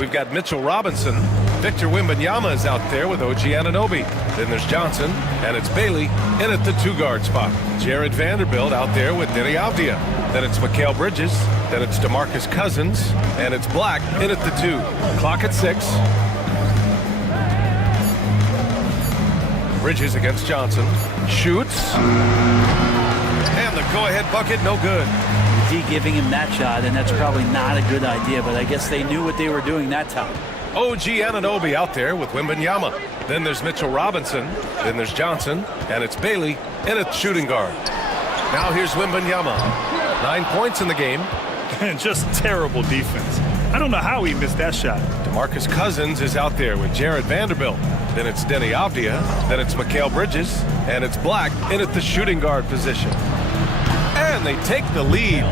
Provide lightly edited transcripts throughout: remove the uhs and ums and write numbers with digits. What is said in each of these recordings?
We've got Mitchell Robinson. Victor Wembanyama is out there with OG Anunoby. Then there's Johnson, and it's Bailey in at the 2-guard spot. Jared Vanderbilt out there with Denny Avdia. Then it's Mikal Bridges. Then it's DeMarcus Cousins, and it's Black in at the 2. Clock at 6. Bridges against Johnson. Shoots. And the go-ahead bucket, no good. D giving him that shot, and that's probably not a good idea, but I guess they knew what they were doing that time. OG Anunoby out there with Wembanyama. Then there's Mitchell Robinson. Then there's Johnson, and it's Bailey in at shooting guard. Now here's Wembanyama. 9 points in the game. And just terrible defense. I don't know how he missed that shot. DeMarcus Cousins is out there with Jared Vanderbilt. Then it's Denny Avdia. Then it's Mikal Bridges. And it's Black in at the shooting guard position. And they take the lead.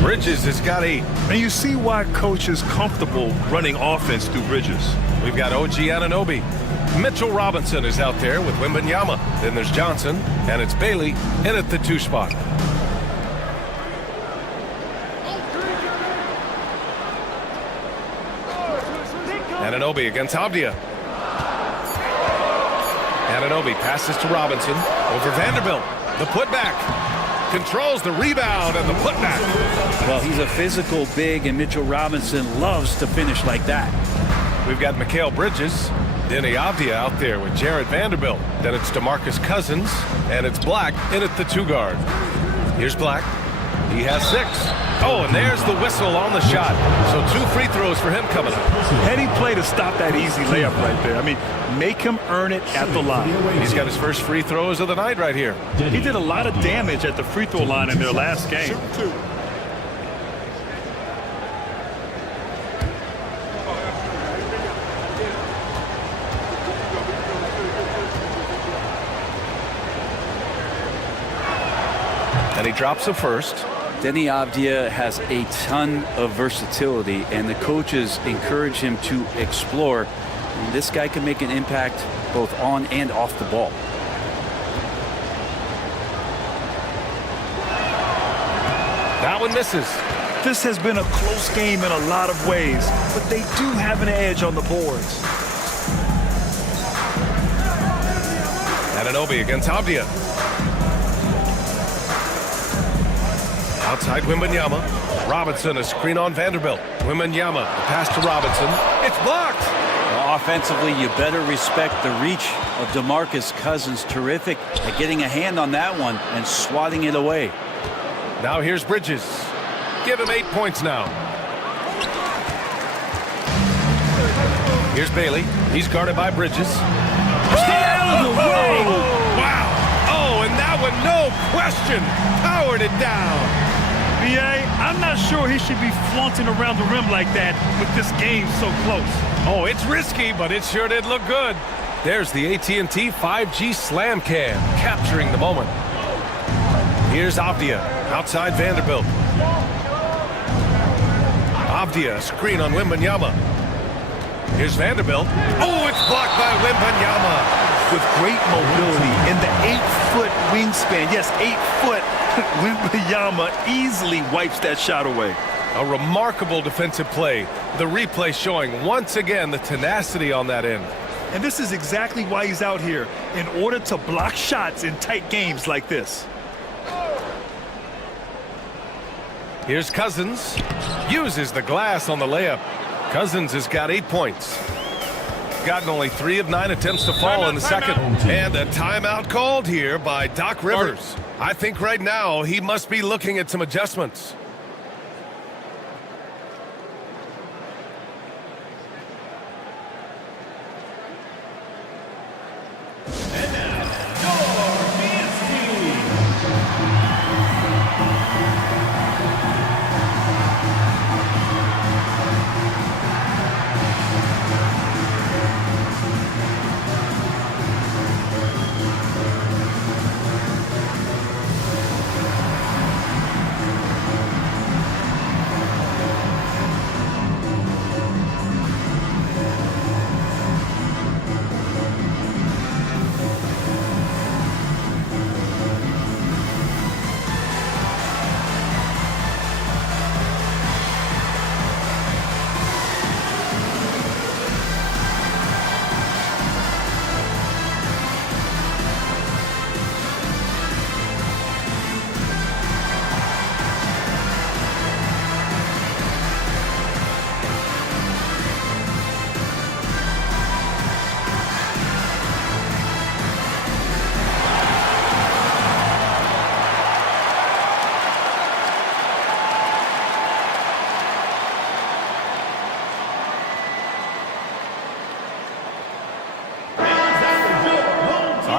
Bridges has got 8. And you see why coach is comfortable running offense through Bridges. We've got OG Anunoby. Mitchell Robinson is out there with Wembanyama. Then there's Johnson. And it's Bailey in at the 2 spot. Anunoby against Avdia. Anunoby passes to Robinson. Over Vanderbilt. The putback. Controls the rebound and the putback. Well, he's a physical big, and Mitchell Robinson loves to finish like that. We've got Mikal Bridges. Denny Avdia out there with Jared Vanderbilt. Then it's DeMarcus Cousins. And it's Black in at the 2-guard. Here's Black. He has 6. Oh, and there's the whistle on the shot. So 2 free throws for him coming up. Heady play to stop that easy layup right there. I mean, make him earn it at the line. He's got his first free throws of the night right here. He did a lot of damage at the free throw line in their last game. And he drops the first. Denny Avdia has a ton of versatility, and the coaches encourage him to explore. And this guy can make an impact both on and off the ball. That one misses. This has been a close game in a lot of ways, but they do have an edge on the boards. Anunoby against Avdia. Outside Wembanyama. Robinson, a screen on Vanderbilt. Wembanyama, the pass to Robinson. It's blocked. Well, offensively, you better respect the reach of DeMarcus Cousins. Terrific at getting a hand on that one and swatting it away. Now here's Bridges. Give him 8 points now. Here's Bailey. He's guarded by Bridges. Stay out of the way! Wow! Oh, and that one, no question, powered it down. B.A., I'm not sure he should be flaunting around the rim like that with this game so close. Oh, it's risky, but it sure did look good. There's the AT&T 5G Slam Cam, capturing the moment. Here's Avdia, outside Vanderbilt. Avdia, screen on Wembanyama. Here's Vanderbilt. Oh, it's blocked by Wembanyama. With great mobility in the 8-foot wingspan. Yes, 8 foot. Wembanyama easily wipes that shot away. A remarkable defensive play. The replay showing once again the tenacity on that end. And this is exactly why he's out here, in order to block shots in tight games like this. Here's Cousins. Uses the glass on the layup. Cousins has got 8 points. Gotten only 3 of 9 attempts to fall in the second. And a timeout called here by Doc Rivers. I think right now he must be looking at some adjustments.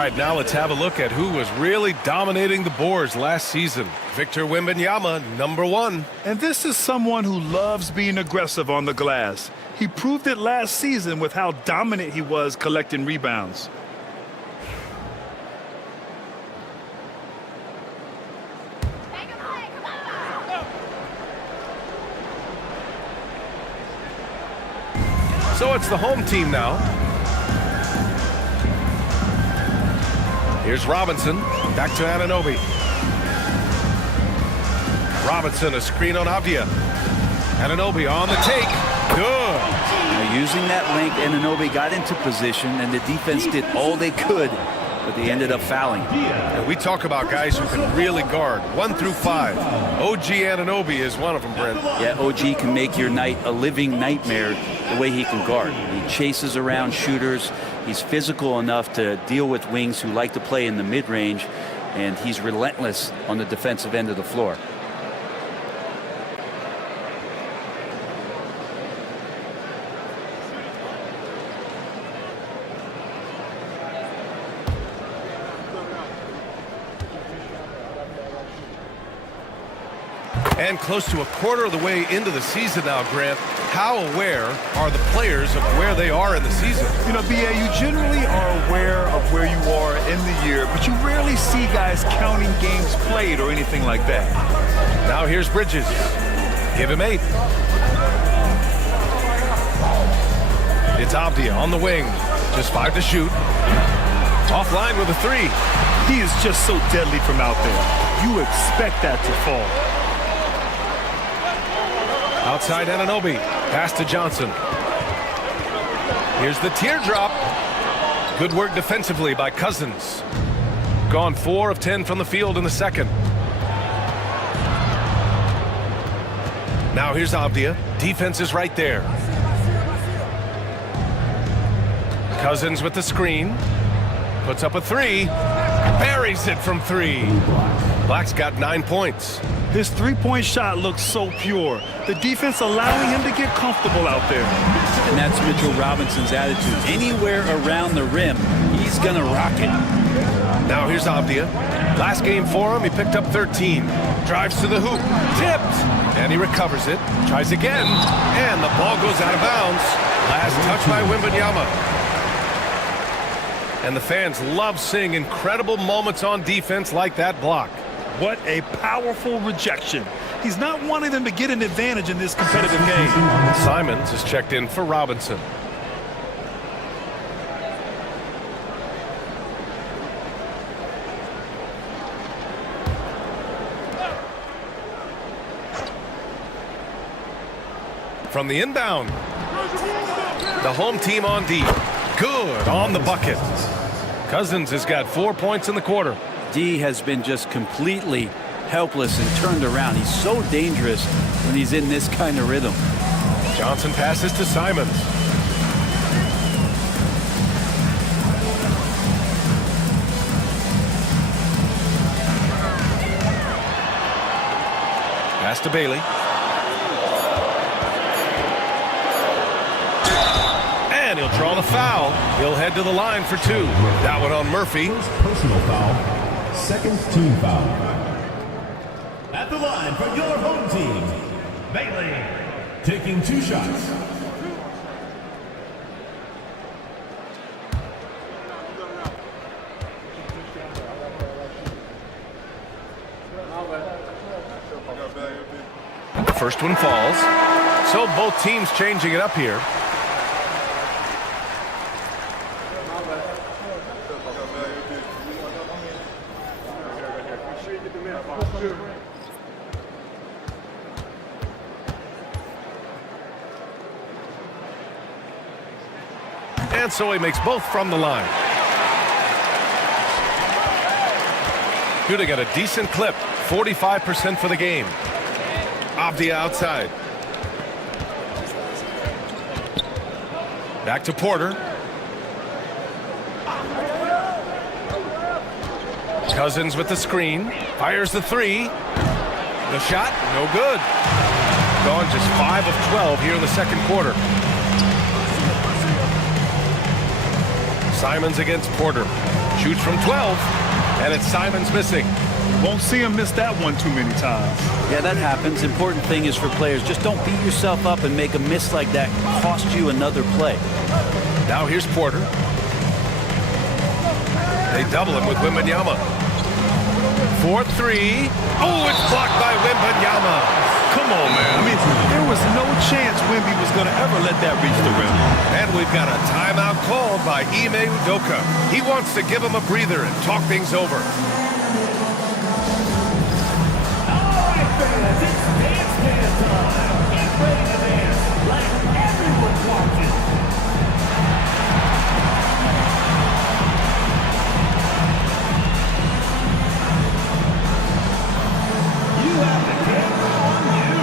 right, now let's have a look at who was really dominating the boards last season. Victor Wembanyama, #1. And this is someone who loves being aggressive on the glass. He proved it last season with how dominant he was collecting rebounds. So it's the home team now. Here's Robinson, back to Anunoby. Robinson, a screen on Avdia. Anunoby on the take. Good. Now, using that length, Anunoby got into position, and the defense did all they could, but they ended up fouling. And we talk about guys who can really guard 1 through 5. OG Anunoby is one of them, Brent. Yeah, OG can make your night a living nightmare the way he can guard. He chases around shooters. He's physical enough to deal with wings who like to play in the mid-range, and he's relentless on the defensive end of the floor. And close to a quarter of the way into the season now, Grant. How aware are the players of where they are in the season? You know, B.A., you generally are aware of where you are in the year, but you rarely see guys counting games played or anything like that. Now here's Bridges. Give him 8. It's Avdia on the wing. Just 5 to shoot. Offline with a 3. He is just so deadly from out there. You expect that to fall. Outside Anunoby. Pass to Johnson. Here's the teardrop. Good work defensively by Cousins. Gone 4 of 10 from the field in the second. Now here's Avdia. Defense is right there. Cousins with the screen. Puts up a 3. Buries it from 3. Black's got 9 points. His three-point shot looks so pure. The defense allowing him to get comfortable out there. And that's Mitchell Robinson's attitude. Anywhere around the rim, he's going to rock it. Now here's Avdia. Last game for him, he picked up 13. Drives to the hoop. Tipped. And he recovers it. Tries again. And the ball goes out of bounds. Last touch by Wembanyama. And the fans love seeing incredible moments on defense like that block. What a powerful rejection. He's not wanting them to get an advantage in this competitive game. Simons is checked in for Robinson. From the inbound. The home team on D. Good on the bucket. Cousins has got 4 points in the quarter. D has been just completely helpless and turned around. He's so dangerous when he's in this kind of rhythm. Johnson passes to Simons. Pass to Bailey. And he'll draw the foul. He'll head to the line for 2. That one on Murphy. Personal foul. Second team foul. At the line for your home team, Bailey, taking 2 shots. The first one falls. So both teams changing it up here. And so he makes both from the line. Shooting at a decent clip, 45% for the game. Avdia outside. Back to Porter. Cousins with the screen. Fires the 3. The shot, no good. Gone just 5 of 12 here in the second quarter. Simons against Porter. Shoots from 12, and it's Simons missing. Won't see him miss that one too many times. Yeah, that happens. Important thing is for players, just don't beat yourself up and make a miss like that cost you another play. Now here's Porter. They double him with Wembanyama. 4-3. Oh, it's blocked by Wembanyama. Come on, man. I mean, there was no chance Wemby was going to ever let that reach the rim. And we've got a timeout called by Ime Udoka. He wants to give him a breather and talk things over. Fans, it's dance time. Get ready to dance like everyone's watching. You have the camera on you.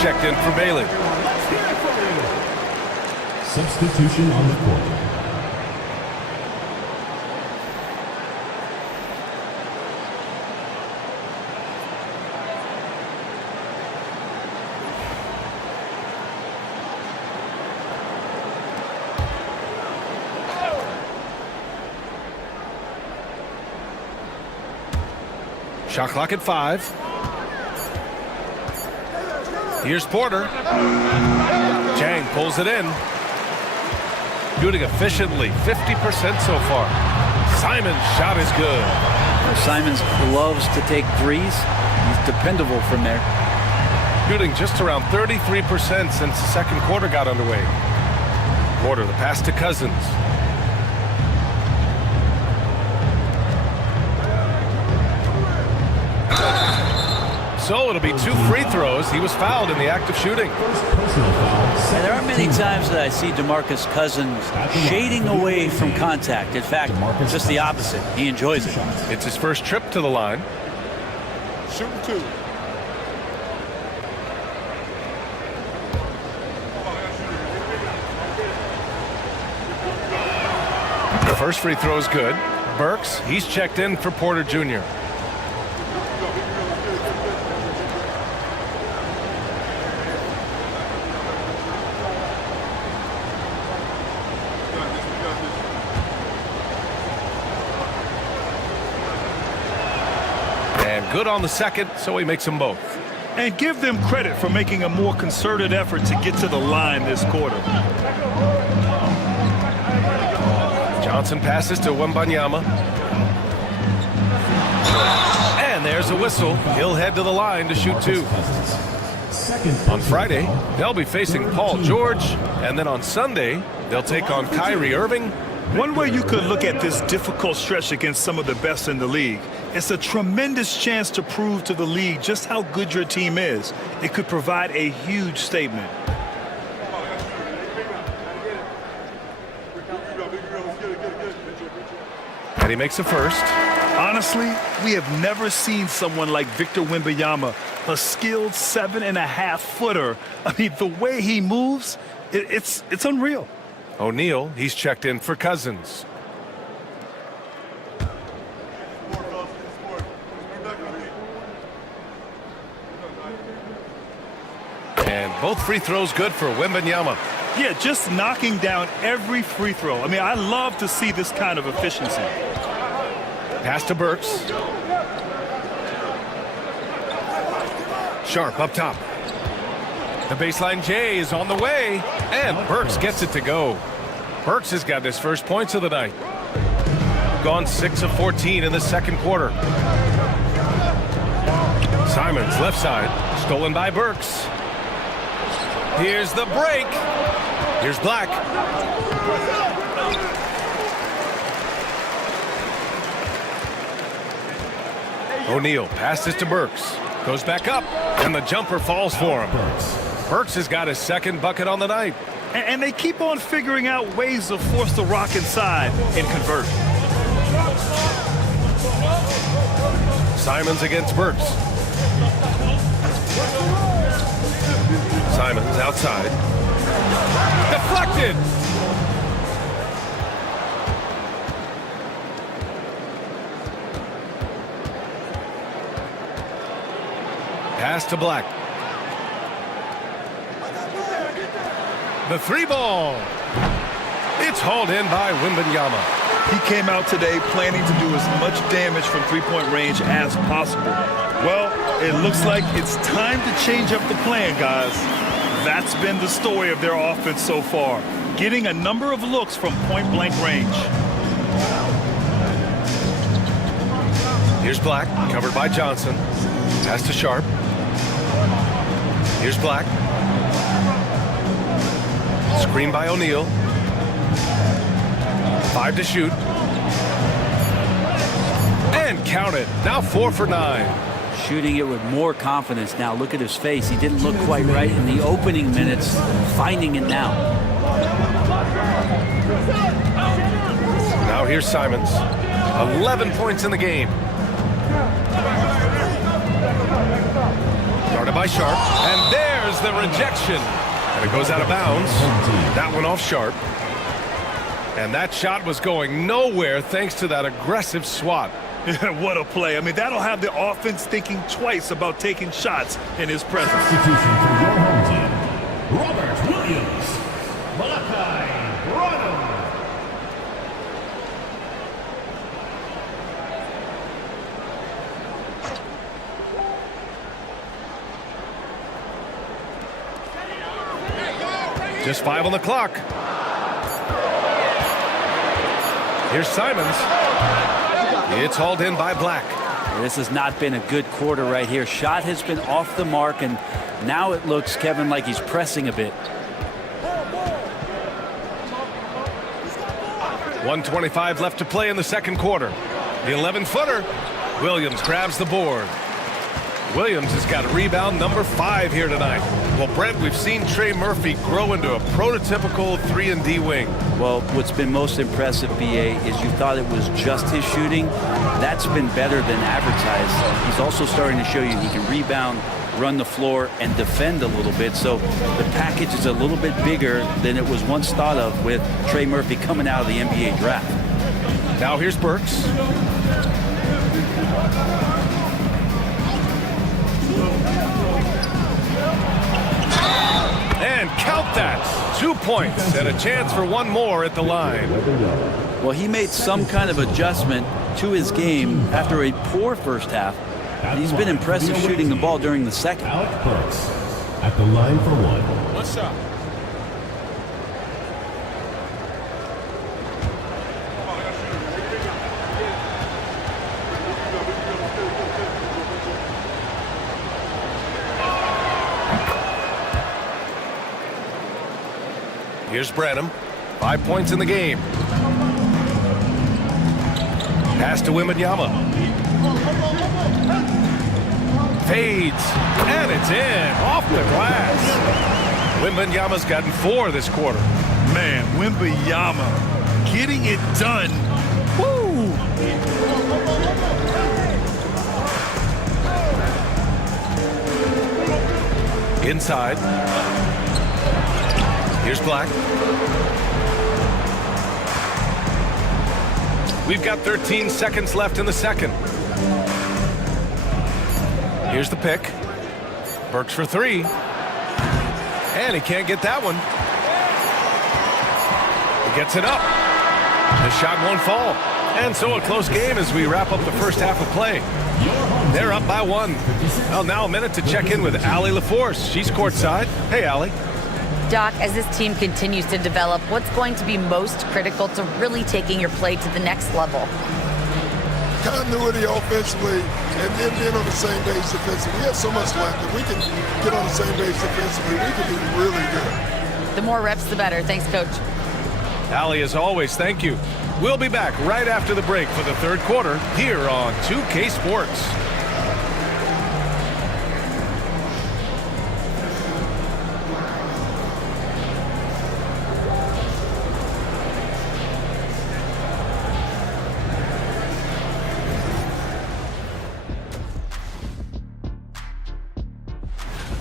Checked in for Bailey. Substitution on the court. Shot clock at 5. Here's Porter. Chang pulls it in. Shooting efficiently, 50% so far. Simon's shot is good. Well, Simons loves to take threes. He's dependable from there. Shooting just around 33% since the second quarter got underway. Porter, the pass to Cousins. So it'll be 2 free throws. He was fouled in the act of shooting. And there aren't many times that I see DeMarcus Cousins shading away from contact. In fact, just the opposite. He enjoys it. It's his first trip to the line. Shooting 2. The first free throw is good. Burks, he's checked in for Porter Jr. And good on the second, so he makes them both. And give them credit for making a more concerted effort to get to the line this quarter. Johnson passes to Wembanyama. And there's a whistle. He'll head to the line to shoot 2. On Friday, they'll be facing Paul George. And then on Sunday, they'll take on Kyrie Irving. One way you could look at this difficult stretch against some of the best in the league, it's a tremendous chance to prove to the league just how good your team is. It could provide a huge statement. And he makes a first. Honestly, we have never seen someone like Victor Wembanyama, a skilled 7.5-footer. I mean, the way he moves, it's unreal. O'Neal, he's checked in for Cousins. And both free throws good for Wembanyama. Yeah, just knocking down every free throw. I mean, I love to see this kind of efficiency. Pass to Burks. Sharp up top. The baseline J is on the way, and Burks gets it to go. Burks has got his first points of the night. Gone 6 of 14 in the second quarter. Simons, left side, stolen by Burks. Here's the break. Here's Black. O'Neal passes to Burks. Goes back up, and the jumper falls for him. Burks has got his second bucket on the night. And they keep on figuring out ways to force the rock inside and convert. Simons against Burks. Simons outside. Deflected! Pass to Black. The three ball. It's hauled in by Wembanyama. He came out today planning to do as much damage from three-point range as possible. Well, it looks like it's time to change up the plan, guys. That's been the story of their offense so far, getting a number of looks from point-blank range. Here's Black, covered by Johnson. Pass to Sharp. Here's Black. Screen by O'Neal. 5 to shoot. And count it. Now 4 for 9. Shooting it with more confidence now. Look at his face. He didn't look quite right in the opening minutes. Finding it now. Now here's Simons. 11 points in the game. Guarded by Sharp. And there's the rejection. And it goes out of bounds. That one off Sharp. And that shot was going nowhere thanks to that aggressive swat. What a play. I mean, that'll have the offense thinking twice about taking shots in his presence. Substitution for your home team, Robert Williams, Malachi Branham. Just 5 on the clock. Here's Simons. It's hauled in by Black. This has not been a good quarter right here. Shot has been off the mark, and now it looks, Kevin, like he's pressing a bit. 1:25 left to play in the second quarter. The 11-footer. Williams grabs the board. Williams has got rebound number 5 here tonight. Well, Brent, we've seen Trey Murphy grow into a prototypical 3-and-D wing. Well, what's been most impressive, BA, is you thought it was just his shooting. That's been better than advertised. He's also starting to show you he can rebound, run the floor, and defend a little bit. So the package is a little bit bigger than it was once thought of with Trey Murphy coming out of the NBA draft. Now here's Burks. And count that. 2 points and a chance for one more at the line. Well, he made some kind of adjustment to his game after a poor first half. He's been impressive shooting the ball during the second. Alec Burks at the line for one. What's up? Here's Branham. 5 points in the game. Pass to Wembanyama. Fades. And it's in. Off the glass. Wembanyama's gotten 4 this quarter. Man, Wembanyama getting it done. Woo! Inside. Here's Black. We've got 13 seconds left in the second. Here's the pick. Burks for 3. And he can't get that one. He gets it up. The shot won't fall. And so a close game as we wrap up the first half of play. They're up by 1. Well, now a minute to check in with Allie LaForce. She's courtside. Hey, Allie. Doc, as this team continues to develop, what's going to be most critical to really taking your play to the next level? continuity offensively and then being on the same page defensively. We have so much left. If we can get on the same page defensively, we can be really good. The more reps, the better. Thanks, Coach. Allie, as always, thank you. We'll be back right after the break for the third quarter here on 2K Sports.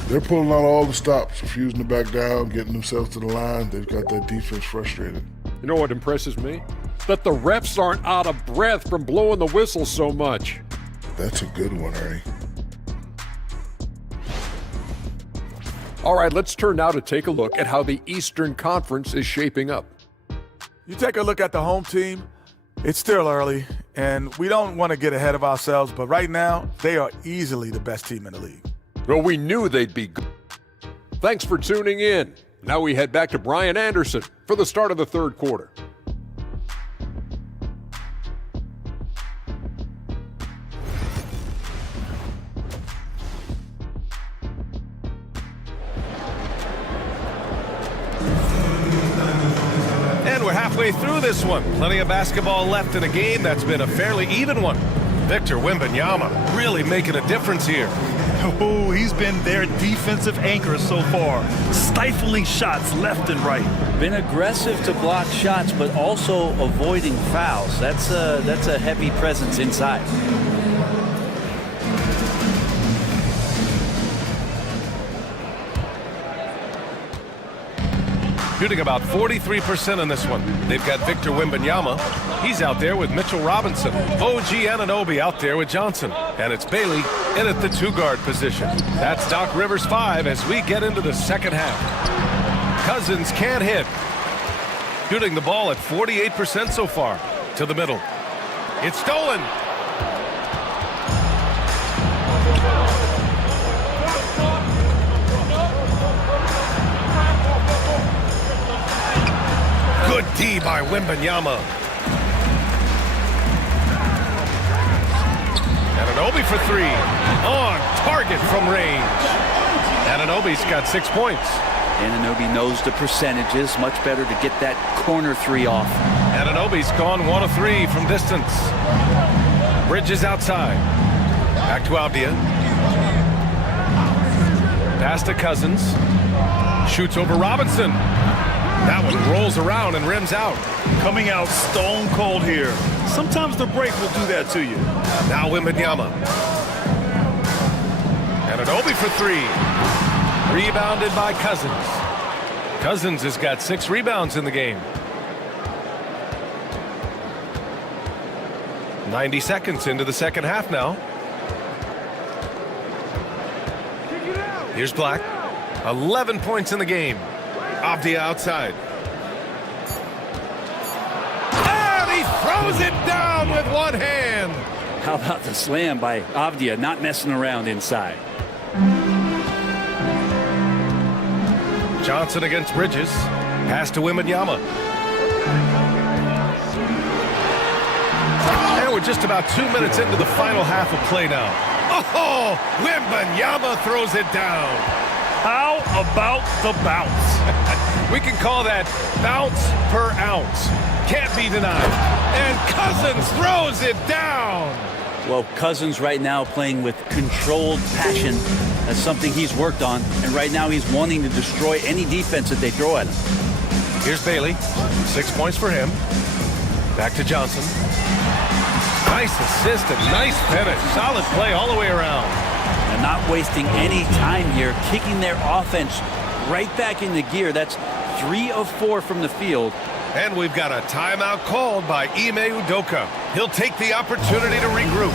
They're pulling out all the stops, refusing to back down, getting themselves to the line. They've got that defense frustrated. You know what impresses me? That the refs aren't out of breath from blowing the whistle so much. That's a good one, Ernie. All right, let's turn now to take a look at how the Eastern Conference is shaping up. You take a look at the home team, it's still early, and we don't want to get ahead of ourselves, but right now, they are easily the best team in the league. Well, we knew they'd be good. Thanks for tuning in. Now we head back to Brian Anderson for the start of the third quarter. And we're halfway through this one. Plenty of basketball left in a game that's been a fairly even one. Victor Wembanyama really making a difference here. Oh, he's been their defensive anchor so far, stifling shots left and right. Been aggressive to block shots, but also avoiding fouls. That's a heavy presence inside. Shooting about 43% in this one. They've got Victor Wembanyama. He's out there with Mitchell Robinson. OG Anunoby out there with Johnson. And it's Bailey in at the two-guard position. That's Doc Rivers 5 as we get into the second half. Cousins can't hit. Shooting the ball at 48% so far. To the middle. It's stolen. Good D by Wembanyama. Anunoby for three. On target from range. Anunoby's got 6 points. Anunoby knows the percentages. Much better to get that corner three off. Anunoby's gone 1 of 3 from distance. Bridges outside. Back to Avdia. Pass to Cousins. Shoots over Robinson. That one rolls around and rims out. Coming out stone cold here. Sometimes the break will do that to you. Now Wembanyama. Anunoby for three. Rebounded by Cousins. Cousins has got 6 rebounds in the game. 90 seconds into the second half now. Here's Black. 11 points in the game. Avdia outside. And he throws it down with one hand. How about the slam by Avdia, not messing around inside. Johnson against Bridges. Pass to Wembanyama. And we're just about 2 minutes into the final half of play now. Oh, Wembanyama throws it down. How about the bounce? We can call that bounce per ounce. Can't be denied. And Cousins throws it down. Well, Cousins right now playing with controlled passion. That's something he's worked on. And right now he's wanting to destroy any defense that they throw at him. Here's Bailey. 6 points for him. Back to Johnson. Nice assist and nice finish. Solid play all the way around. And not wasting any time here, kicking their offense right back into gear. That's 3 of 4 from the field. And we've got a timeout called by Ime Udoka. He'll take the opportunity to regroup.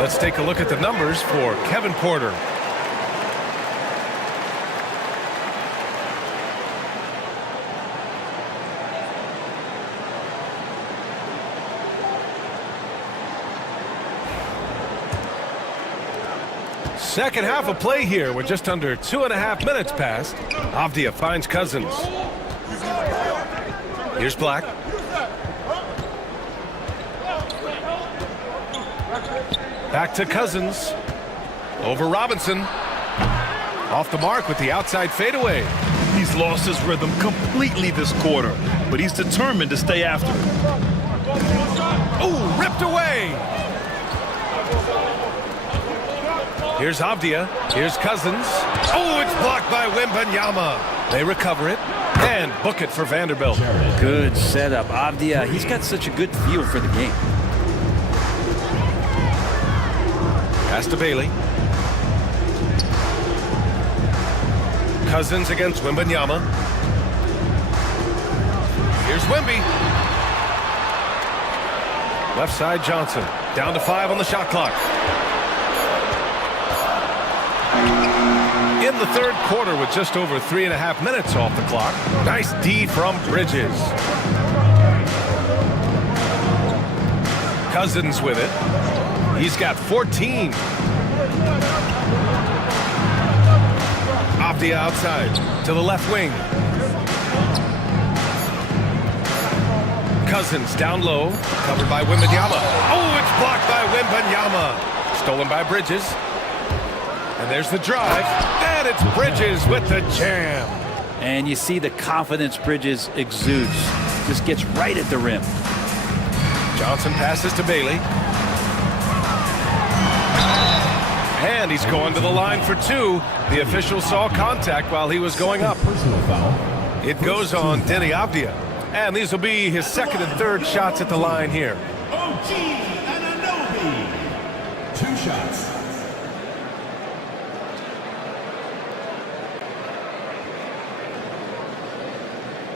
Let's take a look at the numbers for Kevin Porter. Second half of play here with just under 2.5 minutes passed. Avdia finds Cousins. Here's Black. Back to Cousins. Over Robinson. Off the mark with the outside fadeaway. He's lost his rhythm completely this quarter, but he's determined to stay after it. Oh, ripped away. Here's Avdia. Here's Cousins. Oh, it's blocked by Wembanyama. They recover it and book it for Vanderbilt. Good setup. Avdia, he's got such a good feel for the game. Pass to Bailey. Cousins against Wembanyama. Here's Wemby. Left side Johnson. Down to 5 on the shot clock. In the third quarter with just over 3.5 minutes off the clock. Nice D from Bridges. Cousins with it. He's got 14. Avdia outside to the left wing. Cousins down low, covered by Wembanyama. Oh, it's blocked by Wembanyama. Stolen by Bridges. And there's the drive, and it's Bridges with the jam. And you see the confidence Bridges exudes. Just gets right at the rim. Johnson passes to Bailey. And he's going to the line for 2. The official saw contact while he was going up. Personal foul. It goes on Denny Avdia. And these will be his second and third shots at the line here. OG Anunoby. 2 shots.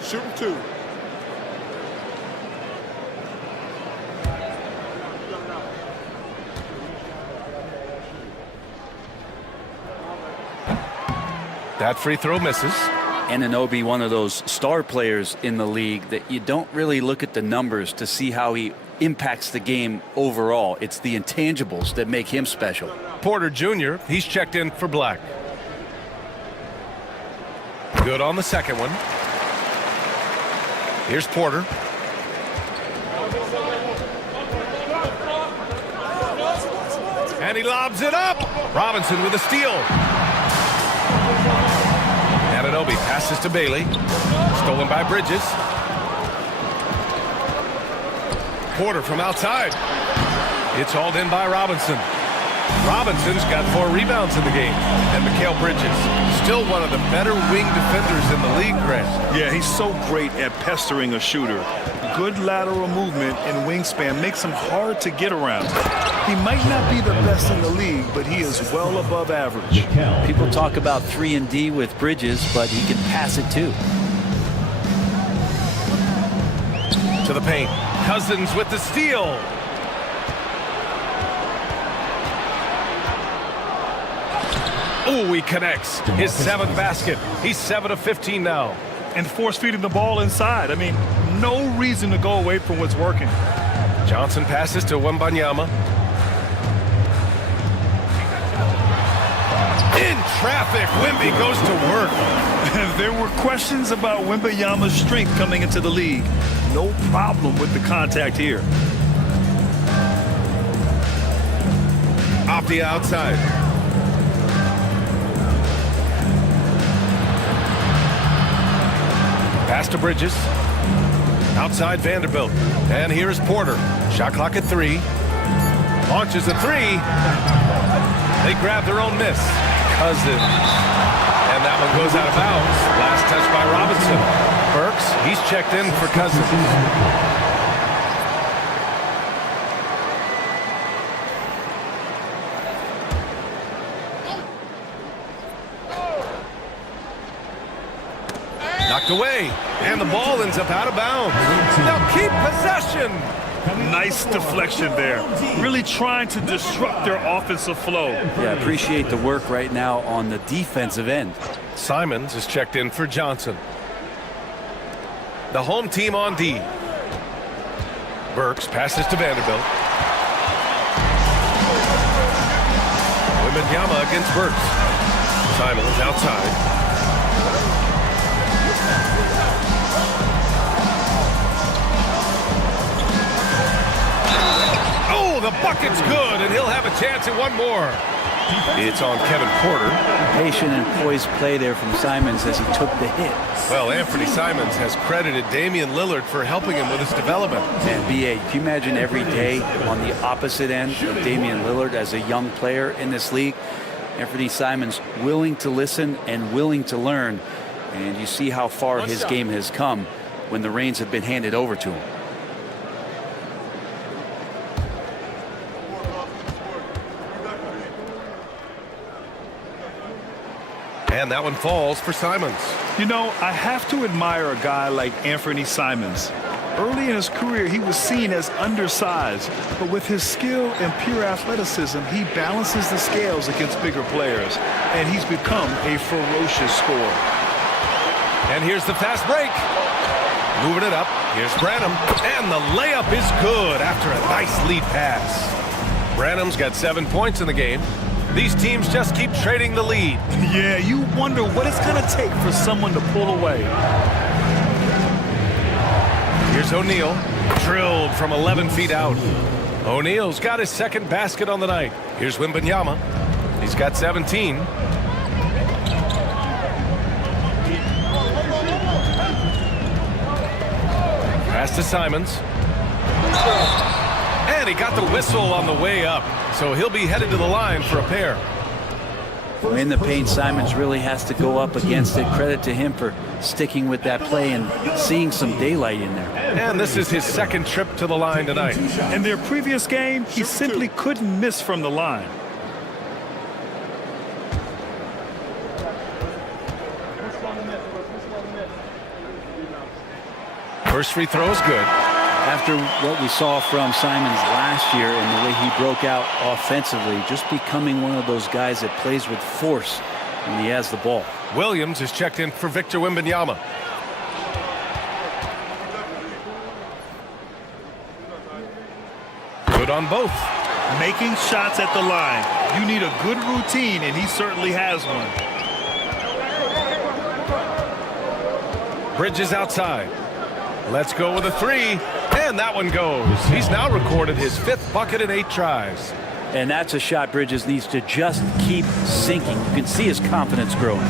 Shooting 2. That free throw misses. Anunoby, one of those star players in the league that you don't really look at the numbers to see how he impacts the game overall. It's the intangibles that make him special. Porter Jr., he's checked in for Black. Good on the second one. Here's Porter. And he lobs it up. Robinson with a steal. Anunoby passes to Bailey. Stolen by Bridges. Porter from outside. It's hauled in by Robinson. Robinson's got 4 rebounds in the game. And Mikal Bridges, still one of the better wing defenders in the league, Grant. Yeah, he's so great at pestering a shooter. Good lateral movement and wingspan makes him hard to get around. He might not be the best in the league, but he is well above average. People talk about 3-and-D with Bridges, but he can pass it too. To the paint. Cousins with the steal. Oh, he connects. His 7th basket. He's 7 of 15 now. And force feeding the ball inside. I mean, no reason to go away from what's working. Johnson passes to Wembanyama. In traffic, Wemby goes to work. There were questions about Wembanyama's strength coming into the league. No problem with the contact here. Off the outside. Pass to Bridges. Outside Vanderbilt. And here's Porter. Shot clock at 3. Launches a 3. They grab their own miss. Cousins. And that one goes out of bounds. Last touch by Robinson. Burks, he's checked in for Cousins. Knocked away, and the ball ends up out of bounds. They'll keep possession. Nice deflection there. Really trying to disrupt their offensive flow. Yeah, appreciate the work right now on the defensive end. Simons is checked in for Johnson. The home team on D. Burks passes to Vanderbilt. Wembanyama against Burks. Simons outside. Oh, the bucket's good, and he'll have a chance at one more. It's on Kevin Porter. Patient and poised play there from Simons as he took the hit. Well, Anthony Simons has credited Damian Lillard for helping him with his development. And B.A., can you imagine every day on the opposite end of Damian Lillard as a young player in this league? Anthony Simons willing to listen and willing to learn. And you see how far his game has come when the reins have been handed over to him. And that one falls for Simons. You know, I have to admire a guy like Anthony Simons. Early in his career, he was seen as undersized, but with his skill and pure athleticism, he balances the scales against bigger players, and he's become a ferocious scorer. And here's the fast break. Moving it up. Here's Branham. And the layup is good after a nice lead pass. Branham's got 7 points in the game. These teams just keep trading the lead. Yeah, you wonder what it's going to take for someone to pull away. Here's O'Neal, drilled from 11 feet out. O'Neal's got his second basket on the night. Here's Wembanyama. He's got 17. Pass to Simons. And he got the whistle on the way up. So he'll be headed to the line for a pair. In the paint, Simons really has to go up against it. Credit to him for sticking with that play and seeing some daylight in there. And this is his second trip to the line tonight. In their previous game, he simply couldn't miss from the line. First free throw is good. After what we saw from Simons last year and the way he broke out offensively, just becoming one of those guys that plays with force when he has the ball. Williams is checked in for Victor Wembanyama. Good on both. Making shots at the line. You need a good routine, and he certainly has one. Bridges outside. Let's go with a three. And that one goes. He's now recorded his 5th bucket in 8 tries. And that's a shot Bridges needs to just keep sinking. You can see his confidence growing.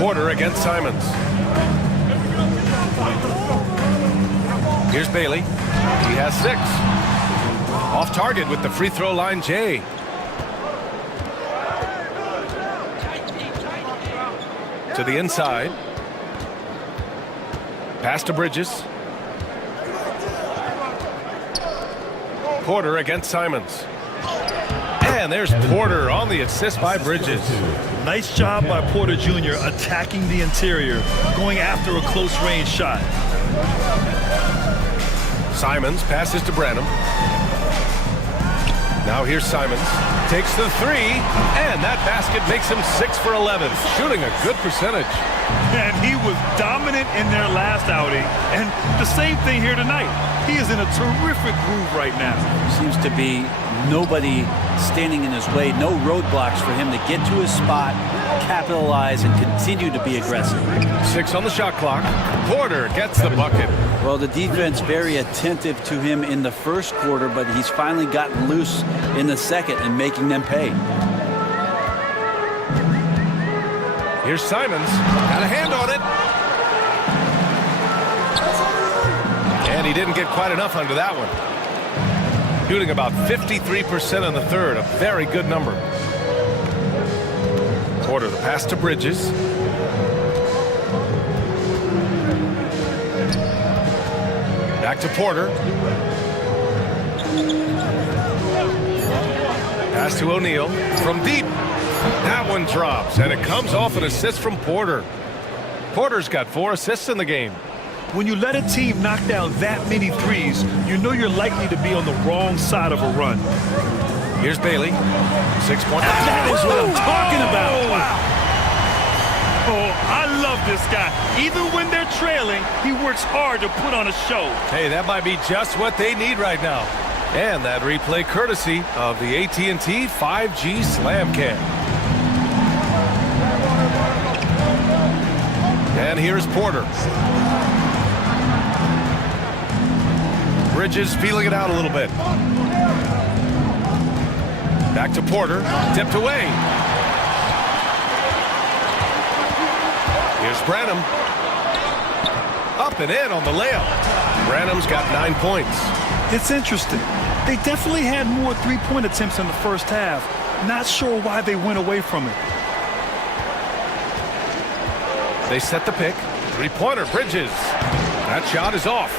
Porter against Simons. Here's Bailey. He has 6. Off target with the free throw line, Jay. To the inside. Pass to Bridges. Porter against Simons. And there's Porter on the assist by Bridges. Nice job by Porter Jr. attacking the interior, going after a close-range shot. Simons passes to Branham. Now here's Simons. Takes the 3, and that basket makes him 6 for 11, shooting a good percentage. And he was dominant in their last outing, and the same thing here tonight. He is in a terrific groove right now. Seems to be nobody standing in his way, no roadblocks for him to get to his spot, capitalize, and continue to be aggressive. 6 on the shot clock. Porter gets the bucket. Well, the defense very attentive to him in the first quarter, but he's finally gotten loose in the second and making them pay. Here's Simons. Got a hand on it. And he didn't get quite enough under that one. Shooting about 53% in the third. A very good number. Porter, the pass to Bridges. Back to Porter. Pass to O'Neal from deep. That one drops, and it comes off an assist from Porter. Porter's got 4 assists in the game. When you let a team knock down that many threes, you know you're likely to be on the wrong side of a run. Here's Bailey. 6 point. That is what I'm talking about. Wow. Oh, I love this guy. Even when they're trailing, he works hard to put on a show. Hey, that might be just what they need right now. And that replay courtesy of the AT&T 5G Slam Cam. And here's Porter. Bridges feeling it out a little bit. Back to Porter. Tipped away. Here's Branham. Up and in on the layup. Branham's got 9 points. It's interesting. They definitely had more three-point attempts in the first half. Not sure why they went away from it. They set the pick. Three-pointer, Bridges. That shot is off.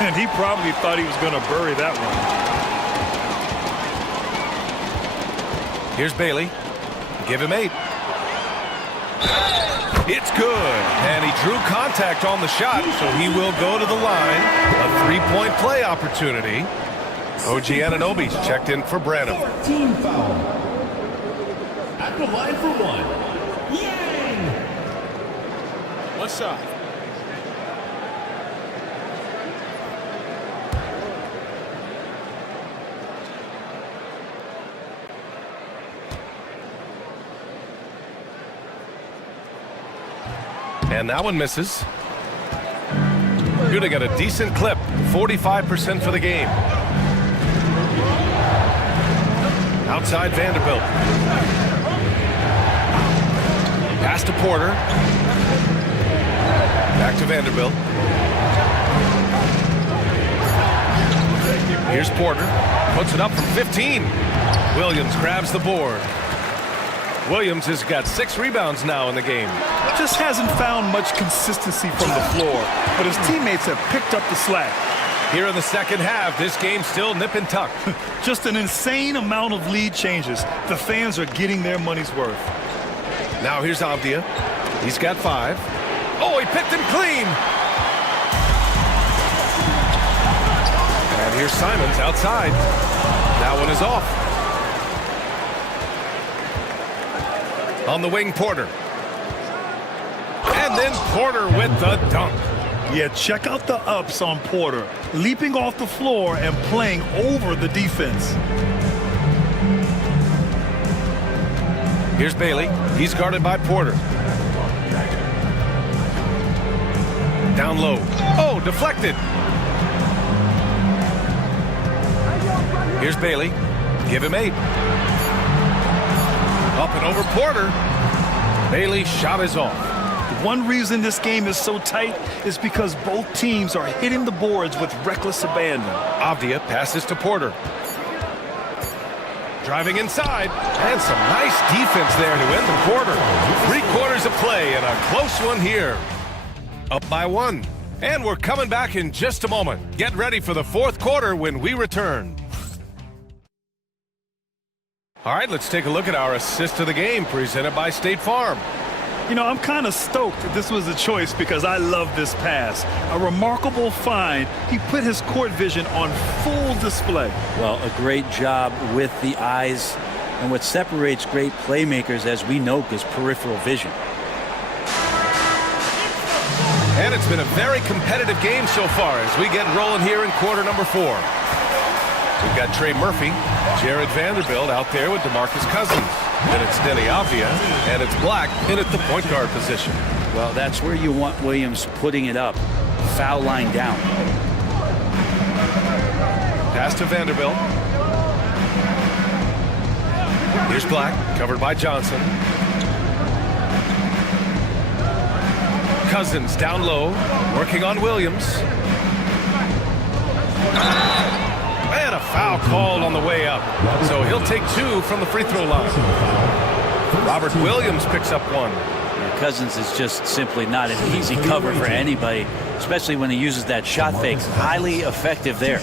And he probably thought he was going to bury that one. Here's Bailey. Give him 8. It's good. And he drew contact on the shot, so he will go to the line. A three-point play opportunity. OG Anunoby's checked in for Branham. Team foul. At the line for 1. Yang! What's up? And that one misses. Gonna get a decent clip, 45% for the game. Outside Vanderbilt. Pass to Porter. Back to Vanderbilt. Here's Porter. Puts it up from 15. Williams grabs the board. Williams has got 6 rebounds now in the game. Just hasn't found much consistency from the floor, but his teammates have picked up the slack. Here in the second half, this game's still nip and tuck. Just an insane amount of lead changes. The fans are getting their money's worth. Now here's Avdia. He's got 5. Oh, he picked him clean. And here's Simons outside. That one is off. On the wing, Porter. And then Porter with the dunk. Yeah, check out the ups on Porter. Leaping off the floor and playing over the defense. Here's Bailey. He's guarded by Porter. Down low. Oh, deflected. Here's Bailey. Give him 8. Up and over Porter. Bailey's shot is off. One reason this game is so tight is because both teams are hitting the boards with reckless abandon. Avdia passes to Porter. Driving inside. And some nice defense there to end the quarter. 3/4 of play and a close one here. Up by 1. And we're coming back in just a moment. Get ready for the 4th quarter when we return. All right, let's take a look at our assist of the game presented by State Farm. You know, I'm kind of stoked that this was a choice because I love this pass. A remarkable find. He put his court vision on full display. Well, a great job with the eyes. And what separates great playmakers, as we know, is peripheral vision. And it's been a very competitive game so far as we get rolling here in quarter number 4. We've got Trey Murphy, Jared Vanderbilt out there with DeMarcus Cousins. Then it's Denny Avdia, and it's Black in at the point guard position. Well, that's where you want Williams putting it up. Foul line down. Pass to Vanderbilt. Here's Black, covered by Johnson. Cousins down low, working on Williams. And a foul called on the way up. So he'll take 2 from the free throw line. Robert Williams picks up 1. Cousins is just simply not an easy cover for anybody, especially when he uses that shot fake. Highly effective there.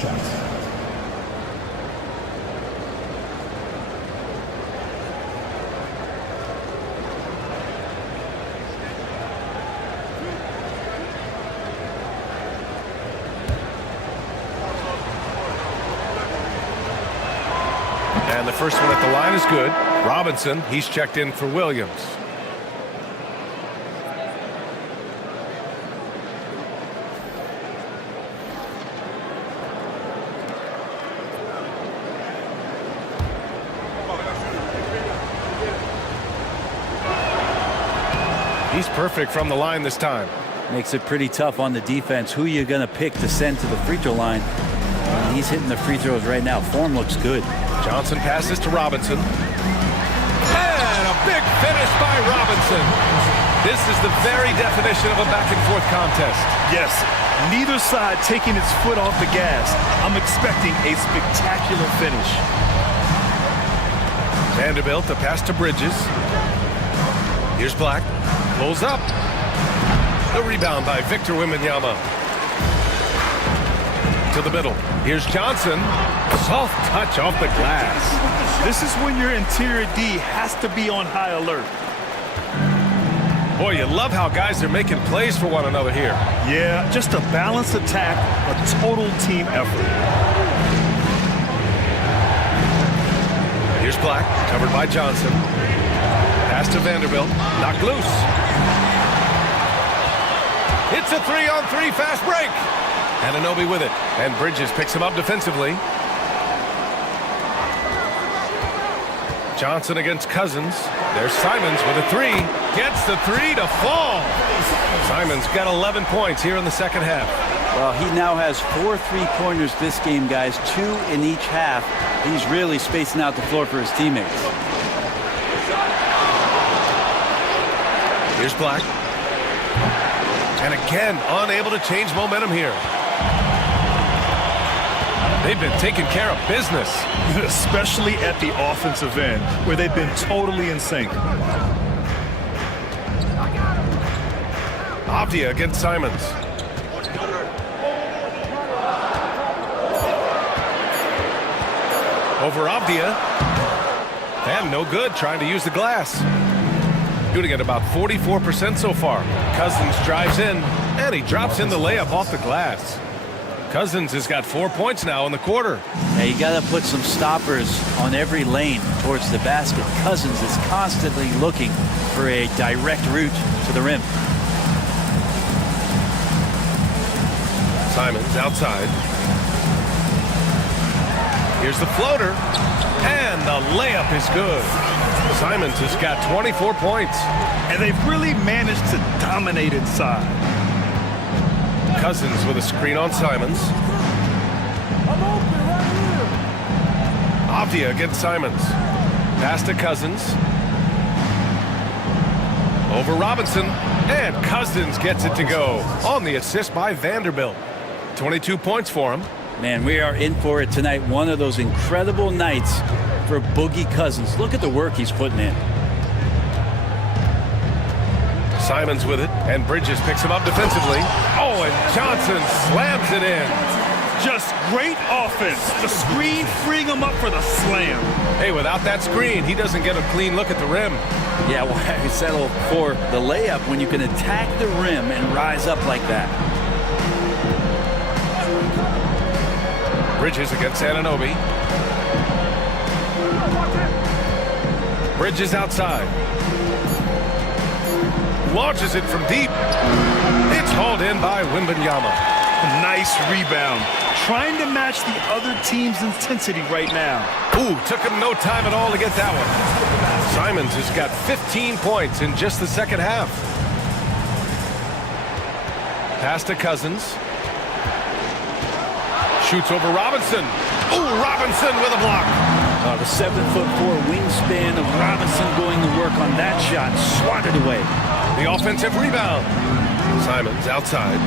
And the first one at the line is good. Robinson, he's checked in for Williams. He's perfect from the line this time. Makes it pretty tough on the defense. Who you're going to pick to send to the free throw line? And he's hitting the free throws right now. Form looks good. Johnson passes to Robinson. And a big finish by Robinson. This is the very definition of a back-and-forth contest. Yes, neither side taking its foot off the gas. I'm expecting a spectacular finish. Vanderbilt, the pass to Bridges. Here's Black. Pulls up. The rebound by Victor Wembanyama. To the middle. Here's Johnson. Soft touch off the glass. This is when your interior D has to be on high alert. Boy, you love how guys are making plays for one another here. Yeah, just a balanced attack, a total team effort. Here's Black, covered by Johnson. Pass to Vanderbilt, knocked loose. It's a 3-on-3 fast break. Anunoby with it, and Bridges picks him up defensively. Johnson against Cousins. There's Simons with a three. Gets the three to fall. Simons got 11 points here in the second half. Well, he now has 4 3-pointers this game, guys, 2 in each half. He's really spacing out the floor for his teammates. Here's Black. And again, unable to change momentum here. They've been taking care of business. Especially at the offensive end, where they've been totally in sync. Avdia against Simons. Over Avdia. And no good, trying to use the glass. Shooting at about 44% so far. Cousins drives in, and he drops in the layup off the glass. Cousins has got 4 points now in the quarter. Yeah, you got to put some stoppers on every lane towards the basket. Cousins is constantly looking for a direct route to the rim. Simons outside. Here's the floater, and the layup is good. Simons has got 24 points. And they've really managed to dominate inside. Cousins with a screen on Simons. Avdia against Simons. Pass to Cousins. Over Robinson. And Cousins gets it to go on the assist by Vanderbilt. 22 points for him. Man, we are in for it tonight. One of those incredible nights for Boogie Cousins. Look at the work he's putting in. Simons with it, and Bridges picks him up defensively. Oh, and Johnson slams it in. Just great offense. The screen freeing him up for the slam. Hey, without that screen, he doesn't get a clean look at the rim. Yeah, why settle for the layup when you can attack the rim and rise up like that? Bridges against Anunoby. Bridges outside. Launches it from deep. It's hauled in by Wembanyama. Nice rebound. Trying to match the other team's intensity right now. Ooh, took him no time at all to get that one. Simons has got 15 points in just the second half. Pass to Cousins. Shoots over Robinson. Ooh, Robinson with a block. The 7'4" wingspan of Robinson going to work on that shot. Swatted away. The offensive rebound. Simons outside.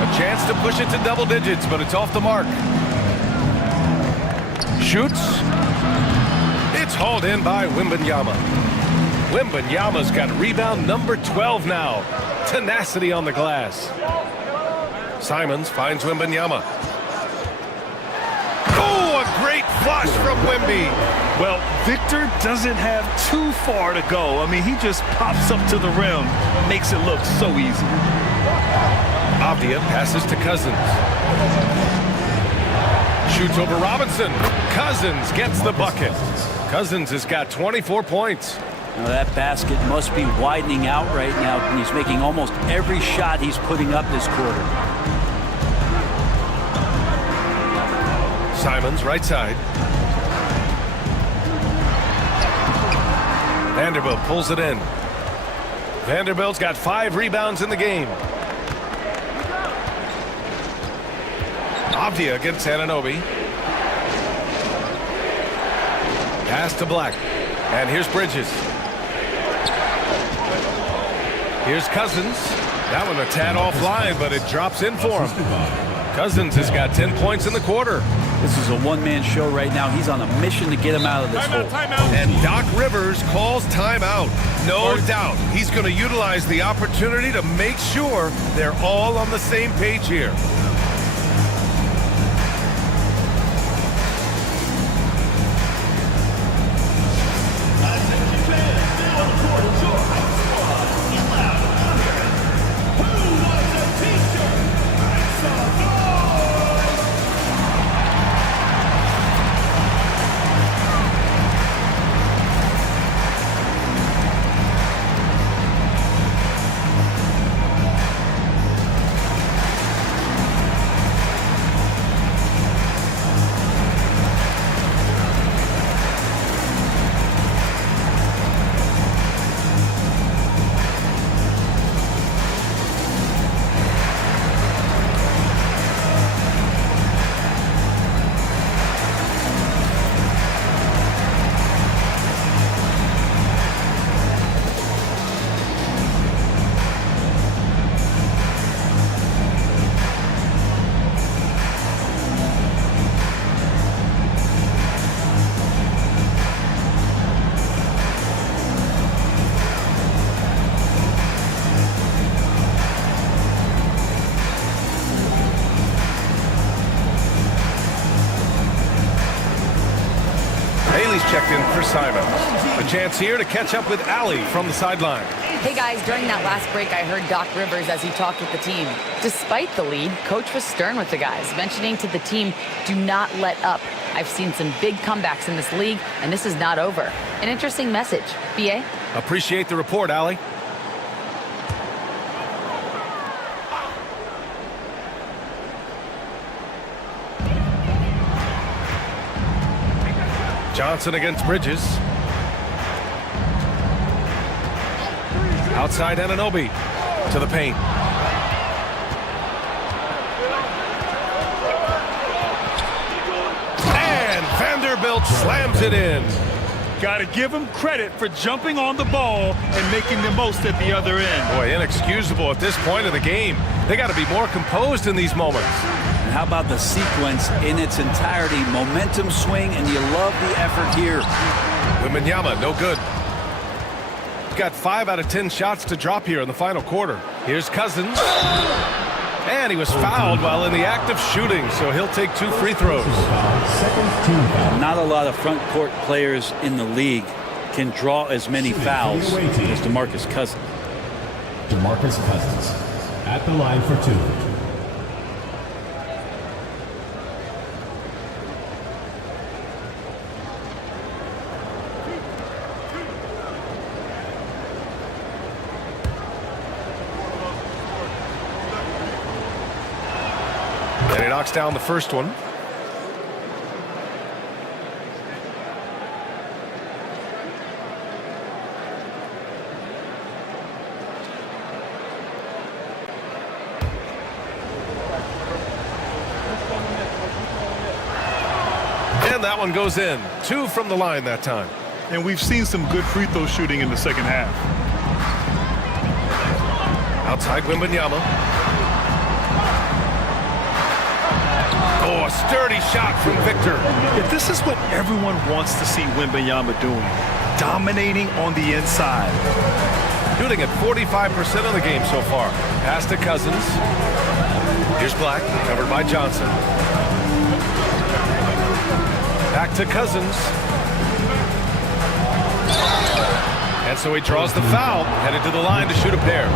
A chance to push it to double digits, but it's off the mark. Shoots. It's hauled in by Wembanyama. Wembanyama's got rebound number 12 now. Tenacity on the glass. Simons finds Wembanyama. Oh, a great flush from Wemby. Well, Victor doesn't have too far to go. I mean, he just pops up to the rim, makes it look so easy. Avdia passes to Cousins. Shoots over Robinson. Cousins gets the bucket. Cousins has got 24 points. Now that basket must be widening out right now, and he's making almost every shot he's putting up this quarter. Simons, right side. Vanderbilt pulls it in. Vanderbilt's got 5 rebounds in the game. Avdia against Anunoby. Pass to Black. And here's Bridges. Here's Cousins. That one a tad offline, but it drops in for him. Cousins has got 10 points in the quarter. This is a one-man show right now. He's on a mission to get him out of this hole. And Doc Rivers calls timeout. No doubt he's going to utilize the opportunity to make sure they're all on the same page here. Checked in for Simons. A chance here to catch up with Allie from the sideline. Hey guys, during that last break, I heard Doc Rivers as he talked with the team. Despite the lead, Coach was stern with the guys, mentioning to the team, do not let up. I've seen some big comebacks in this league, and this is not over. An interesting message. BA? Appreciate the report, Allie. Johnson against Bridges. Outside Anunoby to the paint. And Vanderbilt slams it in. Got to give him credit for jumping on the ball and making the most at the other end. Boy, inexcusable at this point of the game. They got to be more composed in these moments. And how about the sequence in its entirety? Momentum swing, and you love the effort here. Wembanyama, no good. Got 5 out of 10 shots to drop here in the final quarter. Here's Cousins. And he was fouled while in the act of shooting, so he'll take 2 free throws. Not a lot of front court players in the league can draw as many fouls as DeMarcus Cousins. DeMarcus Cousins at the line for 2. And he knocks down the first one. And that one goes in. 2 from the line that time. And we've seen some good free throw shooting in the second half. Outside Wembanyama. Oh, a sturdy shot from Victor. Yeah, this is what everyone wants to see Wembanyama doing. Dominating on the inside. Shooting at 45% of the game so far. Pass to Cousins. Here's Black, covered by Johnson. Back to Cousins. And so he draws the foul, headed to the line to shoot a pair.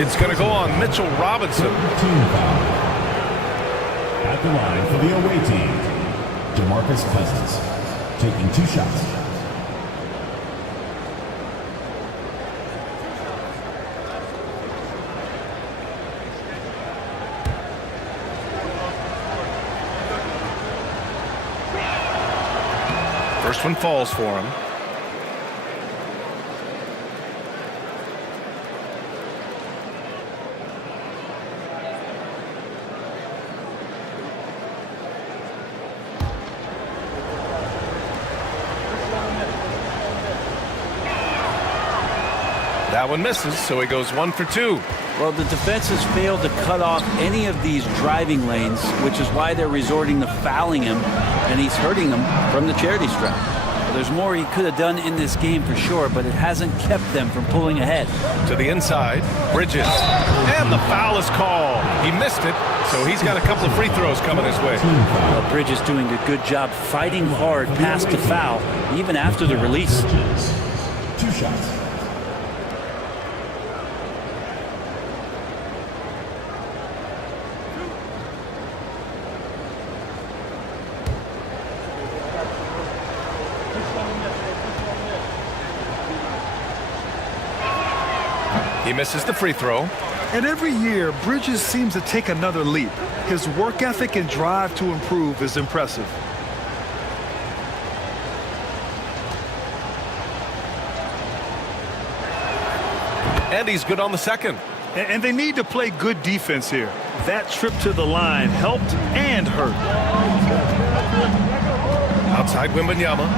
It's going to go on Mitchell Robinson. At the line for the away team, DeMarcus Cousins, taking 2 shots. First one falls for him. That one misses, so he goes 1 for 2. Well, the defense has failed to cut off any of these driving lanes, which is why they're resorting to fouling him, and he's hurting them from the charity stripe. Well, there's more he could have done in this game for sure, but it hasn't kept them from pulling ahead. To the inside, Bridges. And the foul is called. He missed it, so he's got a couple of free throws coming his way. Well, Bridges doing a good job fighting hard past the foul, even after the release. Bridges, 2 shots. He misses the free throw. And every year, Bridges seems to take another leap. His work ethic and drive to improve is impressive. And he's good on the second. And they need to play good defense here. That trip to the line helped and hurt. Outside Wembanyama.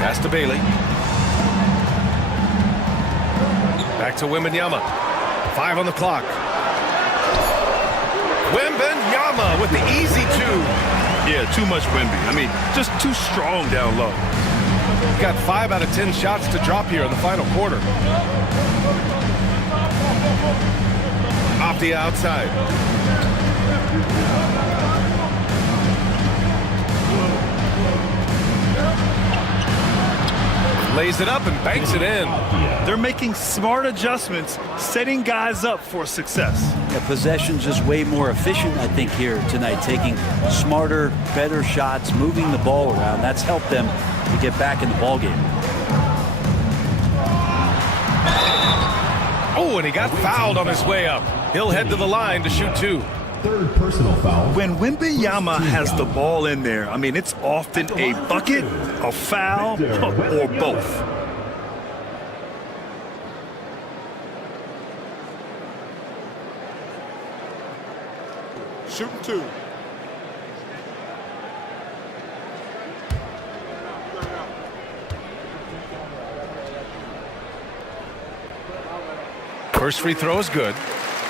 Pass to Bailey. Back to Wembanyama. 5 on the clock. Wembanyama with the easy 2. Yeah, too much Wemby. I mean, just too strong down low. Got 5 out of 10 shots to drop here in the final quarter. Off the outside. Lays it up and banks it in. They're making smart adjustments, setting guys up for success. Yeah, possession's just way more efficient, I think, here tonight, taking smarter, better shots, moving the ball around. That's helped them to get back in the ballgame. Oh, and he got fouled on his way up. He'll head to the line to shoot 2. 3rd personal foul. When Wembanyama has the ball in there, I mean, it's often a bucket, a foul, or both. Shooting 2. First free throw is good.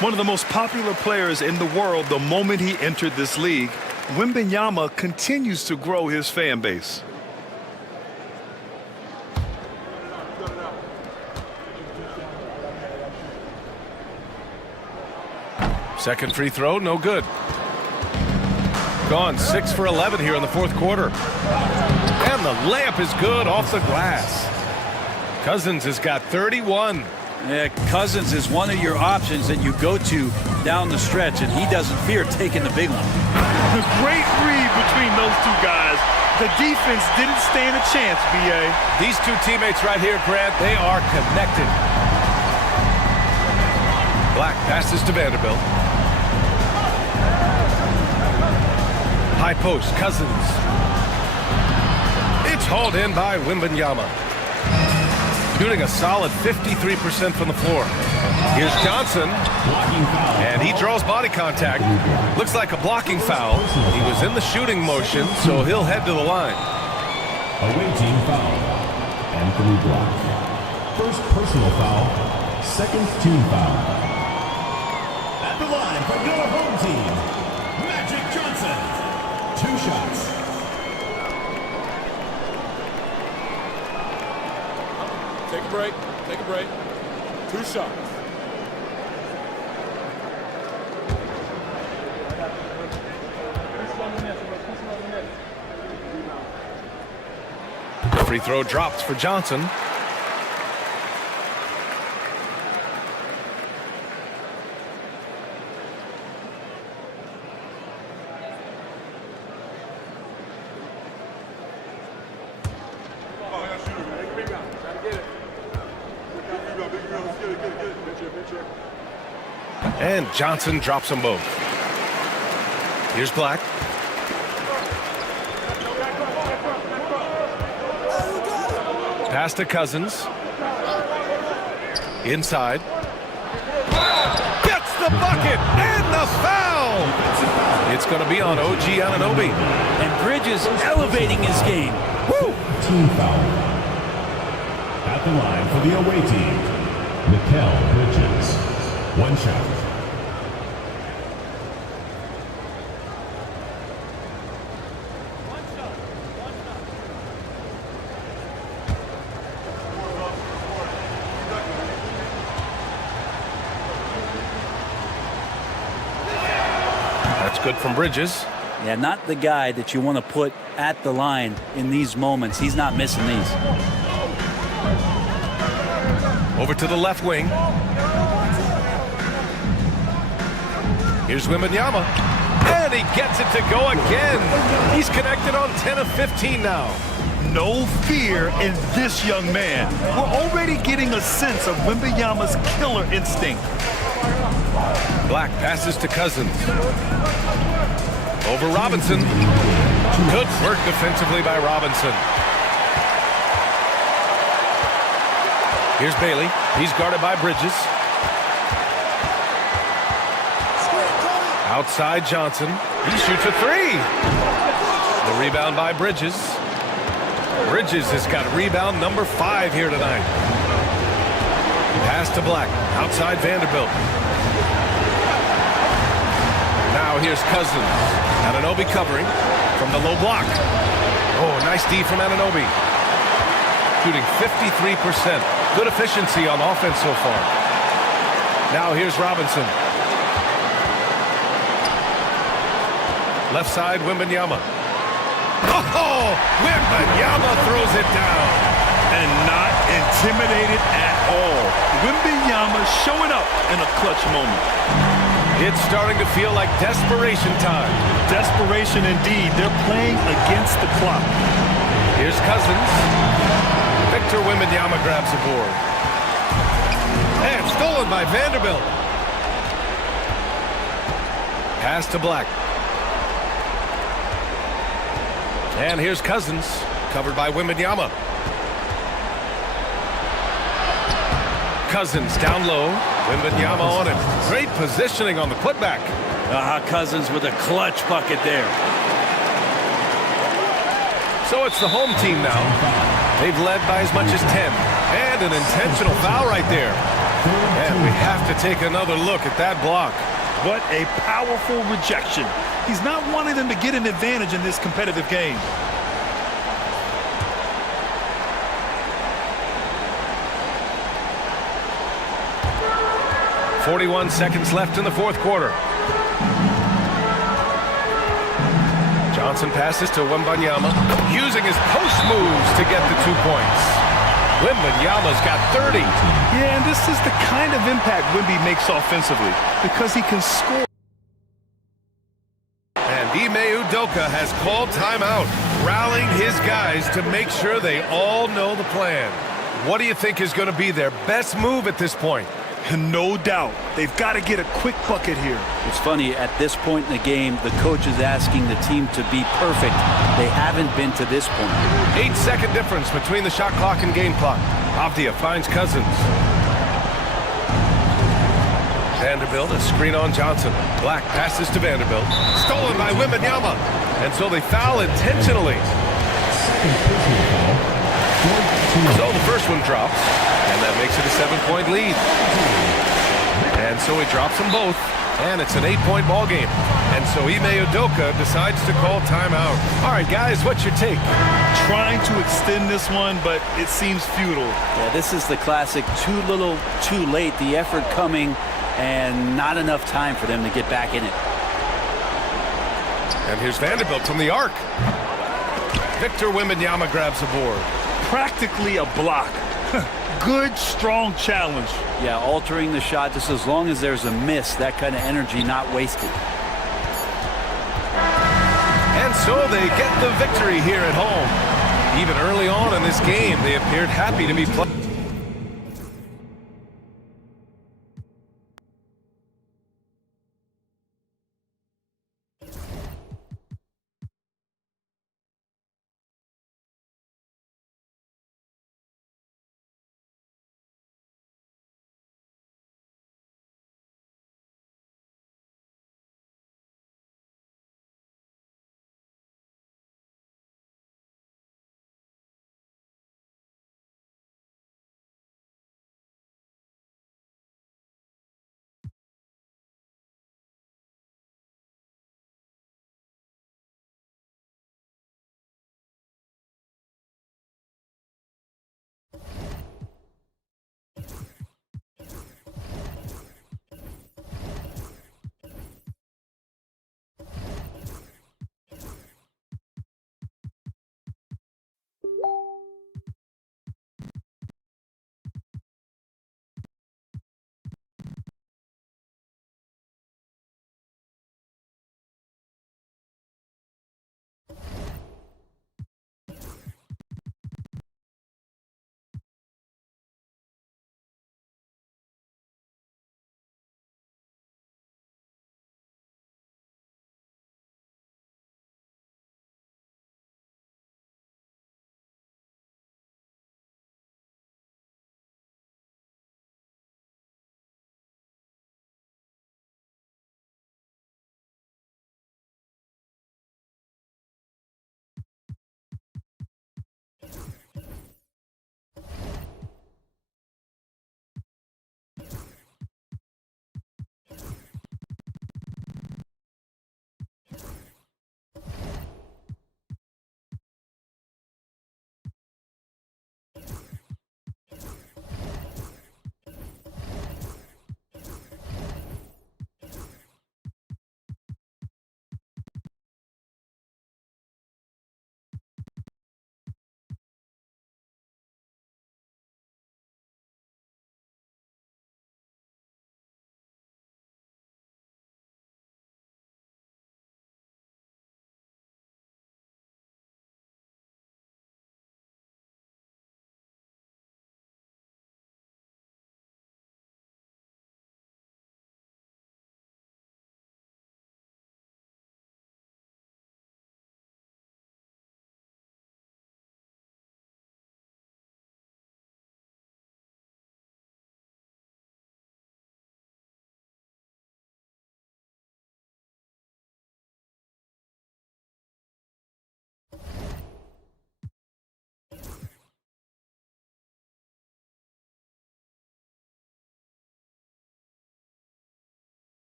One of the most popular players in the world the moment he entered this league, Wembanyama continues to grow his fan base. Second free throw, no good. Gone 6 for 11 here in the 4th quarter. And the layup is good off the glass. Cousins has got 31. Yeah, Cousins is one of your options that you go to down the stretch, and he doesn't fear taking the big one. Great read between those two guys. The defense didn't stand a chance, B.A. These two teammates right here, Grant, they are connected. Black passes to Vanderbilt. High post, Cousins. It's hauled in by Wembanyama. Shooting a solid 53% from the floor. Here's Johnson. And he draws body contact. Looks like a blocking foul. He was in the shooting motion, so he'll head to the line. Away team foul. And 3 blocks. First personal foul. Second team foul. At the line for your home team, Magic Johnson. 2 shots. Take a break. Take a break. 2 shots. Free throw drops for Johnson. And Johnson drops them both. Here's Black. Pass to Cousins. Inside. Gets the bucket and the foul. It's going to be on OG Anunoby. And Bridges elevating his game. Woo! Team foul. At the line for the away team, Mikal Bridges. One shot. That's good from Bridges. Yeah, not the guy that you want to put at the line in these moments. He's not missing these. Over to the left wing. Here's Wembanyama. And he gets it to go again. He's connected on 10 of 15 now. No fear in this young man. We're already getting a sense of Wembanyama's killer instinct. Black passes to Cousins. Over Robinson. Good work defensively by Robinson. Here's Bailey. He's guarded by Bridges. Outside Johnson. He shoots a three. The rebound by Bridges. Bridges has got rebound number 5 here tonight. Pass to Black. Outside Vanderbilt. Now here's Cousins. Anunoby covering from the low block. Oh, nice D from Anunoby. Shooting 53%. Good efficiency on offense so far. Now here's Robinson. Left side, Wembanyama. Oh, Wembanyama throws it down. And not intimidated at all. Wembanyama showing up in a clutch moment. It's starting to feel like desperation time. Desperation indeed. They're playing against the clock. Here's Cousins. Victor Wembanyama grabs the board. And stolen by Vanderbilt. Pass to Black. And here's Cousins, covered by Wembanyama. Cousins down low. Wembanyama on it. Great positioning on the putback. Cousins with a clutch bucket there. So it's the home team now. They've led by as much as 10. And an intentional foul right there. And we have to take another look at that block. What a powerful rejection. He's not wanting them to get an advantage in this competitive game. .41 seconds left in the fourth quarter. Johnson passes to Wembanyama, using his post moves to get the 2 points. Wembanyama's got 30. Yeah, and this is the kind of impact Wemby makes offensively because he can score. And Ime Udoka has called timeout, rallying his guys to make sure they all know the plan. What do you think is going to be their best move at this point? No doubt. They've got to get a quick bucket here. It's funny, at this point in the game, the coach is asking the team to be perfect. They haven't been to this point. 8-second difference between the shot clock and game clock. Avdia finds Cousins. Vanderbilt, a screen on Johnson. Black passes to Vanderbilt. Stolen by Wembanyama. And so they foul intentionally. So the first one drops, and that makes it a 7-point lead. And so he drops them both, and it's an 8-point ball game. And so Ime Udoka decides to call timeout. All right, guys, what's your take? Trying to extend this one, but it seems futile. Yeah, this is the classic too little, too late. The effort coming, and not enough time for them to get back in it. And here's Vanderbilt from the arc. Victor Wembanyama grabs the board. Practically a block. Good, strong challenge. Yeah, altering the shot just as long as there's a miss, that kind of energy not wasted. And so they get the victory here at home. Even early on in this game, they appeared happy to be playing.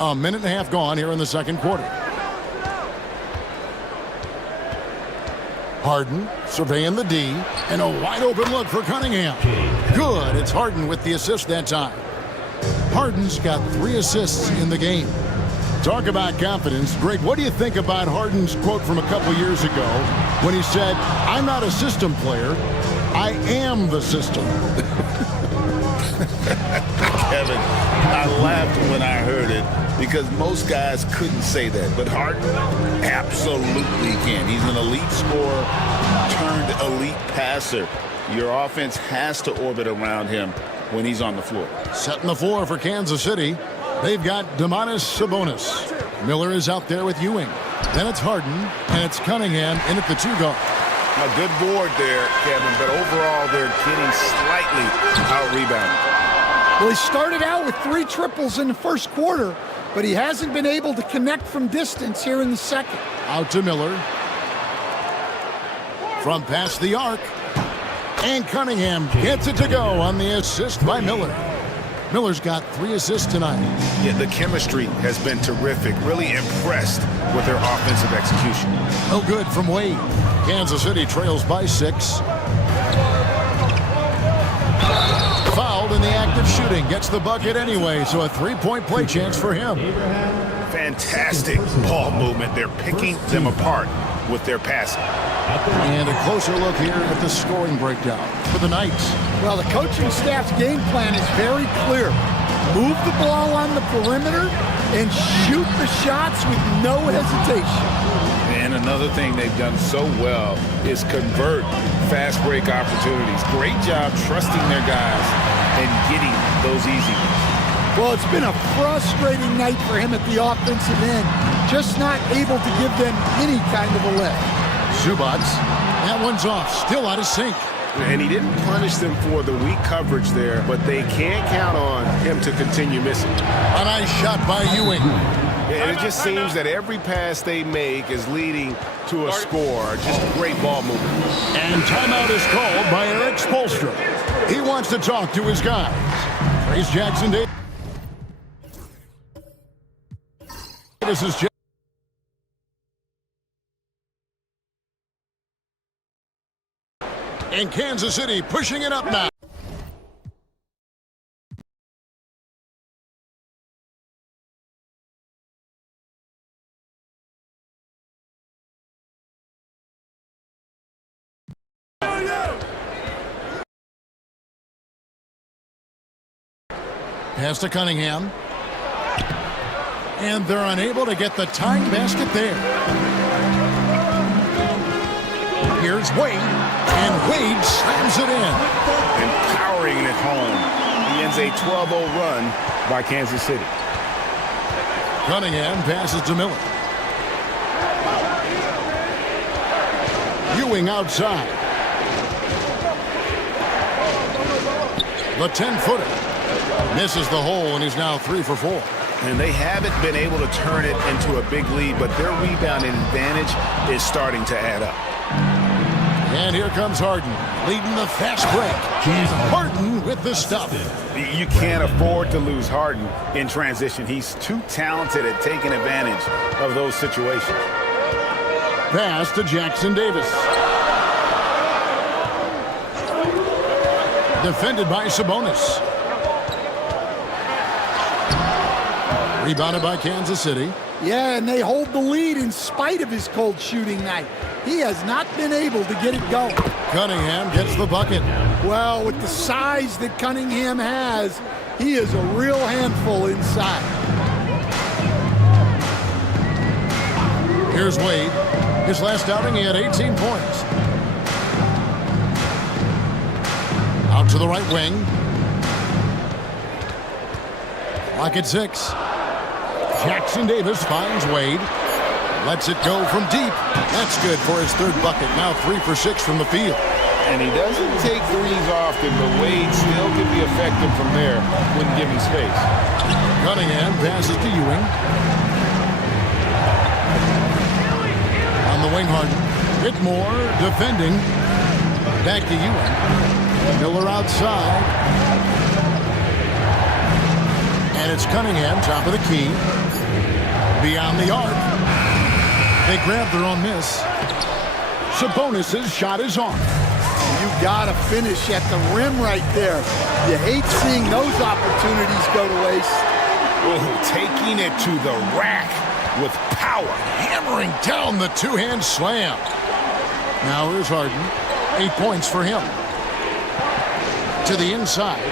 A minute and a half gone here in the second quarter. Harden surveying the D, and a wide open look for Cunningham. Good. It's Harden with the assist that time. Harden's got 3 assists in the game. Talk about confidence. Greg, what do you think about Harden's quote from a couple years ago when he said, "I'm not a system player, I am the system"? Kevin, I laughed when I heard it because most guys couldn't say that. But Harden absolutely can. He's an elite scorer turned elite passer. Your offense has to orbit around him when he's on the floor. Setting the floor for Kansas City. They've got Domantas Sabonis. Miller is out there with Ewing. Then it's Harden, and it's Cunningham in at the 2 guard. A good board there, Kevin, but overall they're getting slightly out-rebounded. Well, he started out with 3 triples in the first quarter, but he hasn't been able to connect from distance here in the second. Out to Miller. From past the arc. And Cunningham gets it to go on the assist by Miller. Miller's got 3 assists tonight. Yeah, the chemistry has been terrific. Really impressed with their offensive execution. No good from Wade. Kansas City trails by 6. Fouled in the act of shooting. Gets the bucket anyway, so a 3-point play chance for him. Fantastic ball movement. They're picking them apart with their passing. And a closer look here at the scoring breakdown for the Knights. Well, the coaching staff's game plan is very clear. Move the ball on the perimeter and shoot the shots with no hesitation. And another thing they've done so well is convert fast break opportunities. Great job trusting their guys and getting those easy ones. Well, it's been a frustrating night for him at the offensive end. Just not able to give them any kind of a lift. Zubats, that one's off, still out of sync. And he didn't punish them for the weak coverage there, but they can't count on him to continue missing. A nice shot by Ewing. And it just seems that every pass they make is leading to a score. Just great ball movement. And timeout is called by Eric Spoelstra. He wants to talk to his guys. Trace Jackson Davis. This is and Kansas City pushing it up now. Pass to Cunningham. And they're unable to get the tying basket there. Here's Wade. And Wade slams it in. Empowering it home. He ends a 12-0 run by Kansas City. Cunningham passes to Miller. Ewing outside. The 10-footer. Misses the hole, and he's now 3 for 4. And they haven't been able to turn it into a big lead, but their rebounding advantage is starting to add up. And here comes Harden, leading the fast break. Harden with the stuff. You can't afford to lose Harden in transition. He's too talented at taking advantage of those situations. Pass to Jackson Davis. Defended by Sabonis. Rebounded by Kansas City. Yeah, and they hold the lead in spite of his cold shooting night. He has not been able to get it going. Cunningham gets the bucket. Well, with the size that Cunningham has, he is a real handful inside. Here's Wade. His last outing, he had 18 points. Out to the right wing. Clock at 6. Jackson Davis finds Wade. Lets it go from deep. That's good for his 3rd bucket. Now 3 for 6 from the field. And he doesn't take threes often, but Wade still can be effective from there when given space. Cunningham passes to Ewing. On the wing, Harden. Whitmore defending. Back to Ewing. Miller outside. And it's Cunningham, top of the key. Beyond the arc. They grab their own miss. Sabonis' shot is off. You got to finish at the rim right there. You hate seeing those opportunities go to waste. Oh, taking it to the rack with power. Hammering down the two-hand slam. Now here's Harden. 8 points for him. To the inside.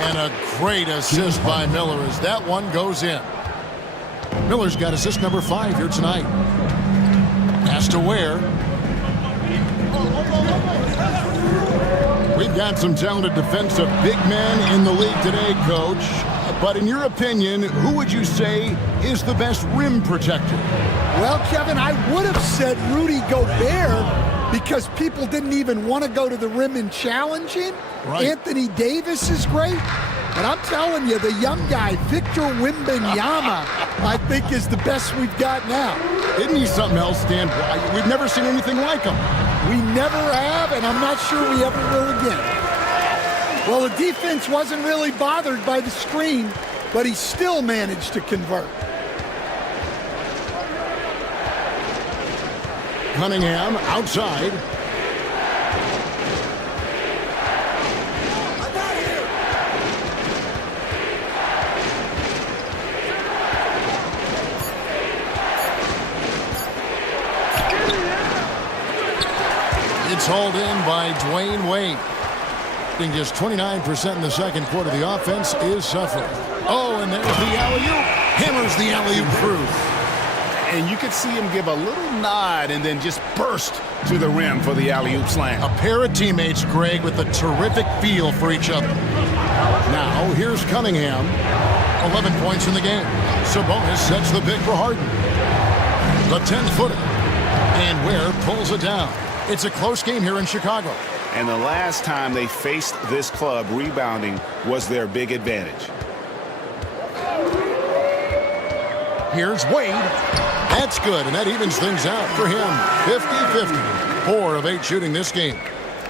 And a great assist by Miller as that one goes in. Miller's got assist number 5 here tonight. Pass to Ware. We've got some talented defensive big men in the league today, Coach. But in your opinion, who would you say is the best rim protector? Well, Kevin, I would have said Rudy Gobert because people didn't even want to go to the rim and challenge him. Right. Anthony Davis is great. But I'm telling you, the young guy, Victor Wembanyama, I think is the best we've got now. Isn't he something else, Stan? We've never seen anything like him. We never have, and I'm not sure we ever will again. Well, the defense wasn't really bothered by the screen, but he still managed to convert. Cunningham outside. It's hauled in by Dwayne Wade. Being just 29% in the second quarter. The offense is suffering. Oh, and there's the alley-oop. Hammers the alley-oop through. And you could see him give a little nod and then just burst to the rim for the alley-oop slam. A pair of teammates, Greg, with a terrific feel for each other. Now, here's Cunningham. 11 points in the game. Sabonis sets the pick for Harden. The 10-footer. And Ware pulls it down. It's a close game here in Chicago. And the last time they faced this club, rebounding was their big advantage. Here's Wade. That's good, and that evens things out for him. 50-50. 4 of 8 shooting this game.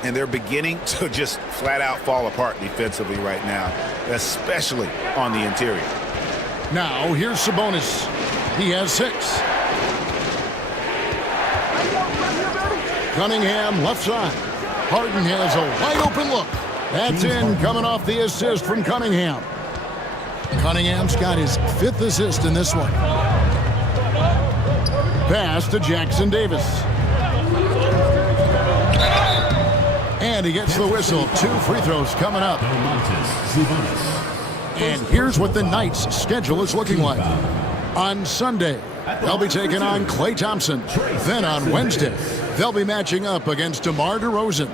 And they're beginning to just flat out fall apart defensively right now, especially on the interior. Now, here's Sabonis. He has 6. Cunningham left side. Harden has a wide open look. That's in, coming off the assist from Cunningham. Cunningham's got his 5th assist in this one. Pass to Jackson Davis. And he gets the whistle. 2 free throws coming up. And here's what the Knights' schedule is looking like. On Sunday, they'll be taking on Klay Thompson. Then on Wednesday, they'll be matching up against DeMar DeRozan.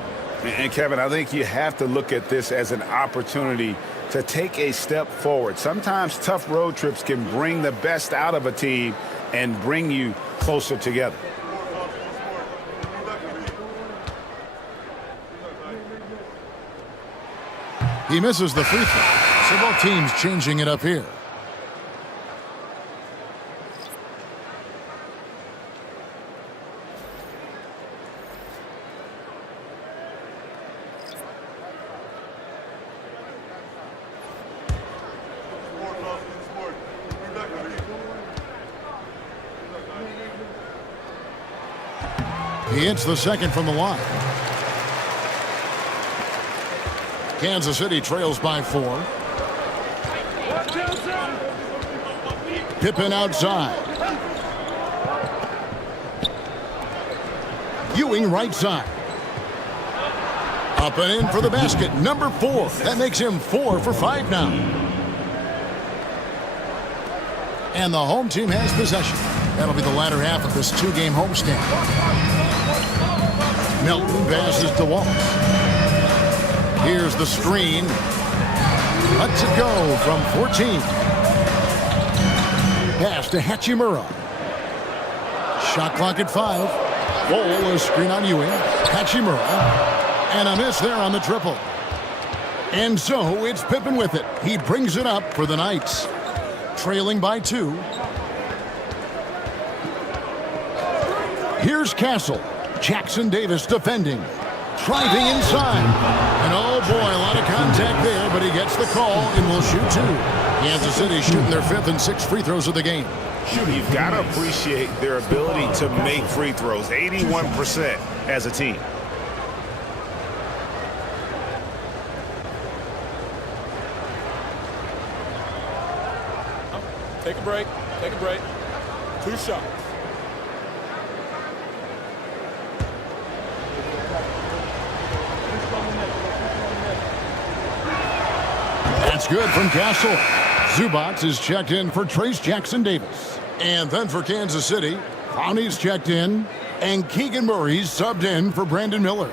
And Kevin, I think you have to look at this as an opportunity to take a step forward. Sometimes tough road trips can bring the best out of a team and bring you closer together. He misses the free throw. So both teams changing it up here. He hits the second from the line. Kansas City trails by 4. Pippen outside. Ewing right side. Up and in for the basket. Number 4. That makes him 4 for 5 now. And the home team has possession. That'll be the latter half of this 2-game homestand. Milton passes to Wallace. Here's the screen. Lets it go from 14. Pass to Hachimura. Shot clock at 5. Bowl, a screen on Ewing. Hachimura. And a miss there on the triple. And so it's Pippen with it. He brings it up for the Knights. Trailing by 2. Here's Castle. Jackson Davis defending. Driving inside. And oh boy, a lot of contact there, but he gets the call and will shoot 2. Kansas City shooting their 5th and 6th free throws of the game. You've got to appreciate their ability to make free throws. 81% as a team. Take a break. Take a break. 2 shots. That's good from Castle. Zubats is checked in for Trace Jackson Davis. And then for Kansas City, Clowney's checked in, and Keegan Murray's subbed in for Brandon Miller.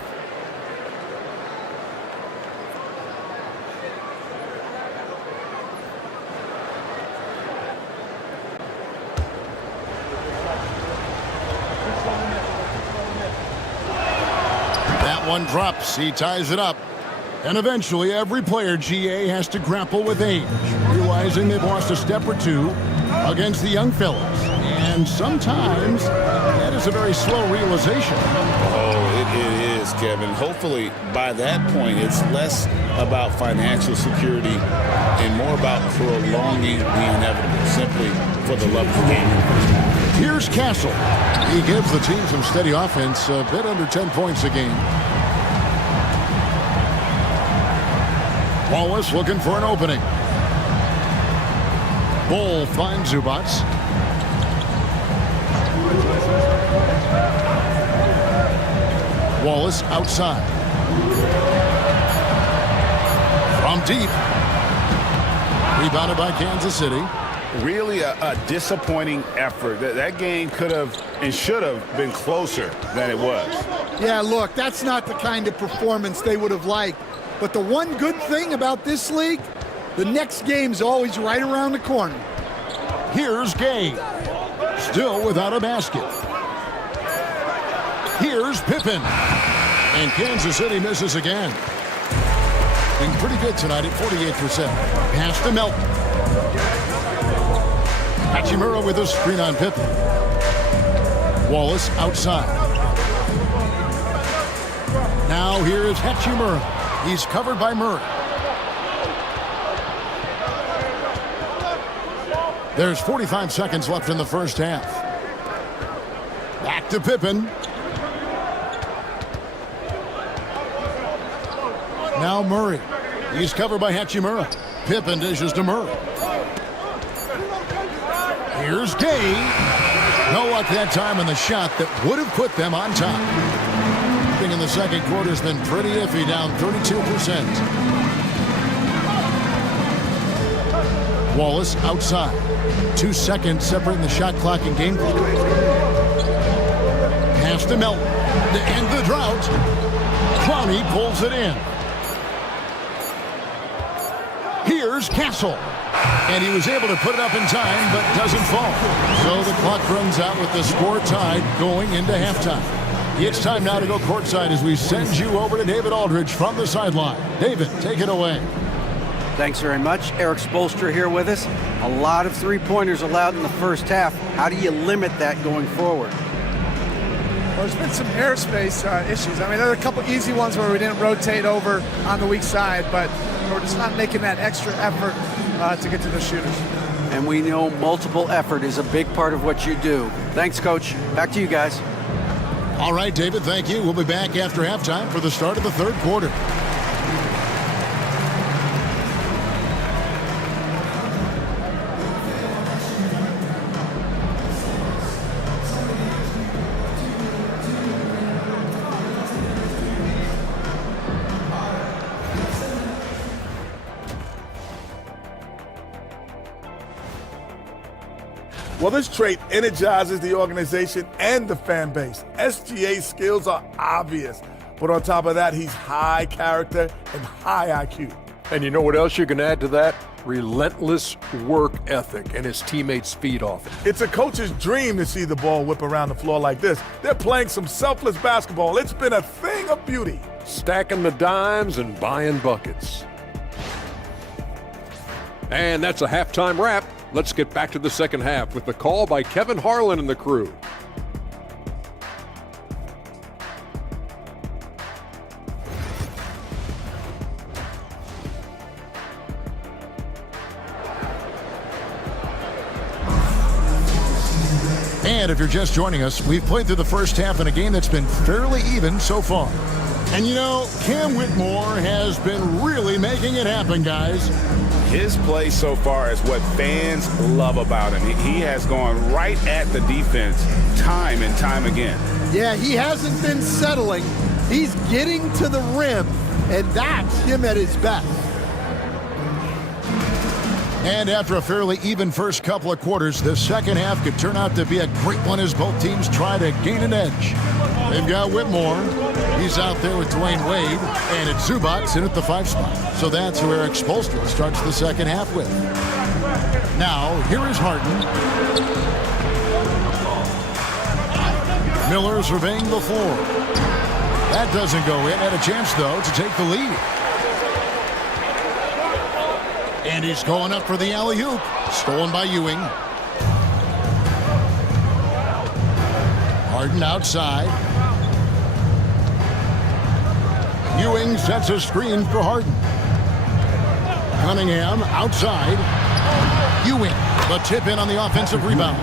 That one drops. He ties it up. And eventually, every player, GA, has to grapple with age, realizing they've lost a step or 2 against the young fellas. And sometimes, that is a very slow realization. Oh, it is, Kevin. Hopefully, by that point, it's less about financial security and more about prolonging the inevitable, simply for the love of the game. Here's Castle. He gives the team some steady offense, a bit under 10 points a game. Wallace looking for an opening. Bull finds Zubats. Wallace outside. From deep. Rebounded by Kansas City. Really a disappointing effort. That game could have and should have been closer than it was. Yeah, look, that's not the kind of performance they would have liked. But the one good thing about this league, the next game's always right around the corner. Here's Gay. Still without a basket. Here's Pippen. And Kansas City misses again. Being pretty good tonight at 48%. Pass to Melton. Hachimura with a screen on Pippen. Wallace outside. Now here is Hachimura. He's covered by Murray. There's 45 seconds left in the first half. Back to Pippen. Now Murray. He's covered by Hachimura. Pippen dishes to Murray. Here's Gay. No luck that time on the shot that would have put them on top. In the second quarter has been pretty iffy, down 32%. Wallace outside. 2 seconds separating the shot clock and game clock. Pass to Melton to end the drought. Clowney pulls it in. Here's Castle. And he was able to put it up in time, but doesn't fall. So the clock runs out with the score tied going into halftime. It's time now to go courtside as we send you over to David Aldridge from the sideline. David, take it away. Thanks very much. Eric Spoelstra here with us. A lot of three-pointers allowed in the first half. How do you limit that going forward? Well, there's been some airspace issues. I mean, there are a couple easy ones where we didn't rotate over on the weak side, but we're just not making that extra effort to get to the shooters. And we know multiple effort is a big part of what you do. Thanks, Coach. Back to you guys. All right, David, thank you. We'll be back after halftime for the start of the third quarter. Well, this trait energizes the organization and the fan base. SGA's skills are obvious, but on top of that, he's high character and high IQ. And you know what else you can add to that? Relentless work ethic, and his teammates feed off it. It's a coach's dream to see the ball whip around the floor like this. They're playing some selfless basketball. It's been a thing of beauty. Stacking the dimes and buying buckets. And that's a halftime wrap. Let's get back to the second half with the call by Kevin Harlan and the crew. And if you're just joining us, we've played through the first half in a game that's been fairly even so far. And you know, Cam Whitmore has been really making it happen, guys. His play so far is what fans love about him. He has gone right at the defense time and time again. Yeah, he hasn't been settling. He's getting to the rim, and that's him at his best. And after a fairly even first couple of quarters, the second half could turn out to be a great one as both teams try to gain an edge. They've got Whitmore. He's out there with Dwayne Wade, and it's Zubac in at the 5 spot. So that's who Eric Spoelstra starts the second half with. Now, here is Harden. Miller surveying the floor. That doesn't go in. Had a chance, though, to take the lead. And he's going up for the alley-oop. Stolen by Ewing. Harden outside. Ewing sets a screen for Harden. Cunningham outside. Ewing, the tip in on the offensive rebound.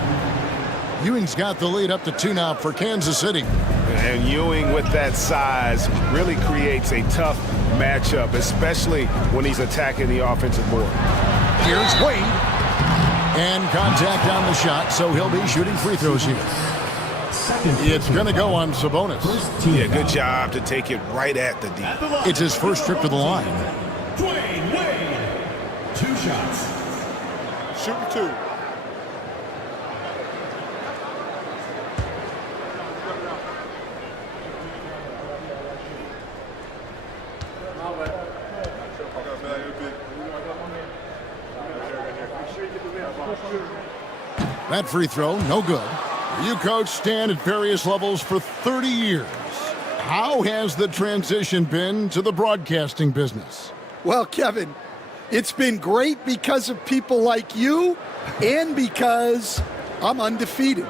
Ewing's got the lead up to 2 now for Kansas City. And Ewing with that size really creates a tough matchup, especially when he's attacking the offensive board. Here's Wade. And contact on the shot, so he'll be shooting free throws here. It's going to go on Sabonis. Yeah, good job to take it right at the D. It's his first trip to the line. Dwayne Wade. 2 shots. Shooting 2. That free throw, no good. You coach Stan at various levels for 30 years. How has the transition been to the broadcasting business? Well, Kevin, it's been great because of people like you and because I'm undefeated.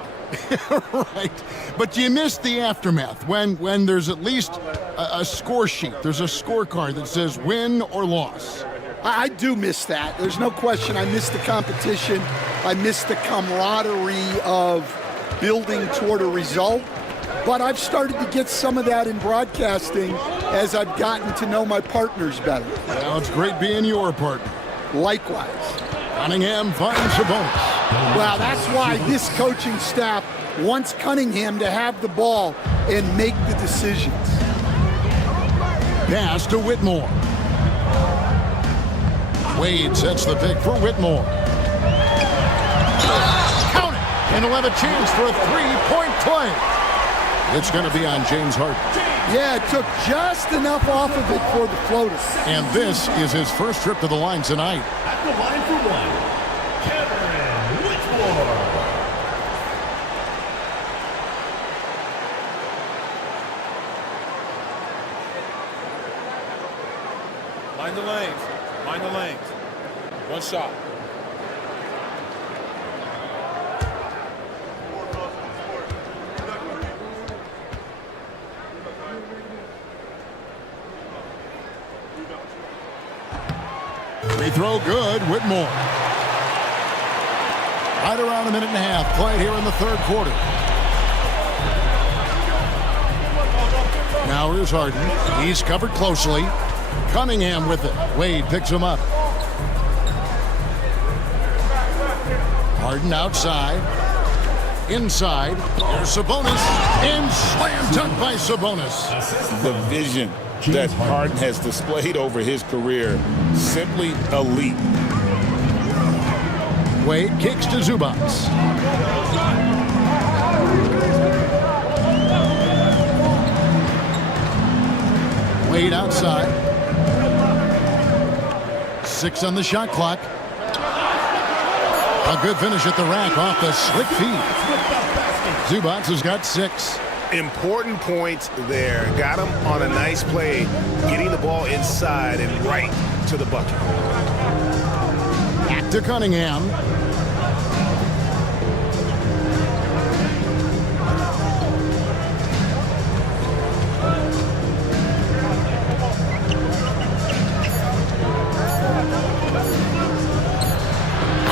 Right. But you missed the aftermath when there's at least a score sheet. There's a scorecard that says win or loss. I do miss that. There's no question. I miss the competition. I miss the camaraderie of building toward a result. But I've started to get some of that in broadcasting as I've gotten to know my partners better. Well, it's great being your partner. Likewise. Cunningham finds Sabonis. Well, that's why this coaching staff wants Cunningham to have the ball and make the decisions. Pass to Whitmore. Wade sets the pick for Whitmore. Count it! And he'll have a chance for a 3-point play. It's going to be on James Harden. Yeah, it took just enough off of it for the floater. And this is his first trip to the line tonight. At the line for 1, Kevin Whitmore. Mind the lanes. Mind the lanes. 1 shot. Free throw good, Whitmore. Right around a minute and a half played here in the third quarter. Now here's Harden. He's covered closely. Cunningham with it. Wade picks him up. Harden outside. Inside. There's Sabonis. And slam dunk by Sabonis. The vision that Harden has displayed over his career, simply elite. Wade kicks to Zubac. Wade outside. 6 on the shot clock. A good finish at the rack off the slick feed. Zubac has got 6. Important point there. Got him on a nice play, getting the ball inside and right to the bucket. Back to Cunningham.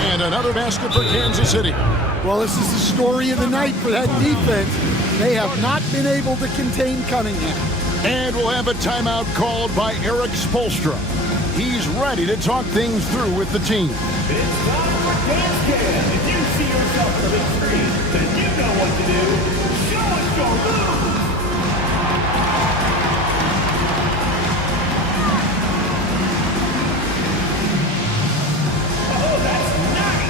And another basket for Kansas City. Well, this is the story of the night for that defense. They have not been able to contain Cunningham. And we'll have a timeout called by Eric Spoelstra. He's ready to talk things through with the team. It's time for dance cam. If you see yourself on the big screen, then you know what to do. Show us your move. Oh, that's nice.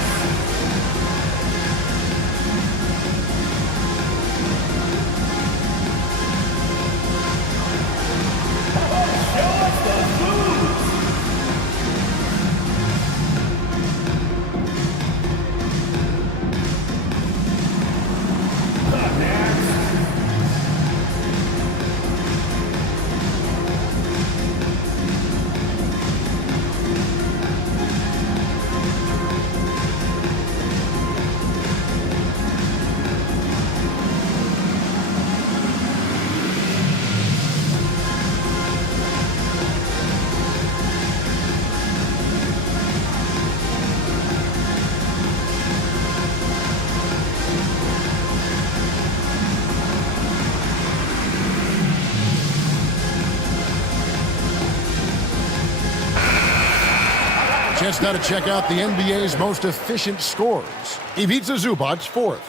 Show us the moves. Chance now to check out the NBA's most efficient scorers. Ivica Zubac, 4th.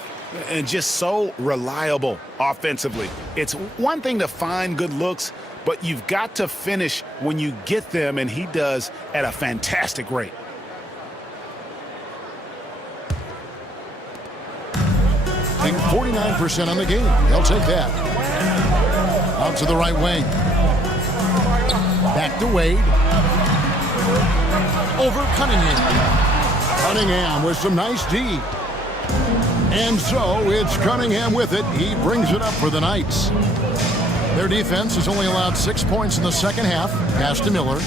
And just so reliable offensively. It's one thing to find good looks, but you've got to finish when you get them, and he does at a fantastic rate. And 49% on the game. They'll take that. Out to the right wing. Back to Wade. Over Cunningham. Cunningham with some nice D. And so it's Cunningham with it. He brings it up for the Knights. Their defense has only allowed 6 points in the second half. Pass to Miller.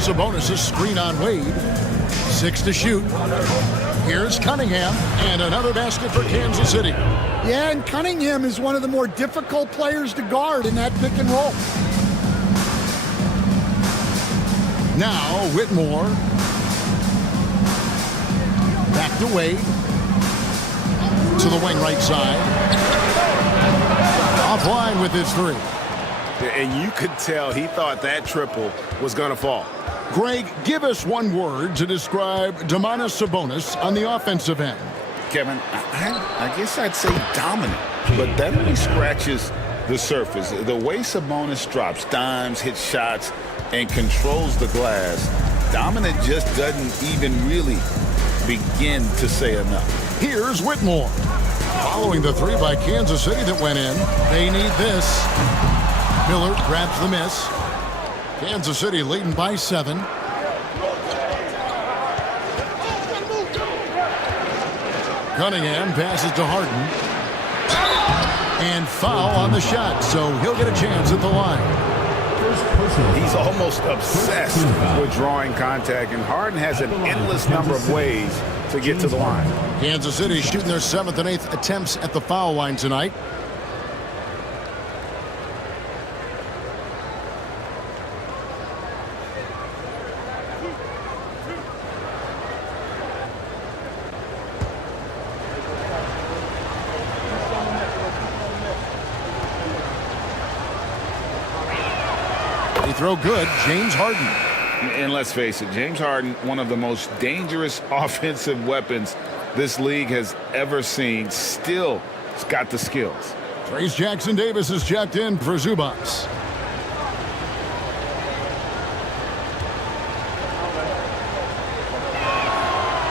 Sabonis' screen on Wade. 6 to shoot. Here's Cunningham, and another basket for Kansas City. Yeah, and Cunningham is one of the more difficult players to guard in that pick and roll. Now Whitmore. Back to Wade. To the wing right side. Offline with his 3. And you could tell he thought that triple was going to fall. Greg, give us one word to describe Domantas Sabonis on the offensive end. Kevin, I guess I'd say dominant, but that only scratches the surface. The way Sabonis drops dimes, hits shots, and controls the glass, dominant just doesn't even really begin to say enough. Here's Whitmore. Following the 3 by Kansas City that went in, they need this. Miller grabs the miss. Kansas City leading by 7. Cunningham passes to Harden. And foul on the shot, so he'll get a chance at the line. He's almost obsessed with drawing contact, and Harden has an endless number of ways to get to the line. Kansas City shooting their 7th and 8th attempts at the foul line tonight. Throw good, James Harden. And let's face it, James Harden, one of the most dangerous offensive weapons this league has ever seen, still has got the skills. Trace Jackson-Davis is checked in for Zubac.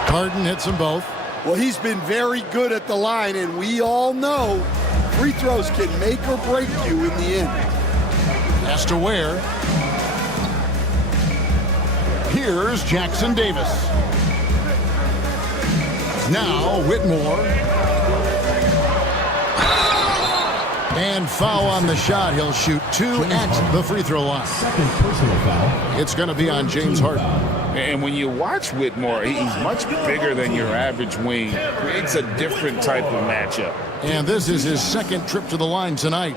Harden hits them both. Well, he's been very good at the line, and we all know free throws can make or break you in the end. Has to wear. Here's Jackson Davis. Now Whitmore. And foul on the shot. He'll shoot 2 at the free throw line. Second personal foul. It's going to be on James Harden. And when you watch Whitmore, he's much bigger than your average wing. Creates a different type of matchup. And this is his second trip to the line tonight.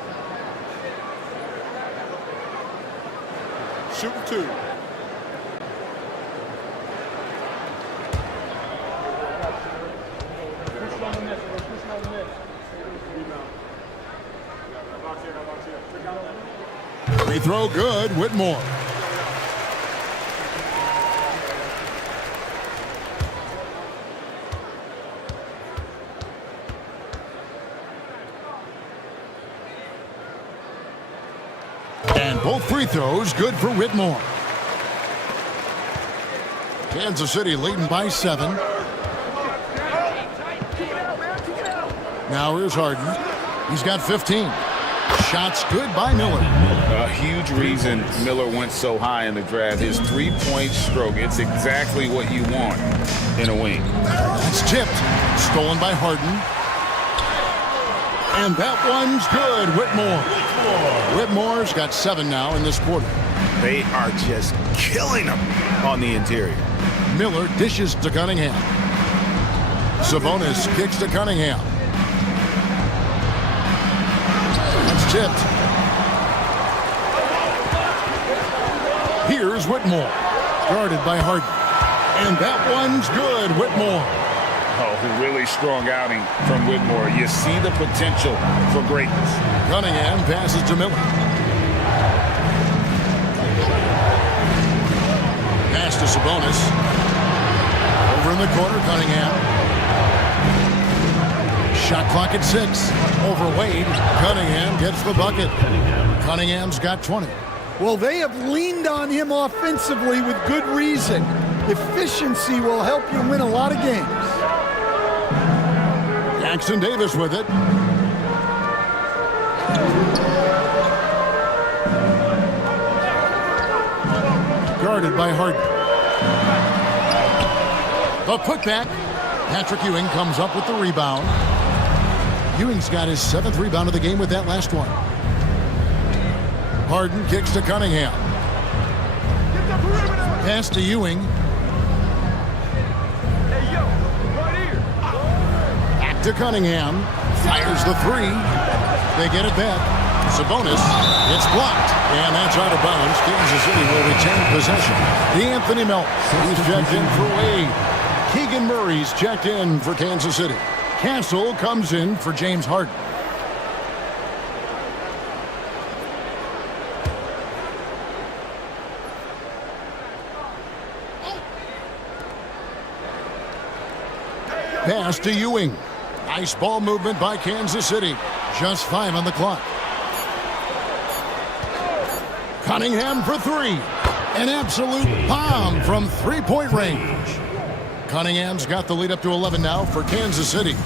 Shoot 2. Free throw good, Whitmore. And both free throws good for Whitmore. Kansas City leading by 7. Now here's Harden. He's got 15. Shots good by Miller. A huge reason Miller went so high in the draft. His three-point stroke. It's exactly what you want in a wing. That's tipped. Stolen by Harden. And that one's good. Whitmore's got 7 now in this quarter. They are just killing them on the interior. Miller dishes to Cunningham. Sabonis kicks to Cunningham. That's tipped. Here's Whitmore. Guarded by Harden. And that one's good. Whitmore. Oh, really strong outing from Whitmore. You see the potential for greatness. Cunningham passes to Miller. Pass to Sabonis. Over in the corner, Cunningham. Shot clock at 6. Over Wade. Cunningham gets the bucket. Cunningham's got 20. Well, they have leaned on him offensively with good reason. Efficiency will help you win a lot of games. Jackson Davis with it. Guarded by Harden. The putback. Patrick Ewing comes up with the rebound. Ewing's got his 7th rebound of the game with that last one. Harden kicks to Cunningham. Pass to Ewing. Back to Cunningham. Fires the 3. They get it back. Sabonis. It's blocked. And that's out of bounds. Kansas City will retain possession. DeAnthony Melton. He's checked in for Wade. Keegan Murray's checked in for Kansas City. Castle comes in for James Harden. Pass to Ewing. Nice ball movement by Kansas City. Just 5 on the clock. Cunningham for 3. An absolute bomb from 3-point range. Cunningham's got the lead up to 11 now for Kansas City.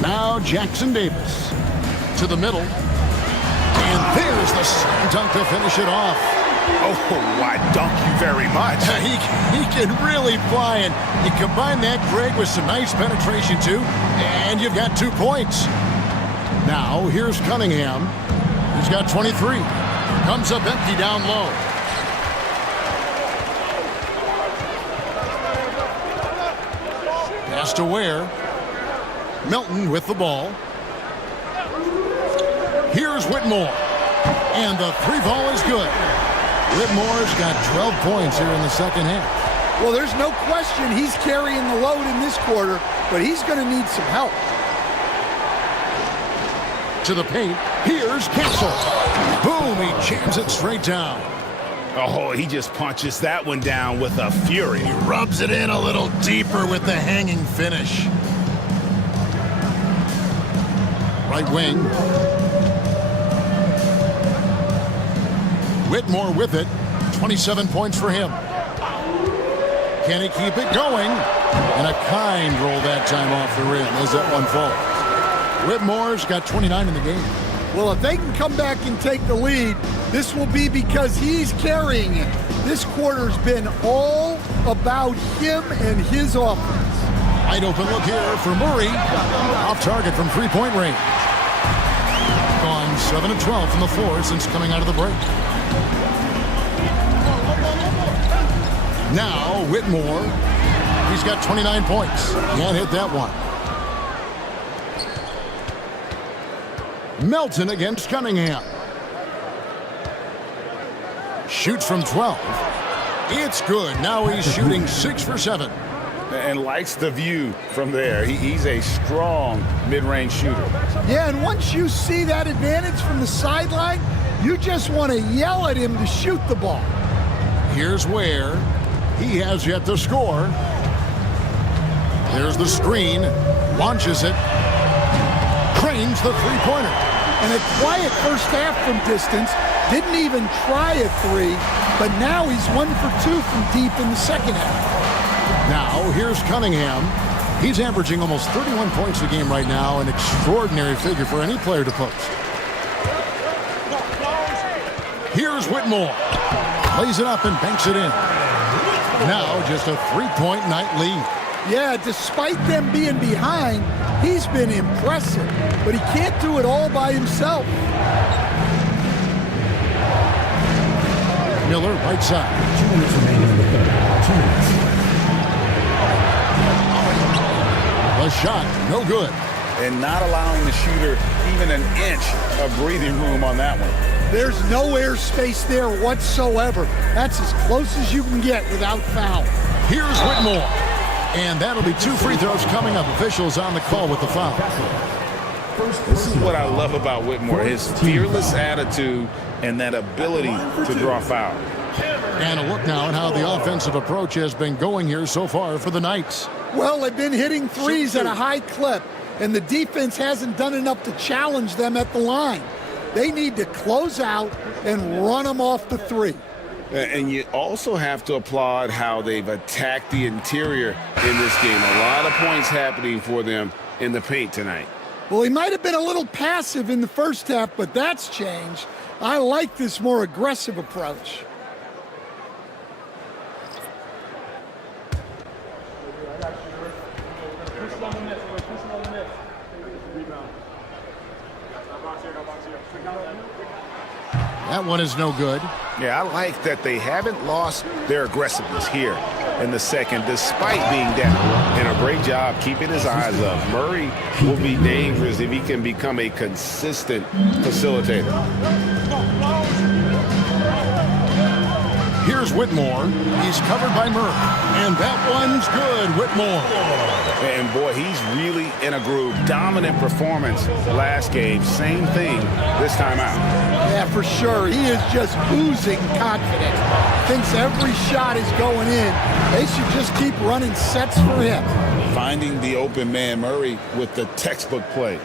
Now Jackson Davis to the middle. And there's the slam dunk to finish it off. Oh, I dunk you very much. He can really fly, and you combine that, Greg, with some nice penetration, too, and you've got 2 points. Now, here's Cunningham. He's got 23. Comes up empty down low. Pass to Ware. Milton with the ball. Here's Whitmore. And the 3 ball is good. Whitmore's got 12 points here in the second half. Well, there's no question he's carrying the load in this quarter, but he's going to need some help. To the paint. Here's Castle. Boom, he jams it straight down. Oh, he just punches that one down with a fury. He rubs it in a little deeper with the hanging finish. Right wing. Whitmore with it. 27 points for him. Can he keep it going? And a kind roll that time off the rim as that one falls. Whitmore's got 29 in the game. Well, if they can come back and take the lead, This will be because he's carrying it. This quarter's been all about him and his offense. Wide open look here for Murray. Off target from three-point range. Gone 7 of 12 from the floor since coming out of the break. Now Whitmore. He's got 29 points. Can't hit that one. Melton against Cunningham. Shoots from 12. It's good. Now he's shooting 6 for 7. And likes the view from there. He's a strong mid-range shooter. Yeah, and once you see that advantage from the sideline, you just want to yell at him to shoot the ball. Here's where he has yet to score. There's the screen. Launches it. Cranes the three-pointer. And a quiet first half from distance. Didn't even try a three, but now he's 1 for 2 from deep in the second half. Now, here's Cunningham. He's averaging almost 31 points a game right now, an extraordinary figure for any player to post. Here's Whitmore. Lays it up and banks it in. Now, just a three-point night lead. Yeah, despite them being behind, he's been impressive, but he can't do it all by himself. Miller, right side. 2 minutes remaining in the third. 2 minutes. A shot, no good. And not allowing the shooter even an inch of breathing room on that one. There's no air space there whatsoever. That's as close as you can get without foul. Here's Whitmore. And that'll be 2 free throws coming up. Officials on the call with the foul. This is what I love about Whitmore, his fearless attitude and that ability to draw foul. And a look now at how the offensive approach has been going here so far for the Knights. Well, they've been hitting threes at a high clip, and the defense hasn't done enough to challenge them at the line. They need to close out and run them off the three. And you also have to applaud how they've attacked the interior in this game. A lot of points happening for them in the paint tonight. Well, he might have been a little passive in the first half, but that's changed. I like this more aggressive approach. That one is no good. Yeah, I like that they haven't lost their aggressiveness here in the second, despite being down. And a great job keeping his eyes up. Murray will be dangerous if he can become a consistent facilitator. Here's Whitmore. He's covered by Murray. And that one's good, Whitmore. And boy, he's really in a groove. Dominant performance last game. Same thing this time out. Yeah, for sure. He is just oozing confidence. Thinks every shot is going in. They should just keep running sets for him. Finding the open man, Murray, with the textbook play.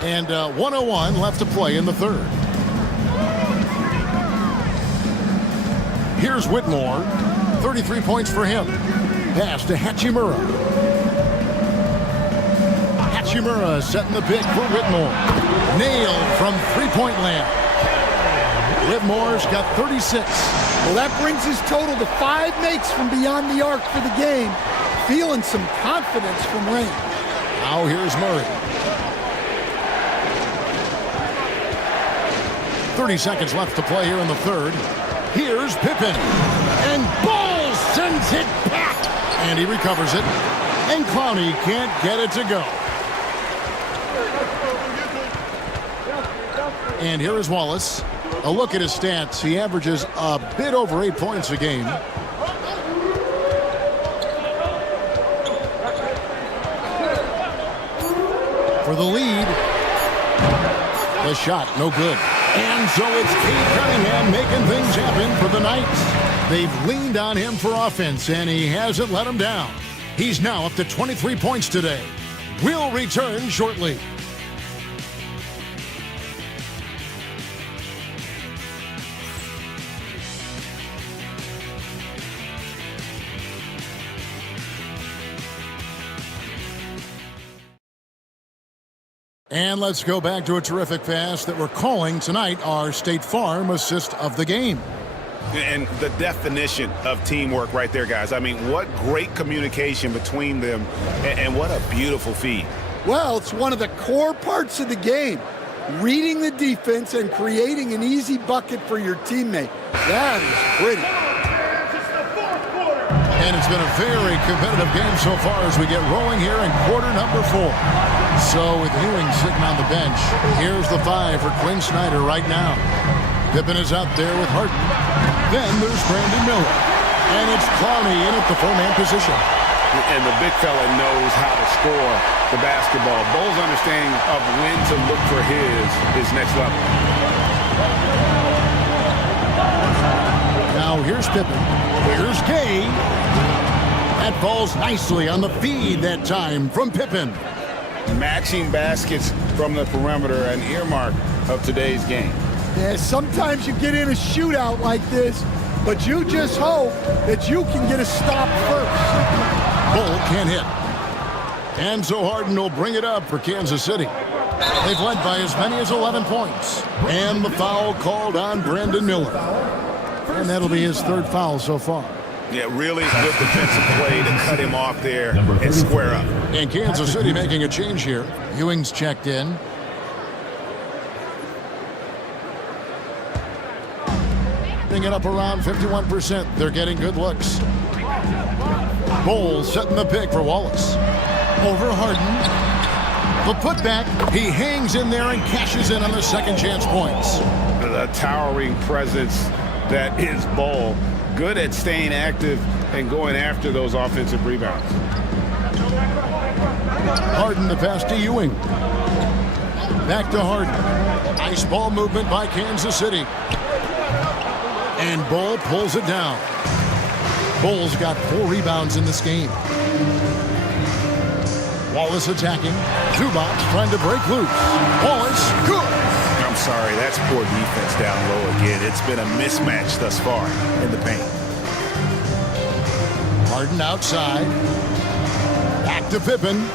And 1:01 left to play in the third. Here's Whitmore. 33 points for him. Pass to Hachimura. Hachimura setting the pick for Whitmore. Nailed from three-point land. Whitmore's got 36. Well, that brings his total to 5 makes from beyond the arc for the game. Feeling some confidence from range. Now here's Murray. 30 seconds left to play here in the third. Here's Pippen. And Ball sends it back. And he recovers it. And Clowney can't get it to go. And here is Wallace. A look at his stats. He averages a bit over 8 points a game. For the lead. The shot, no good. And so it's Cade Cunningham making things happen for the Knights. They've leaned on him for offense, and he hasn't let them down. He's now up to 23 points today. We'll return shortly. And let's go back to a terrific pass that we're calling tonight our State Farm assist of the game. And the definition of teamwork right there, guys. I mean, what great communication between them, and what a beautiful feed. Well, it's one of the core parts of the game. Reading the defense and creating an easy bucket for your teammate. That is pretty. And it's been a very competitive game so far as we get rolling here in quarter number 4. So with Ewing sitting on the bench, here's the 5 for Quinn Snyder right now. Pippen is out there with Harden. Then there's Brandon Miller. And it's Clowney in at the 4-man position. And the big fella knows how to score the basketball. Bo's understanding of when to look for his next level. Now here's Pippen. Here's Gay. That falls nicely on the feed that time from Pippen. Matching baskets from the perimeter, an earmark of today's game. Yeah, sometimes you get in a shootout like this, but you just hope that you can get a stop first. Bull can't hit. And so Harden will bring it up for Kansas City. They've led by as many as 11 points. And the foul called on Brandon Miller. And that'll be his 3rd foul so far. Yeah, really good defensive play to cut him off there and square up. And Kansas City making a change here. Ewing's checked in. It up around 51%. They're getting good looks. Bol setting the pick for Wallace. Over Harden. The putback. He hangs in there and cashes in on the second chance points. The towering presence that is Bol. Good at staying active and going after those offensive rebounds. Harden the pass to Ewing. Back to Harden. Nice ball movement by Kansas City. And Bol pulls it down. Bol's got 4 rebounds in this game. Wallace attacking. Zubac trying to break loose. Wallace, good. I'm sorry, that's poor defense down low again. It's been a mismatch thus far in the paint. Harden outside. Back to Pippen.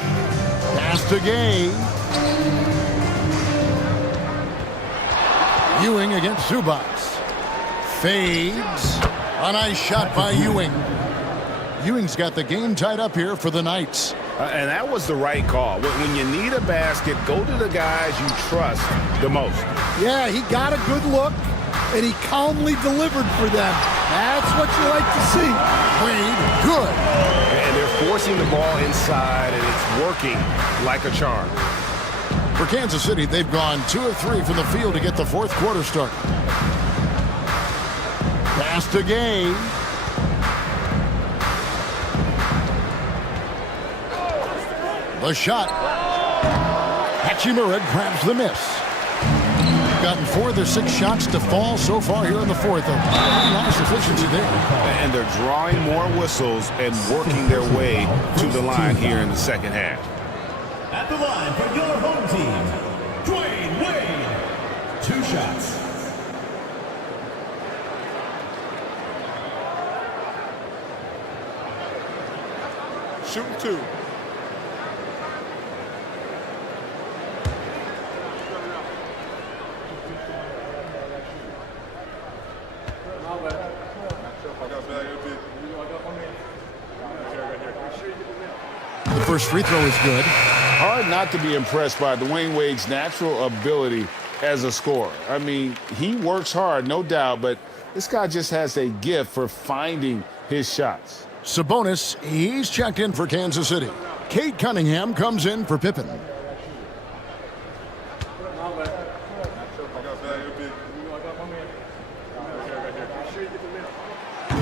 Pass to Gay. Ewing against Zubac. Fades. A nice shot by Ewing. Ewing's got the game tied up here for the Knights. And that was the right call. When you need a basket, go to the guys you trust the most. Yeah, he got a good look, and he calmly delivered for them. That's what you like to see. Wade, good. And they're forcing the ball inside, and it's working like a charm. For Kansas City, they've gone 2 of 3 from the field to get the 4th quarter started. Pass to Gay. The shot. Hachimura grabs the miss. Gotten 4 of their 6 shots to fall so far here in the 4th. Nice efficiency there. And they're drawing more whistles and working their way to the line here in the second half. At the line for your home team, Dwayne Wade. 2 shots. Shooting 2. The first free throw is good. Hard not to be impressed by Dwayne Wade's natural ability as a scorer. I mean, he works hard, no doubt, but this guy just has a gift for finding his shots. Sabonis, he's checked in for Kansas City. Cade Cunningham comes in for Pippen.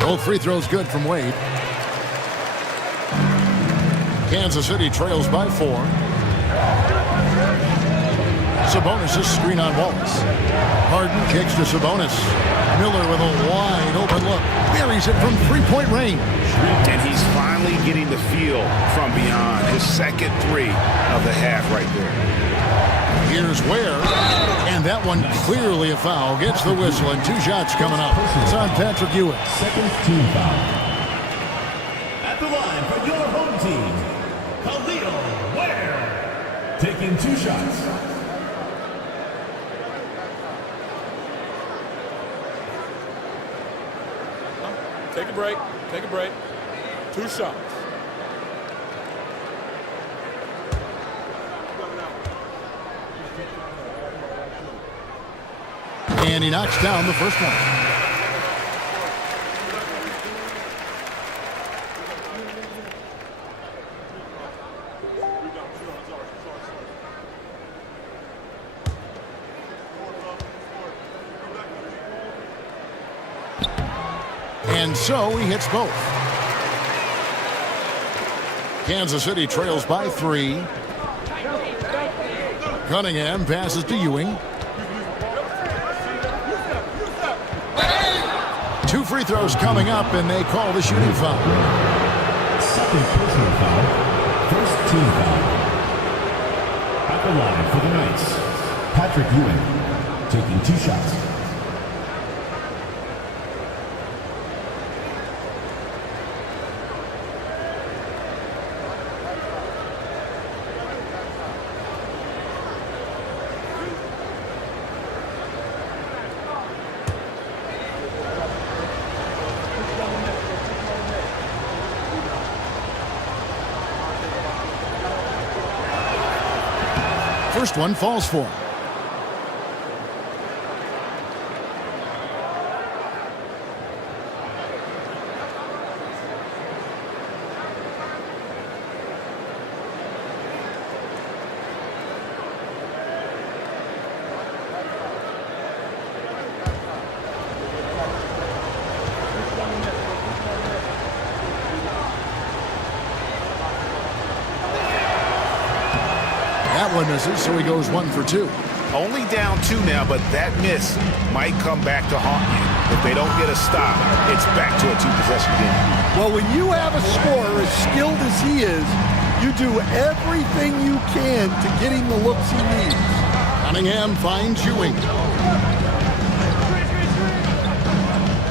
Both free throws good from Wade. Kansas City trails by 4. Sabonis' screen on Wallace. Harden kicks to Sabonis. Miller with a wide open look. Buries it from 3-point range. And he's finally getting the feel from beyond. His second 3 of the half right there. Here's Ware. And that one clearly a foul. Gets the whistle and 2 shots coming up. It's on Patrick Ewing. Second team foul. At the line for your home team, Khalil Ware. Take taking 2 shots. Take a break. Take a break. 2 shots. And he knocks down the first one. And so he hits both. Kansas City trails by 3. Cunningham passes to Ewing. 2 free throws coming up, and they call the shooting foul. Second personal foul. First team foul. At the line for the Knights, Patrick Ewing taking 2 shots. First one falls for him. That one misses, so he goes 1 for 2. Only down 2 now, but that miss might come back to haunt you. If they don't get a stop, it's back to a 2-possession game. Well, when you have a scorer as skilled as he is, you do everything you can to get him the looks he needs. Cunningham finds Ewing.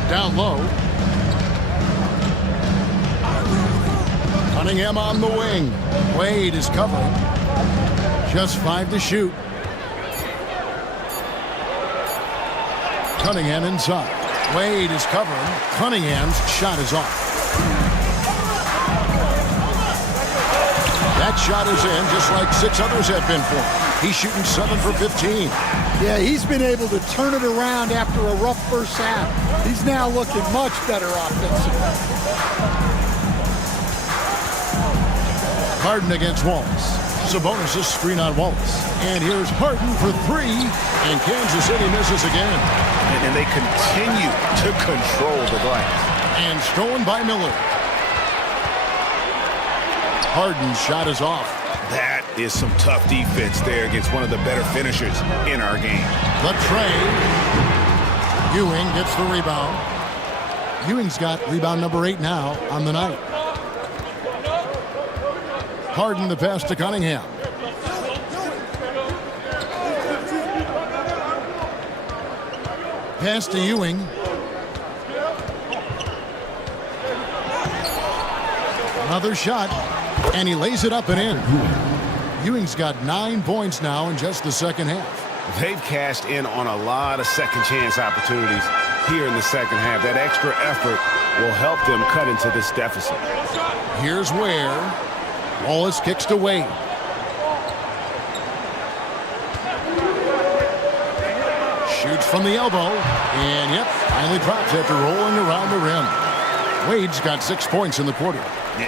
Down low. Cunningham on the wing. Wade is covering. Just 5 to shoot. Cunningham inside. Wade is covering. Cunningham's shot is off. That shot is in, just like 6 others have been for him. He's shooting 7 for 15. Yeah, he's been able to turn it around after a rough first half. He's now looking much better offensively. Harden against Wallace. Sabonis' screen on Wallace. And here's Harden for 3. And Kansas City misses again. And they continue to control the glass. And stolen by Miller. Harden's shot is off. That is some tough defense there against one of the better finishers in our game. The tray. Ewing gets the rebound. Ewing's got rebound number 8 now on the night. Harden the pass to Cunningham. Pass to Ewing. Another shot, and he lays it up and in. Ewing's got 9 points now in just the second half. They've cashed in on a lot of second chance opportunities here in the second half. That extra effort will help them cut into this deficit. Here's where Wallace kicks to Wade. Shoots from the elbow, and yep, finally drops after rolling around the rim. Wade's got 6 points in the quarter.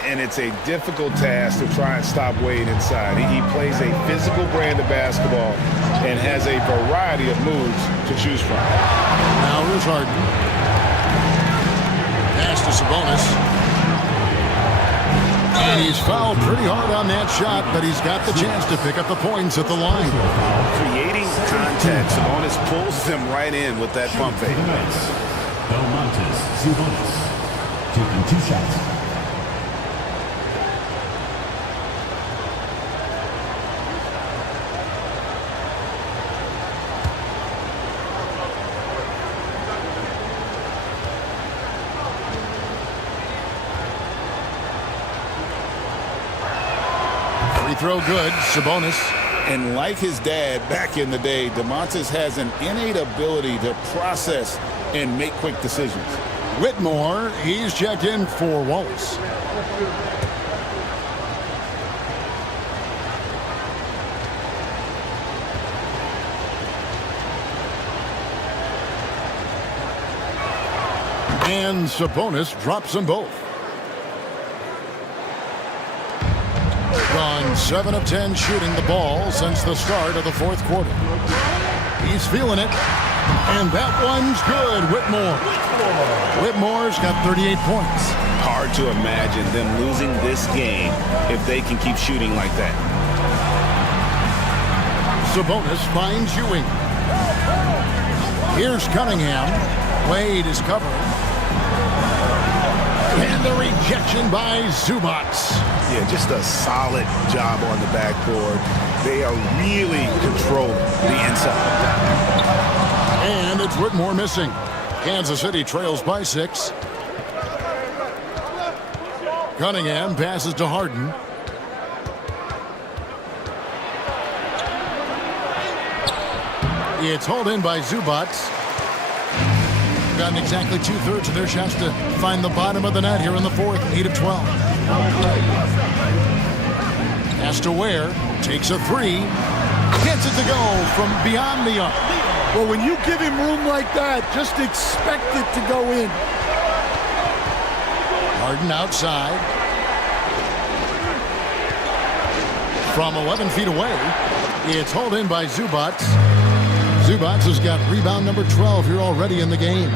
And it's a difficult task to try and stop Wade inside. He plays a physical brand of basketball and has a variety of moves to choose from. Now here's Harden. Pass to Sabonis. And he's fouled pretty hard on that shot, but he's got the chance to pick up the points at the line. Creating contact, Sabonis pulls them right in with that pump fake. Belmontes Sabonis taking 2 shots. Throw good. Sabonis And like his dad back in the day, DeMontis has an innate ability to process and make quick decisions. Whitmore, he's checked in for Wallace. And Sabonis drops them both. Gone 7 of 10 shooting the ball since the start of the fourth quarter. He's feeling it. And that one's good, Whitmore. Whitmore's got 38 points. Hard to imagine them losing this game if they can keep shooting like that. Sabonis finds Ewing. Here's Cunningham. Wade is covered. And the rejection by Zubac. Yeah, just a solid job on the backboard. They are really controlling the inside. And it's Whitmore missing. Kansas City trails by 6. Cunningham passes to Harden. It's hauled in by Zubac. Gotten exactly 2/3 of their shots to find the bottom of the net here in the fourth. 8 of 12. Has to Ware. Takes a 3. Gets it to go from beyond the arc. Well, when you give him room like that, just expect it to go in. Harden outside. From 11 feet away, it's hauled in by Zubac. Zubac has got rebound number 12 here already in the game.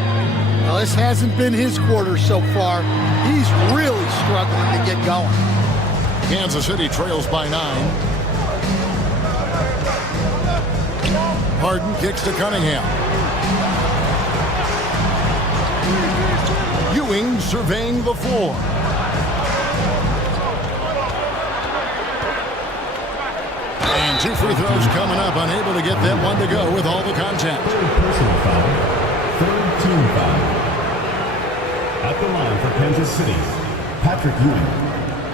Well, this hasn't been his quarter so far. He's really struggling to get going. Kansas City trails by 9. Harden kicks to Cunningham. Ewing surveying the floor. And 2 free throws coming up, unable to get that one to go with all the contact. Personal foul. Third team foul. At the line for Kansas City, Patrick Ewing.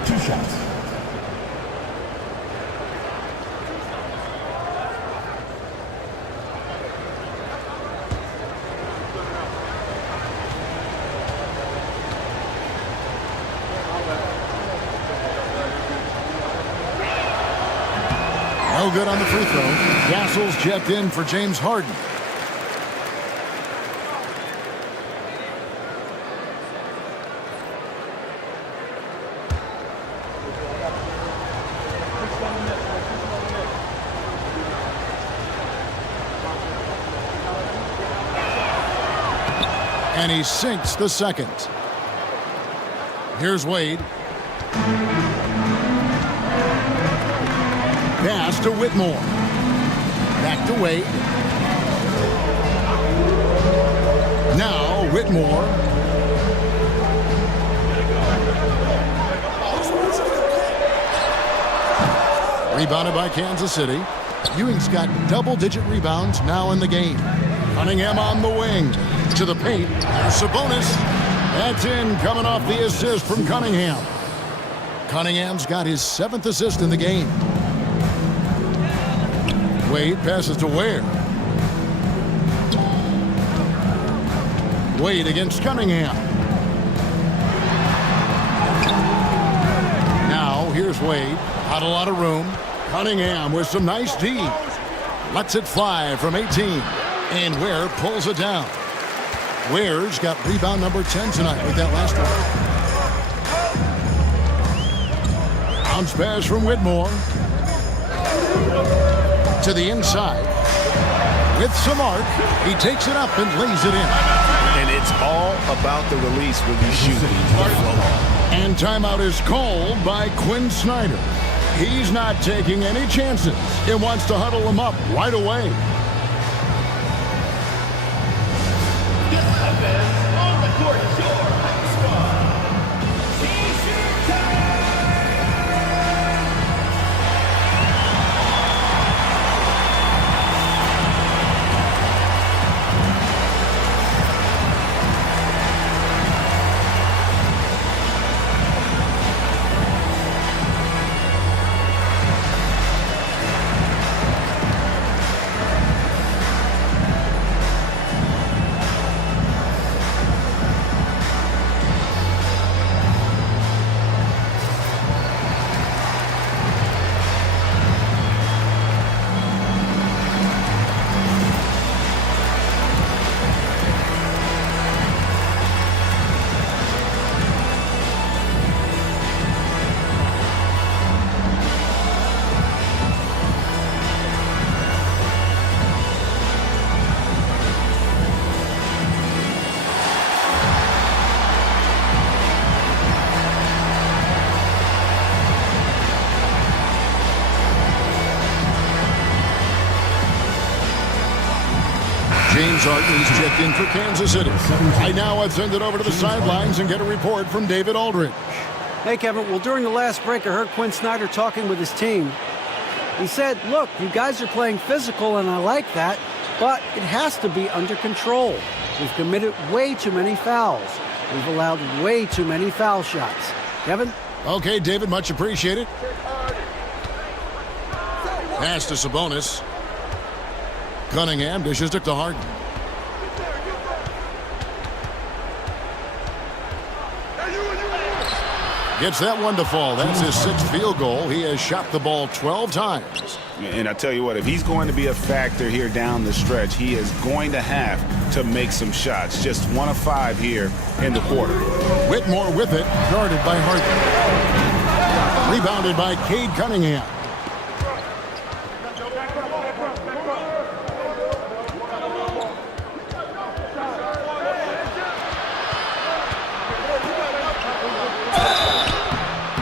2 shots. No good on the free throw. Castle's checked in for James Harden. And he sinks the second. Here's Wade. Pass to Whitmore. Back to Wade. Now Whitmore. Rebounded by Kansas City. Ewing's got double-digit rebounds now in the game. Cunningham on the wing. To the paint. Sabonis. That's in, coming off the assist from Cunningham. Cunningham's got his 7th assist in the game. Wade passes to Ware. Wade against Cunningham. Now here's Wade. Not a lot of room. Cunningham with some nice D. Lets it fly from 18. And Ware pulls it down. Ware's got rebound number 10 tonight with that last one. Bounce pass from Whitmore. To the inside. With some arc, he takes it up and lays it in. And it's all about the release when you shoot. And timeout is called by Quinn Snyder. He's not taking any chances. He wants to huddle him up right away. On the court, your squad. James Harden, he's checked in for Kansas City. I now have send it over to the sidelines and get a report from David Aldridge. Hey, Kevin. Well, during the last break, I heard Quinn Snyder talking with his team. He said, look, you guys are playing physical, and I like that, but it has to be under control. We've committed way too many fouls. We've allowed way too many foul shots. Kevin? Okay, David, much appreciated. Pass to Sabonis. Cunningham dishes it to Harden. Gets that one to fall. That's his 6th field goal. He has shot the ball 12 times. And I tell you what, if he's going to be a factor here down the stretch, he is going to have to make some shots. Just 1 of 5 here in the quarter. Whitmore with it, guarded by Harden. Rebounded by Cade Cunningham.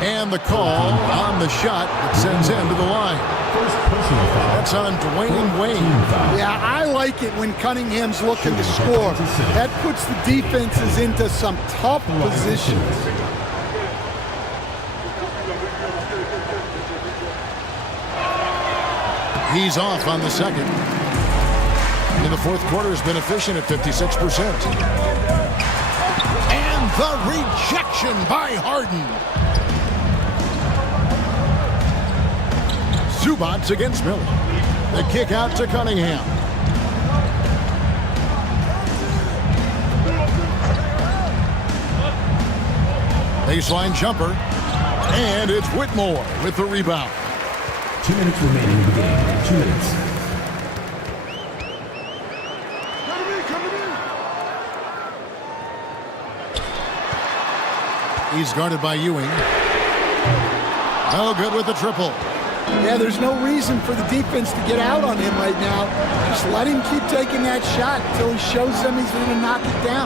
And the call on the shot that sends him to the line. That's on Dwayne Wade. Yeah, I like it when Cunningham's looking to score. That puts the defenses into some tough positions. He's off on the second. In the fourth quarter has been efficient at 56%. And the rejection by Harden. Zubats against Miller. The kick out to Cunningham. Baseline jumper. And it's Whitmore with the rebound. 2 minutes remaining in the game. 2 minutes. He's guarded by Ewing. No good with the triple. Yeah, there's no reason for the defense to get out on him right now. Just let him keep taking that shot until he shows them he's going to knock it down.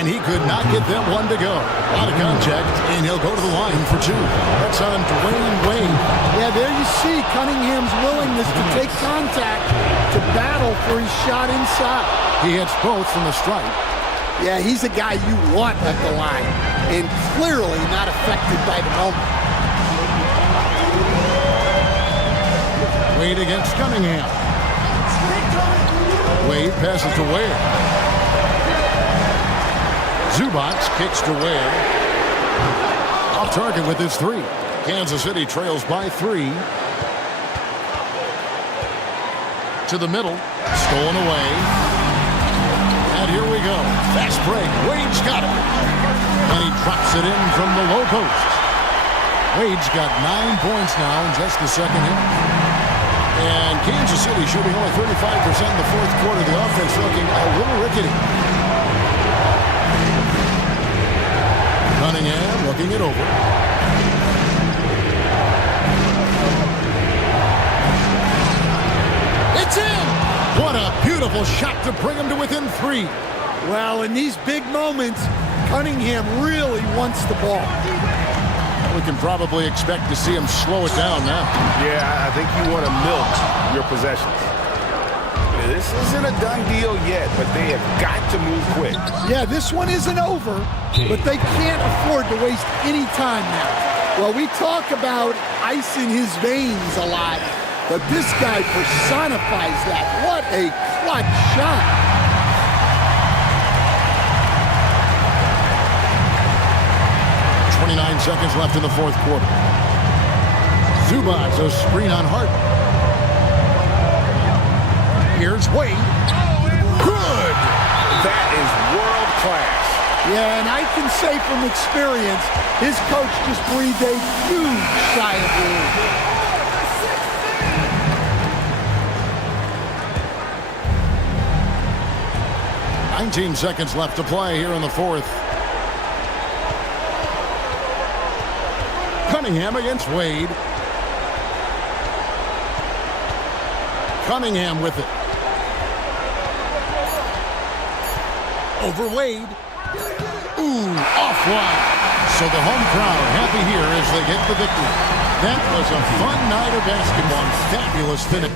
And he could not get that one to go. A lot of contact, and he'll go to the line for 2. That's on Dwayne Wade. Yeah, there you see Cunningham's willingness to take contact, to battle for his shot inside. He hits both from the stripe. Yeah, he's a guy you want at the line, and clearly not affected by the moment. Wade against Cunningham. Wade passes to Ware. Zubats kicks to Ware. Off target with his 3. Kansas City trails by 3. To the middle. Stolen away. And here we go. Fast break. Wade's got it. And he drops it in from the low post. Wade's got 9 points now in just the second hit. And Kansas City shooting only 35% in the fourth quarter. The offense looking a little rickety. Cunningham looking it over. It's in! What a beautiful shot to bring him to within 3. Well, in these big moments, Cunningham really wants the ball. We can probably expect to see him slow it down now. Yeah, I think you want to milk your possessions. This isn't a done deal yet, but they have got to move quick. Yeah, this one isn't over, but they can't afford to waste any time now. Well, we talk about ice in his veins a lot, but this guy personifies that. What a clutch shot. 29 seconds left in the fourth quarter. Zubats, a screen on Harden. Here's Wade. Good! That is world class. Yeah, and I can say from experience, his coach just breathed a huge sigh of relief. 19 seconds left to play here in the fourth. Cunningham against Wade. Cunningham with it. Over Wade. Ooh, offline. So the home crowd happy here as they get the victory. That was a fun night of basketball. Fabulous finish.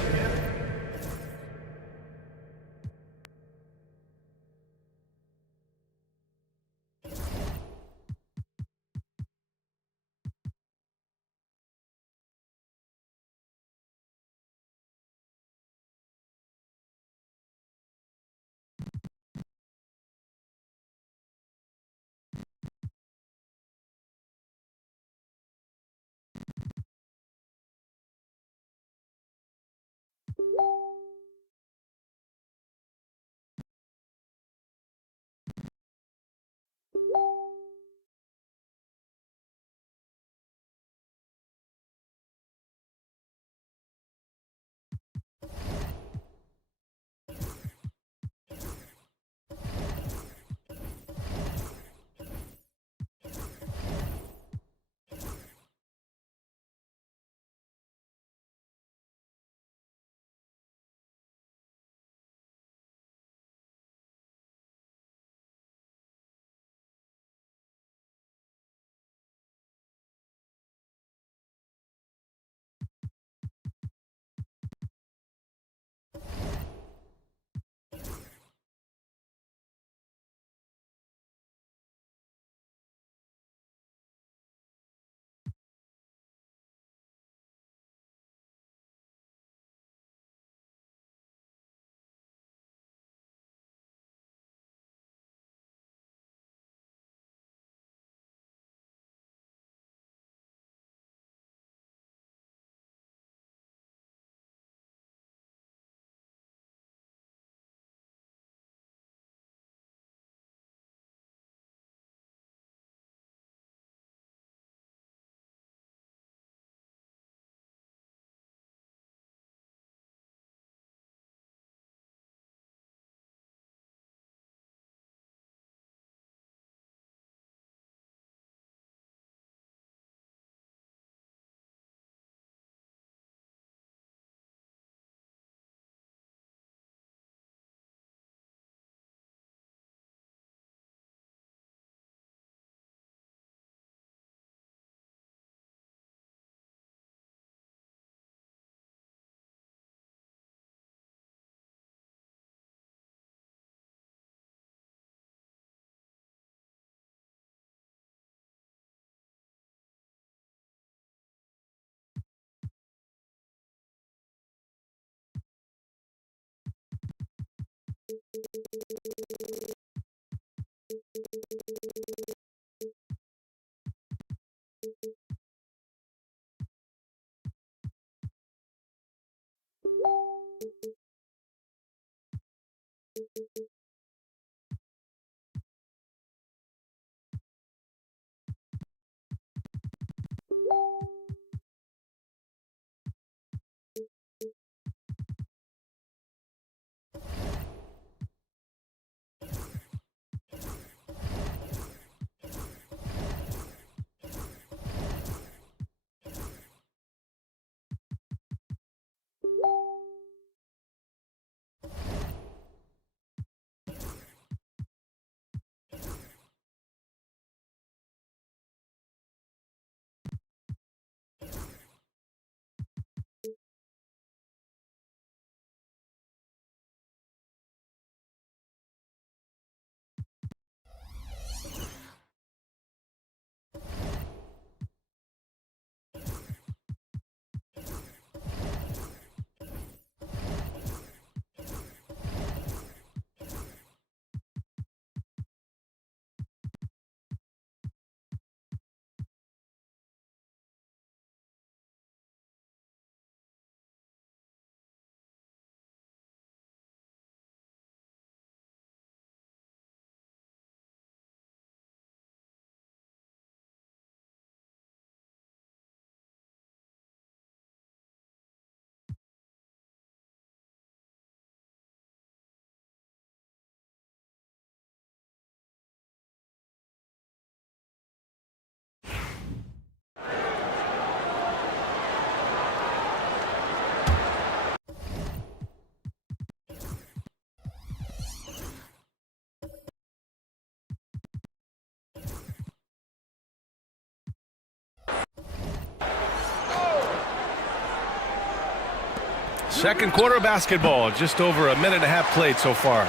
Second quarter of basketball, just over a minute and a half played so far.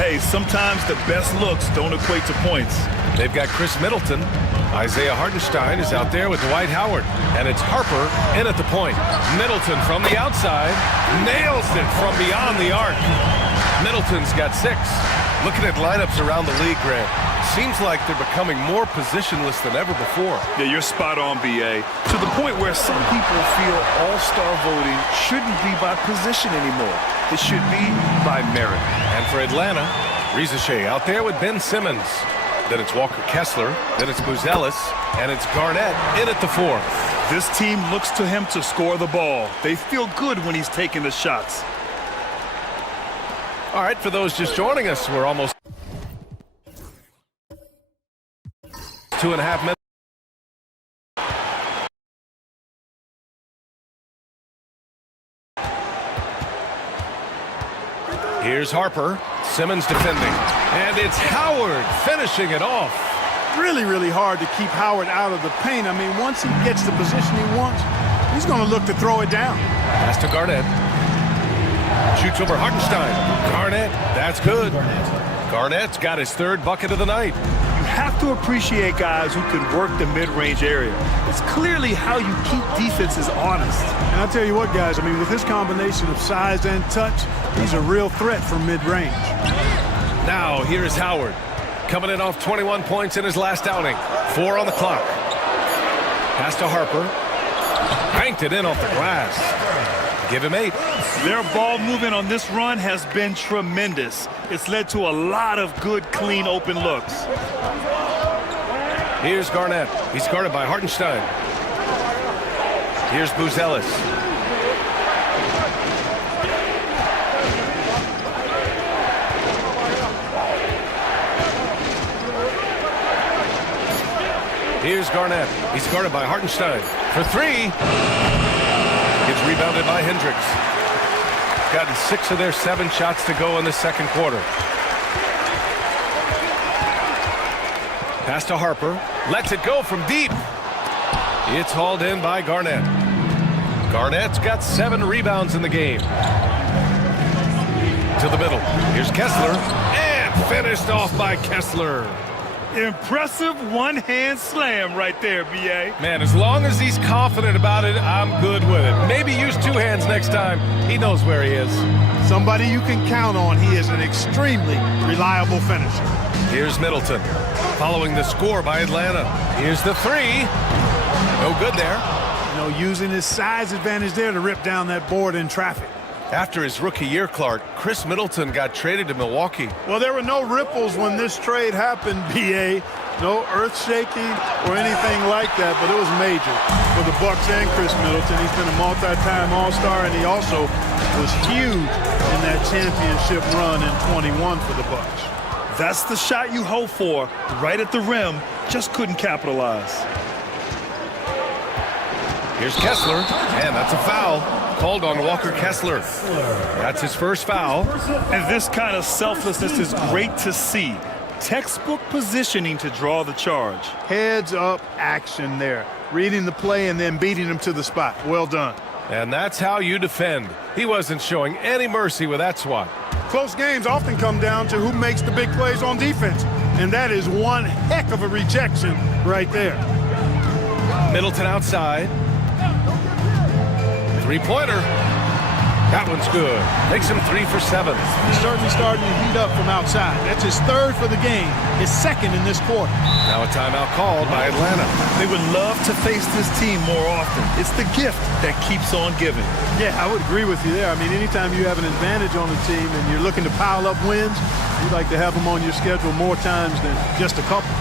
Hey, sometimes the best looks don't equate to points. They've got Chris Middleton. Isaiah Hartenstein is out there with Dwight Howard. And it's Harper in at the point. Middleton from the outside nails it from beyond the arc. Middleton's got 6. Looking at lineups around the league, Grant, seems like they're becoming more positionless than ever before. Yeah, you're spot on, BA. To the point where some people feel all-star voting shouldn't be by position anymore. It should be by merit. And for Atlanta, Rizachet out there with Ben Simmons. Then it's Walker Kessler. Then it's Buzelis. And it's Garnett in at the 4th. This team looks to him to score the ball. They feel good when he's taking the shots. All right, for those just joining us, we're almost 2.5 minutes. Here's Harper. Simmons defending. And it's Howard finishing it off. Really, really hard to keep Howard out of the paint. I mean, once he gets the position he wants, he's going to look to throw it down. Pass to Garnett. Shoots over Hartenstein. Garnett, that's good. Garnett's got his 3rd bucket of the night. You have to appreciate guys who can work the mid-range area. It's clearly how you keep defenses honest. And I'll tell you what, guys, I mean, with this combination of size and touch, he's a real threat from mid-range. Now, here's Howard. Coming in off 21 points in his last outing. 4 on the clock. Pass to Harper. Banked it in off the glass. Give him 8. Their ball movement on this run has been tremendous. It's led to a lot of good, clean, open looks. Here's Garnett. He's guarded by Hartenstein. Here's Buzelis. Here's Garnett. He's guarded by Hartenstein. For 3. Gets rebounded by Hendricks. Gotten 6 of their 7 shots to go in the second quarter. Pass to Harper. Lets it go from deep. It's hauled in by Garnett. Garnett's got 7 rebounds in the game. To the middle. Here's Kessler. And finished off by Kessler. Impressive one-hand slam right there, B.A. Man, as long as he's confident about it, I'm good with it. Maybe use 2 hands next time. He knows where he is. Somebody you can count on. He is an extremely reliable finisher. Here's Middleton. Following the score by Atlanta. Here's the 3. No good there. You know, using his size advantage there to rip down that board in traffic. After his rookie year, Clark, Chris Middleton got traded to Milwaukee. Well, there were no ripples when this trade happened, B.A. No earth-shaking or anything like that, but it was major for the Bucks and Chris Middleton. He's been a multi-time All-Star, and he also was huge in that championship run in 21 for the Bucks. That's the shot you hope for, right at the rim. Just couldn't capitalize. Here's Kessler, and that's a foul. Called on Walker Kessler. That's his first foul. And this kind of selflessness is great to see. Textbook positioning to draw the charge. Heads up action there. Reading the play and then beating him to the spot. Well done. And that's how you defend. He wasn't showing any mercy with that swat. Close games often come down to who makes the big plays on defense. And that is one heck of a rejection right there. Middleton outside. 3-pointer. That one's good. Makes him 3 for 7. He's certainly starting to heat up from outside. That's his 3rd for the game, his 2nd in this quarter. Now a timeout called by Atlanta. They would love to face this team more often. It's the gift that keeps on giving. Yeah, I would agree with you there. I mean, anytime you have an advantage on the team and you're looking to pile up wins, you'd like to have them on your schedule more times than just a couple.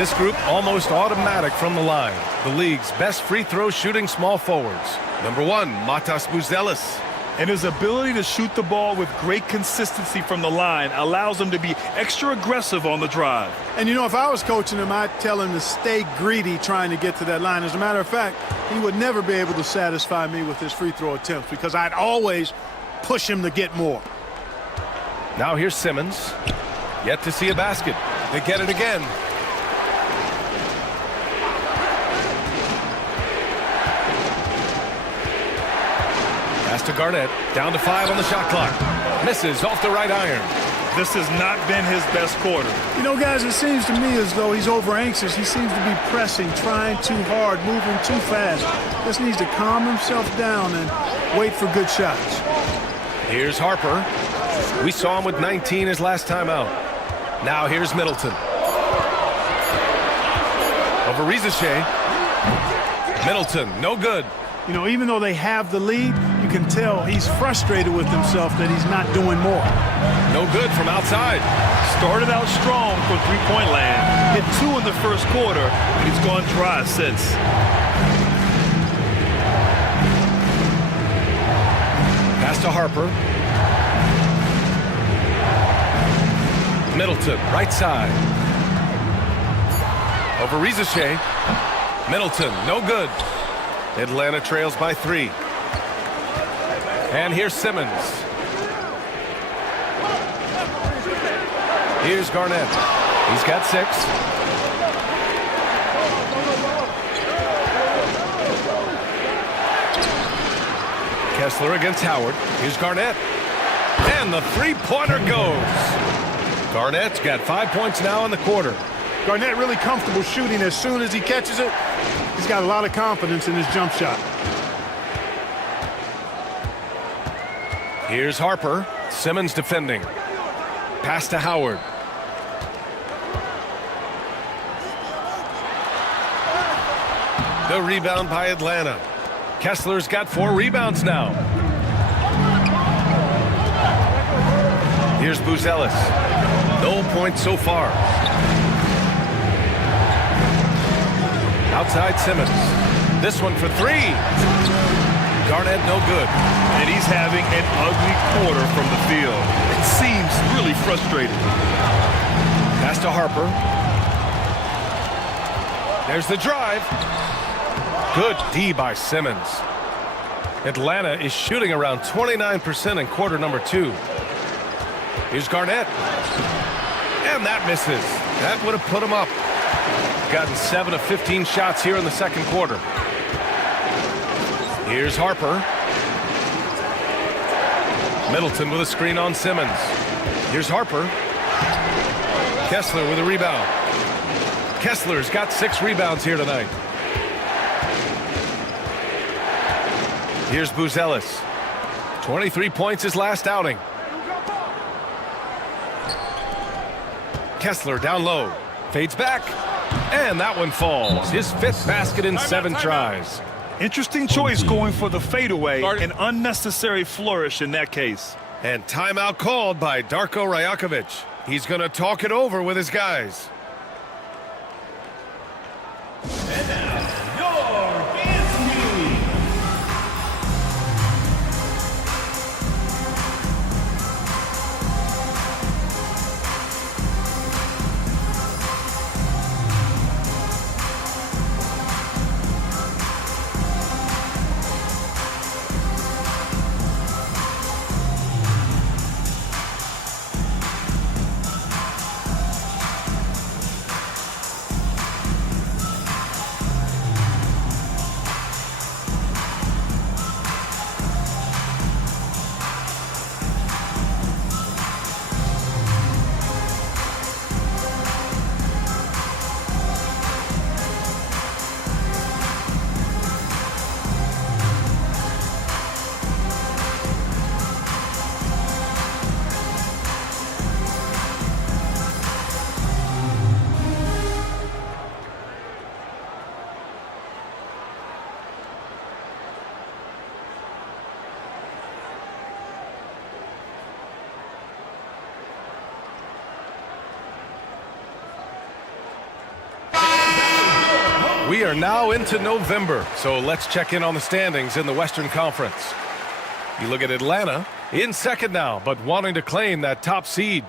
This group almost automatic from the line. The league's best free throw shooting small forwards. Number 1, Matas Buzelis. And his ability to shoot the ball with great consistency from the line allows him to be extra aggressive on the drive. And, you know, if I was coaching him, I'd tell him to stay greedy trying to get to that line. As a matter of fact, he would never be able to satisfy me with his free throw attempts because I'd always push him to get more. Now here's Simmons. Yet to see a basket. They get it again. Pass to Garnett. Down to 5 on the shot clock. Misses off the right iron. This has not been his best quarter. You know, guys, it seems to me as though he's over anxious. He seems to be pressing, trying too hard, moving too fast. Just needs to calm himself down and wait for good shots. Here's Harper. We saw him with 19 his last time out. Now here's Middleton. Over Rizachet. Middleton, no good. You know, even though they have the lead, you can tell he's frustrated with himself that he's not doing more. No good from outside. Started out strong for three-point land. Hit 2 in the first quarter, and he's gone dry since. Pass to Harper. Middleton, right side. Over Rizachet. Middleton, no good. Atlanta trails by 3. And here's Simmons. Here's Garnett. He's got 6. Kessler against Howard. Here's Garnett. And the three-pointer goes. Garnett's got 5 points now in the quarter. Garnett really comfortable shooting. As soon as he catches it, he's got a lot of confidence in his jump shot. Here's Harper. Simmons defending. Pass to Howard. The rebound by Atlanta. Kessler's got 4 rebounds now. Here's Buzelis. No points so far. Outside Simmons. This one for 3. Garnett no good. And he's having an ugly quarter from the field. It seems really frustrating. Pass to Harper. There's the drive. Good D by Simmons. Atlanta is shooting around 29% in quarter number 2. Here's Garnett. And that misses. That would have put him up. Gotten 7 of 15 shots here in the second quarter. Here's Harper. Middleton with a screen on Simmons. Here's Harper. Kessler with a rebound. Kessler's got 6 rebounds here tonight. Here's Buzelis. 23 points his last outing. Kessler down low. Fades back. And that one falls. His 5th basket in 7 tries. Interesting choice going for the fadeaway. An unnecessary flourish in that case. And timeout called by Darko Rajakovic. He's going to talk it over with his guys. And now, your dance team. We are now into November, so let's check in on the standings in the Western Conference. You look at Atlanta in second now, but wanting to claim that top seed.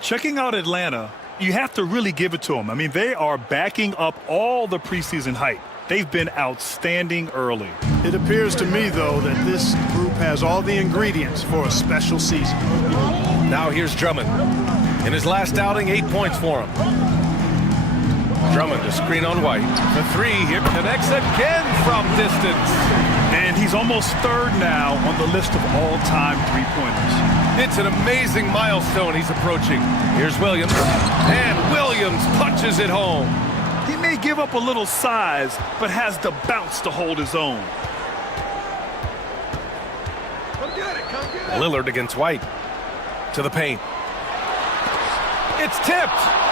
Checking out Atlanta, you have to really give it to them. I mean, they are backing up all the preseason hype. They've been outstanding early. It appears to me, though, that this group has all the ingredients for a special season. Now here's Drummond. In his last outing, 8 points for him. Drummond, a screen on White. The three here connects again from distance. And he's almost third now on the list of all-time three-pointers. It's an amazing milestone he's approaching. Here's Williams. And Williams punches it home. He may give up a little size, but has the bounce to hold his own. Lillard against White. To the paint. It's tipped.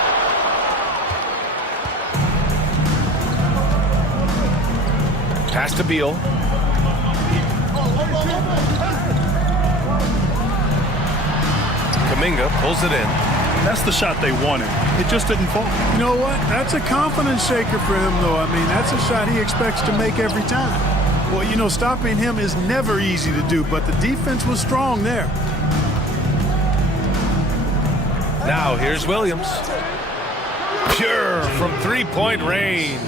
Pass to Beal. Kuminga pulls it in. That's the shot they wanted. It just didn't fall. You know what? That's a confidence shaker for him, though. I mean, that's a shot he expects to make every time. Well, you know, stopping him is never easy to do, but the defense was strong there. Now here's Williams. Pure from three-point range.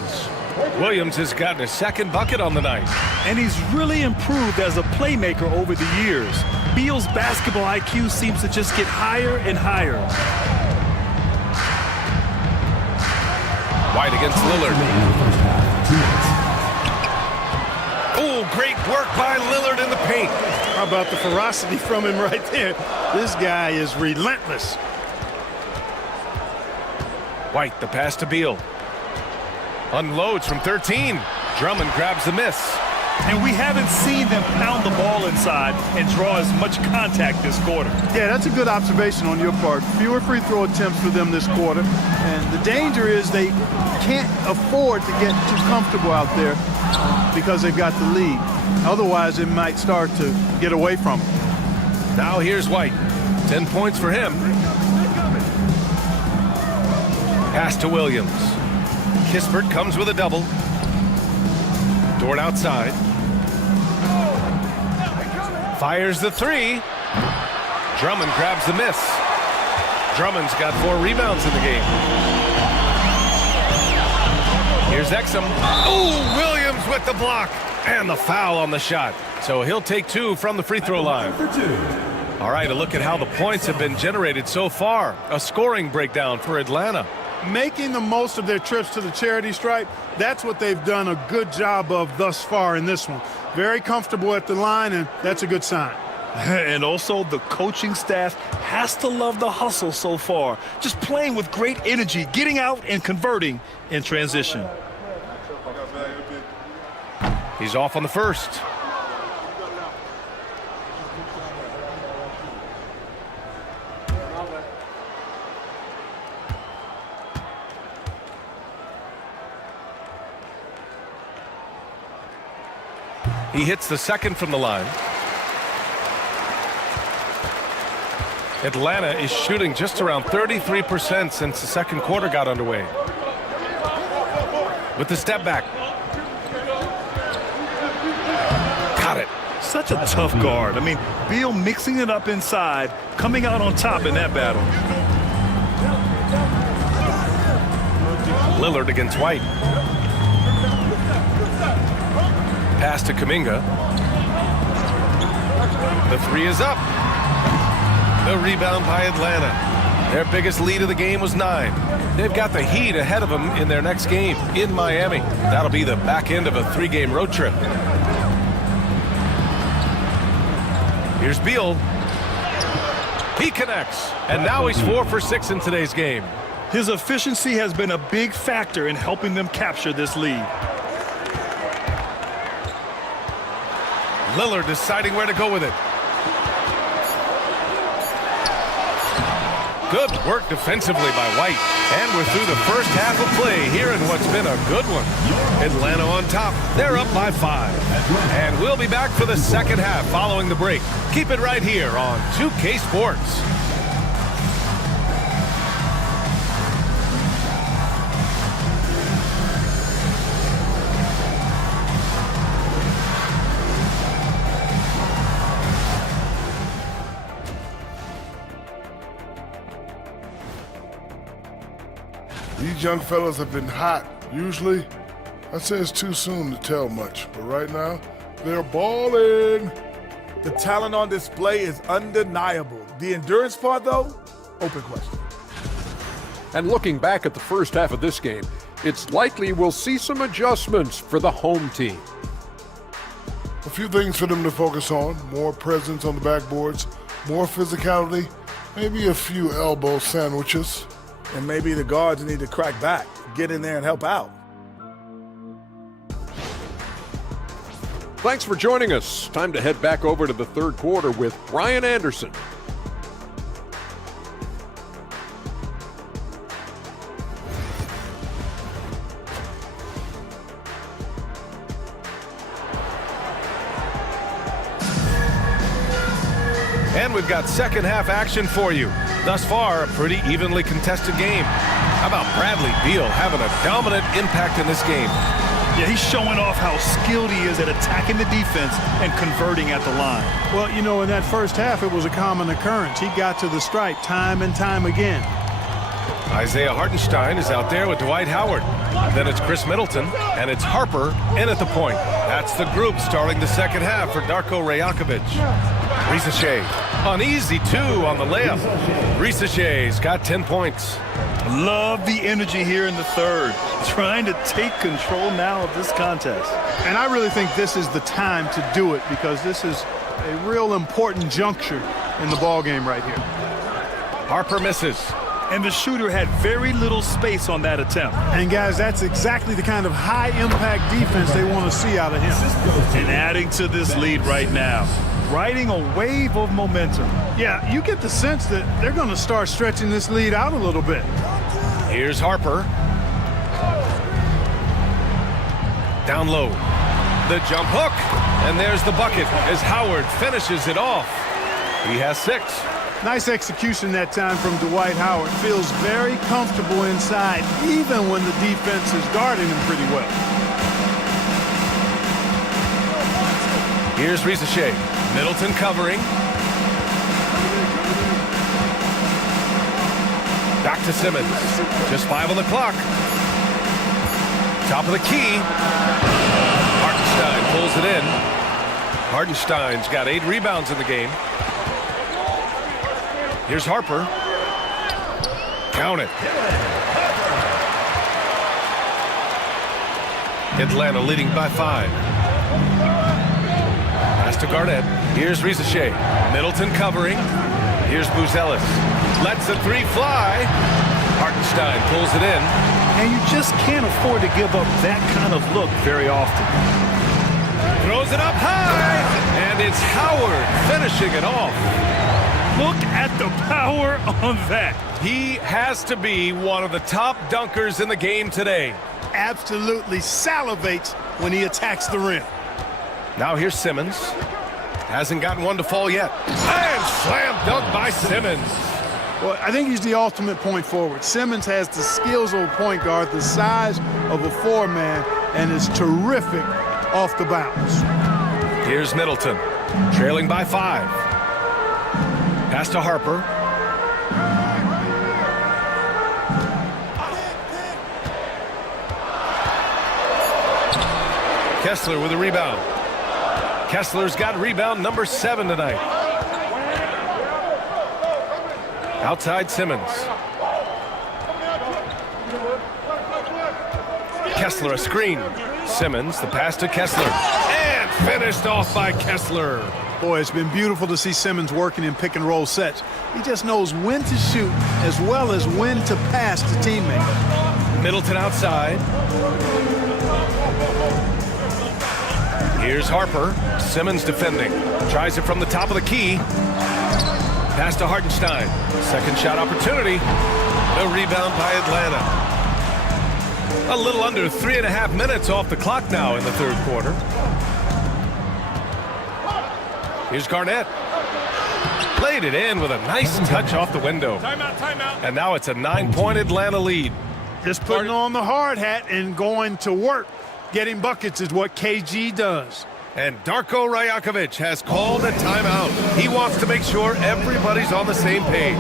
Williams has gotten his second bucket on the night. And he's really improved as a playmaker over the years. Beal's basketball IQ seems to just get higher and higher. White against Lillard. Oh, great work by Lillard in the paint. How about the ferocity from him right there? This guy is relentless. White, the pass to Beal. Unloads from 13. Drummond grabs the miss. And we haven't seen them pound the ball inside and draw as much contact this quarter. Yeah, that's a good observation on your part. Fewer free throw attempts for them this quarter. And the danger is they can't afford to get too comfortable out there because they've got the lead. Otherwise, it might start to get away from them. Now here's White. 10 points for him. Pass to Williams. Kispert comes with a double. Dort outside. Fires the three. Drummond grabs the miss. Drummond's got 4 rebounds in the game. Here's Exum. Oh, Williams with the block. And the foul on the shot. So he'll take 2 from the free throw line. All right, a look at how the points have been generated so far. A scoring breakdown for Atlanta. Making the most of their trips to the charity stripe, that's what they've done a good job of thus far in this one. Very comfortable at the line, and that's a good sign. And also the coaching staff has to love the hustle so far. Just playing with great energy, getting out and converting in transition. He's off on the first. He hits the second from the line. Atlanta is shooting just around 33% since the second quarter got underway. With the step back. Got it. Such a tough guard. I mean, Beal mixing it up inside, coming out on top in that battle. Lillard against White. Pass to Kuminga. The three is up. The rebound by Atlanta. Their biggest lead of the game was 9. They've got the Heat ahead of them in their next game in Miami. That'll be the back end of a 3-game road trip. Here's Beal. He connects. And now he's 4 for 6 in today's game. His efficiency has been a big factor in helping them capture this lead. Lillard deciding where to go with it. Good work defensively by White. And we're through the first half of play here in what's been a good one. Atlanta on top. They're up by 5. And we'll be back for the second half following the break. Keep it right here on 2K Sports. These young fellas have been hot. Usually, I'd say it's too soon to tell much, but right now, they're balling. The talent on display is undeniable. The endurance part, though, open question. And looking back at the first half of this game, it's likely we'll see some adjustments for the home team. A few things for them to focus on. More presence on the backboards, more physicality, maybe a few elbow sandwiches. And maybe the guards need to crack back, get in there and help out. Thanks for joining us. Time to head back over to the third quarter with Brian Anderson. And we've got second half action for you. Thus far, a pretty evenly contested game. How about Bradley Beal having a dominant impact in this game? Yeah, he's showing off how skilled he is at attacking the defense and converting at the line. Well, you know, in that first half, it was a common occurrence. He got to the stripe time and time again. Isaiah Hartenstein is out there with Dwight Howard. Then it's Chris Middleton, and it's Harper in at the point. That's the group starting the second half for Darko Rajakovic. Risacher, an easy 2 on the layup. Risacher's got 10 points. Love the energy here in the third. Trying to take control now of this contest. And I really think this is the time to do it because this is a real important juncture in the ball game right here. Harper misses. And the shooter had very little space on that attempt. And guys, that's exactly the kind of high-impact defense they want to see out of him. And adding to this lead right now, riding a wave of momentum. Yeah, you get the sense that they're going to start stretching this lead out a little bit. Here's Harper. Down low. The jump hook. And there's the bucket as Howard finishes it off. He has 6. Nice execution that time from Dwight Howard. Feels very comfortable inside, even when the defense is guarding him pretty well. Here's Risacher. Middleton covering. Back to Simmons. Just 5 on the clock. Top of the key. Hartenstein pulls it in. Hartenstein's got 8 rebounds in the game. Here's Harper. Count it. Atlanta leading by 5. Pass to Garnett. Here's Risacher. Middleton covering. Here's Buzelis. Lets the 3 fly. Hartenstein pulls it in. And you just can't afford to give up that kind of look very often. Throws it up high. And it's Howard finishing it off. Look at the power on that. He has to be one of the top dunkers in the game today. Absolutely salivates when he attacks the rim. Now here's Simmons. Hasn't gotten one to fall yet. And slam dunk by Simmons. Well, I think he's the ultimate point forward. Simmons has the skills of a point guard, the size of a 4-man, and is terrific off the bounce. Here's Middleton, trailing by 5. Pass to Harper. Kessler with a rebound. Kessler's got rebound number 7 tonight. Outside Simmons. Kessler a screen. Simmons, the pass to Kessler. And finished off by Kessler. Boy, it's been beautiful to see Simmons working in pick and roll sets. He just knows when to shoot as well as when to pass to teammates. Middleton outside. Here's Harper. Simmons defending. Tries it from the top of the key. Pass to Hartenstein. Second shot opportunity. No rebound by Atlanta. A little under 3.5 minutes off the clock now in the third quarter. Here's Garnett. Played it in with a nice touch off the window. Timeout, timeout. And now it's a 9-point Atlanta lead. Just putting on the hard hat and going to work. Getting buckets is what KG does. And Darko Rajakovic has called a timeout. He wants to make sure everybody's on the same page.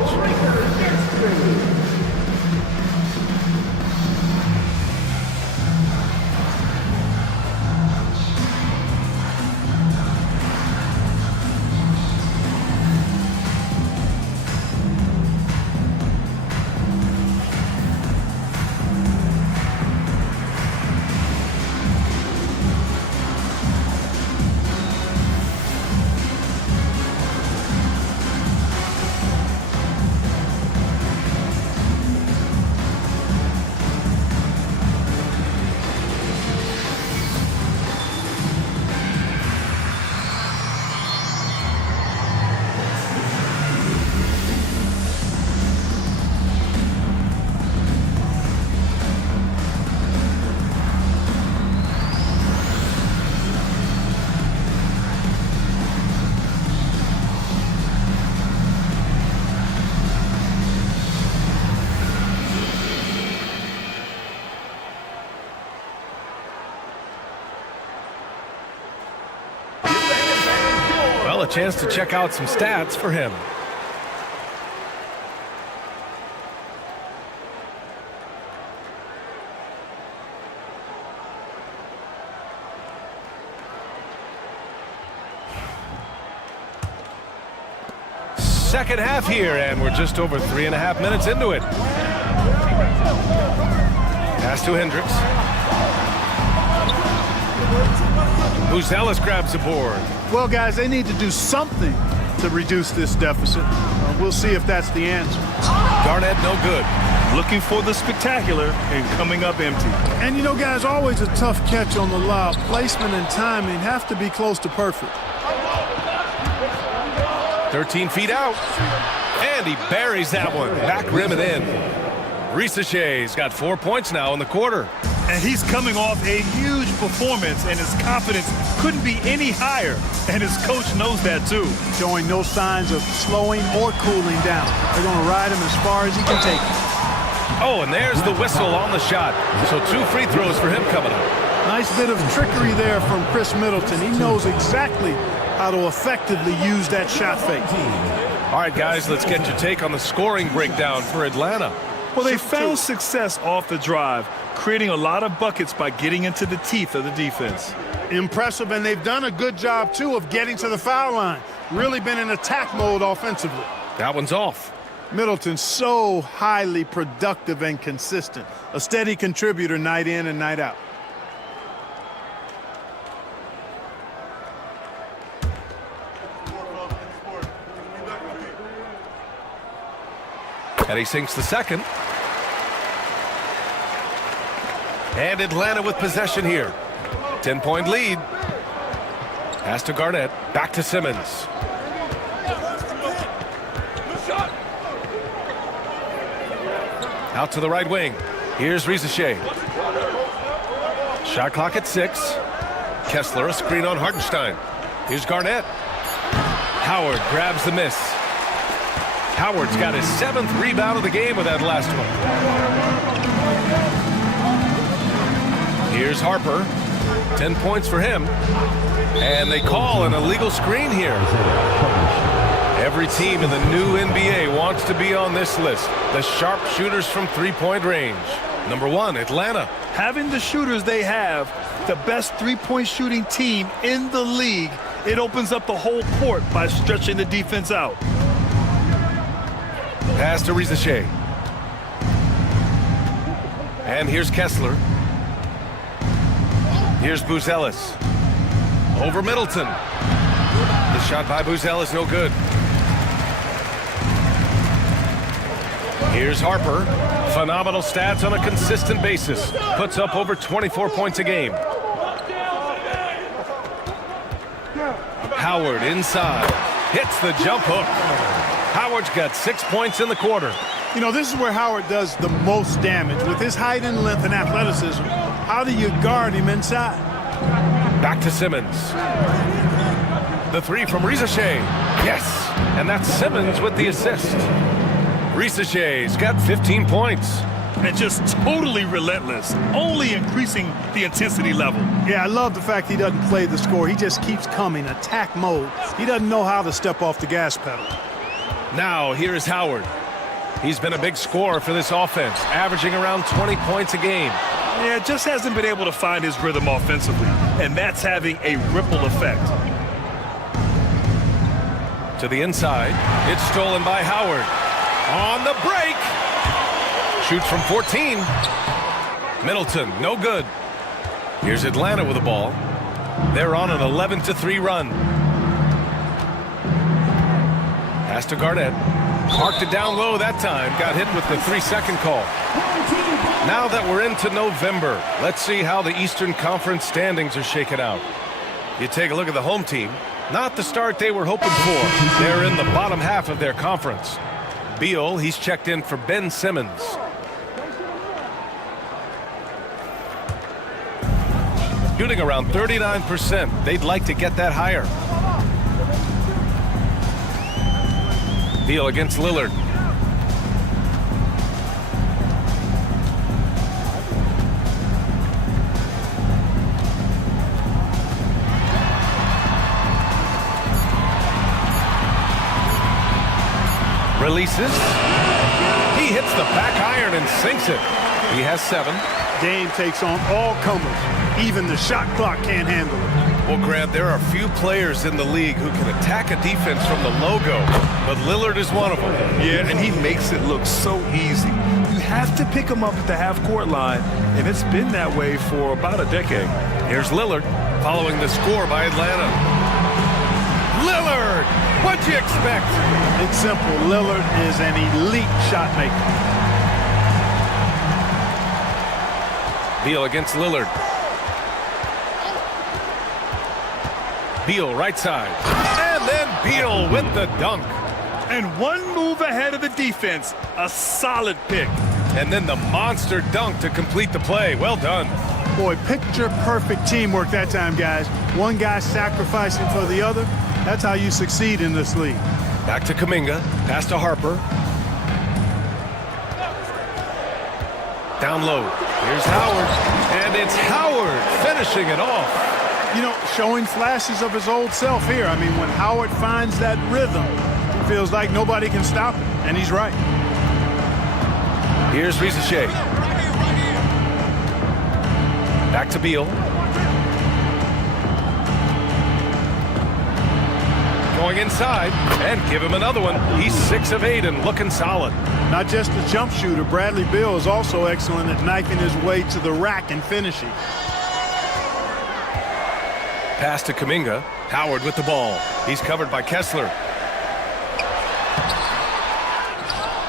Well, a chance to check out some stats for him. Second half here, and we're just over 3.5 minutes into it. Pass to Hendricks. Buzelis grabs the board. Well, guys, they need to do something to reduce this deficit. We'll see if that's the answer. Garnett, no good. Looking for the spectacular and coming up empty. And you know, guys, always a tough catch on the lob. Placement and timing have to be close to perfect. 13 feet out. And he buries that one. Back rim and in. Risache's got 4 points now in the quarter. And he's coming off a huge performance, and his confidence couldn't be any higher. And his coach knows that, too. Showing no signs of slowing or cooling down. They're going to ride him as far as he can take him. Oh, and there's the whistle on the shot. So 2 free throws for him coming up. Nice bit of trickery there from Chris Middleton. He knows exactly how to effectively use that shot fake. All right, guys, let's get your take on the scoring breakdown for Atlanta. Well, they found success off the drive, creating a lot of buckets by getting into the teeth of the defense. Impressive, and they've done a good job, too, of getting to the foul line. Really been in attack mode offensively. That one's off. Middleton so highly productive and consistent. A steady contributor night in and night out. And he sinks the second. And Atlanta with possession here. 10-point lead. Pass to Garnett. Back to Simmons. Out to the right wing. Here's Risache. Shot clock at 6. Kessler, a screen on Hartenstein. Here's Garnett. Howard grabs the miss. Howard's got his 7th rebound of the game with that last one. Here's Harper. 10 points for him. And they call an illegal screen here. Every team in the new NBA wants to be on this list. The sharpshooters from three-point range. Number 1, Atlanta. Having the shooters they have, the best three-point shooting team in the league, it opens up the whole court by stretching the defense out. Pass to Risache. And here's Kessler. Here's Buzelis. Over Middleton. The shot by Buzelis, no good. Here's Harper. Phenomenal stats on a consistent basis. Puts up over 24 points a game. Howard inside. Hits the jump hook. Howard's got 6 points in the quarter. You know, this is where Howard does the most damage. With his height and length and athleticism, how do you guard him inside? Back to Simmons. The 3 from Risache. Yes, and that's Simmons with the assist. Risache's got 15 points. And just totally relentless, only increasing the intensity level. Yeah, I love the fact he doesn't play the score. He just keeps coming, attack mode. He doesn't know how to step off the gas pedal. Now, here's Howard. He's been a big scorer for this offense, averaging around 20 points a game. Yeah, just hasn't been able to find his rhythm offensively, and that's having a ripple effect. To the inside. It's stolen by Howard. On the break. Shoots from 14. Middleton, no good. Here's Atlanta with the ball. They're on an 11-3 run. Pass to Garnett. Parked it down low that time. Got hit with the 3-second call. Now that we're into November, let's see how the Eastern Conference standings are shaken out. You take a look at the home team. Not the start they were hoping for. They're in the bottom half of their conference. Beal, he's checked in for Ben Simmons. Shooting around 39%. They'd like to get that higher. Beal against Lillard. Releases. He hits the back iron and sinks it. He has 7. Game takes on all comers. Even the shot clock can't handle it. Well, Grant, there are few players in the league who can attack a defense from the logo, but Lillard is one of them. Yeah, and he makes it look so easy. You have to pick him up at the half-court line, and it's been that way for about a decade. Here's Lillard following the score by Atlanta. Lillard! What'd you expect? It's simple. Lillard is an elite shot maker. Beal against Lillard. Beal right side. And then Beal with the dunk. And one move ahead of the defense. A solid pick. And then the monster dunk to complete the play. Well done. Boy, picture-perfect teamwork that time, guys. One guy sacrificing for the other. That's how you succeed in this league. Back to Kuminga. Pass to Harper. Down low. Here's Howard. And it's Howard finishing it off. You know, showing flashes of his old self here. I mean, when Howard finds that rhythm, it feels like nobody can stop him, and he's right. Here's Risache. Back to Beal. Going inside, and give him another one. He's 6 of 8 and looking solid. Not just a jump shooter, Bradley Beal is also excellent at knifing his way to the rack and finishing. Pass to Kuminga. Howard with the ball. He's covered by Kessler.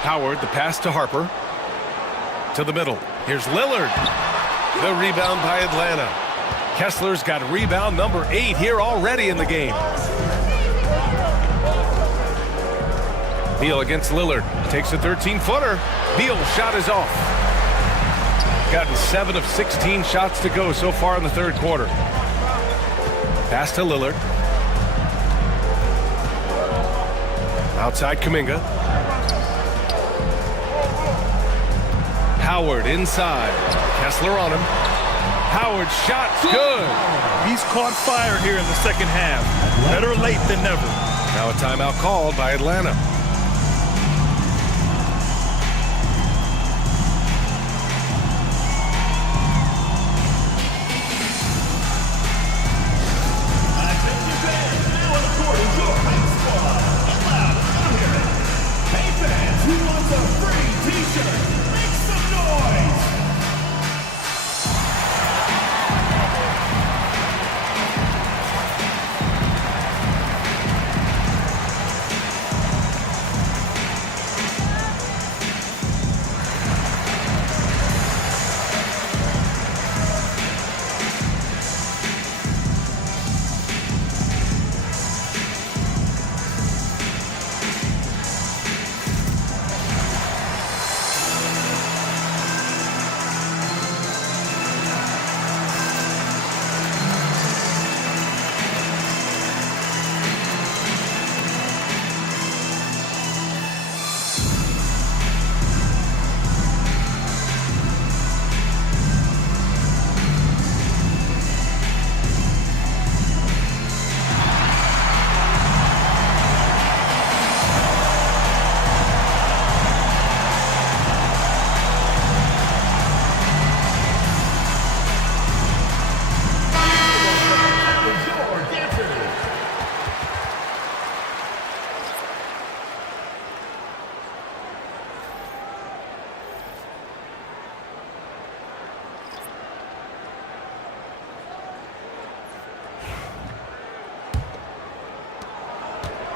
Howard, the pass to Harper. To the middle. Here's Lillard. The rebound by Atlanta. Kessler's got rebound number 8 here already in the game. Beal against Lillard. Takes a 13-footer. Beal's shot is off. Gotten 7 of 16 shots to go so far in the third quarter. Pass to Lillard. Outside Kuminga. Howard inside. Kessler on him. Howard's shot's good. He's caught fire here in the second half. Better late than never. Now a timeout called by Atlanta.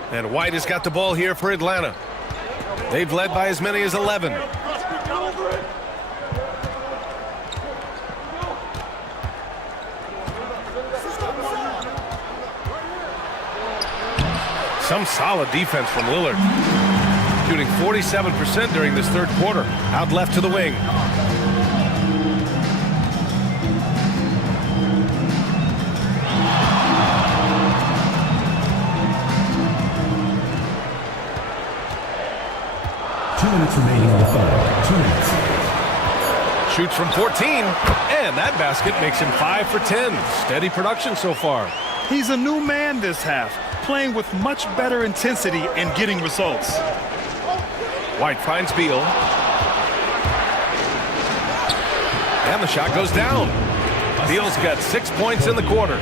And White has got the ball here for Atlanta. They've led by as many as 11. Some solid defense from Lillard. Shooting 47% during this third quarter. Out left to the wing. Remaining on the third. 2 minutes. Shoots from 14, and that basket makes him 5 for 10. Steady production so far. He's a new man this half, playing with much better intensity and getting results. White finds Beal. And the shot goes down. Beal's got 6 points in the quarter.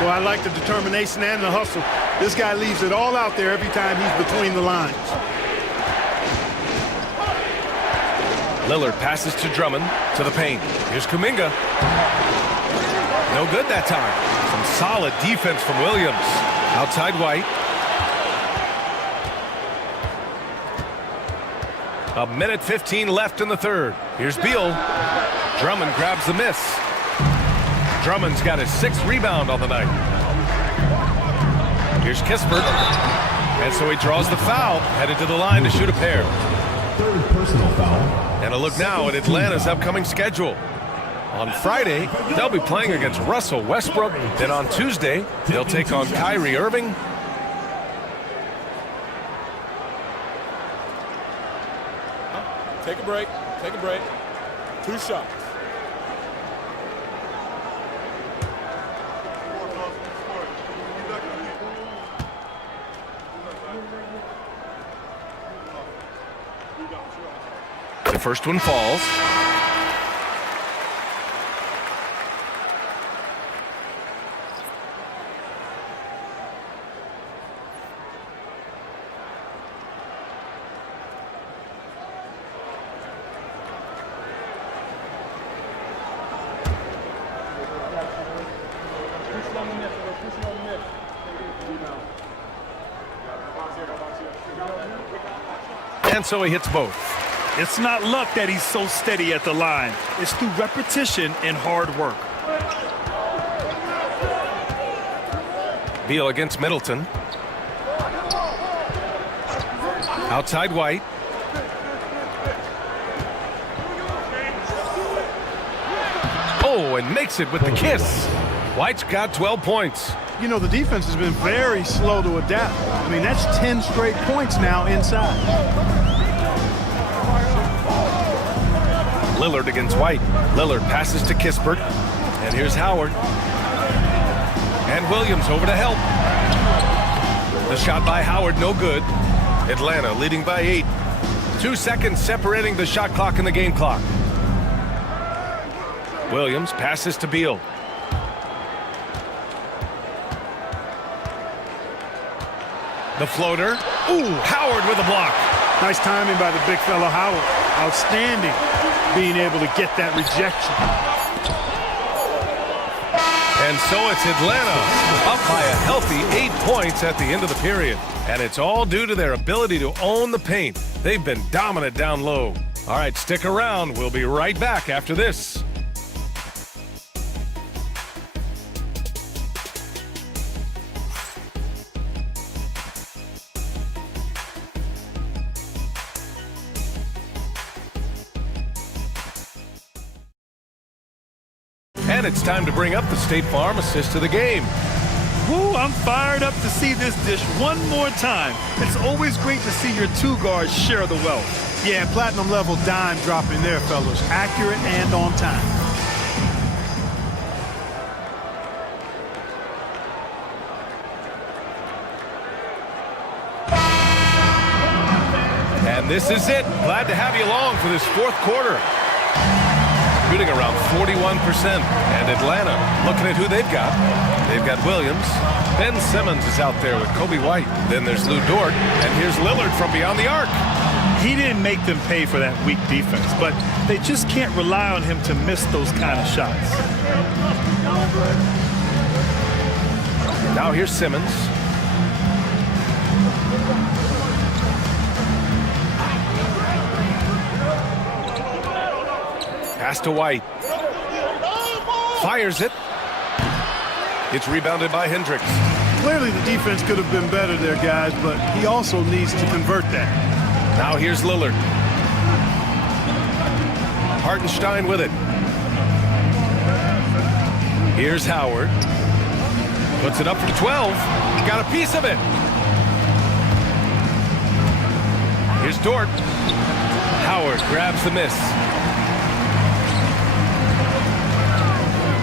Well, I like the determination and the hustle. This guy leaves it all out there every time he's between the lines. Lillard passes to Drummond to the paint. Here's Kuminga. No good that time. Some solid defense from Williams. Outside White. A minute 15 left in the third. Here's Beal. Drummond grabs the miss. Drummond's got his 6th rebound on the night. Here's Kispert. And so he draws the foul, headed to the line to shoot a pair. Third personal foul. And a look now at Atlanta's upcoming schedule. On Friday, they'll be playing against Russell Westbrook. Then on Tuesday, they'll take on Kyrie Irving. Take a break. Take a break. 2 shots. The first one falls. And so he hits both. It's not luck that he's so steady at the line. It's through repetition and hard work. Beal against Middleton. Outside White. Oh, and makes it with the kiss. White's got 12 points. You know, the defense has been very slow to adapt. I mean, that's 10 straight points now inside. Lillard against White. Lillard passes to Kispert. And here's Howard. And Williams over to help. The shot by Howard, no good. Atlanta leading by 8. 2 seconds separating the shot clock and the game clock. Williams passes to Beal. The floater. Ooh, Howard with a block. Nice timing by the big fellow Howard. Outstanding being able to get that rejection. And so it's Atlanta up by a healthy 8 points at the end of the period. And it's all due to their ability to own the paint. They've been dominant down low. All right, stick around. We'll be right back after this. And it's time to bring up the State Farm assist of the game. Woo, I'm fired up to see this dish one more time. It's always great to see your 2 guards share the wealth. Yeah, platinum level dime dropping there, fellas. Accurate and on time. And this is it. Glad to have you along for this 4th quarter. Shooting around 41%. And Atlanta, looking at who they've got. They've got Williams. Ben Simmons is out there with Kobe White. Then there's Lou Dort. And here's Lillard from beyond the arc. He didn't make them pay for that weak defense, but they just can't rely on him to miss those kind of shots. Now here's Simmons. Pass to White. Fires it. It's rebounded by Hendricks. Clearly the defense could have been better there, guys, but he also needs to convert that. Now here's Lillard. Hartenstein with it. Here's Howard. Puts it up from 12. Got a piece of it. Here's Dort. Howard grabs the miss.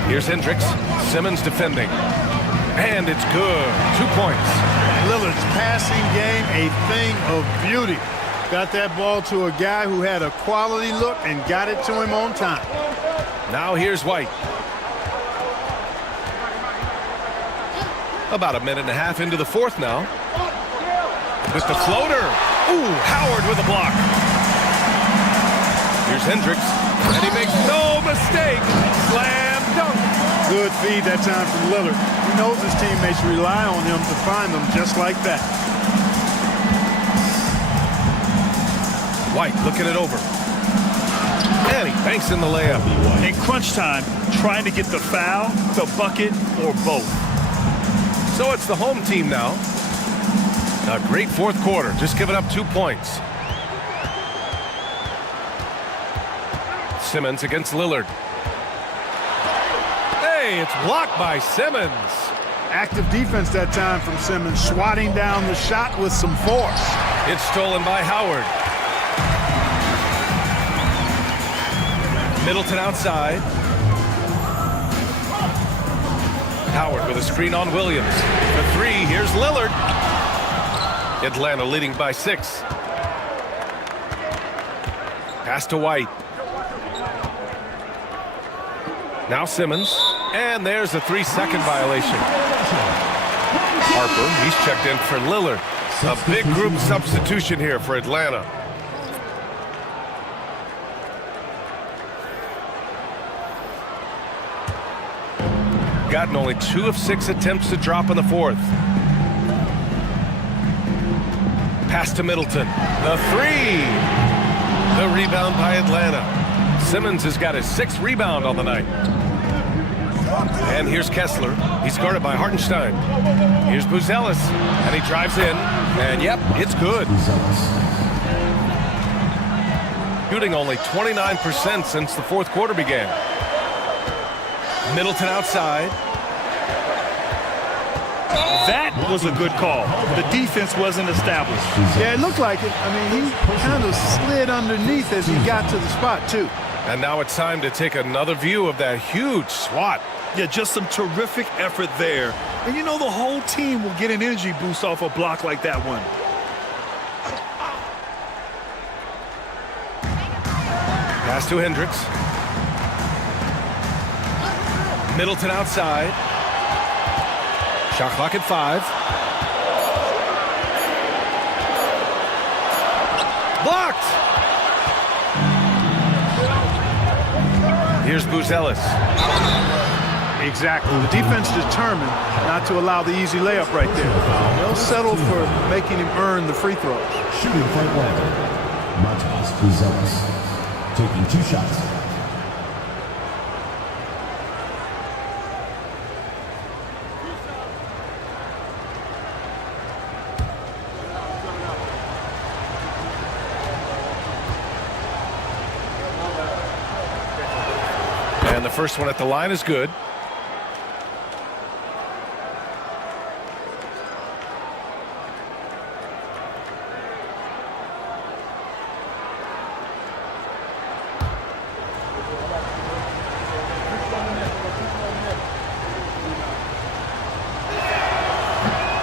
Here's Hendricks. Simmons defending. And it's good. 2 points. Lillard's passing game, a thing of beauty. Got that ball to a guy who had a quality look and got it to him on time. Now here's White. About a minute and a half into the fourth now. With the floater. Ooh, Howard with a block. Here's Hendricks. And he makes no mistake. Slam dunk. Good feed that time from Lillard. He knows his teammates rely on him to find them just like that. White looking it over. And he banks in the layup. In crunch time, trying to get the foul, the bucket, or both. So it's the home team now. A great fourth quarter, just giving up 2 points. Simmons against Lillard. Hey, it's blocked by Simmons. Active defense that time from Simmons, swatting down the shot with some force. It's stolen by Howard. Middleton outside. Howard with a screen on Williams. The three, here's Lillard. Atlanta leading by 6. Pass to White. Now Simmons. And there's a 3-second violation. Harper, he's checked in for Lillard. A big group substitution here for Atlanta. Gotten only 2 of 6 attempts to drop in the fourth. Pass to Middleton. The three. The rebound by Atlanta. Simmons has got his 6th rebound on the night. And here's Kessler. He's guarded by Hartenstein. Here's Buzelis. And he drives in. And yep, it's good. Shooting only 29% since the fourth quarter began. Middleton outside. That was a good call. The defense wasn't established. Yeah, it looked like it. I mean, he kind of slid underneath as he got to the spot, too. And now it's time to take another view of that huge swat. Yeah, just some terrific effort there. And you know the whole team will get an energy boost off a block like that one. Pass to Hendricks. Middleton outside. Shot clock at 5. Blocked! Here's Buzelis. Exactly. The defense determined not to allow the easy layup right there. They'll settle for making him earn the free throws. Shooting for Atlanta, Matas Buzelis, taking 2 shots. And the first one at the line is good.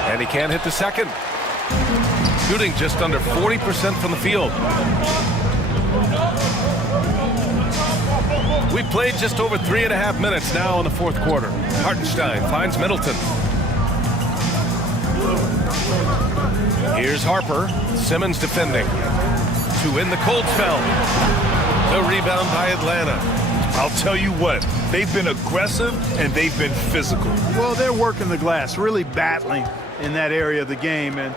And he can't hit the second. Shooting just under 40% from the field. We played just over 3.5 minutes now in the fourth quarter. Hartenstein finds Middleton. Here's Harper. Simmons defending. To win the cold spell. The rebound by Atlanta. I'll tell you what, they've been aggressive and they've been physical. Well, they're working the glass, really battling in that area of the game, and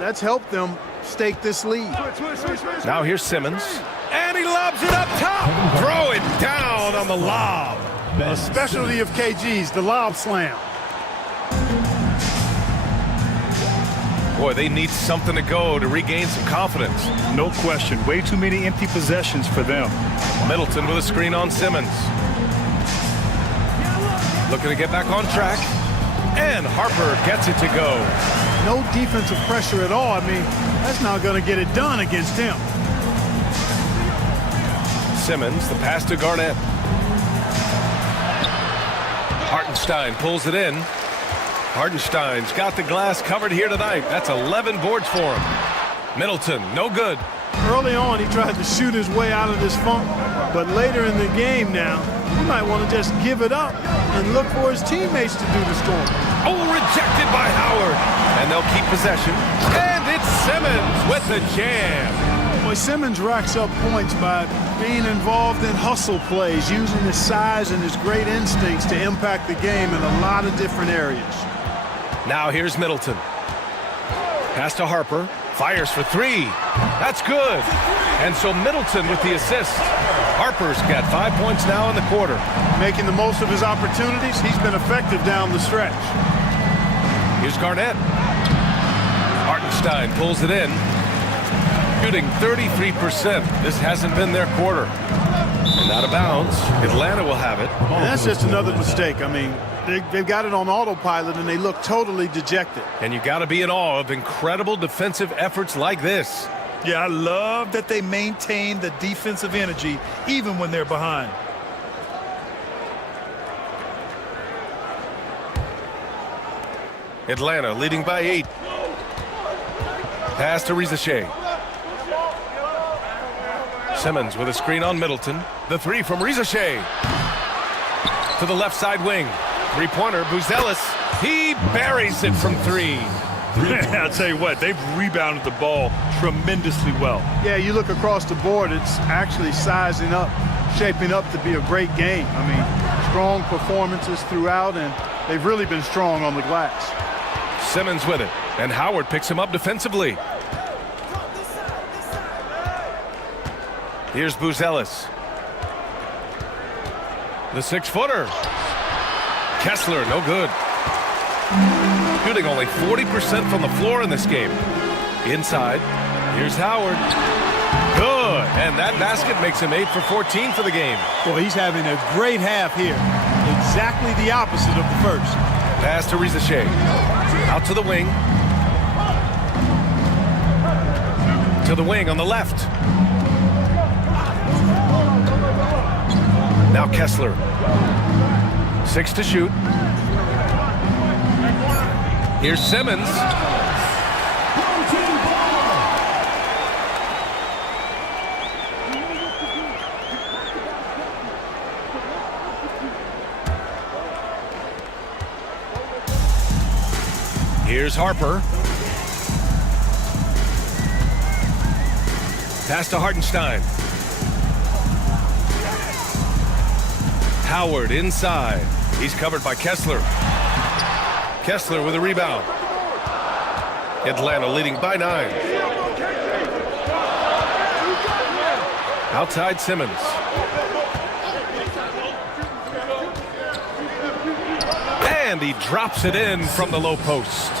that's helped them stake this lead. Now here's Simmons. And he lobs it up top. Throw it down on the lob. A specialty of KG's, the lob slam. Boy, they need something to go to regain some confidence. No question. Way too many empty possessions for them. Middleton with a screen on Simmons. Looking to get back on track. And Harper gets it to go. No defensive pressure at all. I mean, that's not going to get it done against him. Simmons, the pass to Garnett. Hartenstein pulls it in. Hartenstein's got the glass covered here tonight. That's 11 boards for him. Middleton, no good. Early on, he tried to shoot his way out of this funk, but later in the game now, he might want to just give it up and look for his teammates to do the scoring. Oh, rejected by Howard. And they'll keep possession. And it's Simmons with the jam. Boy, Simmons racks up points by being involved in hustle plays, using his size and his great instincts to impact the game in a lot of different areas. Now here's Middleton. Pass to Harper. Fires for three. That's good. And so Middleton with the assist. Harper's got 5 points now in the quarter. Making the most of his opportunities. He's been effective down the stretch. Here's Garnett. Hartenstein pulls it in. Shooting 33%. This hasn't been their quarter. And out of bounds. Atlanta will have it. And that's just another mistake. I mean, they've got it on autopilot, and they look totally dejected. And you got to be in awe of incredible defensive efforts like this. Yeah, I love that they maintain the defensive energy even when they're behind. Atlanta leading by 8. Pass to Rizachet. Simmons with a screen on Middleton. The three from Rizachet. To the left side wing. Three-pointer, Buzelis. He buries it from 3. I'll tell you what, they've rebounded the ball tremendously well. Yeah, you look across the board, it's actually sizing up, shaping up to be a great game. I mean, strong performances throughout, and they've really been strong on the glass. Simmons with it, and Howard picks him up defensively. Here's Buzelis. The 6-footer. Kessler, no good. Shooting only 40% from the floor in this game. Inside, here's Howard. Good, and that basket makes him 8 for 14 for the game. Boy, he's having a great half here. Exactly the opposite of the first. Pass to Rizachet. Out to the wing. To the wing on the left. Now Kessler. 6 to shoot. Here's Simmons. Here's Harper. Pass to Hartenstein. Howard inside. He's covered by Kessler. Kessler with a rebound. Atlanta leading by 9. Outside Simmons. And he drops it in from the low post.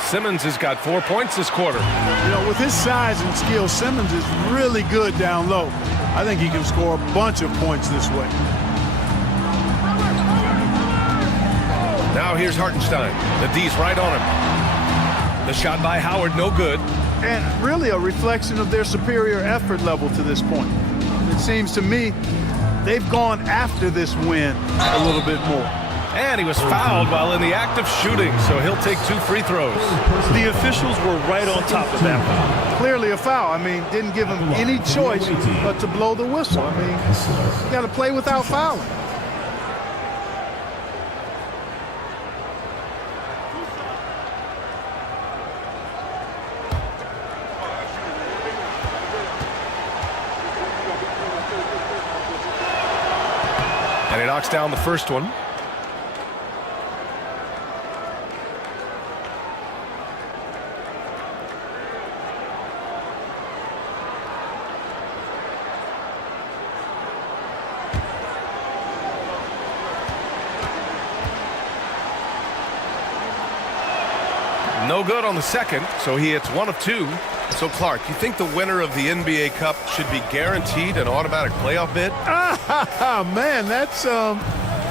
Simmons has got 4 points this quarter. You know, with his size and skill, Simmons is really good down low. I think he can score a bunch of points this way. Now here's Hartenstein. The D's right on him. The shot by Howard, no good. And really a reflection of their superior effort level to this point. It seems to me they've gone after this win a little bit more. And he was fouled while in the act of shooting, so he'll take 2 free throws. The officials were right on top of that one. Clearly a foul. I mean, didn't give him any choice but to blow the whistle. I mean, you got to play without fouling. And he knocks down the first one. No good on the second, so he hits 1 of 2. So, Clark, you think the winner of the NBA Cup should be guaranteed an automatic playoff bid? Man, that's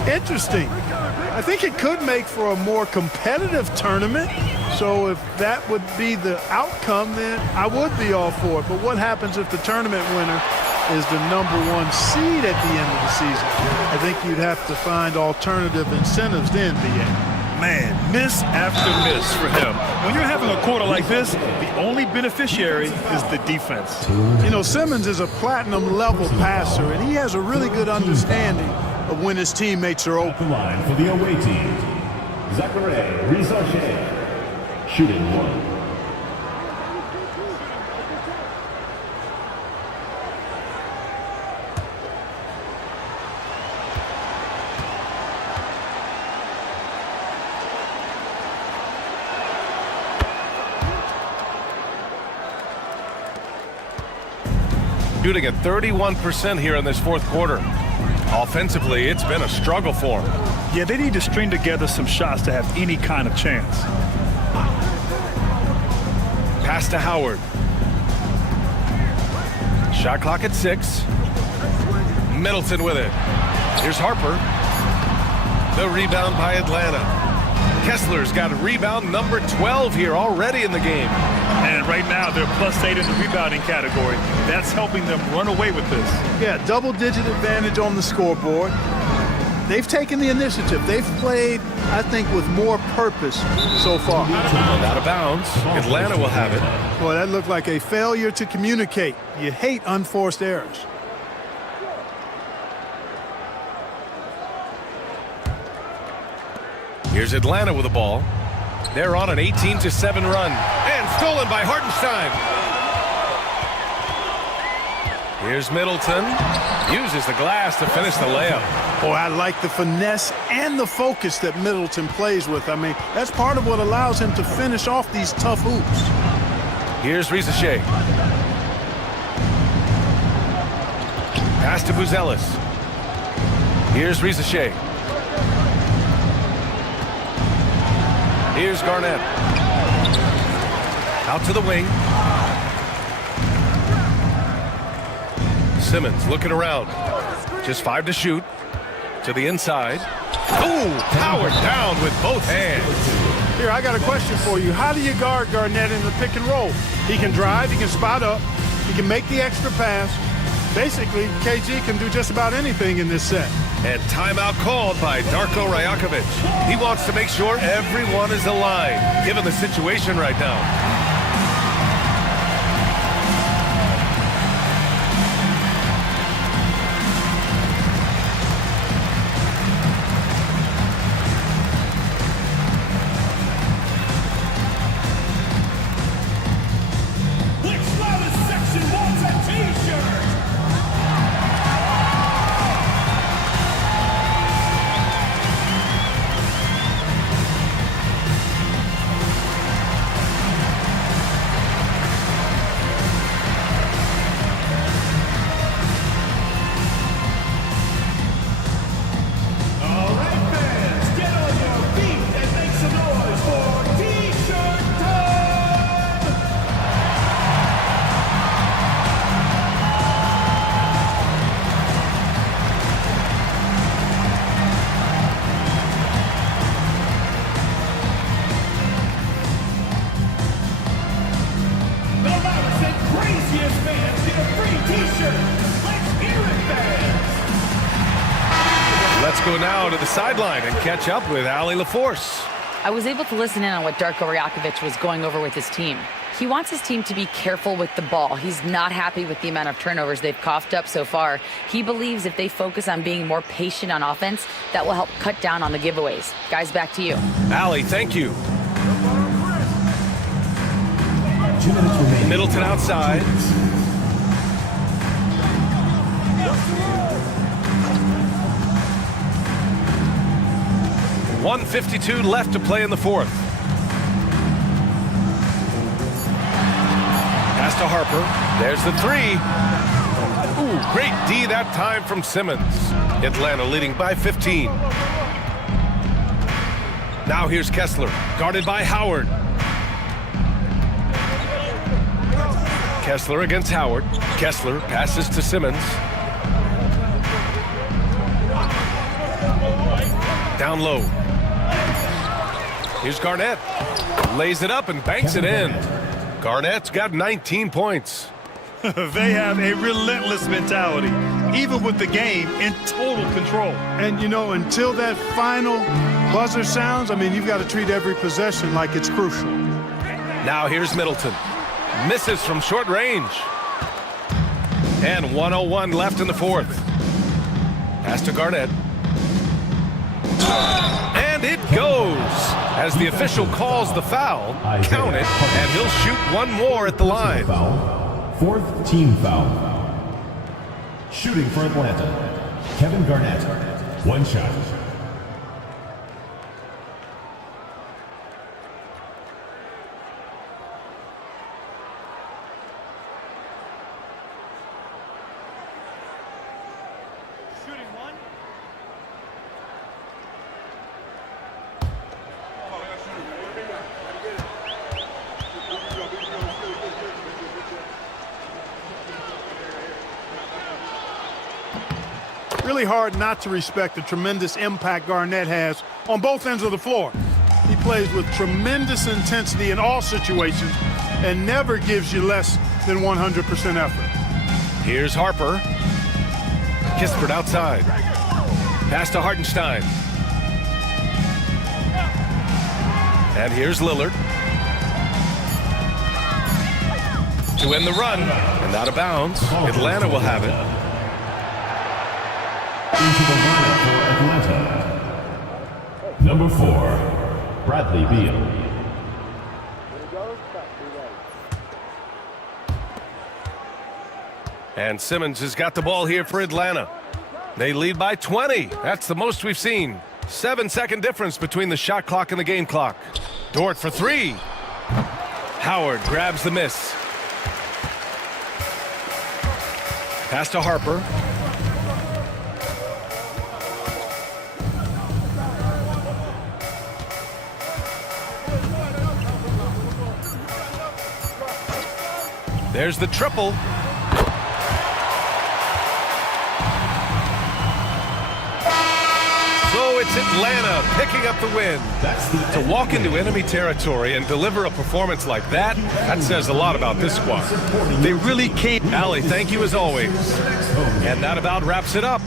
interesting. I think it could make for a more competitive tournament. So if that would be the outcome, then I would be all for it. But what happens if the tournament winner is the #1 seed at the end of the season? I think you'd have to find alternative incentives to NBA. Man, miss after miss for him. When you're having a quarter like this, the only beneficiary is the defense. You know, Simmons is a platinum-level passer, and he has a really good understanding of when his teammates are open. Line for the away team, Zachary Rizalche, shooting 1. Shooting at 31% here in this fourth quarter. Offensively, it's been a struggle for them. Yeah, they need to string together some shots to have any kind of chance. Pass to Howard. Shot clock at 6. Middleton with it. Here's Harper. The rebound by Atlanta. Kessler's got a rebound number 12 here already in the game. And right now, they're +8 in the rebounding category. That's helping them run away with this. Yeah, double-digit advantage on the scoreboard. They've taken the initiative. They've played, I think, with more purpose so far. Out of bounds. Atlanta will have it. Boy, that looked like a failure to communicate. You hate unforced errors. Here's Atlanta with the ball. They're on an 18-7 run. And stolen by Hartenstein. Here's Middleton. Uses the glass to finish the layup. Boy, I like the finesse and the focus that Middleton plays with. I mean, that's part of what allows him to finish off these tough hoops. Here's Rizalche. Pass to Buzelis. Here's Rizalche. Here's Garnett. Out to the wing. Simmons looking around. Just 5 to shoot. To the inside. Ooh, powered down with both hands. Here, I got a question for you. How do you guard Garnett in the pick and roll? He can drive, he can spot up, he can make the extra pass. Basically, KG can do just about anything in this set. And timeout called by Darko Rajakovic. He wants to make sure everyone is aligned, given the situation right now. Let's go now to the sideline and catch up with Allie LaForce. I was able to listen in on what Darko Rajakovic was going over with his team. He wants his team to be careful with the ball. He's not happy with the amount of turnovers they've coughed up so far. He believes if they focus on being more patient on offense, that will help cut down on the giveaways. Guys, back to you. Allie, thank you. Middleton outside. .152 left to play in the fourth. Pass to Harper. There's the three. Ooh, great D that time from Simmons. Atlanta leading by 15. Now here's Kessler, guarded by Howard. Kessler against Howard. Kessler passes to Simmons. Down low. Here's Garnett. Lays it up and banks it in. Garnett's got 19 points. They have a relentless mentality, even with the game in total control. And, you know, until that final buzzer sounds, I mean, you've got to treat every possession like it's crucial. Now here's Middleton. Misses from short range. And 1:01 left in the fourth. Pass to Garnett. And it goes. As the official calls the foul, count it, and he'll shoot one more at the line. Fourth team foul. Shooting for Atlanta, Kevin Garnett. One shot. Really hard not to respect the tremendous impact Garnett has on both ends of the floor. He plays with tremendous intensity in all situations and never gives you less than 100% effort. Here's Harper. Kispert outside. Pass to Hartenstein. And here's Lillard. To end the run, and out of bounds. Atlanta will have it. Into the lineup for Atlanta. Number 4, Bradley Beal. And Simmons has got the ball here for Atlanta. They lead by 20. That's the most we've seen. 7-second difference between the shot clock and the game clock. Dort for 3. Howard grabs the miss. Pass to Harper. There's the triple. So it's Atlanta picking up the win. To walk into enemy territory and deliver a performance like that, that says a lot about this squad. They really came. Allie, thank you as always. And that about wraps it up.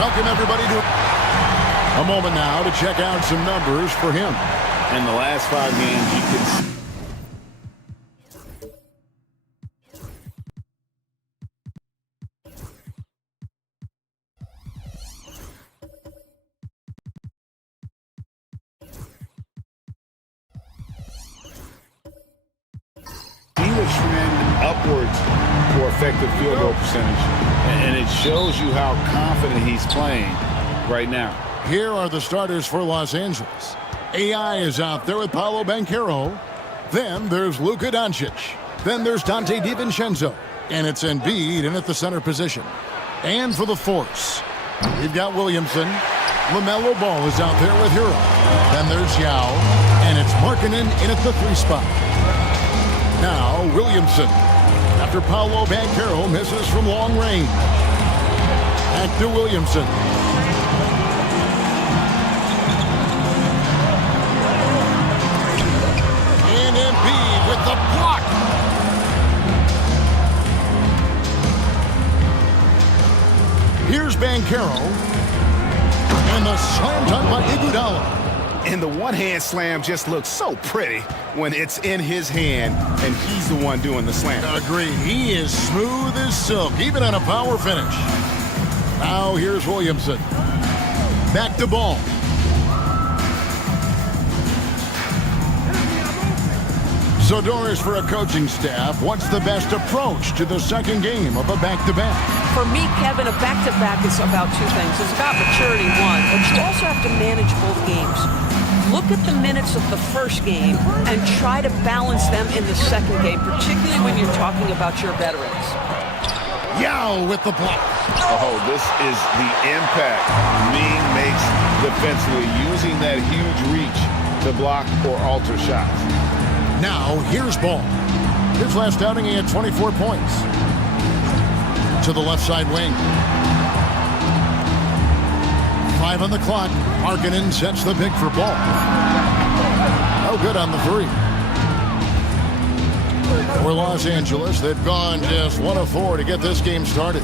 Welcome, everybody, to a moment now to check out some numbers for him. In the last 5 games, you can see upwards for effective field goal percentage, and it shows you how confident he's playing right now. Here are the starters for Los Angeles. AI is out there with Paolo Banchero. Then there's Luka Doncic. Then there's Dante DiVincenzo. And it's Embiid in at the center position. And for the Force, we've got Williamson. LaMelo Ball is out there with Hero. Then there's Yao. And it's Markkanen in at the 3 spot. Now Williamson, after Paolo Banchero misses from long range. Back to Williamson. And Embiid with the block. Here's Banchero. And the slam dunk by Iguodala. And the one-hand slam just looks so pretty when it's in his hand and he's the one doing the slam. Agreed. He is smooth as silk, even on a power finish. Now here's Williamson. Back to Ball. So, Doris, for a coaching staff, what's the best approach to the second game of a back-to-back? For me, Kevin, a back-to-back is about 2 things. It's about maturity, one, but you also have to manage both games. Look at the minutes of the first game and try to balance them in the second game, particularly when you're talking about your veterans. Yao with the block. Oh, this is the impact Ming makes defensively, using that huge reach to block or alter shots. Now, here's Ball. His last outing, he had 24 points. To the left side wing. 5 on the clock. Markkanen sets the pick for Ball. No good on the three. For Los Angeles, they've gone just 1 of 4 to get this game started.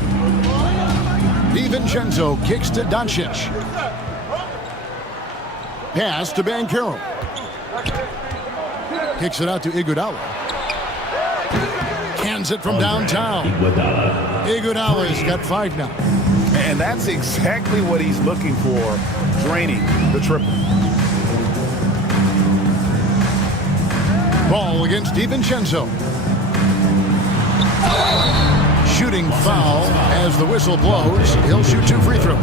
DiVincenzo kicks to Doncic. Pass to Banchero. Kicks it out to Iguodala. Cans it from downtown. Iguodala's got 5 now. And that's exactly what he's looking for, draining the triple. Ball against DiVincenzo. Shooting foul as the whistle blows. He'll shoot 2 free throws.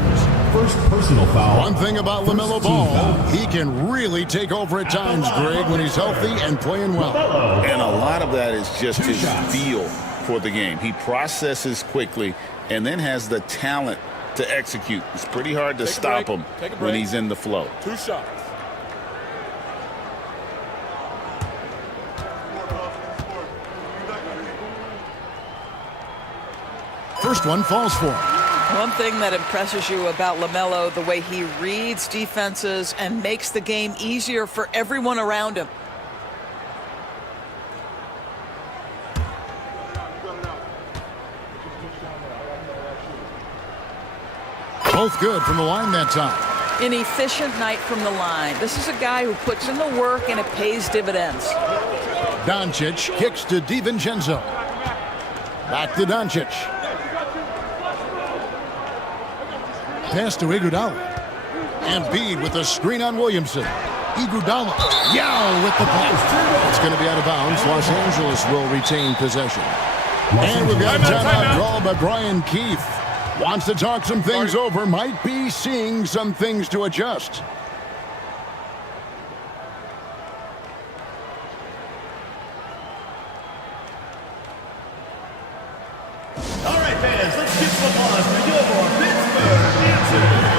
First personal foul. One thing about LaMelo Ball, he can really take over at times, Greg, when he's healthy and playing well. And a lot of that is just his feel for the game. He processes quickly and then has the talent to execute. It's pretty hard to stop him when he's in the flow. 2 shots. First one falls for him. One thing that impresses you about LaMelo, the way he reads defenses and makes the game easier for everyone around him. Both good from the line that time. An efficient night from the line. This is a guy who puts in the work and it pays dividends. Doncic kicks to DiVincenzo. Back to Doncic. Pass to Iguodala. Embiid with the screen on Williamson. Iguodala. Yao with the pass. It's going to be out of bounds. Los Angeles will retain possession. And we've got a timeout called by Brian Keefe. Wants to talk some things over. Might be seeing some things to adjust. All right, fans, let's get some applause for your Pittsburgh Panthers.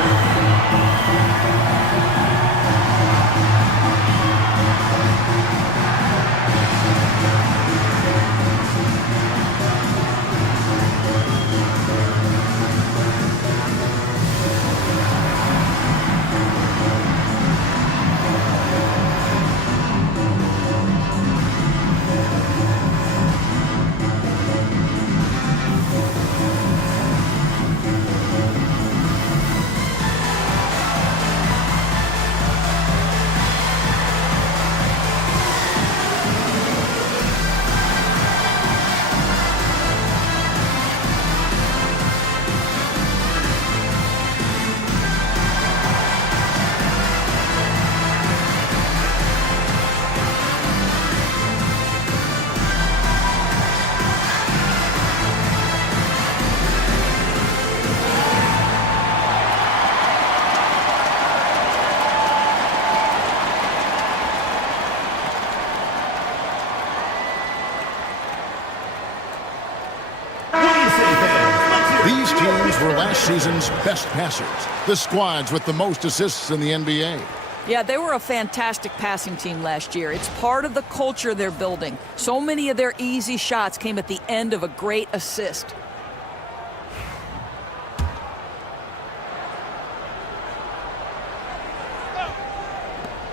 These teams were last season's best passers. The squads with the most assists in the NBA. Yeah, they were a fantastic passing team last year. It's part of the culture they're building. So many of their easy shots came at the end of a great assist.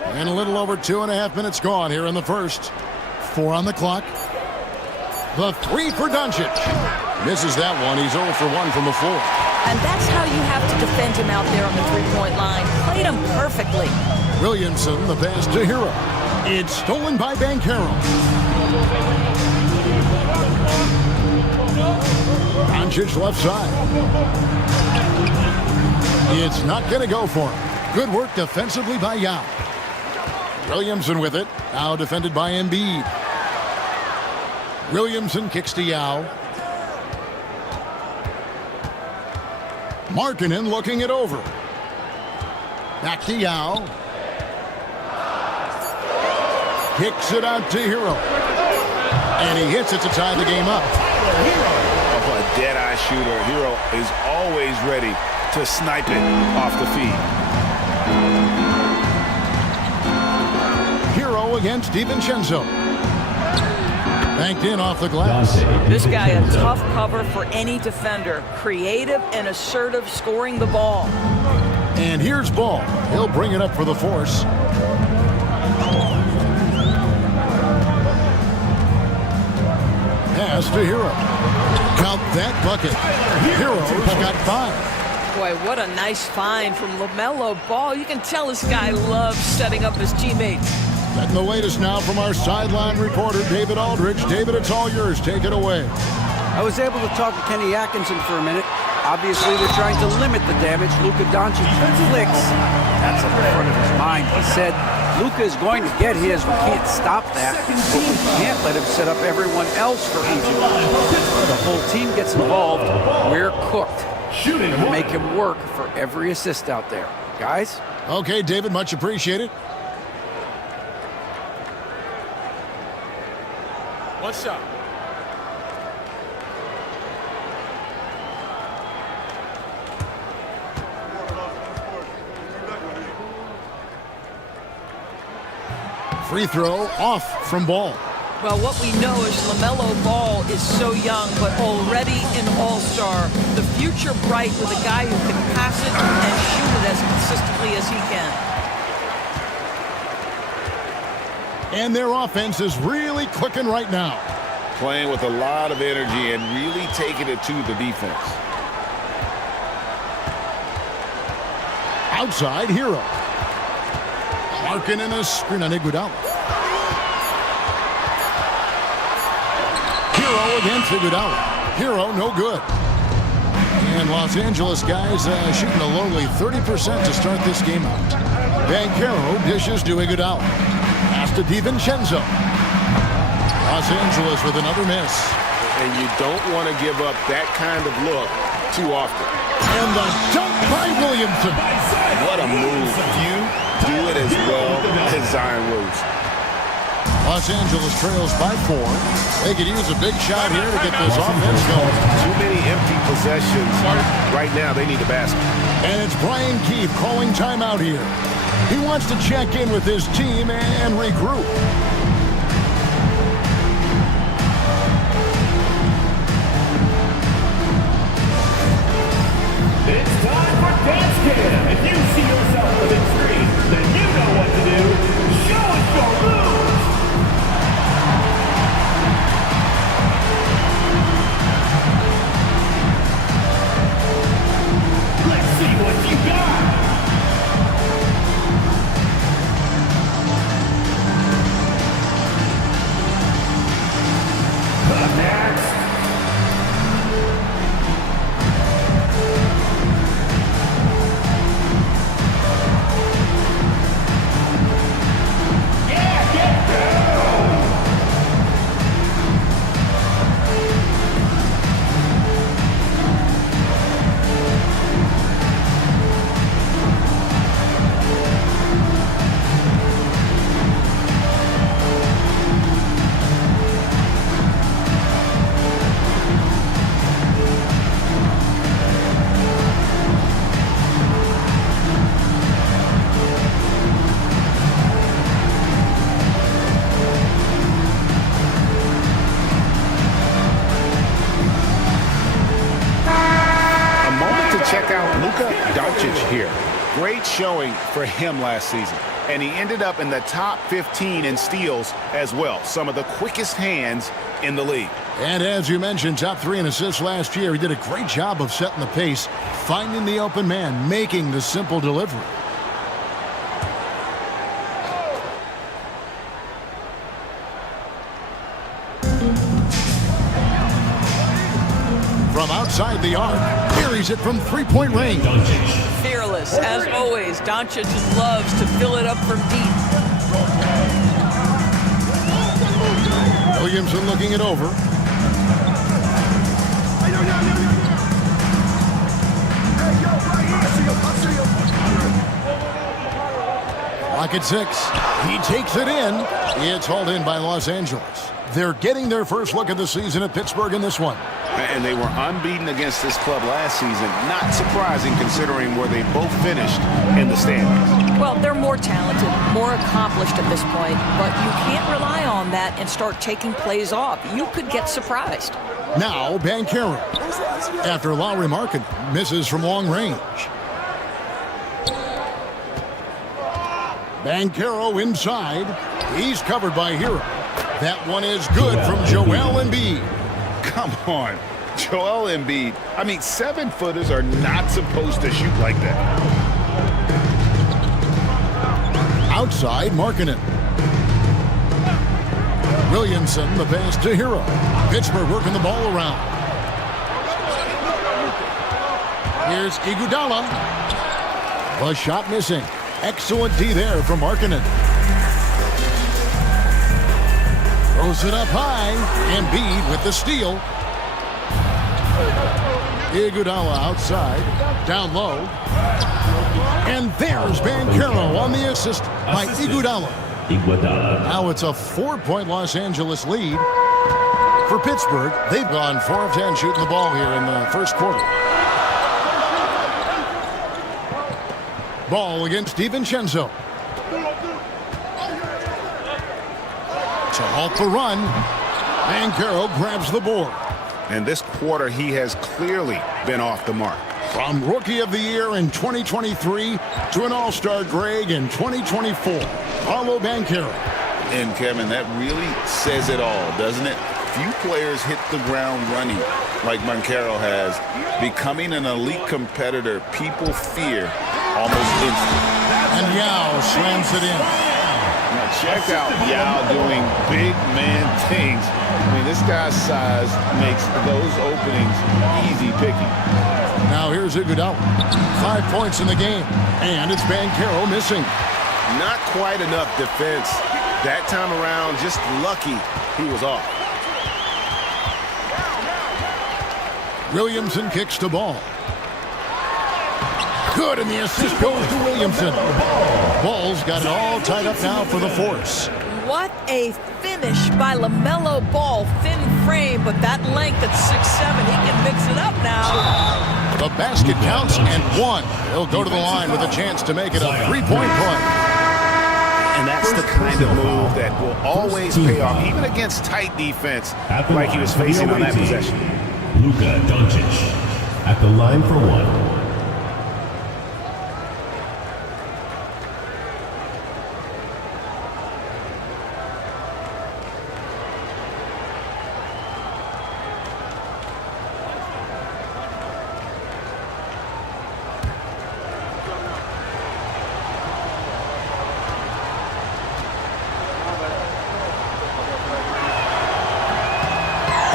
And a little over 2.5 minutes gone here in the first. 4 on the clock. The 3 for Doncic. Misses that one. He's 0 for 1 from the floor. And that's how you have to defend him out there on the three-point line. Played him perfectly. Williamson, the pass to Hero. It's stolen by Banchero. Doncic left side. It's not going to go for him. Good work defensively by Yao. Williamson with it. Now defended by Embiid. Williamson kicks to Yao. Markkanen looking it over. Back to Yao. Kicks it out to Hero. And he hits it to tie the game up. Oh, a dead-eye shooter. Hero is always ready to snipe it off the feed. Hero against DiVincenzo. Banked in off the glass. This guy a tough cover for any defender. Creative and assertive scoring the ball. And here's Ball. He'll bring it up for the force. Pass to Hero. Count that bucket. Hero's got 5. Boy, what a nice find from LaMelo Ball. You can tell this guy loves setting up his teammates. Getting the latest now from our sideline reporter, David Aldridge. David, it's all yours. Take it away. I was able to talk to Kenny Atkinson for a minute. Obviously, they're trying to limit the damage Luka Doncic inflicts. That's at the front of his mind. He said, Luka is going to get his. We can't stop that. But we can't let him set up everyone else for easy ones. The whole team gets involved. We're cooked. We're going to make him work for every assist out there. Guys? Okay, David, much appreciated. One shot. Free throw off from Ball. Well, what we know is LaMelo Ball is so young, but already an all-star. The future bright with a guy who can pass it and shoot it as consistently as he can. And their offense is really clicking right now. Playing with a lot of energy and really taking it to the defense. Outside, Hero. Larkin in a screen on Iguodala. Hero against Iguodala. Hero, no good. And Los Angeles guys shooting a lowly 30% to start this game out. Banchero dishes to Iguodala. Pass to DiVincenzo. Los Angeles with another miss. And you don't want to give up that kind of look too often. And the dunk by Williamson. What a move. Few do it as well as Zion Williamson. Los Angeles trails by 4. They could use a big shot here to get this offense going. Too many empty possessions. Right now, they need a basket. And it's Brian Keefe calling timeout here. He wants to check in with his team and regroup. It's time for Dance Cam. If you see yourself on the screen, then you know what to do. Show us your moves. Let's see what you got. Next. Great showing for him last season. And he ended up in the top 15 in steals as well. Some of the quickest hands in the league. And as you mentioned, top 3 in assists last year. He did a great job of setting the pace, finding the open man, making the simple delivery. From outside the arc, carries it from three-point range. Fearless, as always. Doncic loves to fill it up from deep. Williamson looking it over. Clock at 6. He takes it in. It's hauled in by Los Angeles. They're getting their first look at the season at Pittsburgh in this one. And they were unbeaten against this club last season. Not surprising considering where they both finished in the standings. Well, they're more talented, more accomplished at this point, but you can't rely on that and start taking plays off. You could get surprised. Now, Banchero. After Lowry Markin misses from long range. Banchero inside. He's covered by Hero. That one is good from Joel Embiid. Come on. Joel Embiid. I mean, 7-footers are not supposed to shoot like that. Outside, Markkanen. Williamson, the pass to Hero. Pittsburgh working the ball around. Here's Iguodala. The shot missing. Excellent D there from Markkanen. Throws it up high. Embiid with the steal. Iguodala outside. Down low. And there's Banchero on the assist by Iguodala. Now it's a 4-point Los Angeles lead. For Pittsburgh, they've gone 4 of 10 shooting the ball here in the first quarter. Ball against DiVincenzo. To halt the run. Banchero grabs the board. And this quarter, he has clearly been off the mark. From Rookie of the Year in 2023 to an All-Star grade in 2024. Paulo Banchero. And Kevin, that really says it all, doesn't it? Few players hit the ground running like Banchero has. Becoming an elite competitor, people fear almost instantly. And Yao slams it in. Now check out Yao doing big man things. I mean, this guy's size makes those openings easy picking. Now here's Iguodala. 5 points in the game. And it's Banchero missing. Not quite enough defense. That time around, just lucky he was off. Williamson kicks the ball. Good, and the assist goes to Williamson. Ball's got it all tied up now for the Force. What a finish by LaMelo Ball. Thin frame, but that length at 6'7", he can mix it up now. The basket counts and 1. He'll go to the line with a chance to make it a 3-point play. And that's the kind of move that will always pay off, even against tight defense like he was facing on that possession. Luka Doncic at the line for 1.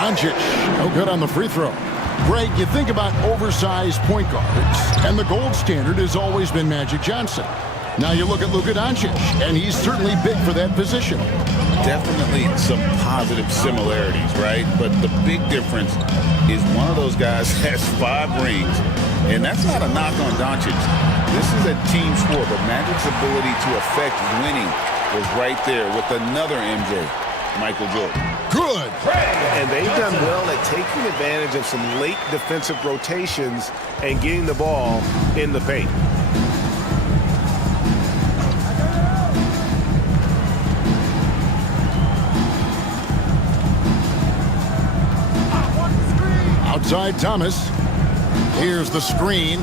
Doncic, no good on the free throw. Greg, you think about oversized point guards, and the gold standard has always been Magic Johnson. Now you look at Luka Doncic, and he's certainly big for that position. Definitely some positive similarities, right? But the big difference is one of those guys has 5 rings, and that's not a knock on Doncic. This is a team sport, but Magic's ability to affect winning was right there with another MJ, Michael Jordan. Good. And they've done well at taking advantage of some late defensive rotations and getting the ball in the paint. Outside Thomas. Here's the screen.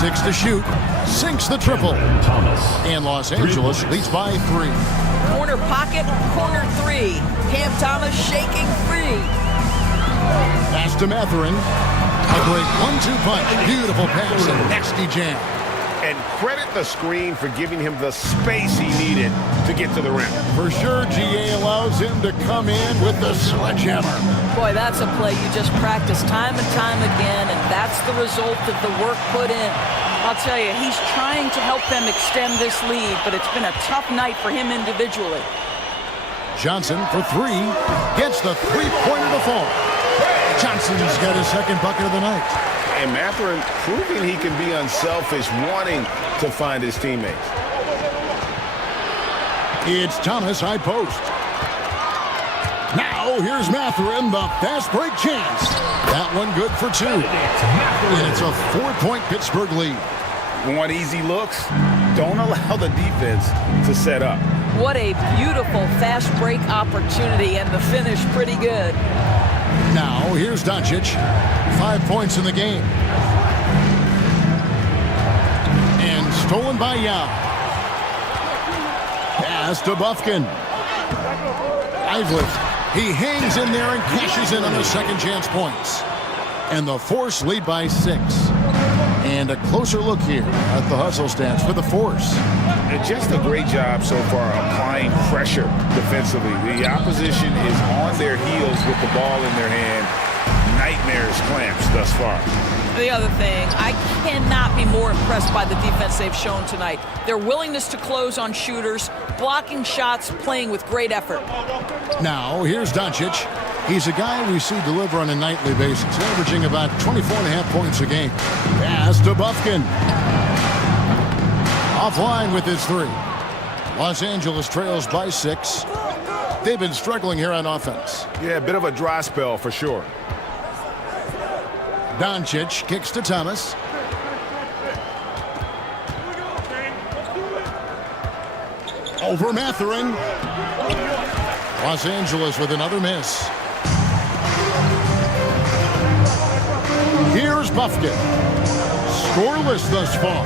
6 to shoot. Sinks the triple. Thomas. And Los Angeles leads by 3. Corner pocket, corner 3. Cam Thomas shaking free. Pass to Mathurin. A great 1-2 punch. Beautiful pass and nasty jam. And credit the screen for giving him the space he needed to get to the rim. For sure, GA allows him to come in with the sledgehammer. Boy, that's a play you just practice time and time again, and that's the result of the work put in. I'll tell you, he's trying to help them extend this lead, but it's been a tough night for him individually. Johnson for 3. Gets the 3-pointer to fall. Johnson's got his second bucket of the night. And Mathurin proving he can be unselfish, wanting to find his teammates. It's Thomas high post. Now here's Mathurin, the fast break chance. That one good for 2. And it's a 4-point Pittsburgh lead. Want easy looks? Don't allow the defense to set up. What a beautiful fast break opportunity, and the finish pretty good. Now here's Doncic. 5 points in the game. And stolen by Yao. Pass to Bufkin. Lively. He hangs in there and cashes in on the second chance points. And the Force lead by 6. And a closer look here at the hustle stats for the Force. And just a great job so far applying pressure defensively. The opposition is on their heels with the ball in their hand. Nightmares clamps thus far. The other thing, I cannot be more impressed by the defense they've shown tonight. Their willingness to close on shooters, blocking shots, playing with great effort. Now, here's Doncic. He's a guy we see deliver on a nightly basis, averaging about 24.5 points a game. Pass to Bufkin. Offline with his 3. Los Angeles trails by 6. They've been struggling here on offense. Yeah, a bit of a dry spell for sure. Doncic kicks to Thomas. Over Mathurin. Los Angeles with another miss. Here's Bufkin. Scoreless thus far.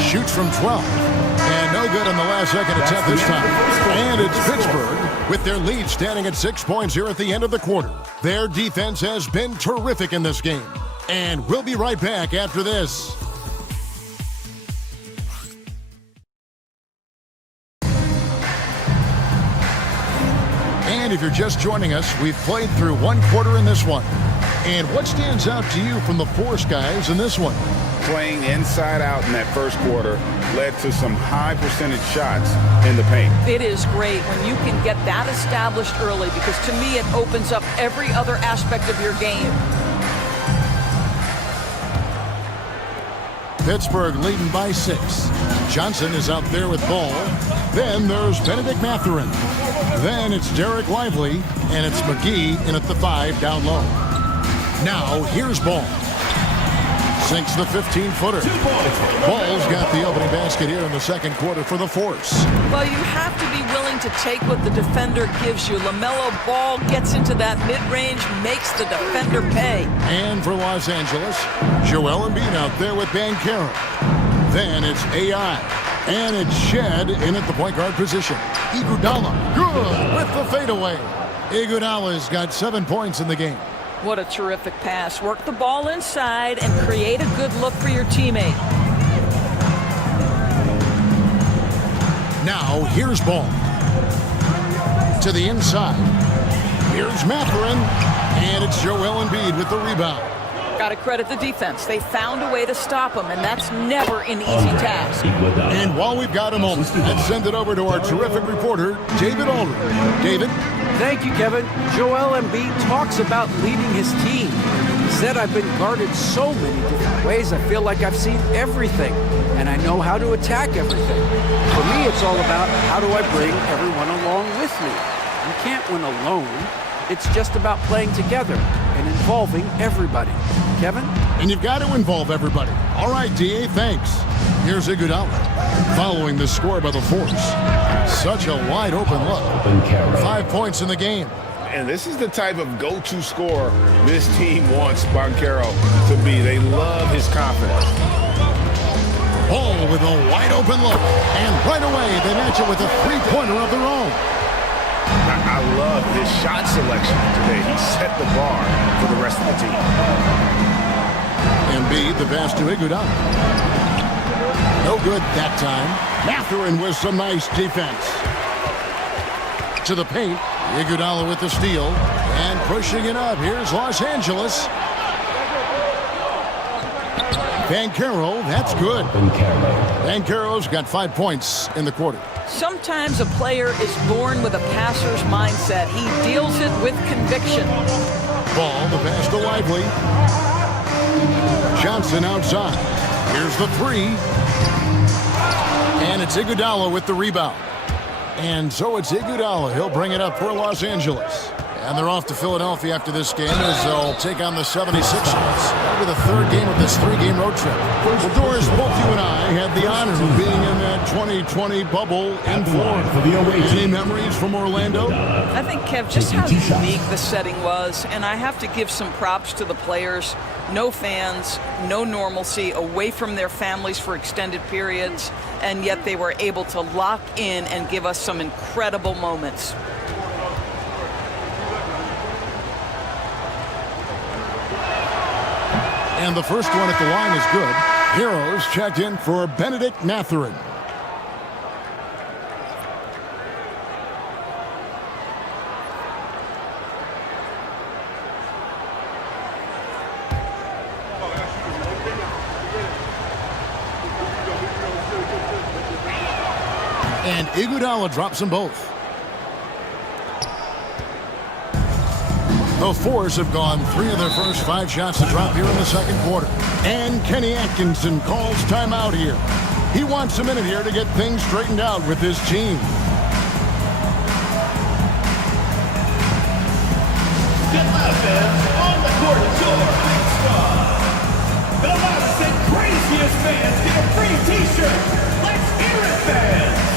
Shoots from 12. And no good on the last second attempt this time. And it's Pittsburgh with their lead standing at 6 points here at the end of the quarter. Their defense has been terrific in this game. And we'll be right back after this. And if you're just joining us, we've played through 1 quarter in this one. And what stands out to you from the Force guys in this one? Playing inside out in that first quarter led to some high percentage shots in the paint. It is great when you can get that established early, because to me it opens up every other aspect of your game. Pittsburgh leading by 6. Johnson is out there with ball. Then there's Benedict Mathurin. Then it's Derek Lively, and it's McGee in at the 5 down low. Now here's Ball. Sinks the 15-footer. Ball's got the opening basket here in the second quarter for the Force. Well, you have to be willing to take what the defender gives you. LaMelo Ball gets into that mid-range, makes the defender pay. And for Los Angeles, Joel Embiid out there with Banchero. Then it's AI. And it's Shed in at the point guard position. Iguodala, good with the fadeaway. Iguodala's got 7 points in the game. What a terrific pass. Work the ball inside and create a good look for your teammate. Now here's Ball. To the inside. Here's Mathurin. And it's Joel Embiid with the rebound. Got to credit the defense. They found a way to stop him, and that's never an easy task. And while we've got a moment, let's send it over to our terrific reporter, David Aldridge. David? Thank you, Kevin. Joel Embiid talks about leading his team. He said, I've been guarded so many different ways, I feel like I've seen everything, and I know how to attack everything. For me, it's all about how do I bring everyone along with me. You can't win alone. It's just about playing together and involving everybody. Kevin? And you've got to involve everybody. All right, D.A., thanks. Here's Iguodala following the score by the Force. Such a wide open look. 5 points in the game. And this is the type of go-to scorer this team wants Banchero to be. They love his confidence. Ball with a wide open look. And right away, they match it with a three-pointer of their own. I love his shot selection today. He set the bar for the rest of the team. Embiid, the pass to Iguodala. No good that time. Mathurin with some nice defense. To the paint. Iguodala with the steal. And pushing it up. Here's Los Angeles. Banchero, that's good. Banchero's got 5 points in the quarter. Sometimes a player is born with a passer's mindset. He deals it with conviction. Ball, the pass to Lively. Johnson outside. Here's the three. And it's Iguodala with the rebound. And so it's Iguodala. He'll bring it up for Los Angeles. And they're off to Philadelphia after this game as they'll take on the 76ers. That'll be the third game of this three-game road trip. Well, Doris, both you and I had the honor of being in that 2020 bubble in Florida. Any memories from Orlando? I think, Kev, just how unique the setting was, and I have to give some props to the players. No fans, no normalcy, away from their families for extended periods, and yet they were able to lock in and give us some incredible moments. And the first one at the line is good. Heroes checked in for Benedict Mathurin. And Iguodala drops them both. The Force have gone 3 of their first 5 shots to drop here in the second quarter. And Kenny Atkinson calls timeout here. He wants a minute here to get things straightened out with his team. Get loud, fans. On the court, your big star. The loudest and craziest fans get a free t-shirt. Let's hear it, fans.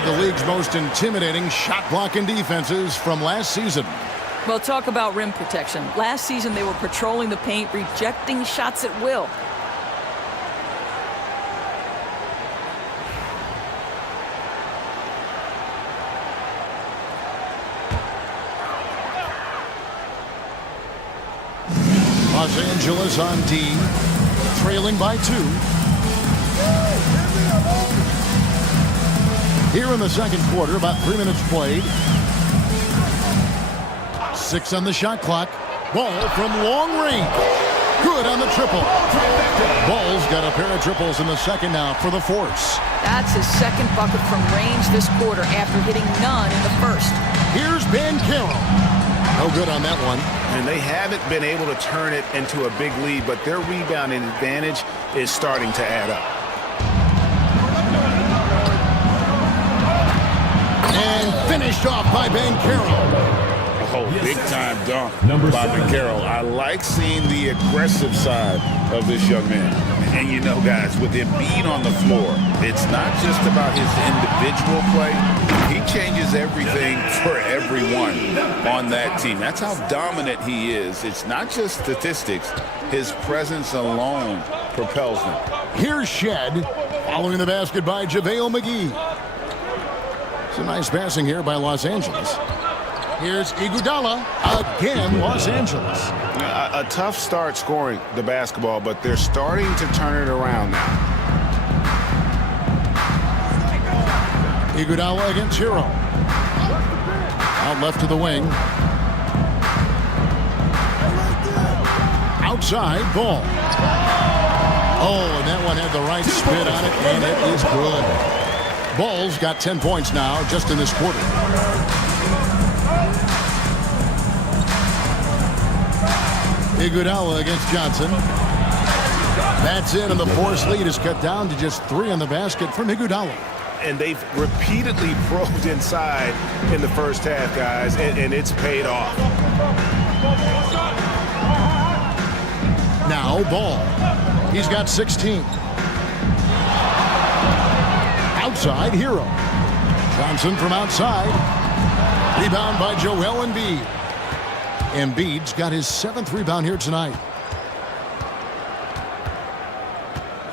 The league's most intimidating shot blocking defenses from last season. Well, talk about rim protection. Last season, they were patrolling the paint, rejecting shots at will. Los Angeles on D, trailing by 2. Here in the second quarter, about 3 minutes played. 6 on the shot clock. Ball from long range. Good on the triple. Ball's got a pair of triples in the second now for the Force. That's his second bucket from range this quarter after hitting none in the first. Here's Banchero. No good on that one. And they haven't been able to turn it into a big lead, but their rebounding advantage is starting to add up. And finished off by Banchero. Oh, big-time dunk by Banchero. I like seeing the aggressive side of this young man. And you know, guys, with him being on the floor, it's not just about his individual play. He changes everything for everyone on that team. That's how dominant he is. It's not just statistics. His presence alone propels them. Here's Shed, following the basket by JaVale McGee. Some nice passing here by Los Angeles. Here's Iguodala, again Los Angeles. A tough start scoring the basketball, but they're starting to turn it around now. Iguodala against Hero. Out left to the wing. Outside, Ball. Oh, and that one had the right spin on it, and it is good. Ball's got 10 points now just in this quarter. Iguodala against Johnson. That's in, and the Force lead is cut down to just 3 on the basket from Iguodala. And they've repeatedly probed inside in the first half, guys, and it's paid off. Now Ball. He's got 16. Outside, Hero. Johnson from outside. Rebound by Joel Embiid. Embiid's got his 7th rebound here tonight.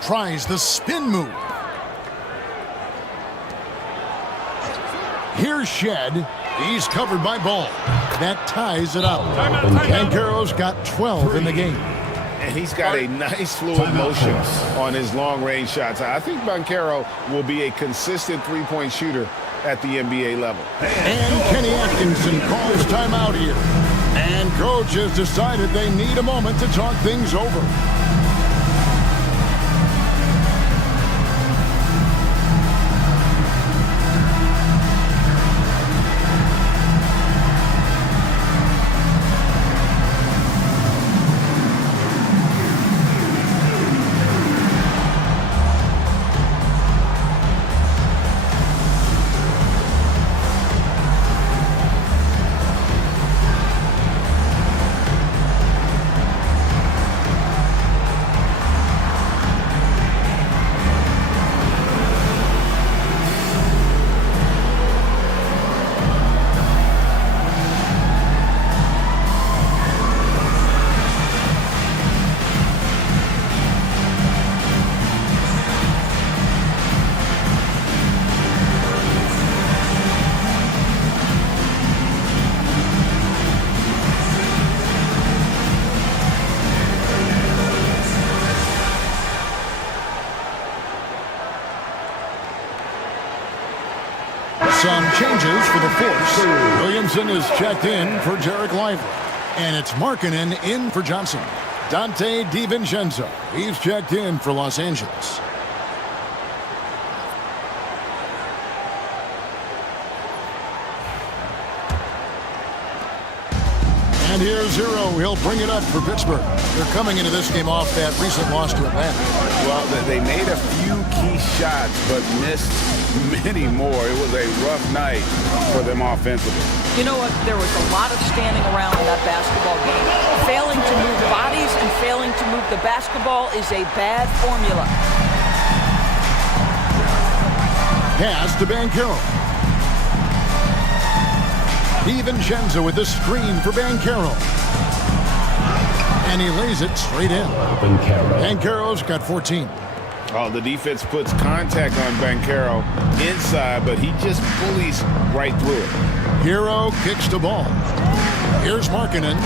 Tries the spin move. Here's Shed. He's covered by Ball. That ties it up. Banchero's got 12 in the game. And he's got a nice fluid motion on his long-range shots. I think Banchero will be a consistent three-point shooter at the NBA level. And Kenny Atkinson calls timeout here. And coach has decided they need a moment to talk things over. Some changes for the Force. Williamson is checked in for Jarek Lively. And it's Markkanen in for Johnson. Dante DiVincenzo, he's checked in for Los Angeles. And here's Hero. He'll bring it up for Pittsburgh. They're coming into this game off that recent loss to Atlanta. Well, they made a few key shots, but missed many more. It was a rough night for them offensively. You know what? There was a lot of standing around in that basketball game. Failing to move bodies and failing to move the basketball is a bad formula. Pass to Banchero. DiVincenzo with the screen for Banchero. And he lays it straight in. Banchero's got 14. Oh, the defense puts contact on Banchero inside, but he just bullies right through it. Hero kicks the ball. Here's Markkanen.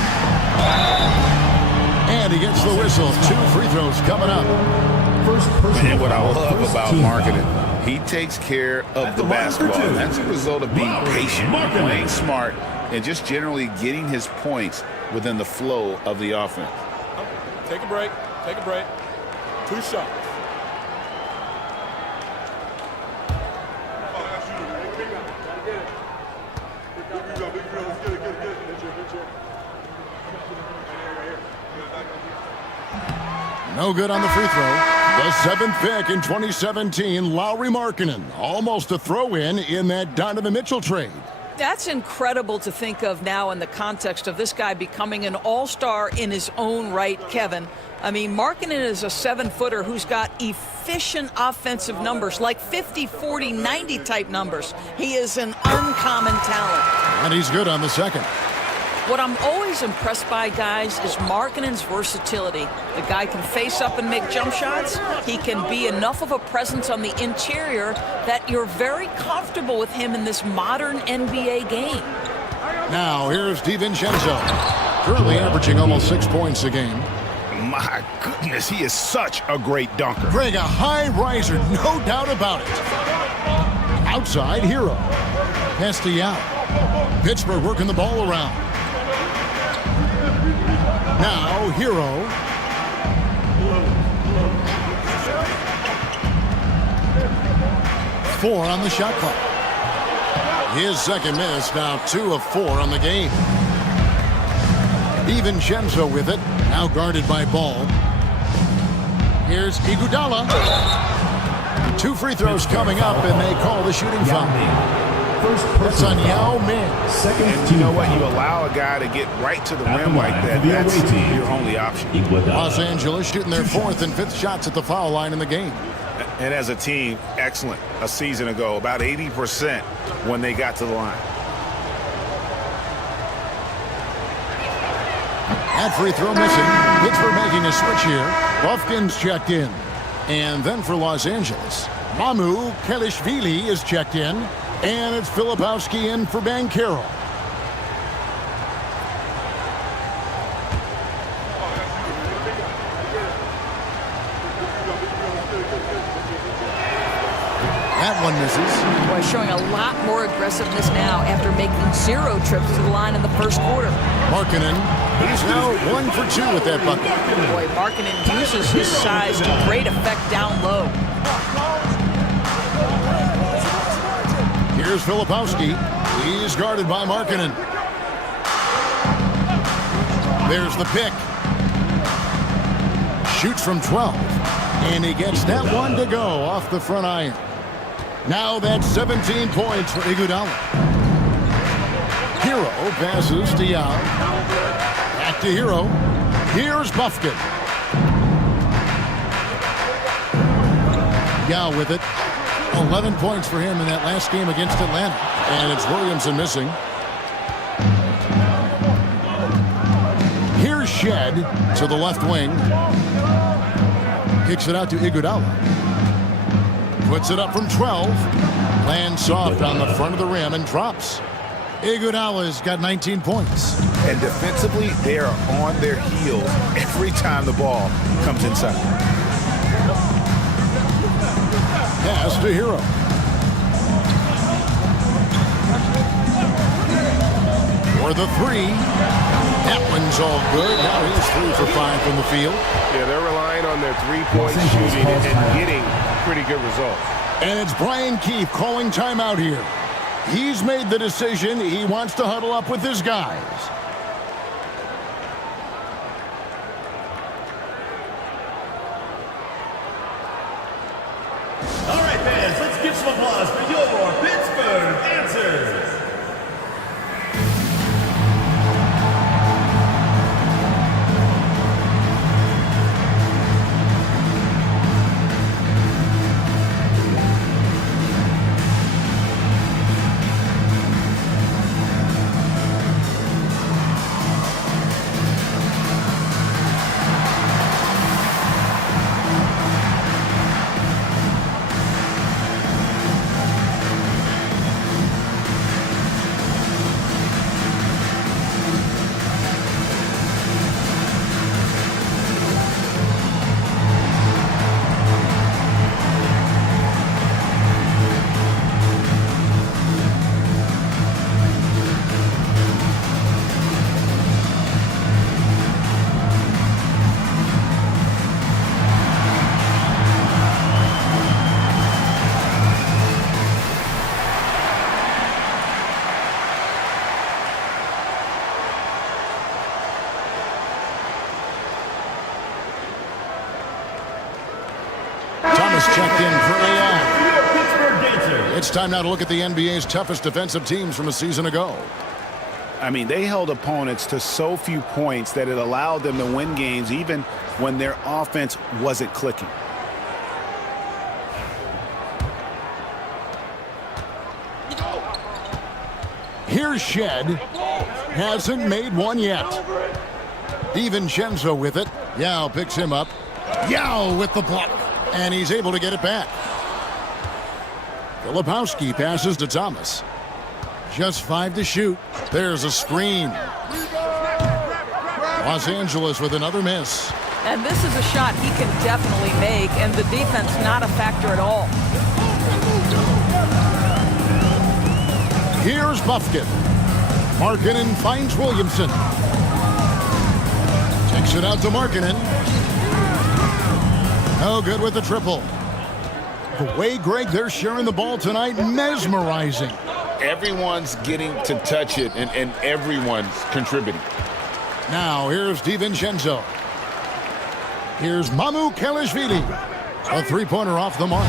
And he gets the whistle. 2 free throws coming up. And what I love about Markkanen, he takes care of the basketball. And that's a result of being patient, playing smart, and just generally getting his points within the flow of the offense. Take a break. Take a break. 2 shots. No good on the free throw. The 7th pick in 2017, Lauri Markkanen. Almost a throw-in in that Donovan Mitchell trade. That's incredible to think of now in the context of this guy becoming an all-star in his own right, Kevin. I mean, Markkanen is a 7-footer who's got efficient offensive numbers, like 50, 40, 90 type numbers. He is an uncommon talent. And he's good on the second. What I'm always impressed by, guys, is Markkanen's versatility. The guy can face up and make jump shots. He can be enough of a presence on the interior that you're very comfortable with him in this modern NBA game. Now, here's DiVincenzo. Currently averaging almost 6 points a game. My goodness, he is such a great dunker. Greg, a high riser, no doubt about it. Outside, Hero. Pass to Yao. Pittsburgh working the ball around. Now, Hero. Four on the shot clock. His second miss, now 2 of 4 on the game. DiVincenzo with it, now guarded by Ball. Here's Iguodala. 2 free throws coming up, and they call the shooting foul. That's on Yao Ming. And you know what? You allow a guy to get right to the rim like that. That's your only option. Los Angeles shooting their 4th and 5th shots at the foul line in the game. And as a team, excellent a season ago, about 80% when they got to the line. That free throw missing. Pittsburgh making a switch here. Buffkin's checked in. And then for Los Angeles, Mamu Kelishvili is checked in. And it's Filipowski in for Banchero. That one misses. Boy, showing a lot more aggressiveness now after making 0 trips to the line in the first quarter. Markkanen, he's now 1 for 2 with that bucket. Boy, Markkanen uses his size to great effect down low. Here's Filipowski. He's guarded by Markkanen. There's the pick. Shoots from 12. And he gets that one to go off the front iron. Now that's 17 points for Iguodala. Hero passes to Yao. Back to Hero. Here's Buffkin. Yao with it. 11 points for him in that last game against Atlanta. And it's Williamson missing. Here's Shed to the left wing. Kicks it out to Iguodala. Puts it up from 12. Lands soft on the front of the rim and drops. Iguodala's got 19 points. And defensively, they are on their heels every time the ball comes inside. Pass to Hero. For the 3. That one's all good. Now he's 3 for 5 from the field. Yeah, they're relying on their 3-point shooting and getting pretty good results. And it's Brian Keefe calling timeout here. He's made the decision. He wants to huddle up with his guys. All right, fans, let's give some applause for your Pittsburgh answers. Checked in for AI. It's time now to look at the NBA's toughest defensive teams from a season ago. I mean, they held opponents to so few points that it allowed them to win games even when their offense wasn't clicking. Here's Shed. Hasn't made one yet. DiVincenzo with it. Yao picks him up. Yao with the block. And he's able to get it back. Filipowski passes to Thomas. Just 5 to shoot. There's a screen. Los Angeles with another miss. And this is a shot he can definitely make, and the defense not a factor at all. Here's Buffkin. Markkanen finds Williamson. Takes it out to Markkanen. Oh, good with the triple. The way, Greg, they're sharing the ball tonight, mesmerizing. Everyone's getting to touch it, and everyone's contributing. Now, here's DiVincenzo. Here's Mamu Kelishvili. A 3-pointer off the mark.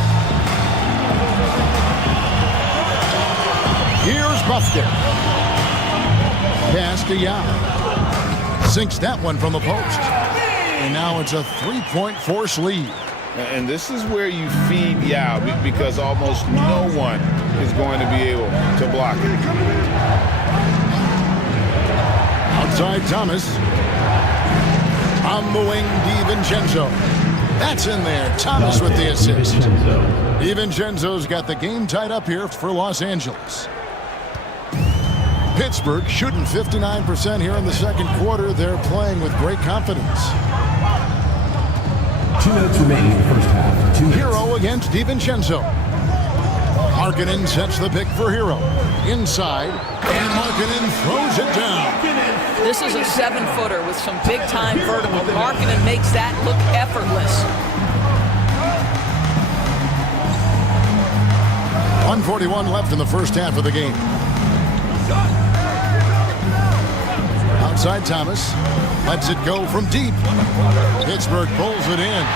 Buffkin. Pass to Yao. Sinks that one from the post. And now it's a 3-point force lead. And this is where you feed Yao because almost no one is going to be able to block it. Outside Thomas. On the wing, DiVincenzo. That's in there. Thomas with the assist. DiVincenzo's got the game tied up here for Los Angeles. Pittsburgh shooting 59% here in the second quarter. They're playing with great confidence. 2 minutes remaining in the first half. Hero against DiVincenzo. Markkanen sets the pick for Hero. Inside, and Markkanen throws it down. This is a 7-footer with some big-time vertical. Markkanen makes that look effortless. 1:41 left in the first half of the game. Outside Thomas. Lets it go from deep. Pittsburgh pulls it in.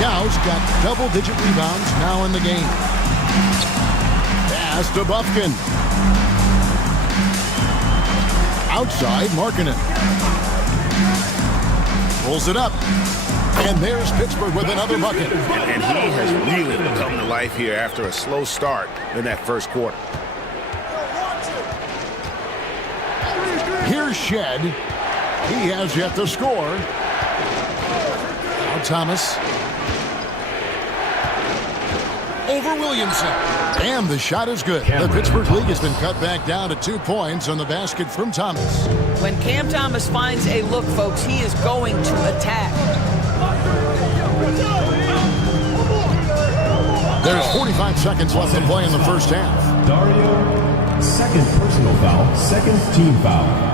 Yao's got double-digit rebounds now in the game. Pass to Buffkin. Outside, Markkanen. Pulls it up. And there's Pittsburgh with another bucket. And he has really come to life here after a slow start in that first quarter. Here's Shed. He has yet to score. Now Thomas. Over Williamson. And the shot is good. The Pittsburgh League has been cut back down to 2 points on the basket from Thomas. When Cam Thomas finds a look, folks, he is going to attack. There's 45 seconds left to play in the first half. Dario, second personal foul, second team foul.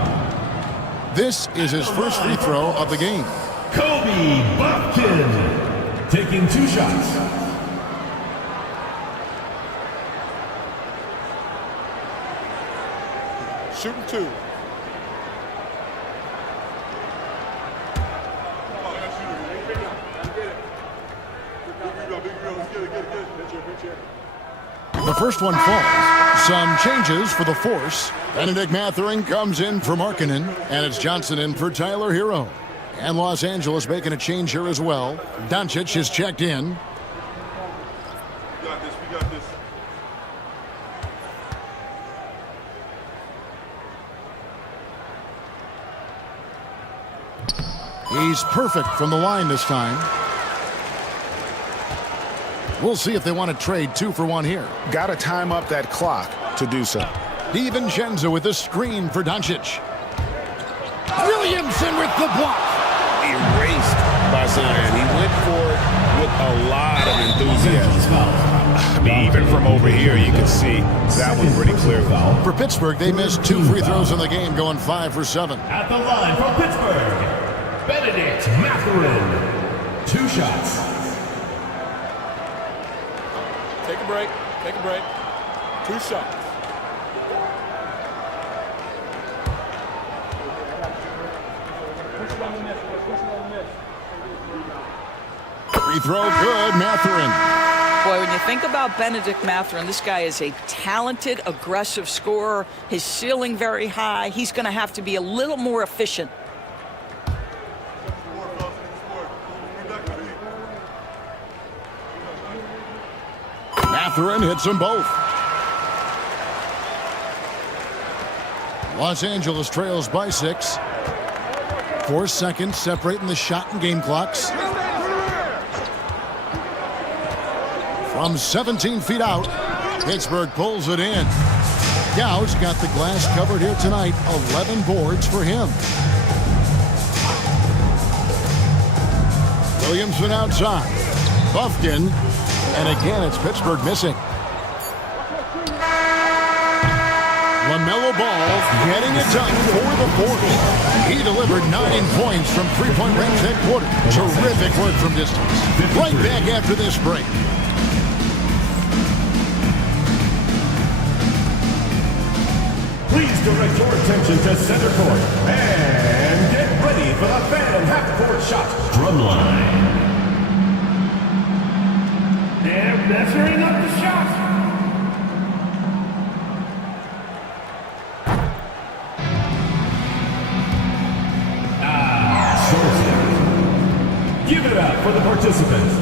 This is his first free throw of the game. Kobe Buffkin taking 2 shots. Shooting 2. The first one falls. Some changes for the force. Benedict Mathurin comes in for Markkanen, and it's Johnson in for Tyler Hero. And Los Angeles making a change here as well. Doncic is checked in. We got this. He's perfect from the line this time. We'll see if they want to trade 2 for 1 here. Got to time up that clock to do so. DiVincenzo with the screen for Doncic. Williamson with the block. Erased by Zion. He went for it with a lot of enthusiasm. I mean, even from over here, you can see that one pretty clear. For Pittsburgh, they missed 2 free throws in the game, going 5 for 7. At the line for Pittsburgh, Benedict Mathurin. 2 shots. Take a break. Take a break. 2 shots. Free throw good, Mathurin. Boy, when you think about Benedict Mathurin, this guy is a talented, aggressive scorer. His ceiling very high. He's going to have to be a little more efficient. Mathurin hits them both. Los Angeles trails by 6. 4 seconds separating the shot and game clocks. From 17 feet out, Pittsburgh pulls it in. Yao's got the glass covered here tonight. 11 boards for him. Williamson outside. Buffkin. And again, it's Pittsburgh missing. LaMelo Ball getting it done for the fourth. He delivered 9 points from 3-point range that quarter. Terrific work from distance. Right back after this break. Please direct your attention to center court and get ready for the fan half-court shot drumline. They're measuring up the shot. Give it up for the participants.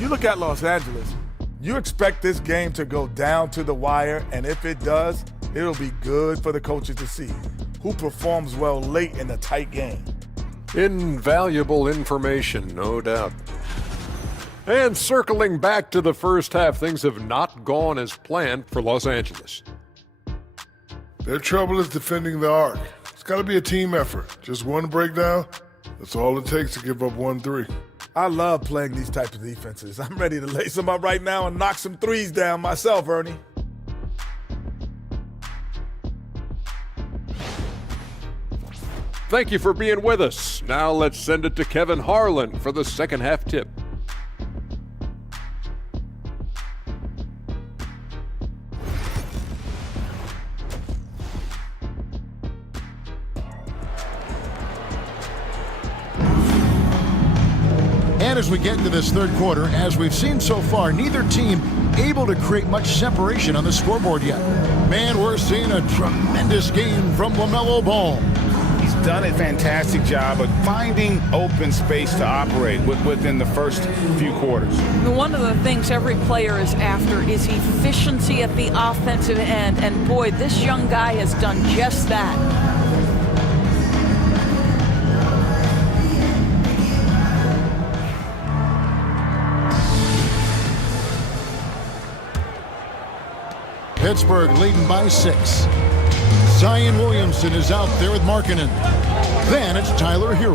You look at Los Angeles, you expect this game to go down to the wire, and if it does, it'll be good for the coaches to see who performs well late in a tight game. Invaluable information, no doubt. And circling back to the first half, things have not gone as planned for Los Angeles. Their trouble is defending the arc. It's got to be a team effort. Just one breakdown, that's all it takes to give up 1-3. I love playing these types of defenses. I'm ready to lace them up right now and knock some threes down myself, Ernie. Thank you for being with us. Now let's send it to Kevin Harlan for the second half tip. And as we get into this third quarter, as we've seen so far, neither team able to create much separation on the scoreboard yet. Man, we're seeing a tremendous game from LaMelo Ball. He's done a fantastic job of finding open space to operate within the first few quarters. One of the things every player is after is efficiency at the offensive end, and boy, this young guy has done just that. Pittsburgh leading by 6. Zion Williamson is out there with Markkanen. Then it's Tyler Hero.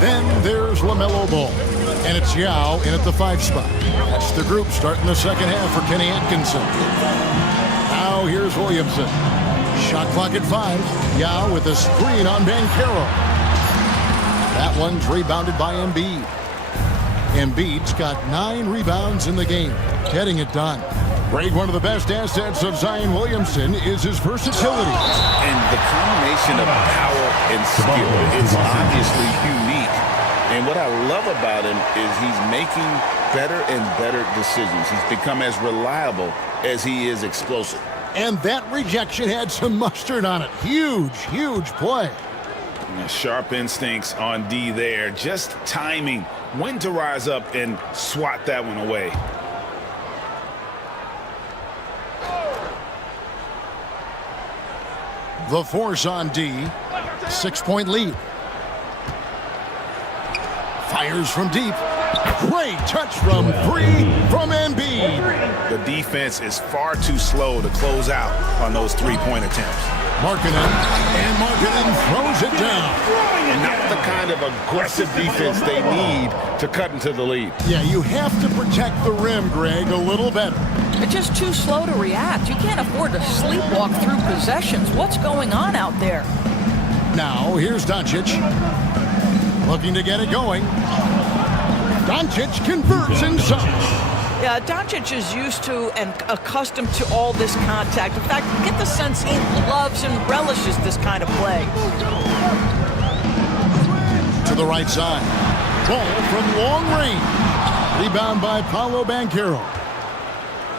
Then there's LaMelo Ball. And it's Yao in at the 5 spot. That's the group starting the second half for Kenny Atkinson. Now here's Williamson. Shot clock at 5. Yao with a screen on Banchero. That one's rebounded by Embiid. Embiid's got 9 rebounds in the game, getting it done. Greg, one of the best assets of Zion Williamson is his versatility. And the combination of power and skill is obviously unique. And what I love about him is he's making better and better decisions. He's become as reliable as he is explosive. And that rejection had some mustard on it. Huge, huge play. Sharp instincts on D there. Just timing when to rise up and swat that one away. The force on D. 6-point lead. Fires from deep. Great touch from 3 from Embiid. The defense is far too slow to close out on those 3-point attempts. Markkanen, and Markkanen throws it down. And not the kind of aggressive defense they need to cut into the lead. Yeah, you have to protect the rim, Greg, a little better. It's just too slow to react. You can't afford to sleepwalk through possessions. What's going on out there? Now, here's Doncic. Looking to get it going. Doncic converts inside. Yeah, Doncic is used to and accustomed to all this contact. In fact, you get the sense he loves and relishes this kind of play. To the right side. Ball from long range. Rebound by Paolo Banchero.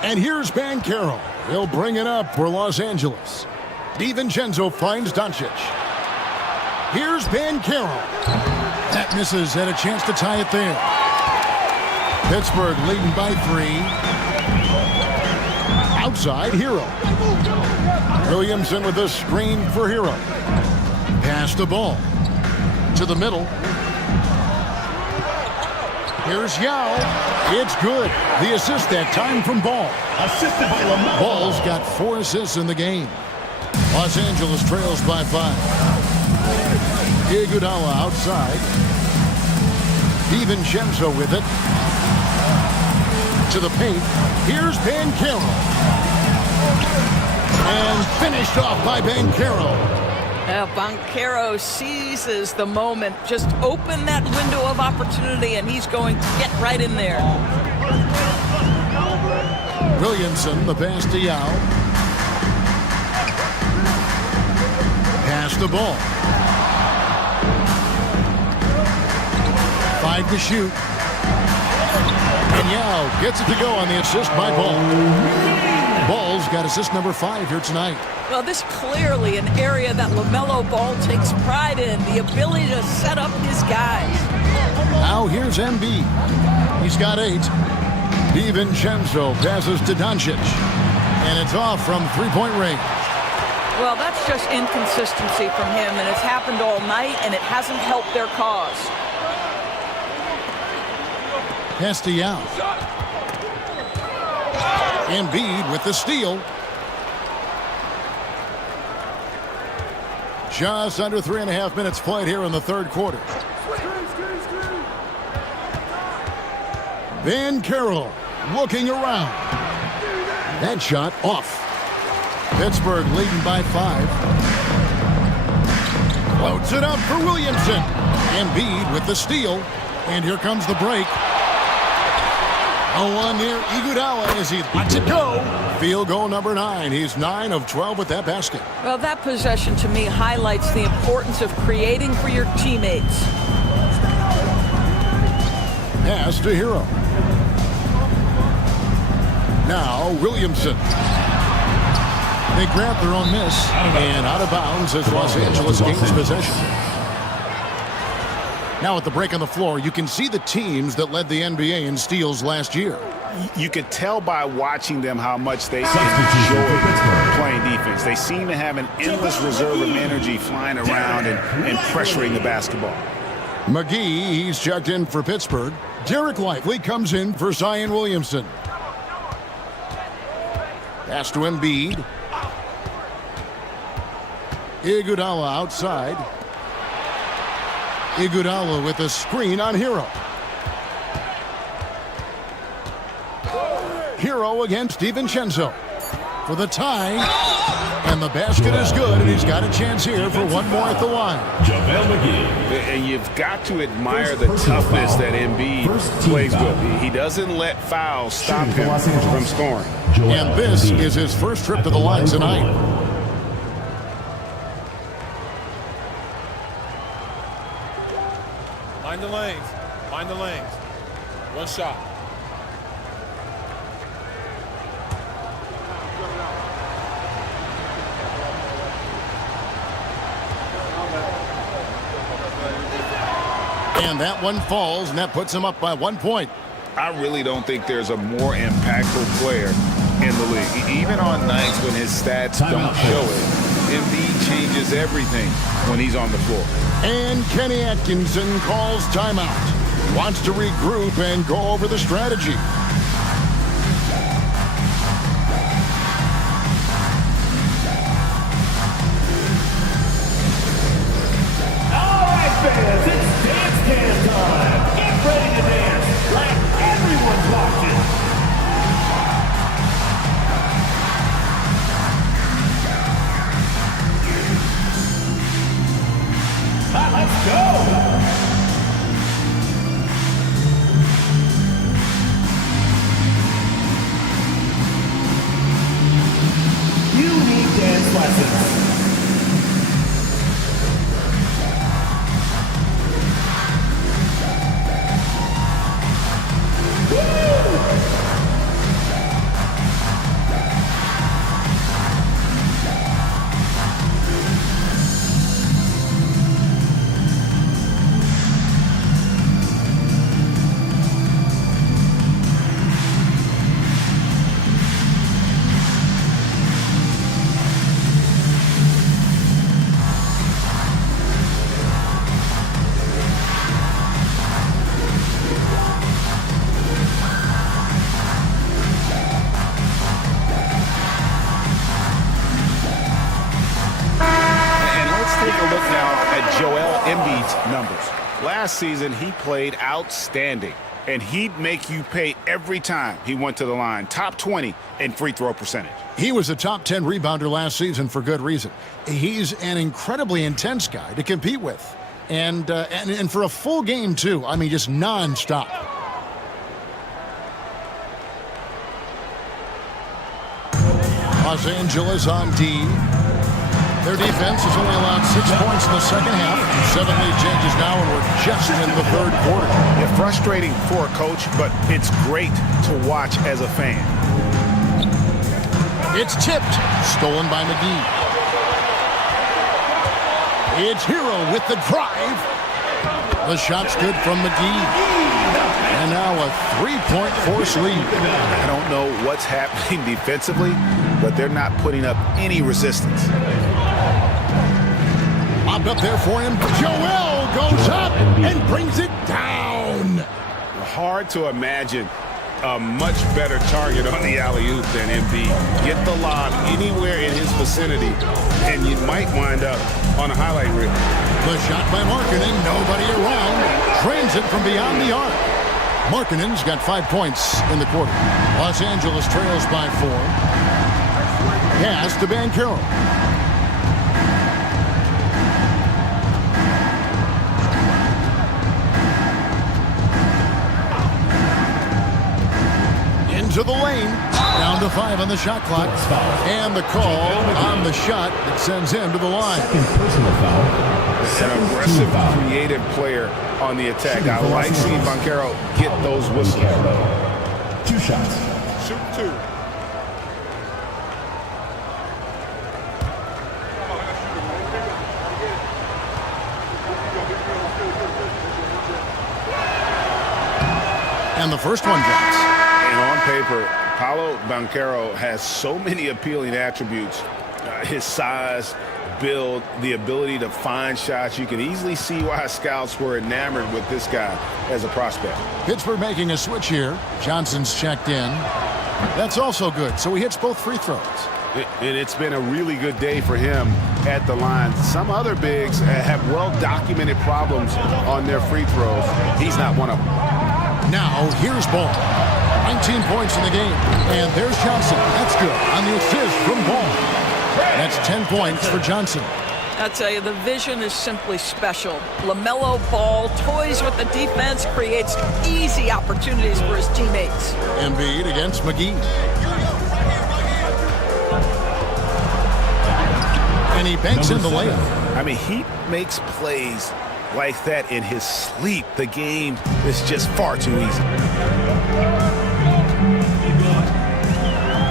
And here's Banchero. He'll bring it up for Los Angeles. DiVincenzo finds Doncic. Here's Banchero. That misses, had a chance to tie it there. Pittsburgh leading by 3. Outside, Hero. Williamson with a screen for Hero. Pass the ball. To the middle. Here's Yao. It's good. The assist that time from Ball. Assisted by LaMelo. Ball's got 4 assists in the game. Los Angeles trails by 5. Iguodala outside. DiVincenzo with it. To the paint. Here's Banchero. And finished off by Banchero. Banchero seizes the moment. Just open that window of opportunity, and he's going to get right in there. Williamson, the pass to Yao. Pass the ball. 5 to shoot. And Yao gets it to go on the assist by Ball. Ball's got assist number 5 here tonight. Well, this clearly an area that LaMelo Ball takes pride in, the ability to set up his guys. Now here's Embiid. He's got 8. DiVincenzo passes to Doncic. And it's off from three-point range. Well, that's just inconsistency from him, and it's happened all night, and it hasn't helped their cause. Pass to Yao. Embiid with the steal. Just under 3.5 minutes played here in the third quarter. Van Carroll looking around. That shot off. Pittsburgh leading by 5. Floats it up for Williamson. Embiid with the steal. And here comes the break. A one near Iguodala as he lets it go. Field goal number 9. He's 9 of 12 with that basket. Well, that possession to me highlights the importance of creating for your teammates. Pass to Hero. Now Williamson. They grab their own miss. And out of bounds as Los Angeles gains possession. Now at the break on the floor, you can see the teams that led the NBA in steals last year. You could tell by watching them how much they enjoy playing defense. They seem to have an endless reserve of energy flying around and pressuring the basketball. McGee, he's checked in for Pittsburgh. Derek Lively comes in for Zion Williamson. Pass to Embiid. Iguodala outside. Iguodala with a screen on Hero. Hero against DiVincenzo for the tie. And the basket is good, and he's got a chance here for one more at the line. And you've got to admire the toughness that Embiid plays with. He doesn't let fouls stop him from scoring. And this is his first trip to the line tonight. Mind the lanes. Mind the lanes. One shot. And that one falls, and that puts him up by 1 point. I really don't think there's a more impactful player in the league. Even on nights when his stats don't show it, Embiid changes everything when he's on the floor. And Kenny Atkinson calls timeout. He wants to regroup and go over the strategy. All right, fans, it's dance cam time. Get ready to dance like everyone's watching. Let's go! You need dance lessons. Last season, he played outstanding, and he'd make you pay every time he went to the line. Top 20 in free throw percentage. He was a top 10 rebounder last season for good reason. He's an incredibly intense guy to compete with. And for a full game, too. I mean, just nonstop. Los Angeles on D. Their defense has only allowed 6 points in the second half. 7 lead changes now, and we're just in the third quarter. It's frustrating for a coach, but it's great to watch as a fan. It's tipped. Stolen by McGee. It's Hero with the drive. The shot's good from McGee. And now a 3-point force lead. I don't know what's happening defensively, but they're not putting up any resistance. Lobbed up there for him. Joel goes up and brings it down. Hard to imagine a much better target on the alley-oop than Embiid. Get the lob anywhere in his vicinity, and you might wind up on a highlight reel. The shot by Markkanen, nobody around. Drains it from beyond the arc. Markkanen's got 5 points in the quarter. Los Angeles trails by 4. Pass to Banchero. To the lane, down to 5 on the shot clock, and the call on the shot that sends him to the line. Personal foul. An aggressive, creative player on the attack. I like seeing Banchero get those whistles. 2 shots. Shoot 2. And the first one drops. And on paper, Paolo Banchero has so many appealing attributes. His size, build, the ability to find shots. You can easily see why scouts were enamored with this guy as a prospect. Pittsburgh making a switch here. Johnson's checked in. That's also good, so he hits both free throws. And it's been a really good day for him at the line. Some other bigs have well-documented problems on their free throws. He's not one of them. Now, here's Ball. 19 points in the game. And there's Johnson. That's good on the assist from Ball. That's 10 points for Johnson. I tell you, the vision is simply special. LaMelo Ball toys with the defense, creates easy opportunities for his teammates. Embiid against McGee. And he banks in the layup. I mean, he makes plays like that in his sleep. The game is just far too easy.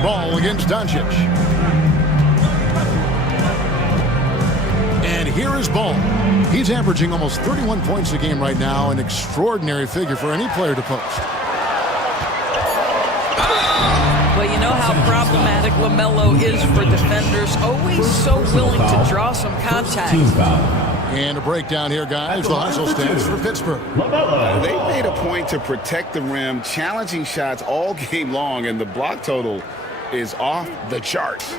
Ball against Doncic. And here is Ball. He's averaging almost 31 points a game right now, an extraordinary figure for any player to post. Well, you know how problematic LaMelo is for defenders. Always so willing to draw some contact. And a breakdown here, guys. The hustle stands for Pittsburgh. They made a point to protect the rim, challenging shots all game long, and the block total is off the charts.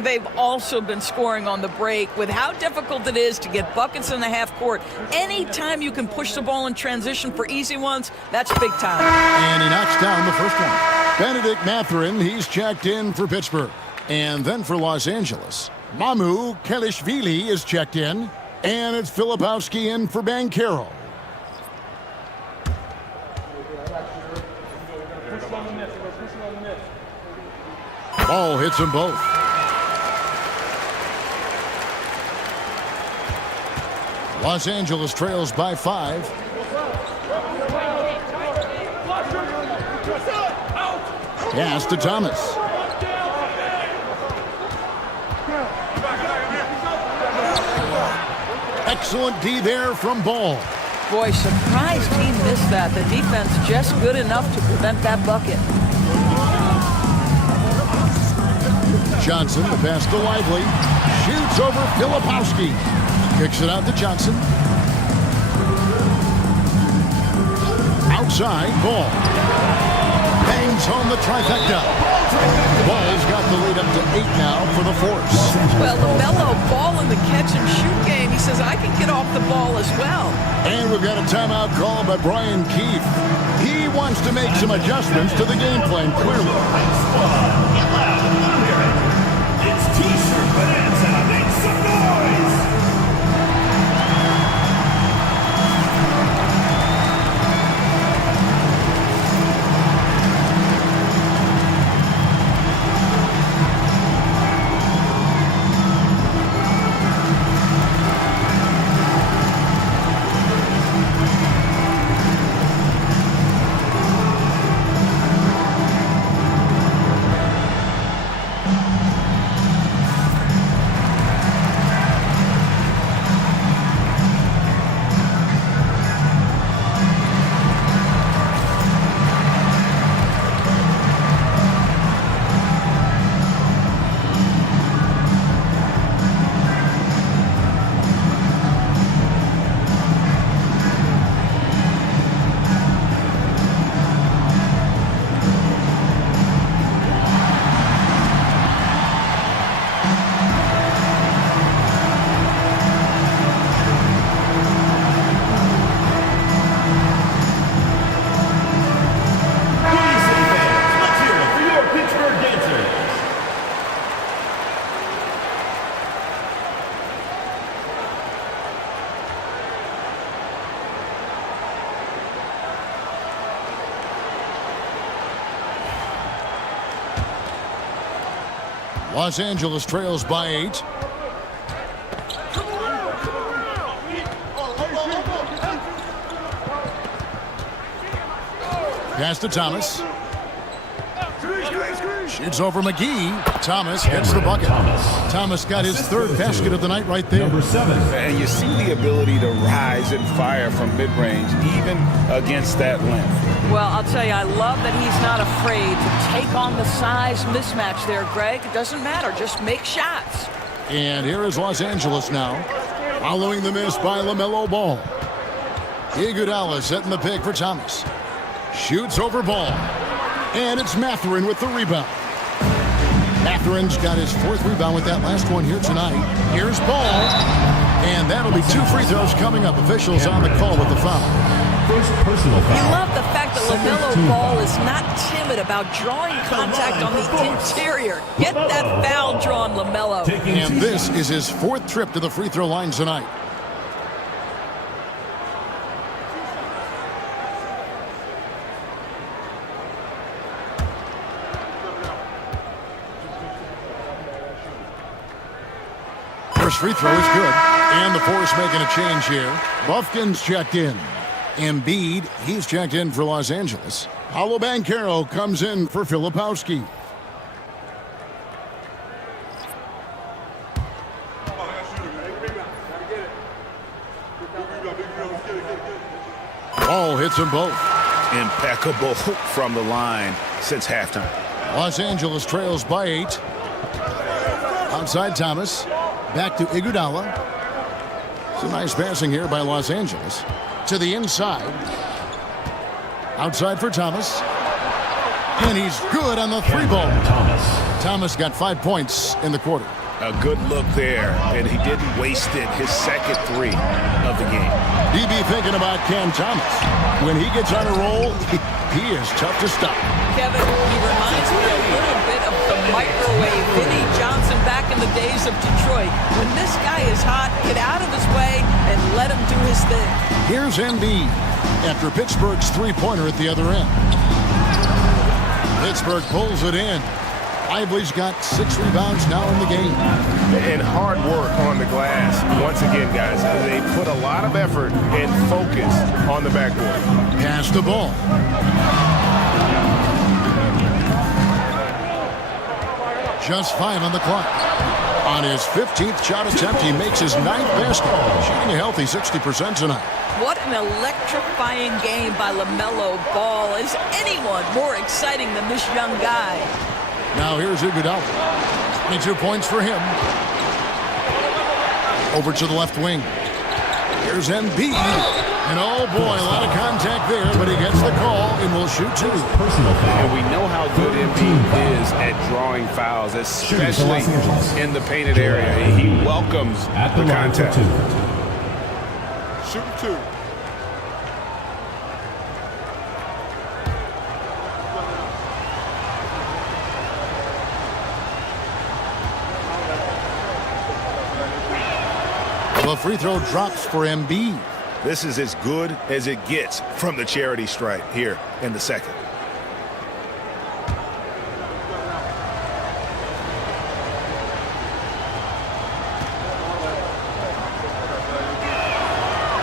They've also been scoring on the break. With how difficult it is to get buckets in the half court, anytime you can push the ball in transition for easy ones, that's big time. And he knocks down the first one. Benedict Mathurin, he's checked in for Pittsburgh. And then for Los Angeles, Mamu Kelishvili is checked in. And it's Filipowski in for Banchero. Ball hits them both. Los Angeles trails by 5. Pass to Thomas. Excellent D there from Ball. Boy, surprised he missed that. The defense just good enough to prevent that bucket. Johnson, the pass to Lively. Shoots over Filipowski. Kicks it out to Johnson. Outside, Ball. Bangs home the trifecta. Ball's got the lead up to 8 now for the Force. Well, LaMelo Ball in the catch-and-shoot game, he says, I can get off the ball as well. And we've got a timeout call by Brian Keefe. He wants to make some adjustments to the game plan, clearly. It's T-shirt Bonanza. Make some noise! Los Angeles trails by 8. Pass to Thomas. Shoots over McGee. Thomas gets the bucket. Thomas got his third basket of the night right there. Number 7. And you see the ability to rise and fire from mid-range, even against that length. Well, I'll tell you, I love that he's not afraid to take on the size mismatch there, Greg. It doesn't matter. Just make shots. And here is Los Angeles now, following the miss by LaMelo Ball. Iguodala setting the pick for Thomas. Shoots over Ball. And it's Mathurin with the rebound. Mathurin's got his 4th rebound with that last one here tonight. Here's Ball. And that'll be 2 free throws coming up. Officials on the call with the foul. First personal foul. You love the fact that LaMelo Ball is not timid about drawing contact on the interior. Get that foul drawn, LaMelo. And this is his 4th trip to the free throw line tonight. First free throw is good. And the Force making a change here. Buffkin's checked in. Embiid, he's checked in for Los Angeles. Paolo Banchero comes in for Filipowski. Ball hits them both. Impeccable from the line since halftime. Los Angeles trails by 8. Outside Thomas. Back to Iguodala. Some nice passing here by Los Angeles. To the inside. Outside for Thomas. And he's good on the 3-ball. Thomas got 5 points in the quarter. A good look there, and he didn't waste it. His second 3 of the game. DB thinking about Cam Thomas. When he gets on a roll, he is tough to stop. Kevin, he reminds me a little bit of the microwave Vinnie Johnson back in the days of Detroit. When this guy is hot, get out of his way and let him do his thing. Here's Embiid after Pittsburgh's 3-pointer at the other end. Pittsburgh pulls it in. Lively's got 6 rebounds now in the game. And hard work on the glass. Once again, guys, they put a lot of effort and focus on the backboard. Pass the ball. Just 5 on the clock. On his 15th shot attempt, he makes his 9th basket. Shooting a healthy 60% tonight. What an electrifying game by LaMelo Ball. Is anyone more exciting than this young guy? Now here's Iguodala. 22 points for him. Over to the left wing. Here's Embiid. And oh boy, a lot of contact there, but he gets the call and will shoot 2. And we know how good Embiid is at drawing fouls, especially in the painted area. He welcomes the contact. Shoot 2. The free throw drops for Embiid. This is as good as it gets from the charity stripe here in the second.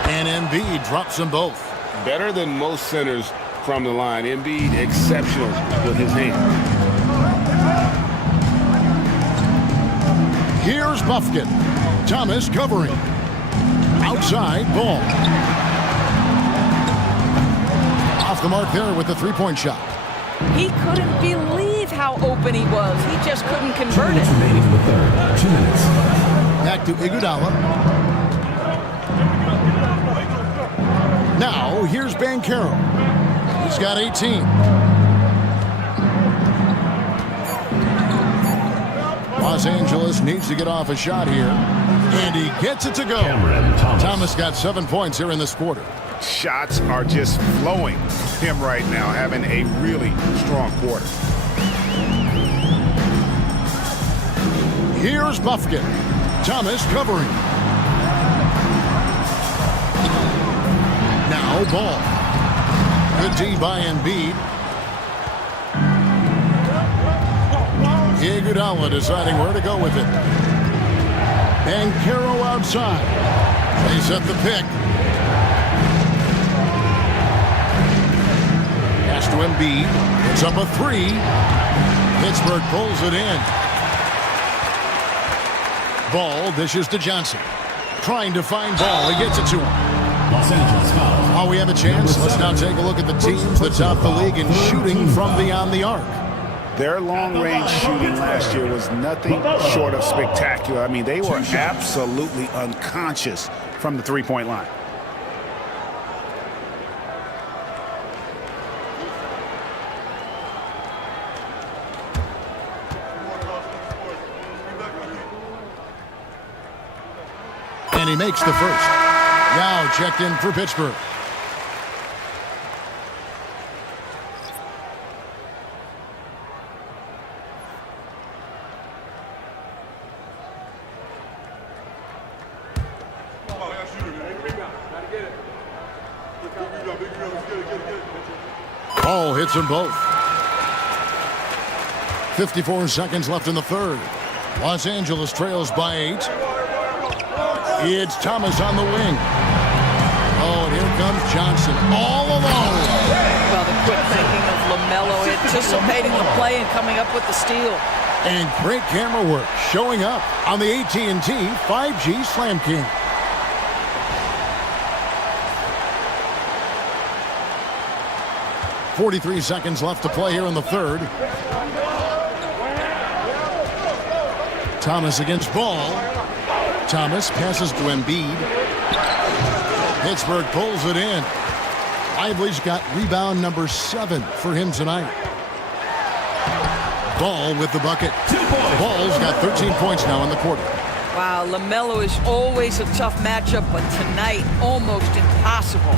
And Embiid drops them both. Better than most centers from the line. Embiid exceptional with his hand. Here's Buffkin. Thomas covering. Outside, Ball. Off the mark there with the 3-point shot. He couldn't believe how open he was. He just couldn't convert it. Remaining in the third. 2 minutes. Back to Iguodala. Now, here's Banchero. He's got 18. Los Angeles needs to get off a shot here. And he gets it to go. Thomas got 7 points here in this quarter. Shots are just flowing him right now, having a really strong quarter. Here's Buffkin. Thomas covering. Now Ball. Good D by Embiid. Iguodala deciding where to go with it. Banchero outside. They set the pick. Pass to Embiid. It's up a 3. Pittsburgh pulls it in. Ball dishes to Johnson. Trying to find Ball. He gets it to him. Los Angeles foul. Oh, we have a chance. Let's now take a look at the teams that top the league in shooting from beyond the arc. Their long-range shooting last year was nothing short of spectacular. I mean, they were absolutely unconscious from the three-point line. And he makes the first. Yao checked in for Pittsburgh. Ball hits them both. 54 seconds left in the third. Los Angeles trails by 8. It's Thomas on the wing. Oh, and here comes Johnson all alone. Well, the quick thinking of LaMelo, anticipating the play and coming up with the steal. And great camera work showing up on the AT&T 5G Slam King. .43 seconds left to play here in the third. Thomas against Ball. Thomas passes to Embiid. Pittsburgh pulls it in. Lively's got rebound number 7 for him tonight. Ball with the bucket. Ball's got 13 points now in the quarter. Wow, LaMelo is always a tough matchup, but tonight almost impossible.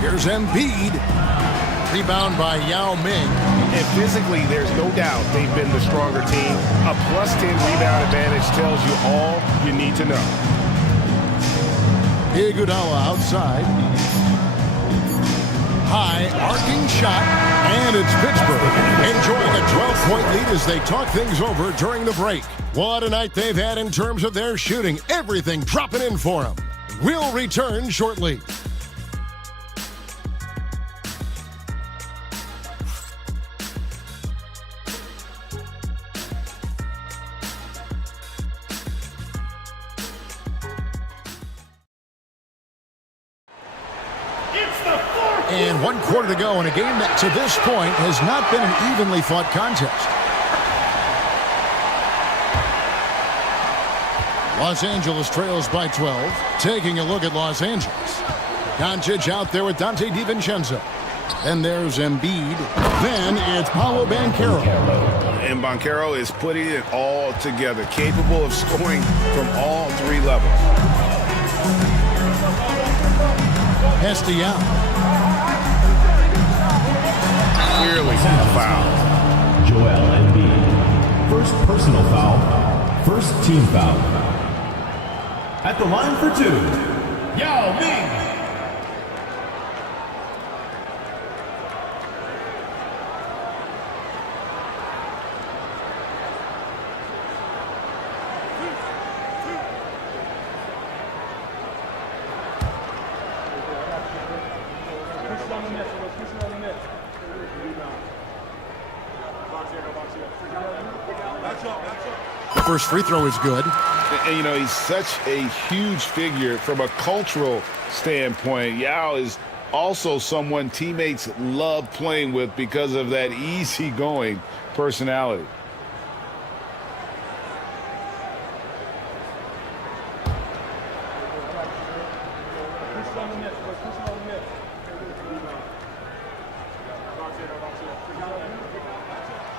Here's Embiid. Rebound by Yao Ming. And physically, there's no doubt they've been the stronger team. A +10 rebound advantage tells you all you need to know. Iguodala outside. High arcing shot, and it's Pittsburgh enjoying a 12-point lead as they talk things over during the break. What a night they've had in terms of their shooting. Everything dropping in for them. We'll return shortly. And 1 quarter to go in a game that to this point has not been an evenly fought contest. Los Angeles trails by 12. Taking a look at Los Angeles. Doncic out there with Dante DiVincenzo. And there's Embiid. Then it's Paolo Banchero. And Banchero is putting it all together, capable of scoring from all 3 levels. Hestial. Clearly a foul. Joel Embiid. First personal foul. First team foul. At the line for 2, Yao Ming. The first free throw is good. And, you know, he's such a huge figure from a cultural standpoint. Yao is also someone teammates love playing with because of that easygoing personality.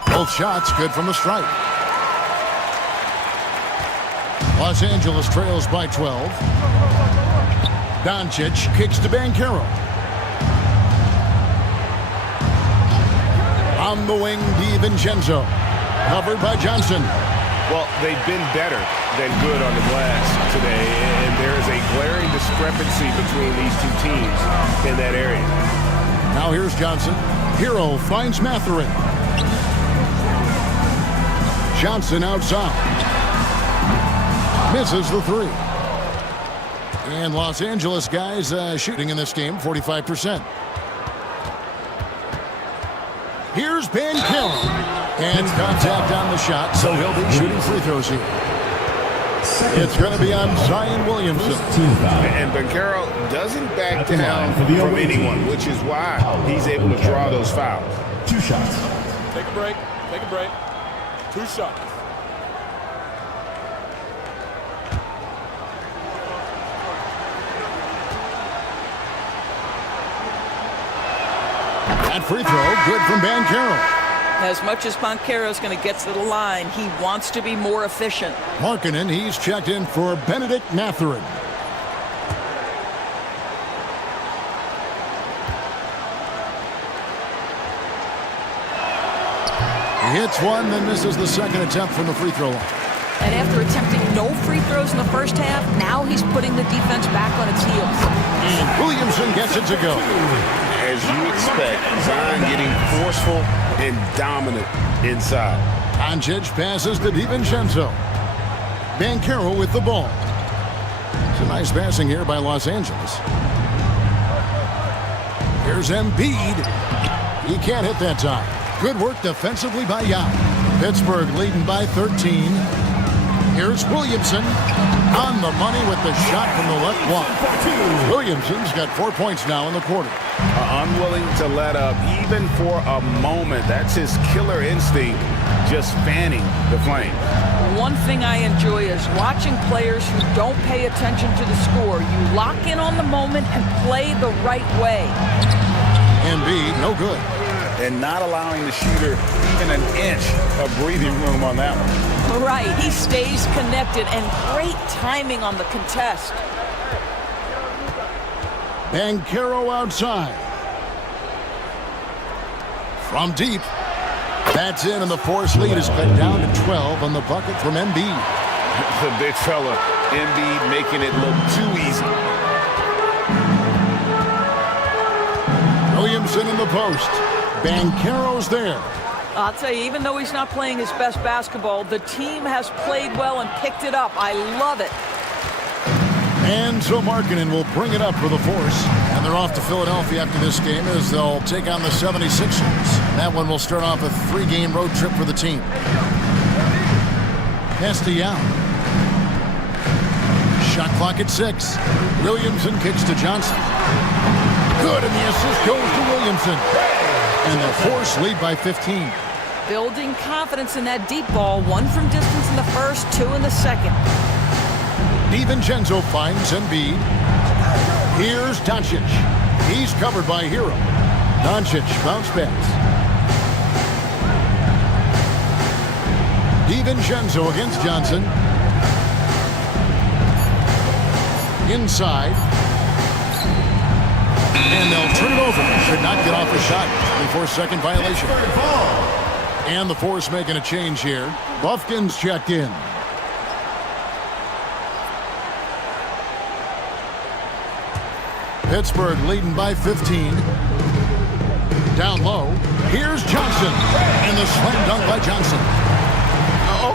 Both shots good from the stripe. Los Angeles trails by 12. Doncic kicks to Banchero. On the wing, DiVincenzo. Covered by Johnson. Well, they've been better than good on the glass today, and there is a glaring discrepancy between these 2 teams in that area. Now here's Johnson. Hero finds Mathurin. Johnson outside. Misses the three. And Los Angeles guys shooting in this game, 45%. Here's Banchero. And contact on the shot, so he'll be shooting free throws here. It's going to be on Zion Williamson. And Banchero doesn't back down from anyone, which is why he's able to draw those fouls. 2 shots. Take a break. Take a break. 2 shots. That free throw, good from Banchero. As much as Banchero's going to get to the line, he wants to be more efficient. Markkanen, he's checked in for Benedict Mathurin. He hits one, then misses the second attempt from the free throw line. And after attempting no free throws in the first half, now he's putting the defense back on its heels. And Williamson gets it to go. As you expect, Zion getting forceful and dominant inside. Doncic passes to DiVincenzo. Banchero with the ball. It's a nice passing here by Los Angeles. Here's Embiid. He can't hit that time. Good work defensively by Yao. Pittsburgh leading by 13. Here's Williamson on the money with the shot from the left block. Williamson's got 4 points now in the quarter. Unwilling to let up even for a moment. That's his killer instinct, just fanning the flame. One thing I enjoy is watching players who don't pay attention to the score. You lock in on the moment and play the right way. Embiid, no good. And not allowing the shooter even an inch of breathing room on that one. Right, he stays connected, and great timing on the contest. Banchero outside. From deep. That's in, and the force lead is cut down to 12 on the bucket from Embiid. The big fella, Embiid, making it look too easy. Williamson in the post. Banchero's there. I'll tell you, even though he's not playing his best basketball, the team has played well and picked it up. I love it. And so Markkanen will bring it up for the force. And they're off to Philadelphia after this game as they'll take on the 76ers. That one will start off a 3-game road trip for the team. Pass to Yao. Shot clock at 6. Williamson kicks to Johnson. Good, and the assist goes to Williamson. And the force lead by 15. Building confidence in that deep ball. 1 from distance in the first, 2 in the second. DiVincenzo finds Embiid. Here's Doncic. He's covered by Hero. Doncic bounce pass. DiVincenzo against Johnson. Inside. And they'll turn it over. Should not get off the shot. 24-second violation. And the force making a change here. Buffkin's checked in. Pittsburgh leading by 15. Down low. Here's Johnson. And the slam dunk by Johnson.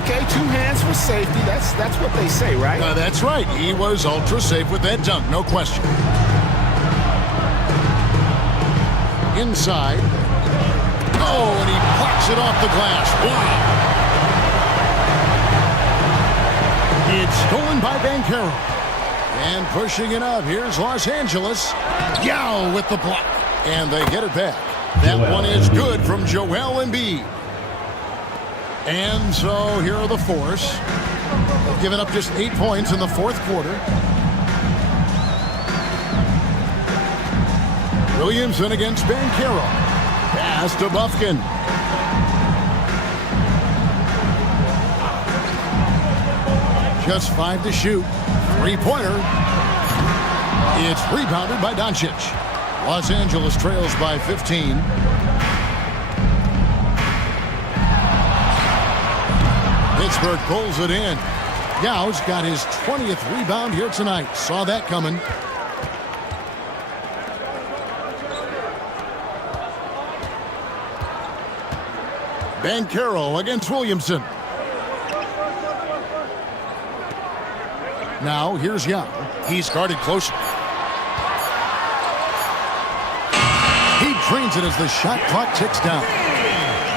Okay, 2 hands for safety. That's what they say, right? That's right. He was ultra safe with that dunk, no question. Inside. Oh, and he plucks it off the glass. Wow. It's stolen by Banchero. And pushing it up, here's Los Angeles. Yao with the block. And they get it back. That one is good from Joel Embiid. And so here are the force. They've given up just 8 points in the fourth quarter. Williamson against Banchero. Pass to Buffkin. Just 5 to shoot. 3-pointer. It's rebounded by Doncic. Los Angeles trails by 15. Pittsburgh pulls it in. Yao's got his 20th rebound here tonight. Saw that coming. Banchero against Williamson. Now here's Yao. He's guarded closer. He drains it as the shot clock ticks down.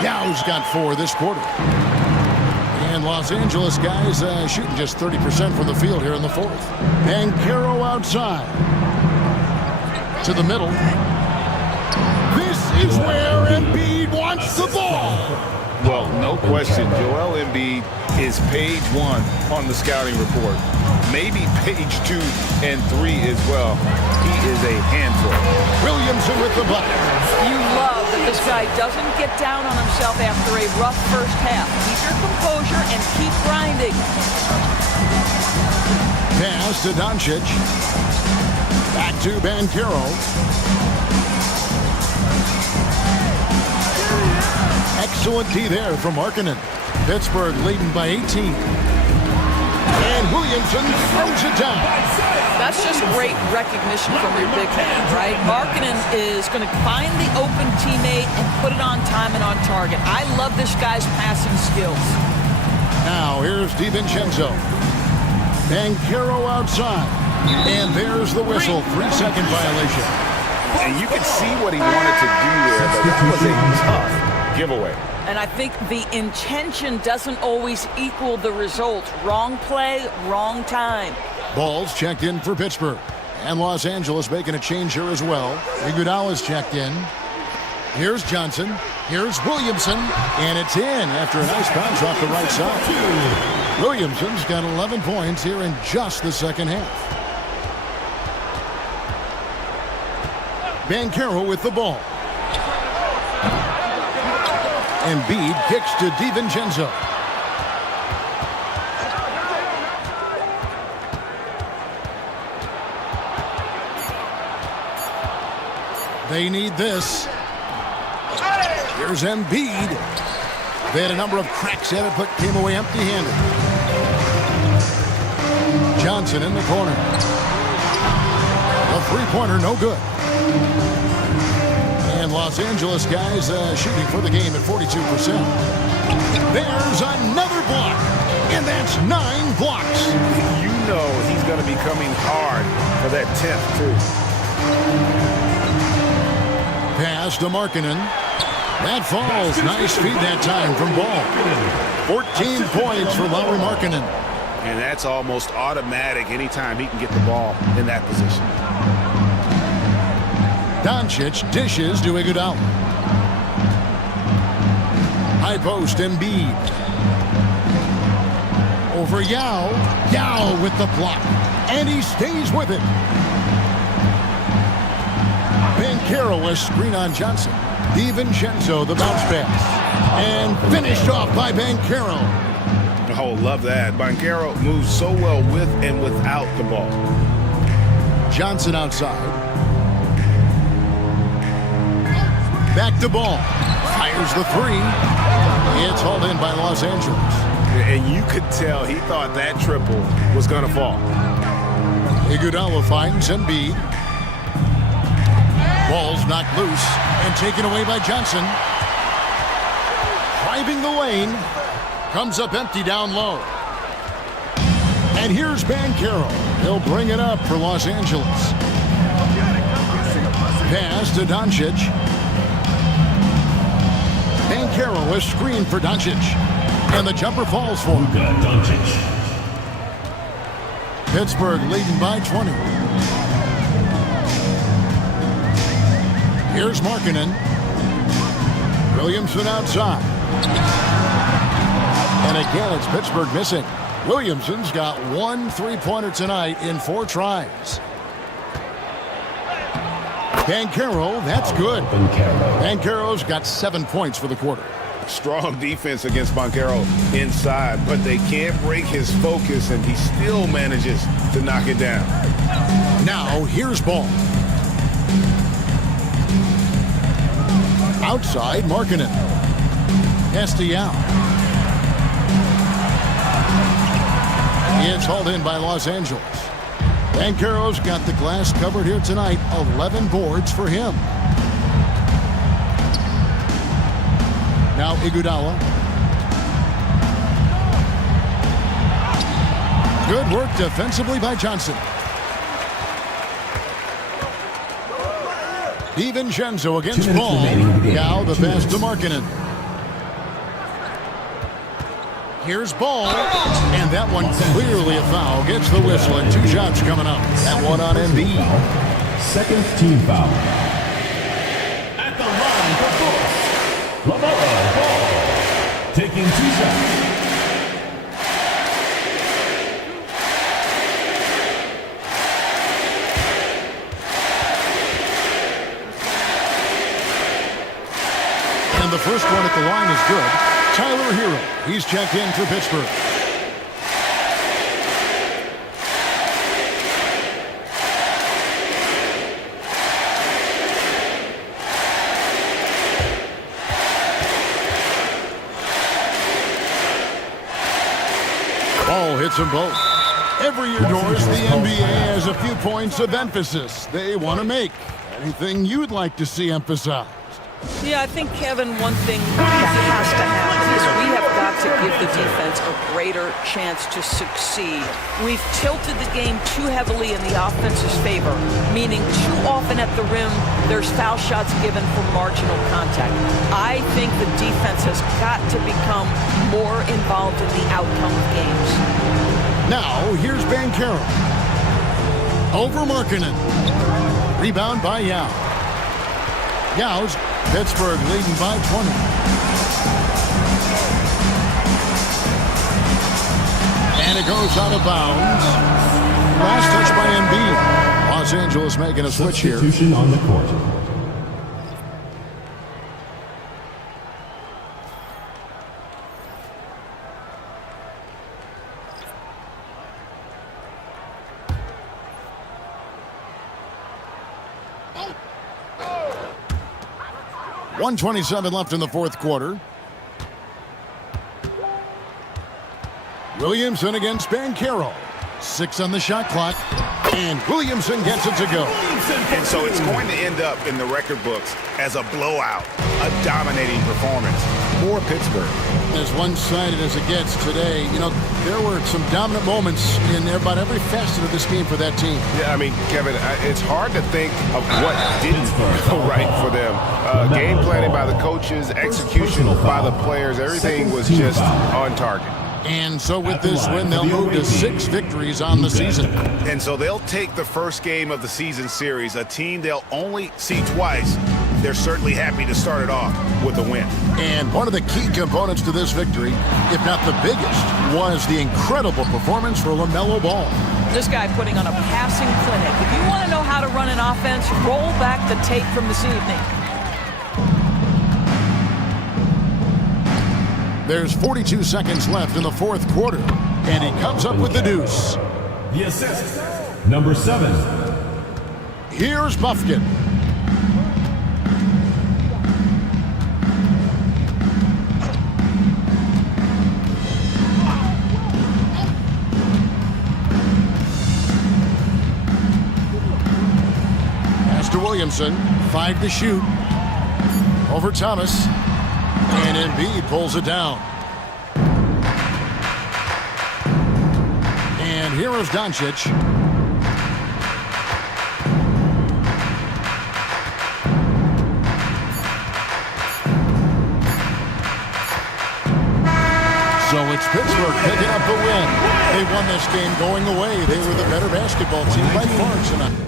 Yao's got 4 this quarter. And Los Angeles guys shooting just 30% from the field here in the fourth. Banchero outside. To the middle. This is where Embiid wants the ball. Well, no question, Joel Embiid is page 1 on the scouting report. Maybe page 2 and 3 as well. He is a handful. Williamson with the bucket. You love that this guy doesn't get down on himself after a rough first half. Keep your composure and keep grinding. Pass to Doncic. Back to Banchero. Excellent D there from Markkanen. Pittsburgh leading by 18. And Williamson throws it down. That's just great recognition from your big man, right? Markkanen is going to find the open teammate and put it on time and on target. I love this guy's passing skills. Now here's DiVincenzo. Banchero outside. And there's the whistle. 3-second violation. And you can see what he wanted to do there, but that was a tough giveaway. And I think the intention doesn't always equal the result. Wrong play, wrong time. Ball's checked in for Pittsburgh. And Los Angeles making a change here as well. Iguodala's checked in. Here's Johnson. Here's Williamson. And it's in after a nice bounce off the right side. Williamson's got 11 points here in just the second half. Banchero with the ball. Embiid kicks to DiVincenzo. They need this. Here's Embiid. They had a number of cracks at it, but came away empty-handed. Johnson in the corner. A three-pointer, no good. And Los Angeles guys shooting for the game at 42%. There's another block, and that's 9 blocks. You know he's going to be coming hard for that 10th, too. Pass to Markkanen. That falls. Nice feed that time from Ball. 14 points for Lauri Markkanen. And that's almost automatic anytime he can get the ball in that position. Doncic dishes to Iguodala. High post, Embiid. Over Yao. Yao with the block. And he stays with it. Banchero, a screen on Johnson. DiVincenzo, the bounce pass. And finished off by Banchero. Oh, love that. Banchero moves so well with and without the ball. Johnson outside. Back to Ball. Fires the three. It's hauled in by Los Angeles. And you could tell he thought that triple was going to fall. Iguodala finds Embiid. Ball's knocked loose and taken away by Johnson. Driving the lane. Comes up empty down low. And here's Banchero. He'll bring it up for Los Angeles. Pass to Doncic. Banchero is screened for Doncic. And the jumper falls for him. Pittsburgh leading by 20. Here's Markkanen. Williamson outside. And again, it's Pittsburgh missing. Williamson's got 1 3-pointer tonight in 4 tries. Banchero, that's good. Banchero's got 7 points for the quarter. Strong defense against Banchero inside, but they can't break his focus, and he still manages to knock it down. Now, here's Ball. Outside, Markkanen. Yao. It's hauled in by Los Angeles. Banchero's got the glass covered here tonight. 11 boards for him. Now Iguodala. Good work defensively by Johnson. DiVincenzo against Ball. Now the pass to Markkanen. Here's Ball. And that one clearly a foul. Gets the whistle and 2 shots coming up. That one on Embiid. Second team foul. At the line for Ball. Taking 2 shots. And the first one at the line is good. Tyler Hero. He's checked in for Pittsburgh. Ball hits them both. Every year, Doris, the NBA has a few points of emphasis they want to make. Anything you'd like to see emphasized? Yeah, I think, Kevin, one thing that has to happen is we have got to give the defense a greater chance to succeed. We've tilted the game too heavily in the offense's favor, meaning too often at the rim there's foul shots given for marginal contact. I think the defense has got to become more involved in the outcome of games. Now, here's Banchero. Over Markkanen. Rebound by Yao. Yao's Pittsburgh leading by 20. And it goes out of bounds. Last touch by Embiid. Los Angeles making a switch here. Substitution on the court. .127 left in the fourth quarter. Williamson against Banchero. 6 on the shot clock. And Williamson gets it to go. And so it's going to end up in the record books as a blowout, a dominating performance for Pittsburgh. As one-sided as it gets today, you know, there were some dominant moments in about every facet of this game for that team. Yeah, I mean, Kevin, it's hard to think of what didn't go right for them. Game planning by the coaches, execution by the players, everything was just on target. And so with this win, they'll move to 6 victories on the season. And so they'll take the first game of the season series, a team they'll only see twice. They're certainly happy to start it off with a win. And one of the key components to this victory, if not the biggest, was the incredible performance for LaMelo Ball. This guy putting on a passing clinic. If you want to know how to run an offense, roll back the tape from this evening. There's 42 seconds left in the fourth quarter, and he comes up with the deuce. The assist, number 7. Here's Buffkin. Pass to Williamson, 5 to shoot. Over Thomas. And Embiid pulls it down. And here is Doncic. So it's Pittsburgh picking up the win. They won this game going away. They were the better basketball team by far tonight.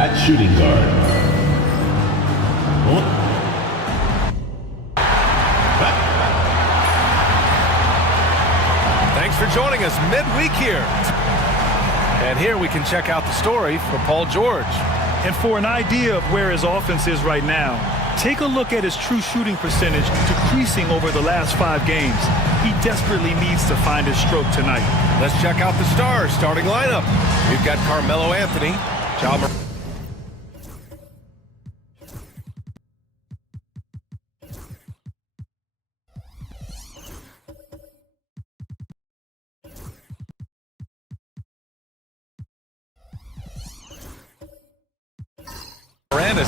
At shooting guard. Thanks for joining us midweek here. And here we can check out the story for Paul George. And for an idea of where his offense is right now, take a look at his true shooting percentage decreasing over the last 5 games. He desperately needs to find his stroke tonight. Let's check out the Stars starting lineup. We've got Carmelo Anthony,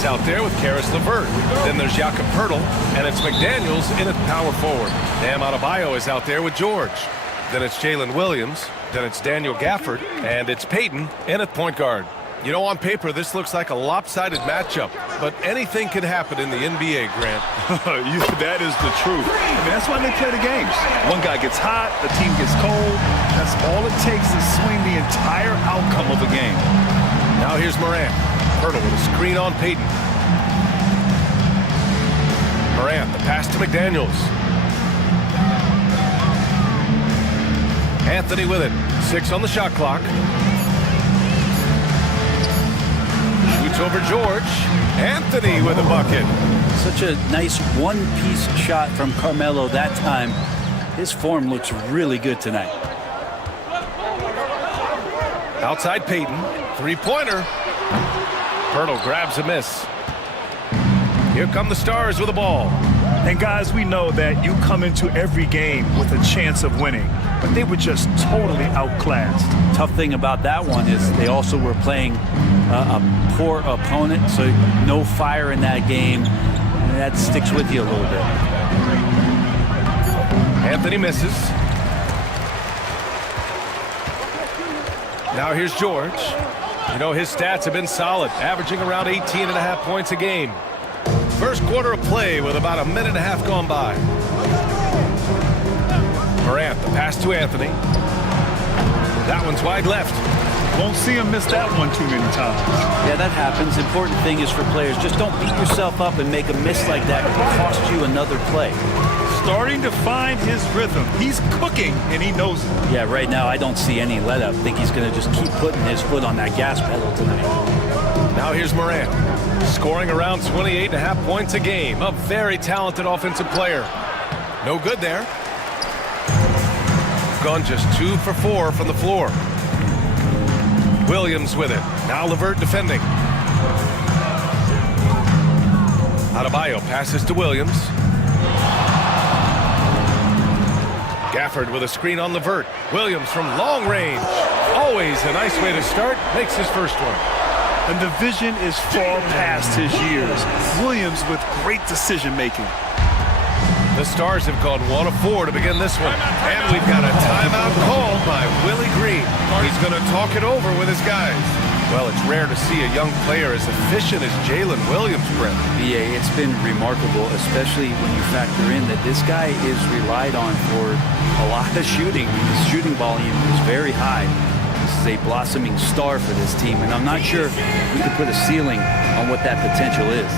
is out there with Karis LeVert. Then there's Jakob Poeltl, and it's McDaniels in at power forward. Bam Adebayo is out there with George. Then it's Jalen Williams. Then it's Daniel Gafford, and it's Peyton in at point guard. You know, on paper, this looks like a lopsided matchup, but anything can happen in the NBA, Grant. That is the truth. I mean, that's why they play the games. One guy gets hot, the team gets cold. That's all it takes to swing the entire outcome of a game. Now here's Morant. Poeltl with a screen on Peyton. Morant, the pass to McDaniels. Anthony with it. 6 on the shot clock. Shoots over George. Anthony with a bucket. Such a nice one-piece shot from Carmelo that time. His form looks really good tonight. Outside Peyton. Three-pointer. Poeltl grabs a miss. Here come the Stars with the ball. And guys, we know that you come into every game with a chance of winning, but they were just totally outclassed. Tough thing about that one is they also were playing a poor opponent, so no fire in that game. And that sticks with you a little bit. Anthony misses. Now here's George. You know, his stats have been solid, averaging around 18.5 points a game. First quarter of play with about a minute and a half gone by. Morant, the pass to Anthony. That one's wide left. Won't see him miss that one too many times. Yeah, that happens. Important thing is for players, just don't beat yourself up and make a miss like that. It will cost you another play. Starting to find his rhythm. He's cooking, and he knows it. Yeah, right now I don't see any let-up. I think he's going to just keep putting his foot on that gas pedal tonight. Now here's Morant, scoring around 28.5 points a game. A very talented offensive player. No good there. Gone just 2 for 4 from the floor. Williams with it. Now LeVert defending. Adebayo passes to Williams. Gafford with a screen on LeVert. Williams from long range. Always a nice way to start. Makes his first one. And the vision is far past his years. Williams with great decision-making. The Stars have gone 1 of 4 to begin this one. And we've got a timeout called by Willie Green. He's going to talk it over with his guys. Well, it's rare to see a young player as efficient as Jalen Williams, Brent. BA, it's been remarkable, especially when you factor in that this guy is relied on for a lot of shooting. His shooting volume is very high. This is a blossoming star for this team, and I'm not sure we can put a ceiling on what that potential is.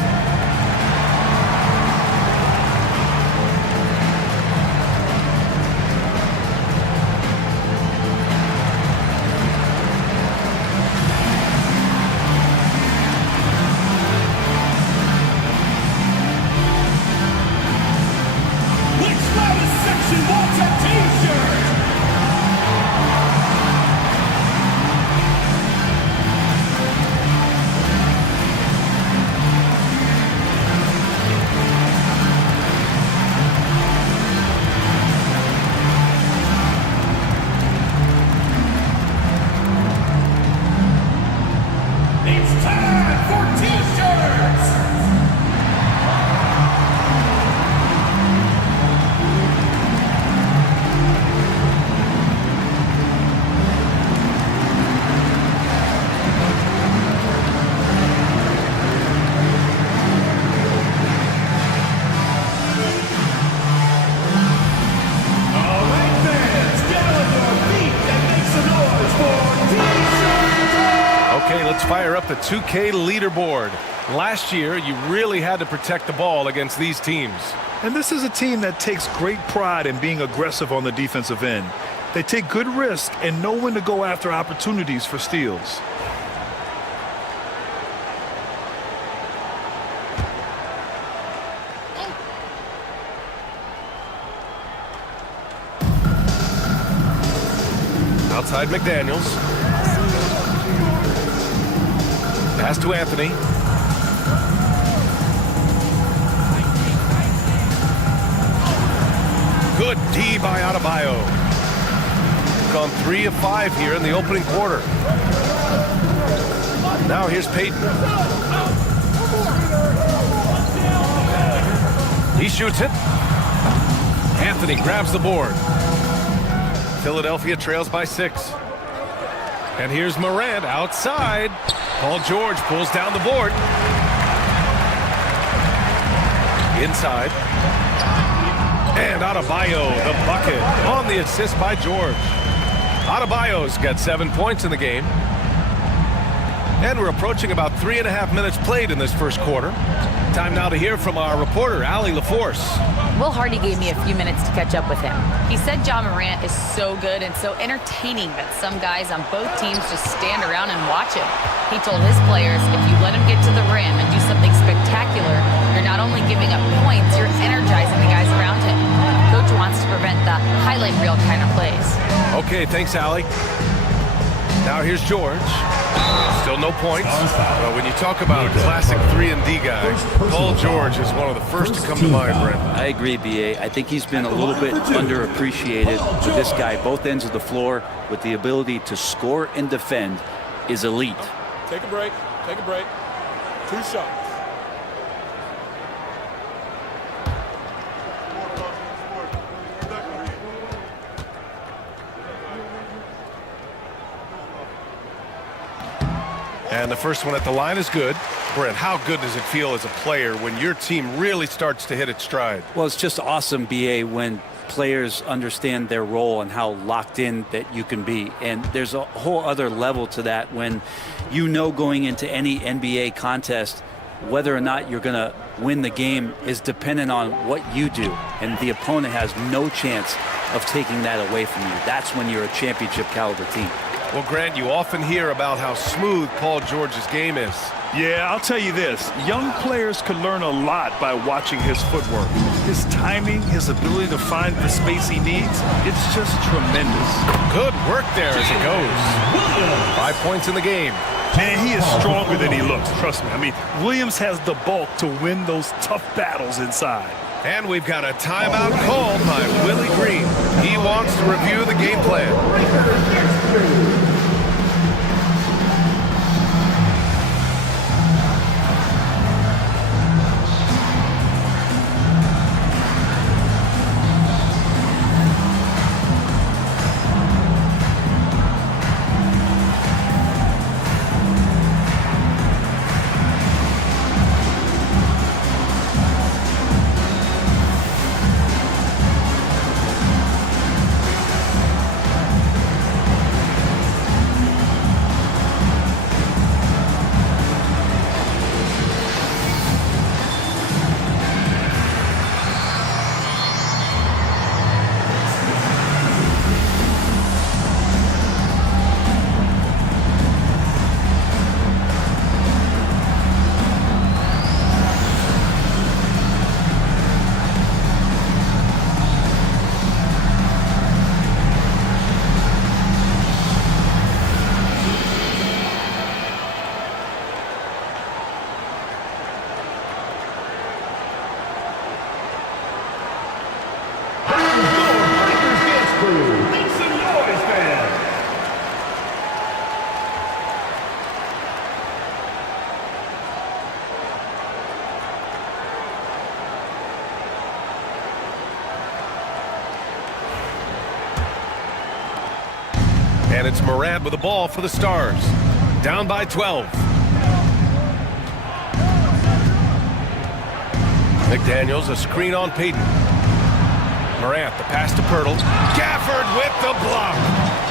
Okay, let's fire up the 2K leaderboard. Last year, you really had to protect the ball against these teams. And this is a team that takes great pride in being aggressive on the defensive end. They take good risks and know when to go after opportunities for steals. Outside McDaniels. Pass to Anthony. Good D by Adebayo. Gone 3 of 5 here in the opening quarter. Now here's Peyton. He shoots it. Anthony grabs the board. Philadelphia trails by 6. And here's Morant outside. Paul George pulls down the board. Inside. And Adebayo, the bucket, on the assist by George. Adebayo's got 7 points in the game. And we're approaching about 3.5 minutes played in this first quarter. Time now to hear from our reporter, Allie LaForce. Will Hardy gave me a few minutes to catch up with him. He said John Morant is so good and so entertaining that some guys on both teams just stand around and watch him. He told his players, if you let him get to the rim and do something spectacular, you're not only giving up points, you're energizing the guys around him. Coach wants to prevent the highlight reel kind of plays. Okay, thanks, Allie. Now here's George. Still no points. Well, when you talk about a classic 3-and-D guy, Paul George is one of the first to come to mind, Brent. I agree, B.A. I think he's been a little bit underappreciated. With this guy, both ends of the floor, with the ability to score and defend, is elite. Take a break. Take a break. 2 shots. And the first one at the line is good. Brent, how good does it feel as a player when your team really starts to hit its stride? Well, it's just awesome, B.A., when players understand their role and how locked in that you can be. And there's a whole other level to that when you know going into any NBA contest whether or not you're going to win the game is dependent on what you do. And the opponent has no chance of taking that away from you. That's when you're a championship caliber team. Well, Grant, you often hear about how smooth Paul George's game is. Yeah, I'll tell you this. Young players could learn a lot by watching his footwork. His timing, his ability to find the space he needs, it's just tremendous. Good work there as it goes. 5 points in the game. Man, he is stronger than he looks, trust me. I mean, Williams has the bulk to win those tough battles inside. And we've got a timeout called by Willie Green. He wants to review the game plan. And it's Morant with the ball for the Stars. Down by 12. McDaniels, a screen on Peyton. Morant, the pass to Pirtle. Gafford with the block.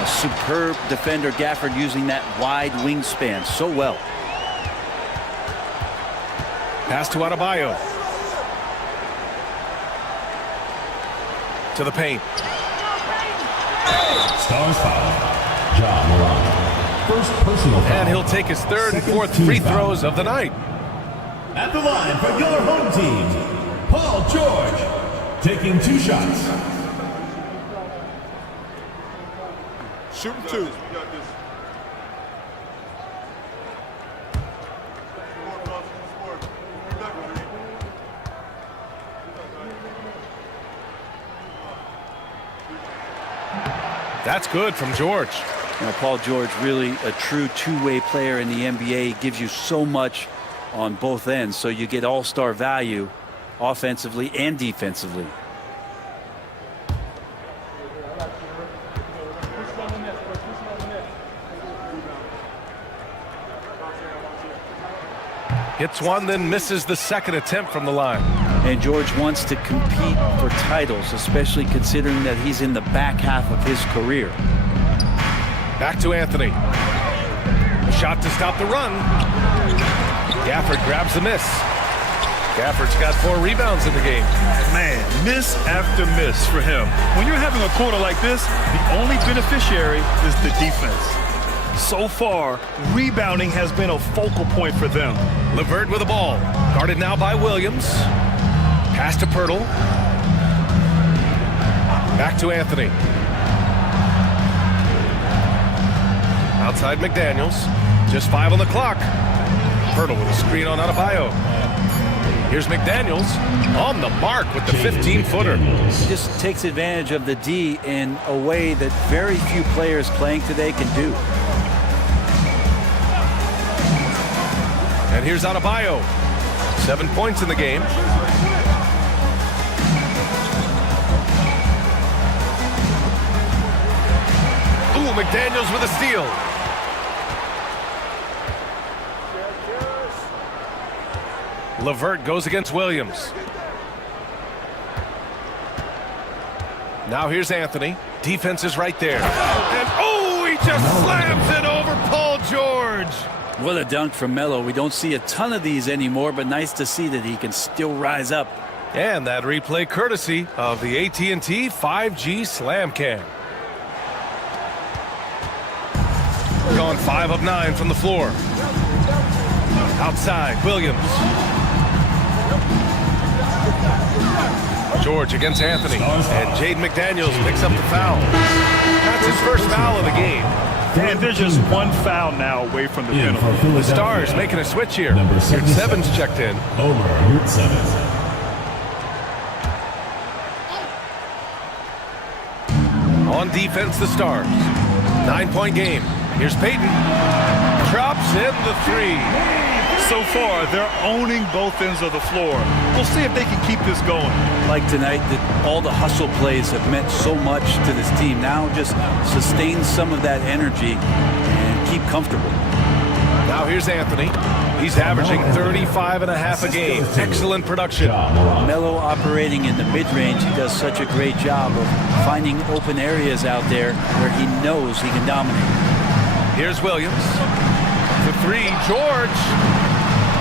A superb defender, Gafford, using that wide wingspan so well. Pass to Adebayo. To the paint. Stars foul. Ja Morant. First personal foul. And he'll take his third and fourth free throws of the night. At the line for your home team, Paul George, taking 2 shots. Shooting 2. That's good from George. Now, Paul George, really a true two-way player in the NBA. He gives you so much on both ends, so you get all-star value offensively and defensively. Hits one, then misses the second attempt from the line. And George wants to compete for titles, especially considering that he's in the back half of his career. Back to Anthony. Shot to stop the run. Gafford grabs the miss. Gafford's got 4 rebounds in the game. Man, miss after miss for him. When you're having a quarter like this, the only beneficiary is the defense. So far, rebounding has been a focal point for them. LeVert with the ball. Guarded now by Williams. Pass to Pirtle. Back to Anthony. Outside McDaniels. Just 5 on the clock. Pirtle with a screen on Adebayo. Here's McDaniels on the mark with the 15-footer. He just takes advantage of the D in a way that very few players playing today can do. And here's Adebayo. 7 points in the game. Ooh, McDaniels with a steal. LeVert goes against Williams. Now here's Anthony. Defense is right there. And oh, he just slams it over Paul George. What a dunk from Melo. We don't see a ton of these anymore, but nice to see that he can still rise up. And that replay courtesy of the AT&T 5G Slam Cam. Gone 5 of 9 from the floor. Outside, Williams. George against Anthony. And Jaden McDaniels picks up the foul. That's his first foul of the game. And they're just 1 foul now away from the penalty. The Stars making a switch here. Yurtseven's checked in. Omer Yurtseven. On defense, the Stars. 9-point game. Here's Payton. Drops in the 3. So far, they're owning both ends of the floor. We'll see if they can keep this going. Like tonight, that all the hustle plays have meant so much to this team. Now just sustain some of that energy and keep comfortable. Now here's Anthony. He's averaging 35 and a half a game. Excellent production. Melo operating in the mid-range. He does such a great job of finding open areas out there where he knows he can dominate. Here's Williams. The 3, George.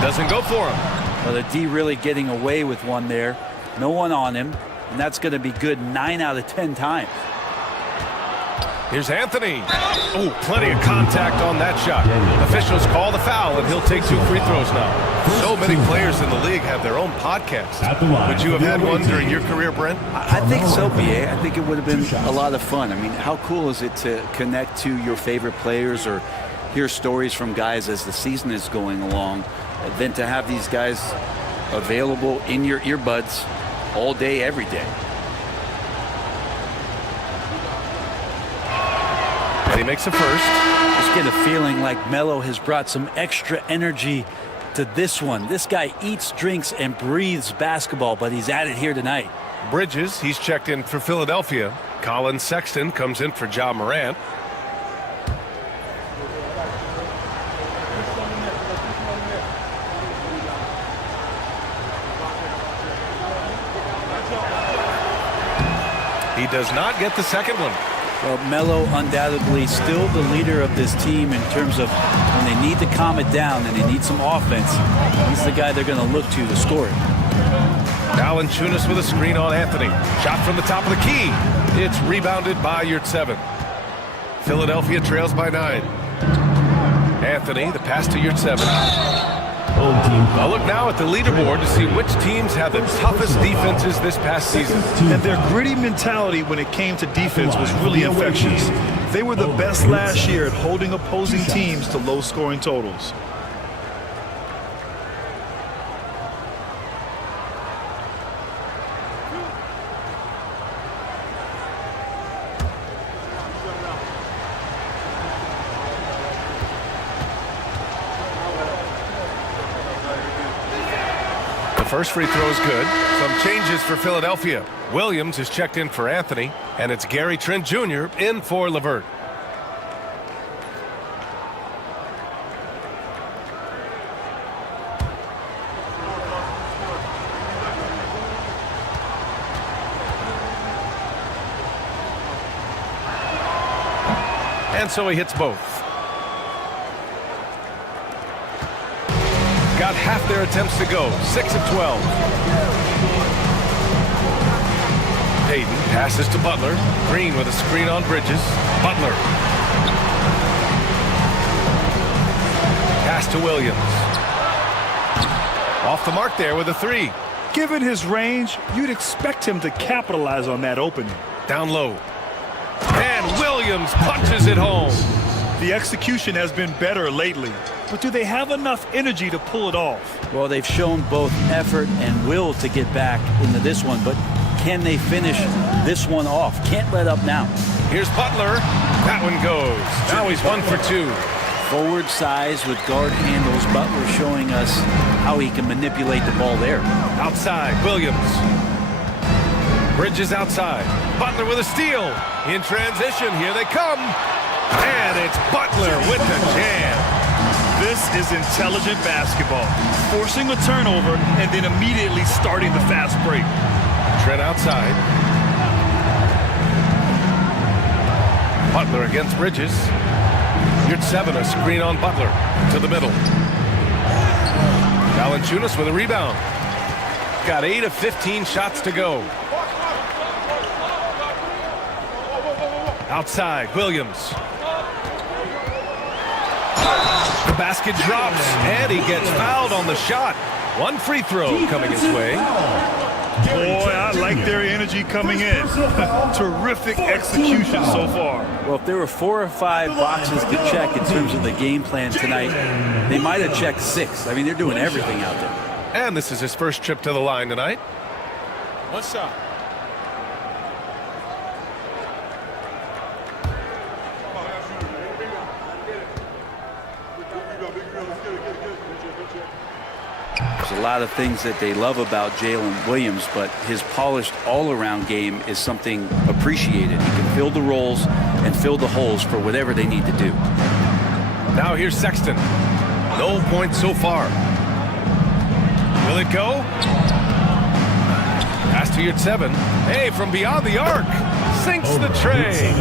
Doesn't go for him. Well, the D really getting away with one there. No one on him. And that's going to be good 9 out of 10 times. Here's Anthony. Oh, plenty of contact on that shot. Officials call the foul, and he'll take 2 free throws now. So many players in the league have their own podcast. Would you have had one during your career, Brent? I think so, BA. I think it would have been a lot of fun. I mean, how cool is it to connect to your favorite players or hear stories from guys as the season is going along, than to have these guys available in your earbuds all day, every day. And he makes a first. Just get a feeling like Melo has brought some extra energy to this one. This guy eats, drinks, and breathes basketball, but he's at it here tonight. Bridges, he's checked in for Philadelphia. Colin Sexton comes in for Ja Morant. He does not get the second one. Well, Melo undoubtedly still the leader of this team in terms of when they need to calm it down and they need some offense. He's the guy they're going to look to score it. Valanciunas with a screen on Anthony. Shot from the top of the key. It's rebounded by Yurtseven. Philadelphia trails by 9. Anthony, the pass to Yurtseven. A look now at the leaderboard to see which teams have the toughest defenses this past season. And their gritty mentality when it came to defense was really infectious. They were the best last year at holding opposing teams to low-scoring totals. First free throw is good. Some changes for Philadelphia. Williams is checked in for Anthony, and it's Gary Trent Jr. in for LeVert. And so he hits both. Got half their attempts to go. 6 of 12. Payton passes to Butler. Green with a screen on Bridges. Butler. Pass to Williams. Off the mark there with a 3. Given his range, you'd expect him to capitalize on that opening. Down low. And Williams punches it home. The execution has been better lately, but do they have enough energy to pull it off? Well, they've shown both effort and will to get back into this one, but can they finish this one off? Can't let up now. Here's Butler. That one goes. Now he's 1 for 2. Forward size with guard handles. Butler showing us how he can manipulate the ball there. Outside, Williams. Bridges outside. Butler with a steal. In transition, here they come. And it's Butler with the jam. This is intelligent basketball. Forcing a turnover and then immediately starting the fast break. Trent outside. Butler against Bridges. Yurtseven, a screen on Butler. To the middle. Valanciunas with a rebound. Got 8 of 15 shots to go. Outside, Williams. The basket drops, and he gets fouled on the shot. One free throw coming his way. Boy, I like their energy coming in. Terrific execution so far. Well, if there were 4 or 5 boxes to check in terms of the game plan tonight, they might have checked 6. I mean, they're doing everything out there. And this is his first trip to the line tonight. One shot. There's a lot of things that they love about Jalen Williams, but his polished all-around game is something appreciated. He can fill the roles and fill the holes for whatever they need to do. Now here's Sexton. No points so far. Will it go? Pass to Yurtseven. Hey, from beyond the arc. Sinks the tray.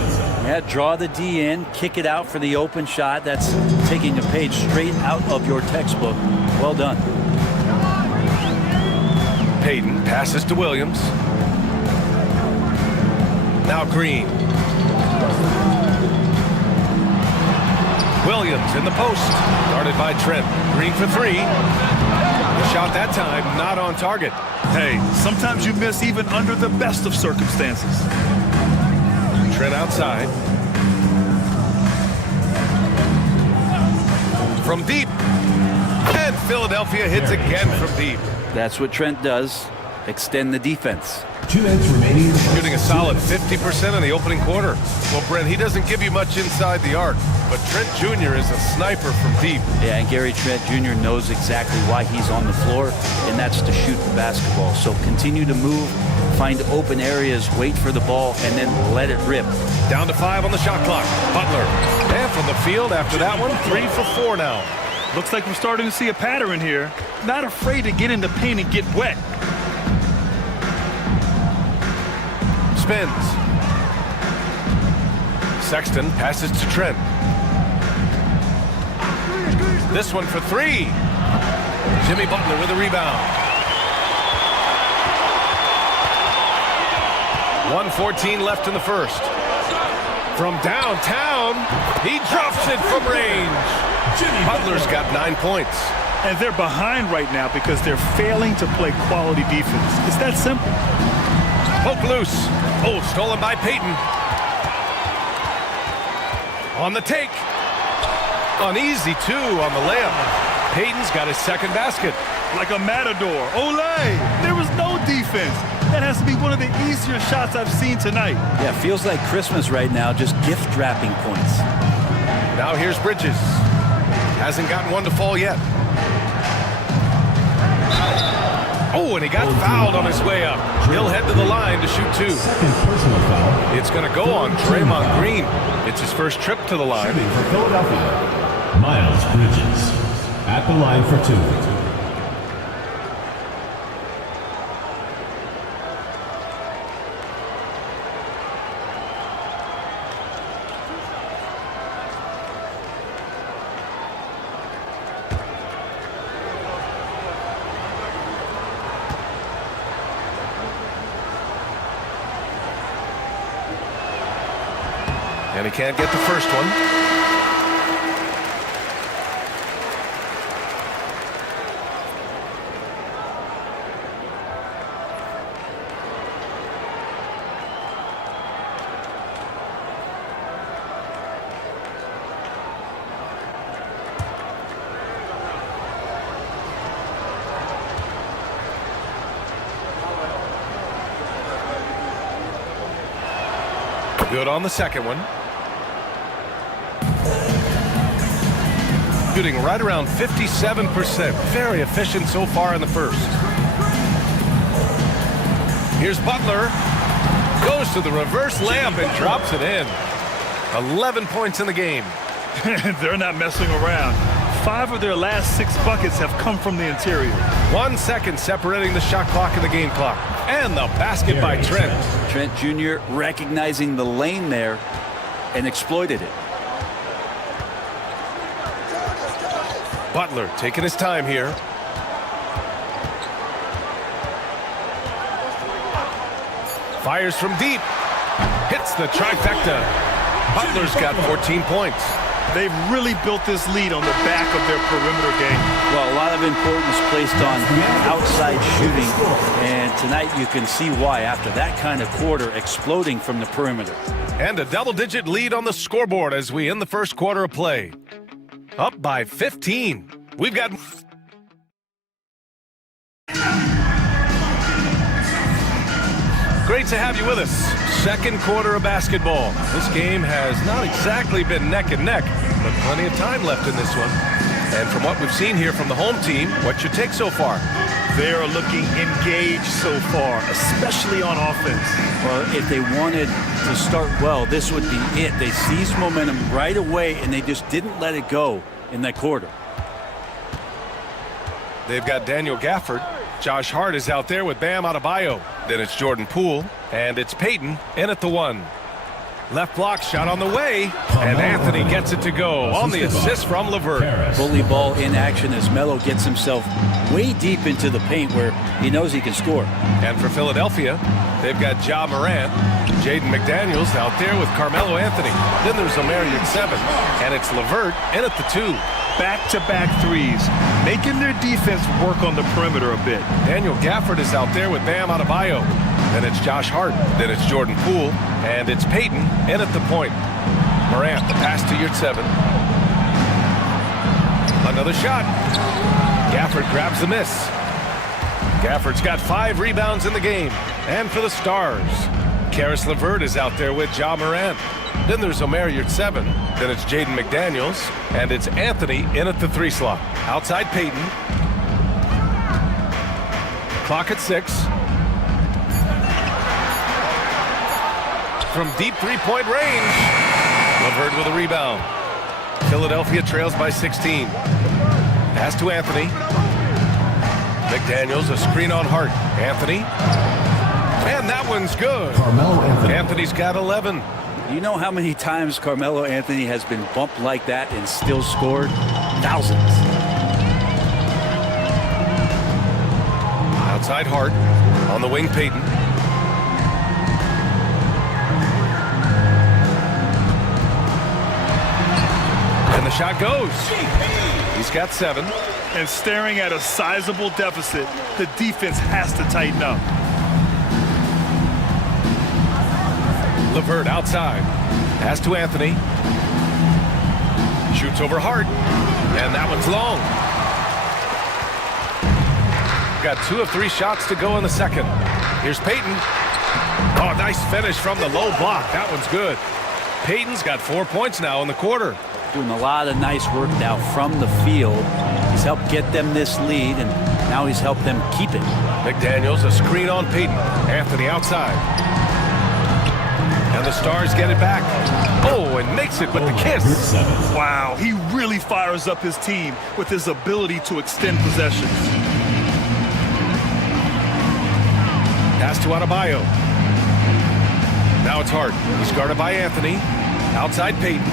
Yeah, draw the D in, kick it out for the open shot. That's taking a page straight out of your textbook. Well done. Payton passes to Williams. Now Green. Williams in the post. Guarded by Trent. Green for 3. The shot that time not on target. Hey, sometimes you miss even under the best of circumstances. Trent outside. From deep. And Philadelphia hits again from deep. That's what Trent does. Extend the defense. 2 minutes remaining. Shooting a solid 50% in the opening quarter. Well, Brent, he doesn't give you much inside the arc, but Trent Jr. is a sniper from deep. Yeah, and Gary Trent Jr. knows exactly why he's on the floor, and that's to shoot the basketball. So continue to move, find open areas, wait for the ball, and then let it rip. Down to 5 on the shot clock. Butler. And from the field after that one, 3 for 4 now. Looks like we're starting to see a pattern here. Not afraid to get in the paint and get wet. Spins. Sexton passes to Trent. This one for three. Jimmy Butler with a rebound. 1:14 left in the first. From downtown, he drops it from range. Butler's got 9 points. And they're behind right now because they're failing to play quality defense. It's that simple. Poke loose. Oh, stolen by Payton. On the take. Uneasy, too, on the layup. Payton's got his second basket. Like a matador. Olay! There was no defense. That has to be one of the easier shots I've seen tonight. Yeah, feels like Christmas right now, just gift wrapping points. Now here's Bridges. Hasn't gotten one to fall yet. Oh, and he got fouled on his way up. He'll head to the line to shoot two. Second personal foul. It's going to go on Draymond Green. It's his first trip to the line. Shooting for Philadelphia, Miles Bridges at the line for two. And he can't get the first one. Good on the second one. Shooting right around 57%. Very efficient so far in the first. Here's Butler. Goes to the reverse layup and drops it in. 11 points in the game. They're not messing around. 5 of their last 6 buckets have come from the interior. 1 second separating the shot clock and the game clock. And the basket by Trent. Trent Jr. recognizing the lane there and exploited it. Butler taking his time here. Fires from deep. Hits the trifecta. Butler's got 14 points. They've really built this lead on the back of their perimeter game. Well, a lot of importance placed on outside shooting, and tonight you can see why after that kind of quarter exploding from the perimeter. And a double-digit lead on the scoreboard as we end the first quarter of play. Up by 15. We've got... Great to have you with us. Second quarter of basketball. This game has not exactly been neck and neck, but plenty of time left in this one. And from what we've seen here from the home team, what's your take so far? They are looking engaged so far, especially on offense. Well, if they wanted to start well, this would be it. They seized momentum right away, and they just didn't let it go in that quarter. They've got Daniel Gafford. Josh Hart is out there with Bam Adebayo. Then it's Jordan Poole, and it's Payton in at the one. Left block shot on the way, and Anthony gets it to go on the assist from LeVert. Bully ball in action as Melo gets himself way deep into the paint where he knows he can score. And for Philadelphia, they've got Ja Morant, Jaden McDaniels out there with Carmelo Anthony. Then there's Omer at 7, and it's LeVert in at the 2. Back-to-back threes, making their defense work on the perimeter a bit. Daniel Gafford is out there with Bam Adebayo. Then it's Josh Hart. Then it's Jordan Poole. And it's Payton in at the point. Morant, the pass to your 7. Another shot. Gafford grabs the miss. Gafford's got 5 rebounds in the game. And for the Stars, Karis LeVert is out there with Ja Morant. Then there's Omer at 7. Then it's Jaden McDaniels. And it's Anthony in at the 3 slot. Outside Payton. Clock at 6. From deep three-point range. LeVert with a rebound. Philadelphia trails by 16. Pass to Anthony. McDaniels, a screen on Hart. Anthony. And that one's good. Carmelo Anthony. Anthony's got 11. You know how many times Carmelo Anthony has been bumped like that and still scored? Thousands. Outside Hart. On the wing, Payton. And the shot goes. He's got 7. And staring at a sizable deficit, the defense has to tighten up. LeVert outside. Pass to Anthony. Shoots over Hart. And that one's long. Got 2 of 3 shots to go in the second. Here's Payton. Oh, nice finish from the low block. That one's good. Payton's got 4 points now in the quarter. Doing a lot of nice work now from the field. He's helped get them this lead, and now he's helped them keep it. McDaniels, a screen on Payton. Anthony outside. And the Stars get it back. Oh, and makes it with the kiss. Wow, he really fires up his team with his ability to extend possessions. Pass to Adebayo. Now it's Hart. He's guarded by Anthony. Outside Payton.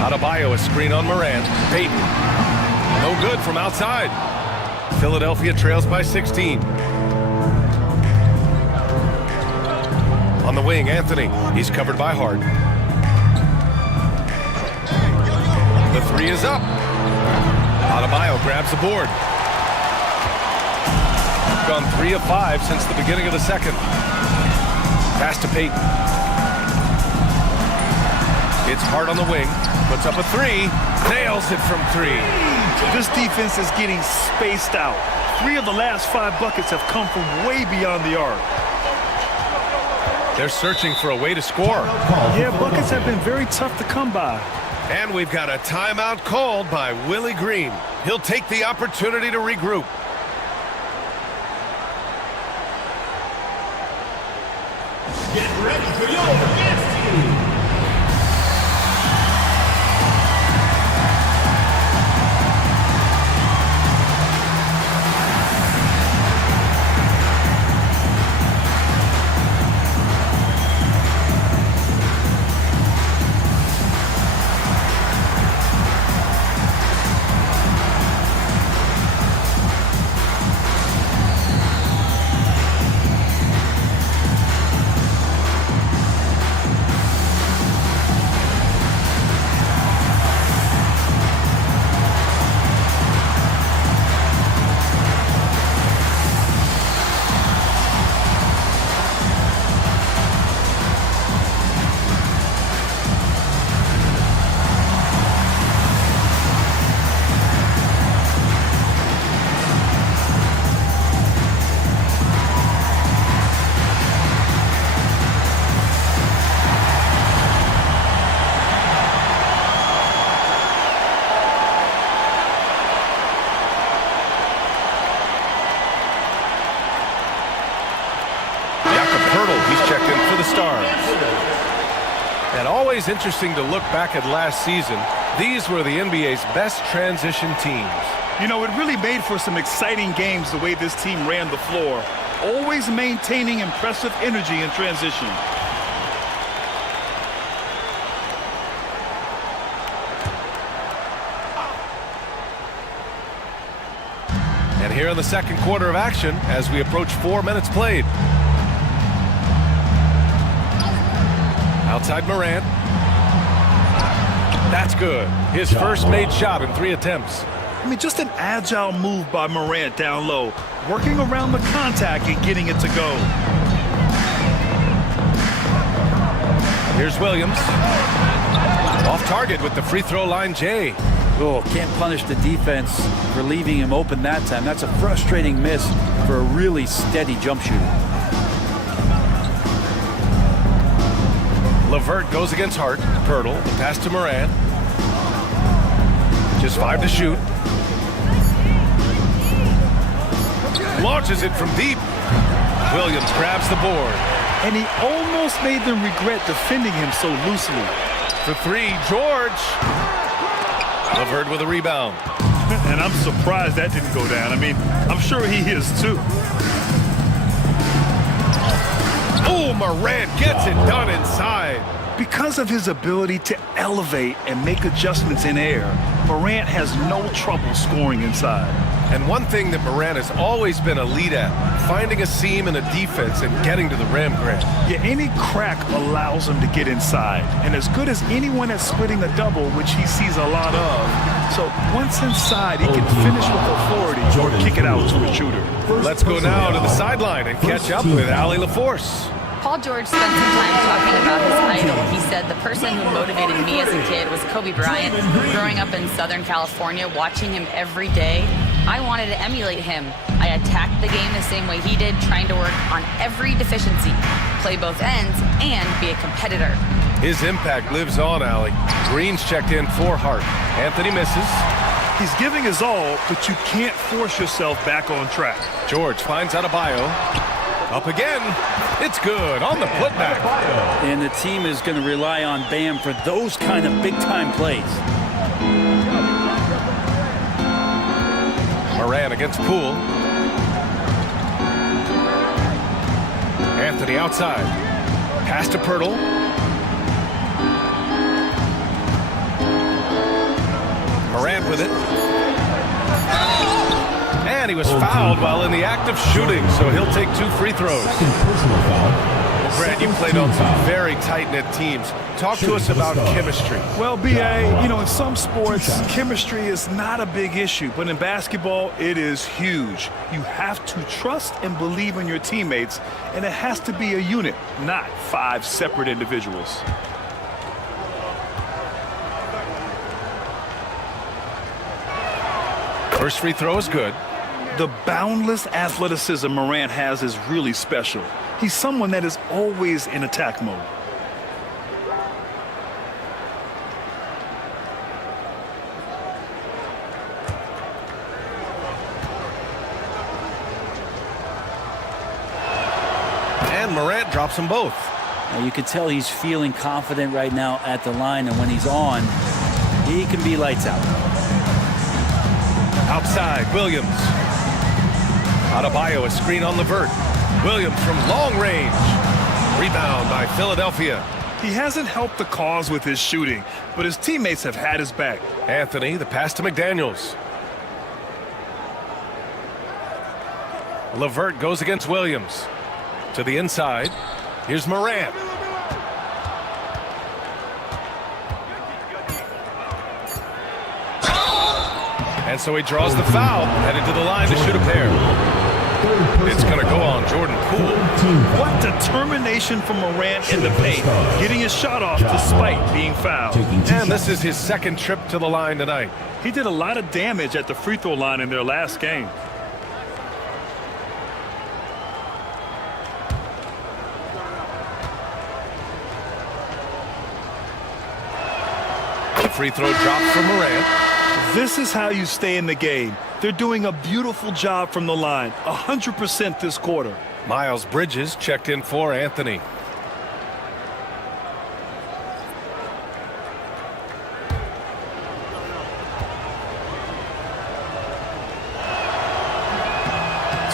Adebayo, a screen on Morant. Payton. No good from outside. Philadelphia trails by 16. On the wing, Anthony. He's covered by Hart. The 3 is up. Adebayo grabs the board. Gone 3 of 5 since the beginning of the second. Pass to Payton. It's Hart on the wing. Puts up a 3. Nails it from 3. This defense is getting spaced out. 3 of the last 5 buckets have come from way beyond the arc. They're searching for a way to score. Yeah, buckets have been very tough to come by. And we've got a timeout called by Willie Green. He'll take the opportunity to regroup. Get ready for your destiny. And always interesting to look back at last season. These were the NBA's best transition teams. You know, it really made for some exciting games the way this team ran the floor, always maintaining impressive energy in transition. And here in the second quarter of action as we approach 4 minutes played. Outside Morant. That's good. His first made shot in 3 attempts. I mean, just an agile move by Morant down low, working around the contact and getting it to go. Here's Williams. Off target with the free throw line, Jay. Oh, can't punish the defense for leaving him open that time. That's a frustrating miss for a really steady jump shooter. LeVert goes against Hart. Pirtle, the pass to Morant. Just 5 to shoot. Launches it from deep. Williams grabs the board. And he almost made them regret defending him so loosely. For 3, George. LeVert with a rebound. And I'm surprised that didn't go down. I mean, I'm sure he is too. Oh, Morant gets it done inside. Because of his ability to elevate and make adjustments in air, Morant has no trouble scoring inside. And one thing that Morant has always been elite at, finding a seam in a defense and getting to the rim, Grant. Yeah, any crack allows him to get inside. And as good as anyone at splitting a double, which he sees a lot of. So once inside, he can finish with authority or kick it out to a shooter. Let's go now to the sideline and catch up with Allie LaForce. Paul George spent some time talking about his idol. He said, the person who motivated me as a kid was Kobe Bryant. Growing up in Southern California, watching him every day, I wanted to emulate him. I attacked the game the same way he did, trying to work on every deficiency, play both ends, and be a competitor. His impact lives on, Allie. Green's checked in for Hart. Anthony misses. He's giving his all, but you can't force yourself back on track. George finds Adebayo. Up again. It's good on the putback. And the team is going to rely on Bam for those kind of big-time plays. Morant against Poole. Anthony outside. Pass to Pirtle. Morant with it. And he was fouled while in the act of shooting, so he'll take 2 free throws. Brad, you played on some very tight-knit teams. Talk to us about chemistry. Well, B.A., in some sports, chemistry is not a big issue, but in basketball, it is huge. You have to trust and believe in your teammates, and it has to be a unit, not 5 separate individuals. First free throw is good. The boundless athleticism Morant has is really special. He's someone that is always in attack mode. And Morant drops them both. Now you can tell he's feeling confident right now at the line, and when he's on, he can be lights out. Outside, Williams. Adebayo, a screen on Levert. Williams from long range. Rebound by Philadelphia. He hasn't helped the cause with his shooting, but his teammates have had his back. Anthony, the pass to McDaniels. Levert goes against Williams. To the inside. Here's Morant. And so he draws the foul, headed to the line to shoot a pair. It's going to go on Jordan Poole. What determination from Morant in the paint, getting his shot off despite being fouled. And this is his second trip to the line tonight. He did a lot of damage at the free throw line in their last game. Free throw dropped for Morant. This is how you stay in the game. They're doing a beautiful job from the line, 100% this quarter. Miles Bridges checked in for Anthony.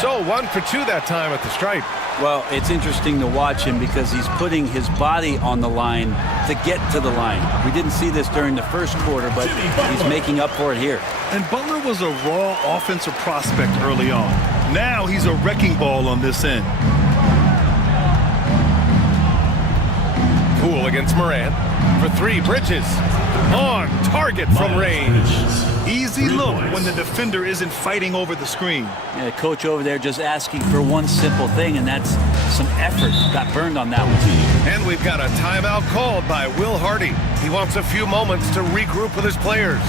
So 1 for 2 that time at the stripe. Well, it's interesting to watch him because he's putting his body on the line to get to the line. We didn't see this during the first quarter, but he's making up for it here. And Butler was a raw offensive prospect early on. Now he's a wrecking ball on this end. Poole against Morant. For 3, Bridges. On target from range. Easy look when the defender isn't fighting over the screen. Yeah, coach over there just asking for one simple thing, and that's some effort. Got burned on that one. And we've got a timeout called by Will Hardy. He wants a few moments to regroup with his players.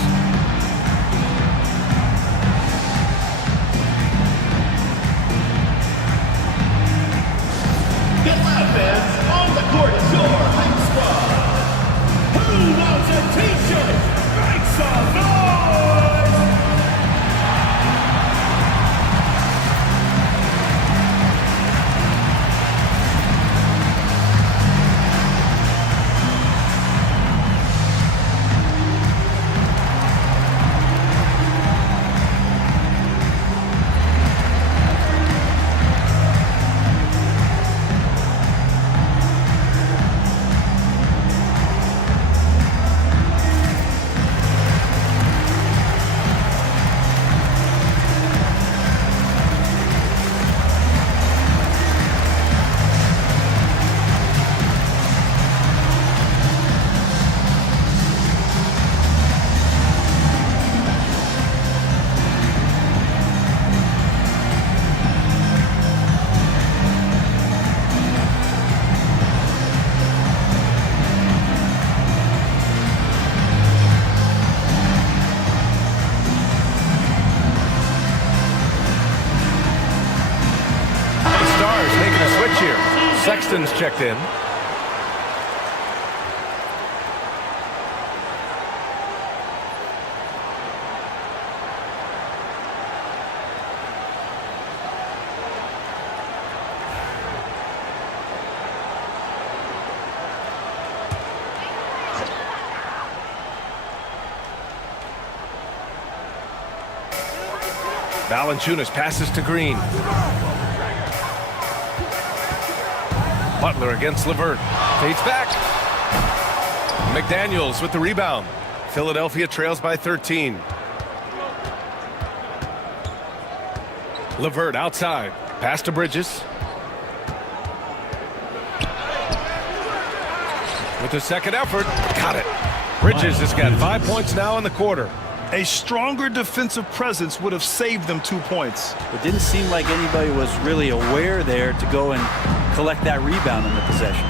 Get loud, fans. On the court is your hype squad. Who wants a t-shirt? Make some noise! Sexton's checked in. Valanciunas passes to Green. Butler against LeVert. Fades back. McDaniels with the rebound. Philadelphia trails by 13. LeVert outside. Pass to Bridges. With the second effort. Got it. Bridges has got 5 points now in the quarter. A stronger defensive presence would have saved them 2 points. It didn't seem like anybody was really aware there to go and collect that rebound in the possession.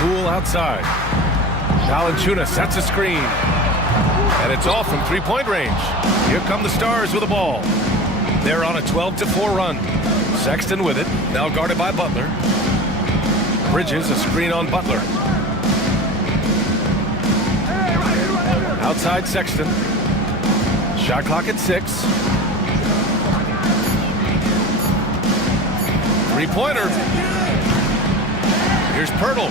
Poole outside. Valanciunas sets a screen. And it's off from three-point range. Here come the Stars with the ball. They're on a 12-4 run. Sexton with it. Now guarded by Butler. Bridges a screen on Butler. Outside Sexton. Shot clock at 6. Three-pointer. Here's Pirtle.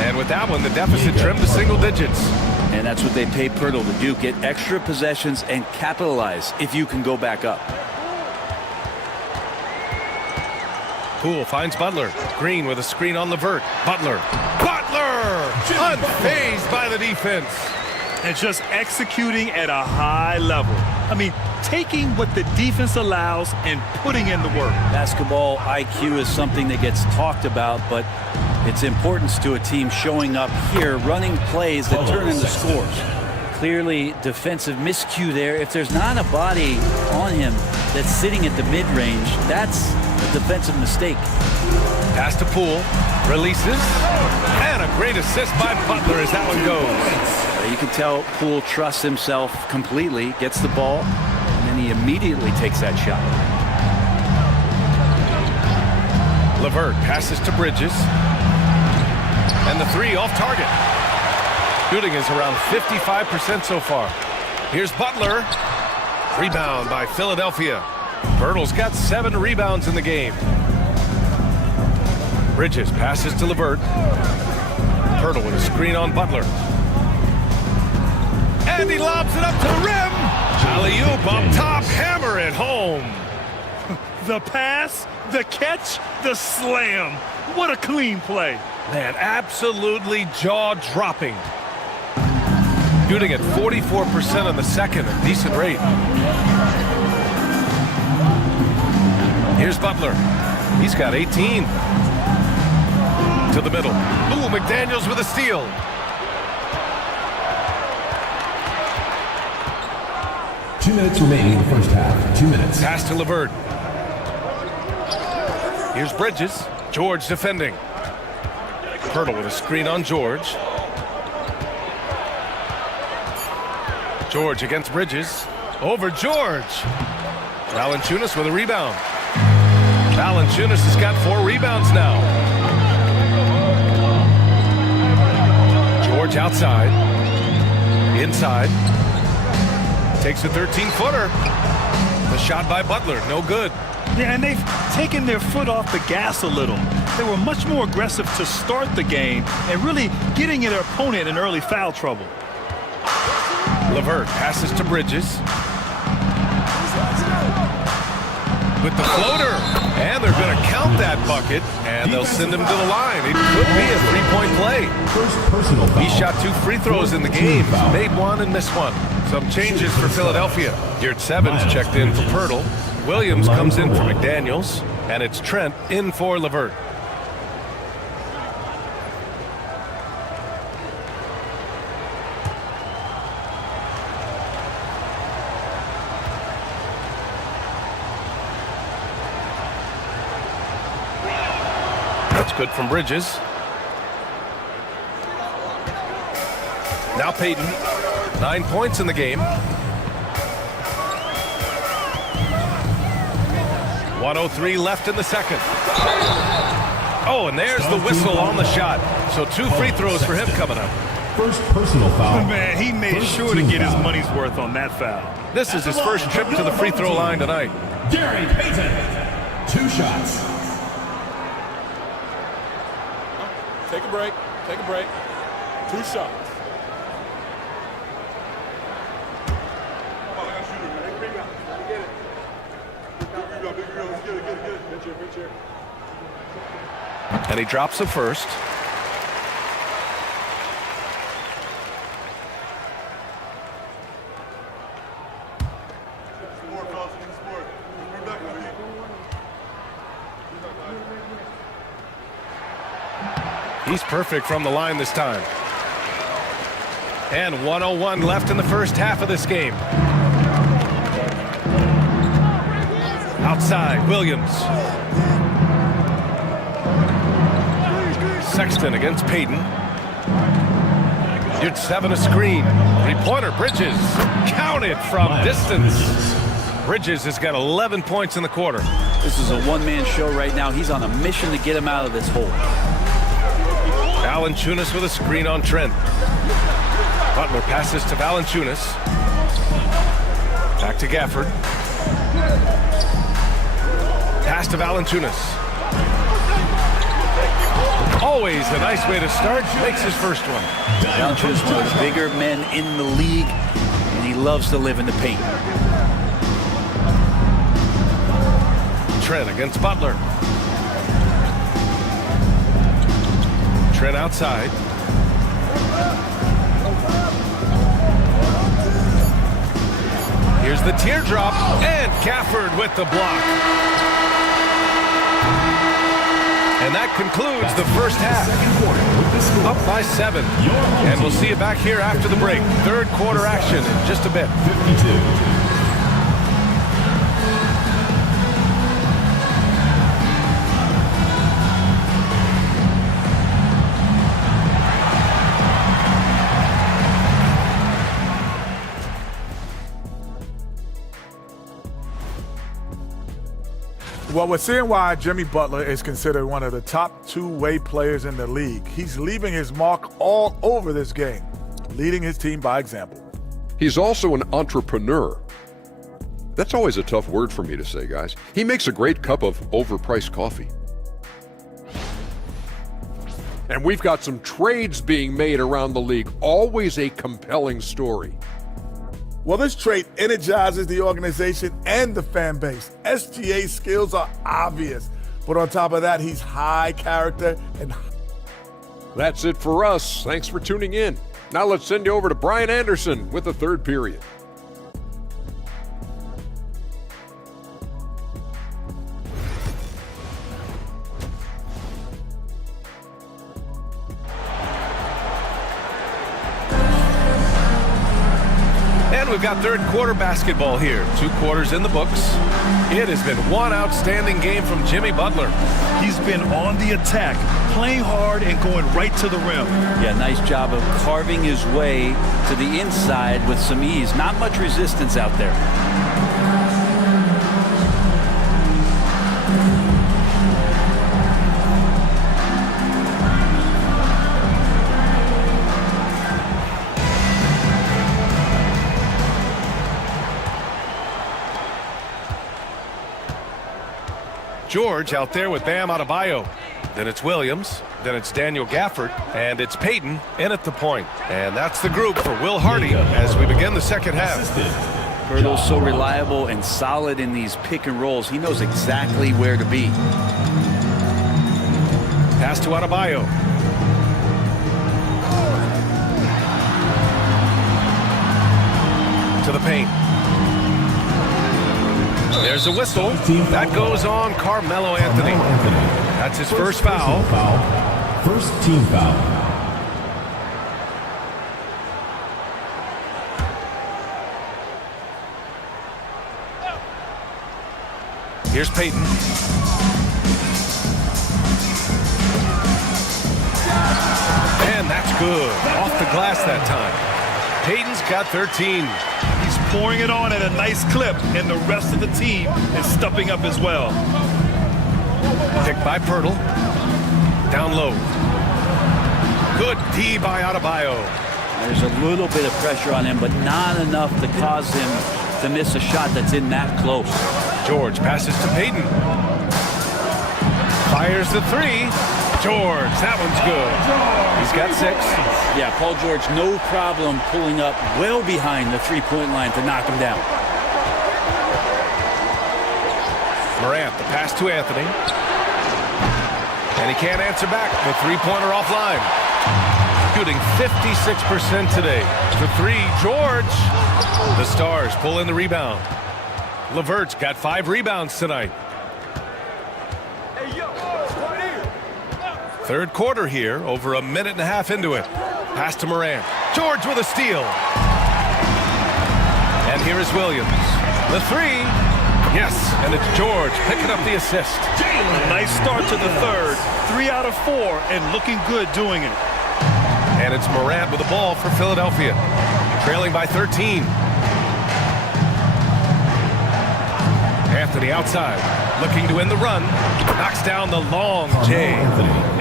And with that one, the deficit trimmed to single digits. And that's what they pay Pirtle to do. Get extra possessions and capitalize if you can go back up. Poole finds Butler. Green with a screen on LeVert. Butler. Unfazed by the defense. And just executing at a high level. I mean, taking what the defense allows and putting in the work. Basketball IQ is something that gets talked about, but its importance to a team showing up here, running plays that turn into scores. Clearly defensive miscue there. If there's not a body on him that's sitting at the mid-range, that's a defensive mistake. Pass to Poole. Releases. And a great assist by Butler as that one goes. You can tell Poole trusts himself completely, gets the ball, and then he immediately takes that shot. LeVert passes to Bridges. And the three off target. Shooting is around 55% so far. Here's Butler. Rebound by Philadelphia. Pirtle's got 7 rebounds in the game. Bridges passes to LeVert. Pirtle with a screen on Butler. And he lobs it up to the rim. Alley-oop up top, hammer it home. The pass, the catch, the slam. What a clean play. Man, absolutely jaw-dropping. Shooting at 44% on the second, a decent rate. Here's Butler. He's got 18. To the middle. Ooh, McDaniels with a steal. Two minutes remaining in the first half. 2 minutes. Pass to LeVert. Here's Bridges. George defending. Pirtle with a screen on George. George against Bridges. Over George. Valanciunas with a rebound. Valanciunas has got 4 rebounds now. George outside. Inside. Takes a 13-footer. The shot by Butler, no good. Yeah, and they've taken their foot off the gas a little. They were much more aggressive to start the game and really getting their opponent in early foul trouble. LeVert passes to Bridges. With the floater. And they're going to count that bucket, and they'll send him to the line. It could be a three-point play. First personal foul. He shot 2 free throws in the game. Made 1 and missed 1. Some changes for Philadelphia. Geert Sevens checked in for Pirtle. Williams comes in for McDaniels. And it's Trent in for LeVert. That's good from Bridges. Now Payton. 9 points in the game. 1:03 left in the second. Oh, and there's the whistle on the shot. So 2 free throws for him coming up. First personal foul. Man, he made sure to get his money's worth on that foul. This is his first trip to the free throw line tonight. Gary Payton. 2 shots. Take a break. Take a break. 2 shots. And he drops the first. He's perfect from the line this time. And 1:01 left in the first half of this game. Outside, Williams. Sexton against Payton. You'd 7 a screen. 3-pointer, Bridges. Counted from distance. Bridges has got 11 points in the quarter. This is a one-man show right now. He's on a mission to get him out of this hole. Valanciunas with a screen on Trent. Butler passes to Valanciunas. Back to Gafford. Pass to Valanciunas. Always a nice way to start. Makes his first one. Valanciunas, one of the bigger men in the league, and he loves to live in the paint. Trent against Butler. Trent outside. Here's the teardrop, and Gafford with the block. And that concludes the first half. Up by 7. And we'll see you back here after the break. Third quarter action in just a bit. 52. Well, we're seeing why Jimmy Butler is considered one of the top two-way players in the league. He's leaving his mark all over this game, leading his team by example. He's also an entrepreneur. That's always a tough word for me to say, guys. He makes a great cup of overpriced coffee. And we've got some trades being made around the league. Always a compelling story. Well, this trade energizes the organization and the fan base. SGA's skills are obvious, but on top of that, he's high character and... That's it for us. Thanks for tuning in. Now let's send you over to Brian Anderson with the third period. And we've got third quarter basketball here. 2 quarters in the books. It has been one outstanding game from Jimmy Butler. He's been on the attack, playing hard and going right to the rim. Yeah, nice job of carving his way to the inside with some ease. Not much resistance out there. George out there with Bam Adebayo. Then it's Williams. Then it's Daniel Gafford. And it's Payton in at the point. And that's the group for Will Hardy as we begin the second half. Bertle's so reliable and solid in these pick and rolls. He knows exactly where to be. Pass to Adebayo. To the paint. There's a whistle. That goes on Carmelo Anthony. That's his first foul. First team foul. Here's Payton. And that's good. Off the glass that time. Payton's got 13. He's pouring it on at a nice clip, and the rest of the team is stepping up as well. Picked by Pirtle. Down low. Good D by Adebayo. There's a little bit of pressure on him, but not enough to cause him to miss a shot that's in that close. George passes to Payton. Fires the three. George, that one's good. He's got 6. Yeah, Paul George, no problem pulling up well behind the three-point line to knock him down. Morant, the pass to Anthony. And he can't answer back. The three-pointer offline. Shooting 56% today. The 3, George. The Stars pull in the rebound. LeVert's got 5 rebounds tonight. Third quarter here, over a minute and a half into it. Pass to Morant. George with a steal. And here is Williams. The 3. Yes, and it's George picking up the assist. A nice start to the third. 3 out of 4, and looking good doing it. And it's Morant with the ball for Philadelphia. Trailing by 13. Anthony outside. Looking to win the run. Knocks down the long J.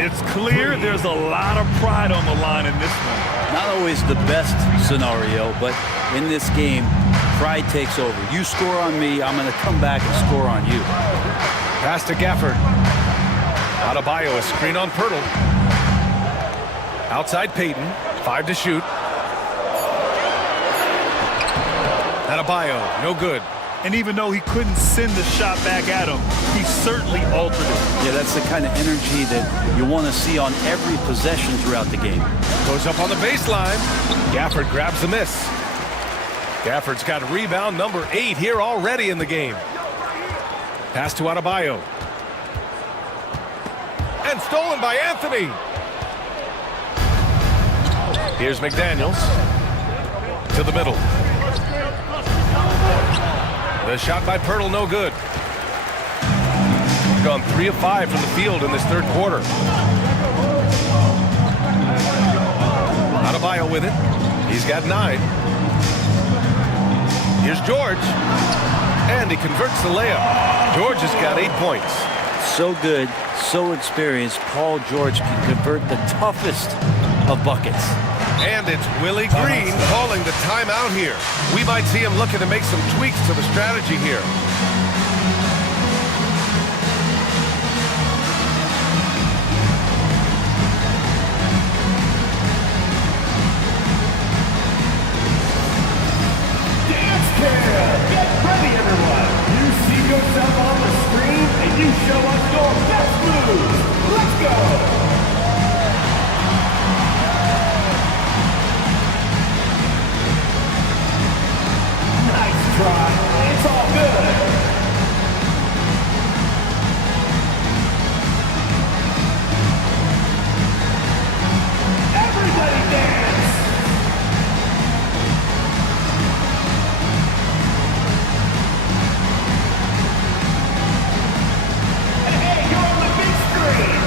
It's clear there's a lot of pride on the line in this one. Not always the best scenario, but in this game, pride takes over. You score on me, I'm going to come back and score on you. Pass to Gafford. Adebayo, a screen on Pirtle. Outside Payton. 5 to shoot. Adebayo, no good. And even though he couldn't send the shot back at him, he certainly altered it. Yeah, that's the kind of energy that you want to see on every possession throughout the game. Goes up on the baseline. Gafford grabs the miss. Gafford's got rebound number 8 here already in the game. Pass to Adebayo. And stolen by Anthony. Here's McDaniels. To the middle. The shot by Pirtle, no good. Gone 3 of 5 from the field in this third quarter. Adebayo with it. He's got 9. Here's George. And he converts the layup. George has got 8 points. So good, so experienced. Paul George can convert the toughest of buckets. And it's Willie Green calling the timeout here. We might see him looking to make some tweaks to the strategy here. Dance Camp! Get ready, everyone! You see yourself on the screen, and you show us your best moves. Let's go! Try. It's all good. Everybody dance. Hey, you're on the big screen.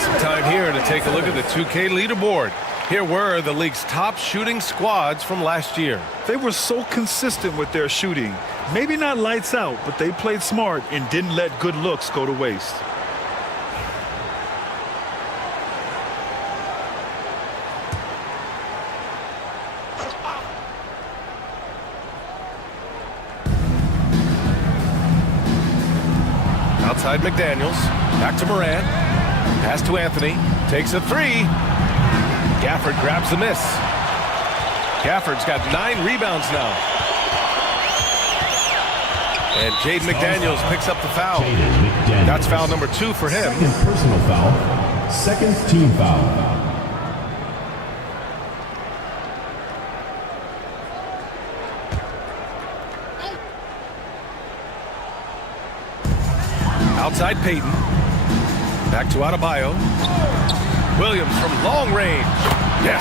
Some time here to take a look at the 2K leaderboard. Here were the league's top shooting squads from last year. They were so consistent with their shooting. Maybe not lights out, but they played smart and didn't let good looks go to waste. Outside McDaniels. Back to Morant. Pass to Anthony. Takes a 3. Gafford grabs the miss. Gafford's got 9 rebounds now. And Jaden McDaniels picks up the foul. That's foul number 2 for him. Second personal foul. Second team foul. Outside Peyton. Back to Adebayo. Williams from long range. Yes,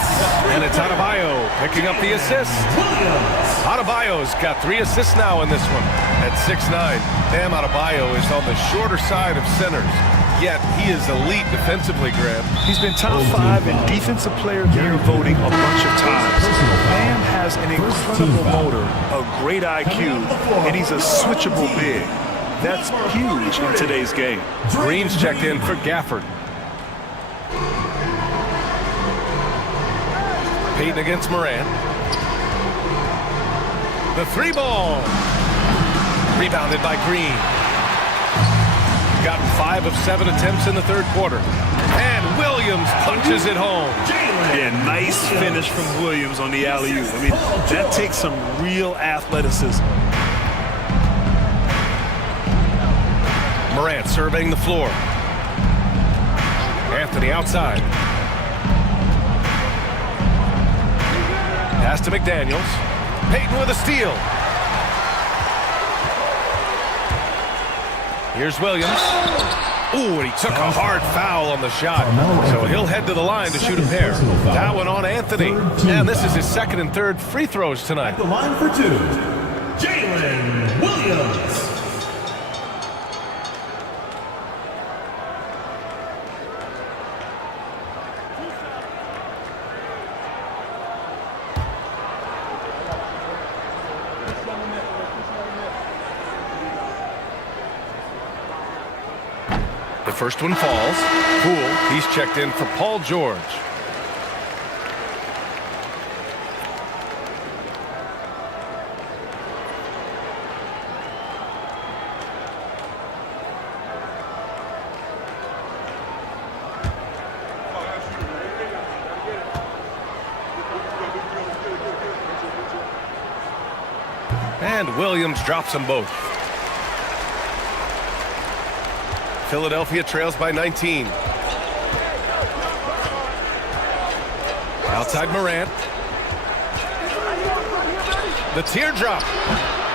and it's Adebayo picking up the assist. Adebayo's got 3 assists now in this one. At 6'9", Bam Adebayo is on the shorter side of centers. Yet he is elite defensively, Graham. He's been top 5 in Defensive Player of the Year voting a bunch of times. Bam has an incredible motor, a great IQ, and he's a switchable big. That's huge in today's game. Green's checked in for Gafford. Peyton against Morant. The 3-ball. Rebounded by Green. Gotten 5 of 7 attempts in the third quarter. And Williams punches it home. Yeah, nice finish from Williams on the alley-oop. I mean, that takes some real athleticism. Morant surveying the floor. Anthony outside. Pass to McDaniels. Peyton with a steal. Here's Williams. Ooh, and he took a hard foul on the shot. So he'll head to the line to shoot a pair. That one on Anthony. And this is his second and third free throws tonight. At the line for 2, Jalen Williams. The first one falls. Poole, he's checked in for Paul George. And Williams drops them both. Philadelphia trails by 19. Outside Morant. The teardrop.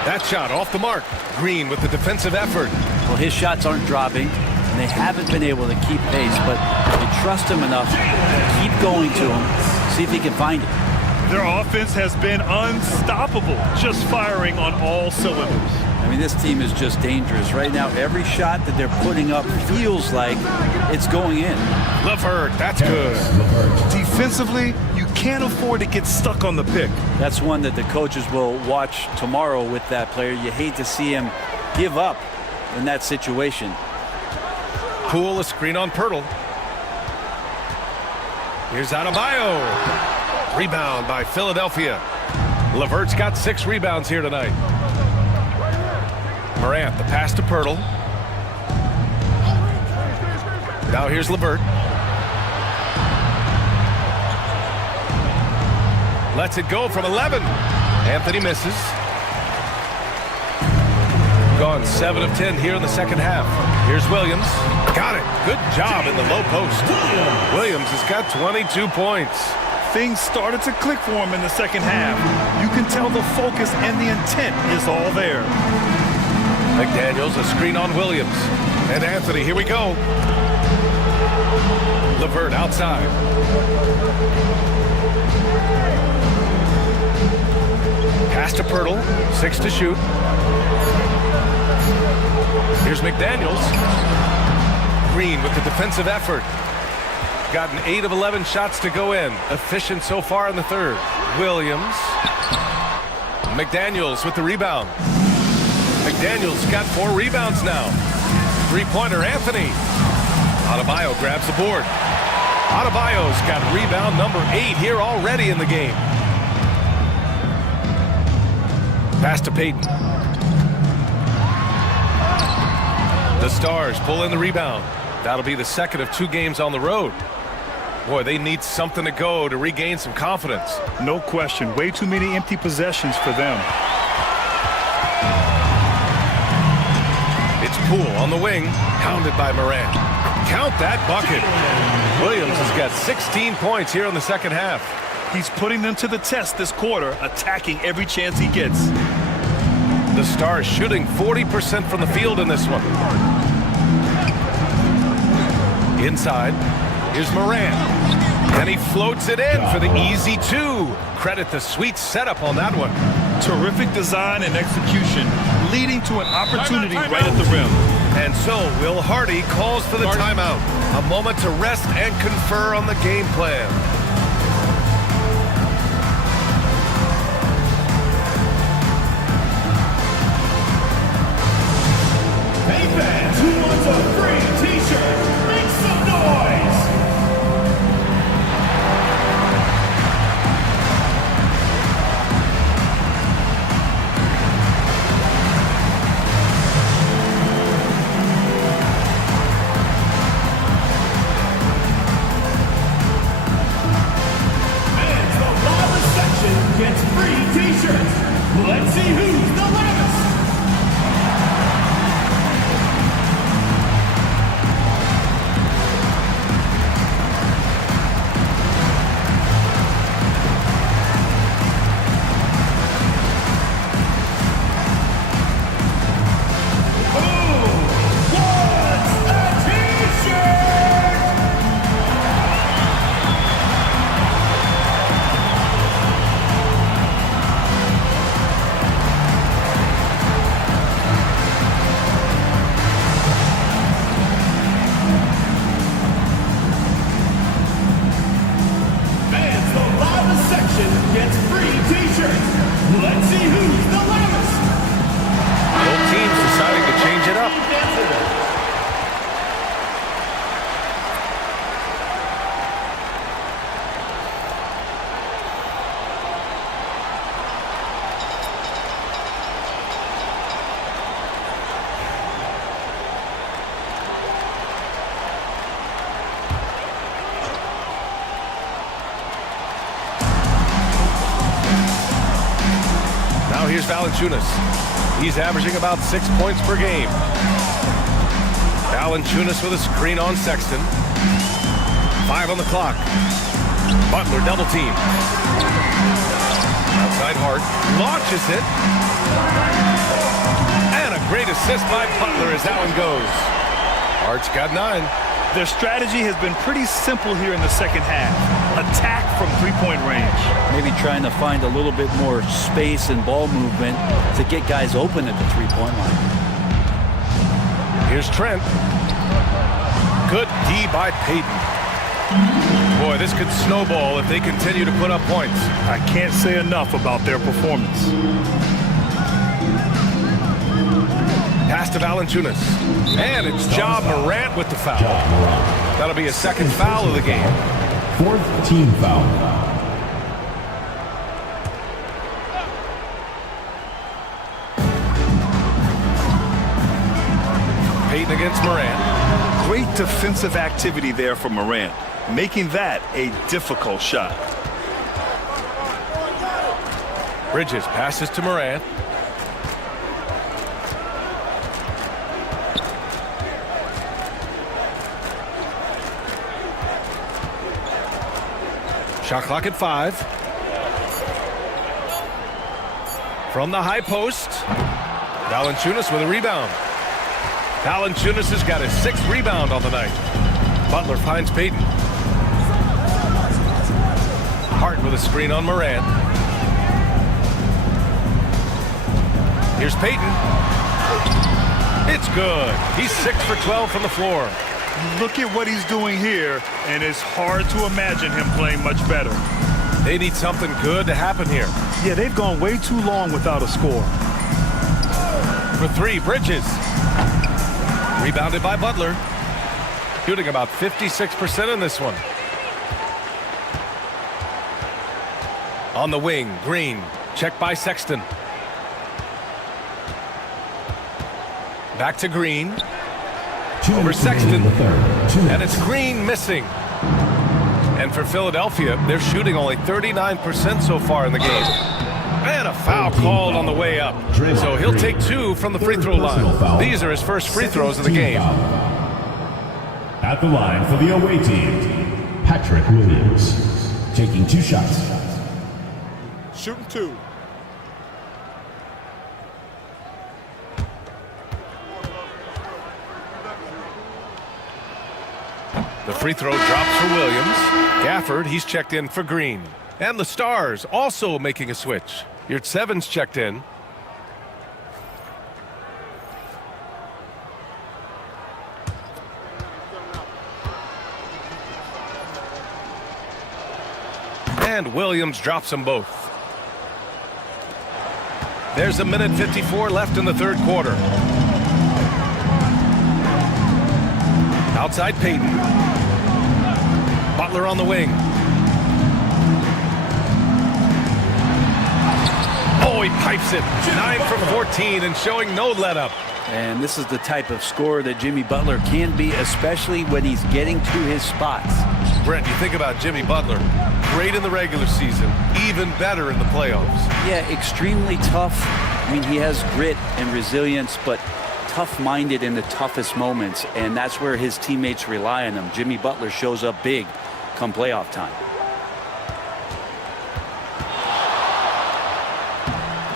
That shot off the mark. Green with the defensive effort. Well, his shots aren't dropping, and they haven't been able to keep pace, but they trust him enough to keep going to him, see if he can find it. Their offense has been unstoppable, just firing on all cylinders. I mean, this team is just dangerous. Right now, every shot that they're putting up feels like it's going in. LeVert, that's good. Defensively, you can't afford to get stuck on the pick. That's one that the coaches will watch tomorrow with that player. You hate to see him give up in that situation. Poole, a screen on Pirtle. Here's Adebayo. Rebound by Philadelphia. LeVert's got 6 rebounds here tonight. Morant, the pass to Pirtle. Now here's LeVert. Lets it go from 11. Anthony misses. Gone 7 of 10 here in the second half. Here's Williams. Got it. Good job in the low post. Williams has got 22 points. Things started to click for him in the second half. You can tell the focus and the intent is all there. McDaniels, a screen on Williams. And Anthony, here we go. LeVert outside. Pass to Pirtle, 6 to shoot. Here's McDaniels. Green with the defensive effort. Gotten 8 of 11 shots to go in. Efficient so far in the third. Williams. McDaniels with the rebound. McDaniels got 4 rebounds now. 3-pointer Anthony. Adebayo grabs the board. Adebayo's got rebound number 8 here already in the game. Pass to Peyton. The Stars pull in the rebound. That'll be the second of 2 games on the road. Boy, they need something to go to regain some confidence. No question. Way too many empty possessions for them. It's Poole on the wing, hounded by Morant. Count that bucket. Williams has got 16 points here in the second half. He's putting them to the test this quarter, attacking every chance he gets. The Stars shooting 40% from the field in this one. Inside, here's Morant. And he floats it in for the easy two. Credit the sweet setup on that one. Terrific design and execution, leading to an opportunity right at the rim. And so Will Hardy calls for the timeout. A moment to rest and confer on the game plan. Hey fans, who wants a free t-shirt? Make some noise! Fans, the loudest section gets free t-shirts. Let's see who's the loudest. Here's Valanciunas. He's averaging about 6 points per game. Valanciunas with a screen on Sexton. 5 on the clock. Butler double team. Outside Hart. Launches it. And a great assist by Butler as that one goes. Hart's got 9. Their strategy has been pretty simple here in the second half. Attack from three-point range. Maybe trying to find a little bit more space and ball movement to get guys open at the three-point line. Here's Trent. Good D by Payton. Boy, this could snowball if they continue to put up points. I can't say enough about their performance. Pass to Valanciunas. And it's Ja Morant with the foul. That'll be a second foul of the game. 4th team foul. Payton against Morant. Great defensive activity there for Morant, making that a difficult shot. Bridges passes to Morant. Shot clock at 5. From the high post. Valanciunas with a rebound. Valanciunas has got his 6th rebound on the night. Butler finds Payton. Hart with a screen on Morant. Here's Payton. It's good. He's 6 for 12 from the floor. Look at what he's doing here, and it's hard to imagine him playing much better. They need something good to happen here. Yeah, they've gone way too long without a score. For 3, Bridges. Rebounded by Butler. Shooting about 56% in this one. On the wing, Green. Checked by Sexton. Back to Green. Over Sexton. And it's Green missing. And for Philadelphia, they're shooting only 39% so far in the game. And a foul called on the way up. So he'll take 2 from the free throw line. These are his first free throws of the game. At the line for the away team, Patrick Williams, taking 2 shots. Shooting 2. The free throw drops for Williams. Gafford, he's checked in for Green. And the Stars also making a switch. Yurtseven's checked in. And Williams drops them both. There's 1:54 left in the third quarter. Outside Payton. Butler on the wing. Oh, he pipes it. 9 for 14 and showing no let-up. And this is the type of scorer that Jimmy Butler can be, especially when he's getting to his spots. Brent, you think about Jimmy Butler. Great in the regular season. Even better in the playoffs. Yeah, extremely tough. I mean, he has grit and resilience, but tough-minded in the toughest moments. And that's where his teammates rely on him. Jimmy Butler shows up big come playoff time.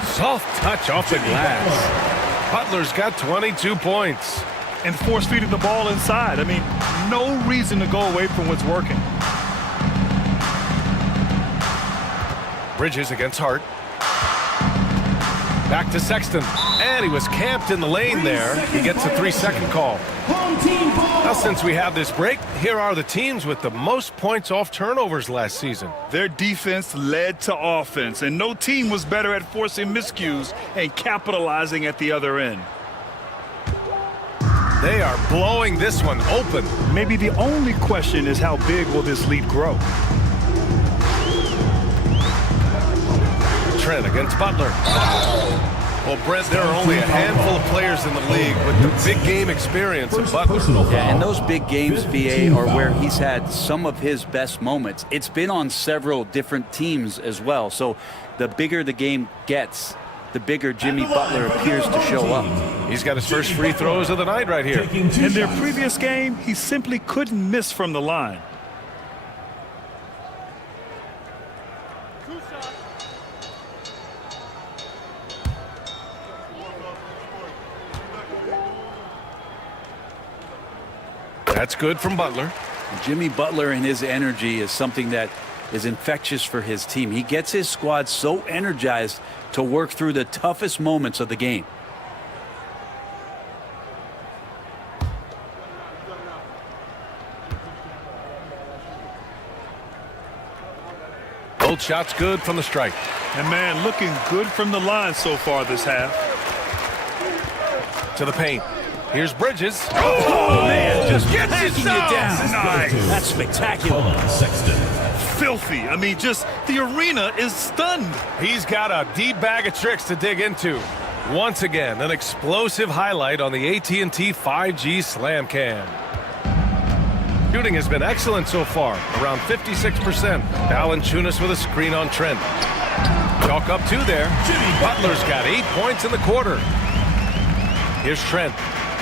Soft touch off the glass. Butler's got 22 points. And force-feeding the ball inside. I mean, no reason to go away from what's working. Bridges against Hart. Back to Sexton. And he was camped in the lane there. He gets a 3-second call. Now, since we have this break, here are the teams with the most points off turnovers last season. Their defense led to offense, and no team was better at forcing miscues and capitalizing at the other end. They are blowing this one open. Maybe the only question is how big will this lead grow? Trent against Butler. Well, Brent, there are only a handful of players in the league with the big game experience of Butler. Yeah, and those big games, VA, are where he's had some of his best moments. It's been on several different teams as well. So the bigger the game gets, the bigger Jimmy Butler appears to show up. He's got his first free throws of the night right here. In their previous game, he simply couldn't miss from the line. That's good from Butler. Jimmy Butler and his energy is something that is infectious for his team. He gets his squad so energized to work through the toughest moments of the game. Both shots good from the strike. And man, looking good from the line so far this half. To the paint. Here's Bridges. Oh, man, just gets hacking it down. Nice. That's spectacular. Filthy. I mean, just the arena is stunned. He's got a deep bag of tricks to dig into. Once again, an explosive highlight on the AT&T 5G Slam Cam. Shooting has been excellent so far, around 56%. Valanciunas with a screen on Trent. Chalk up 2 there. Butler's got 8 points in the quarter. Here's Trent.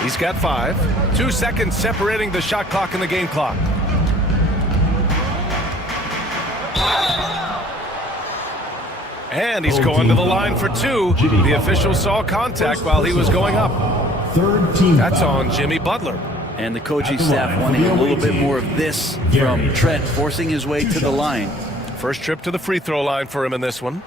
He's got 5. 2 seconds separating the shot clock and the game clock. And he's going to the line for 2. The official saw contact while he was going up. That's on Jimmy Butler. And the coaching staff wanting a little bit more of this from Trent, forcing his way to the line. First trip to the free throw line for him in this one.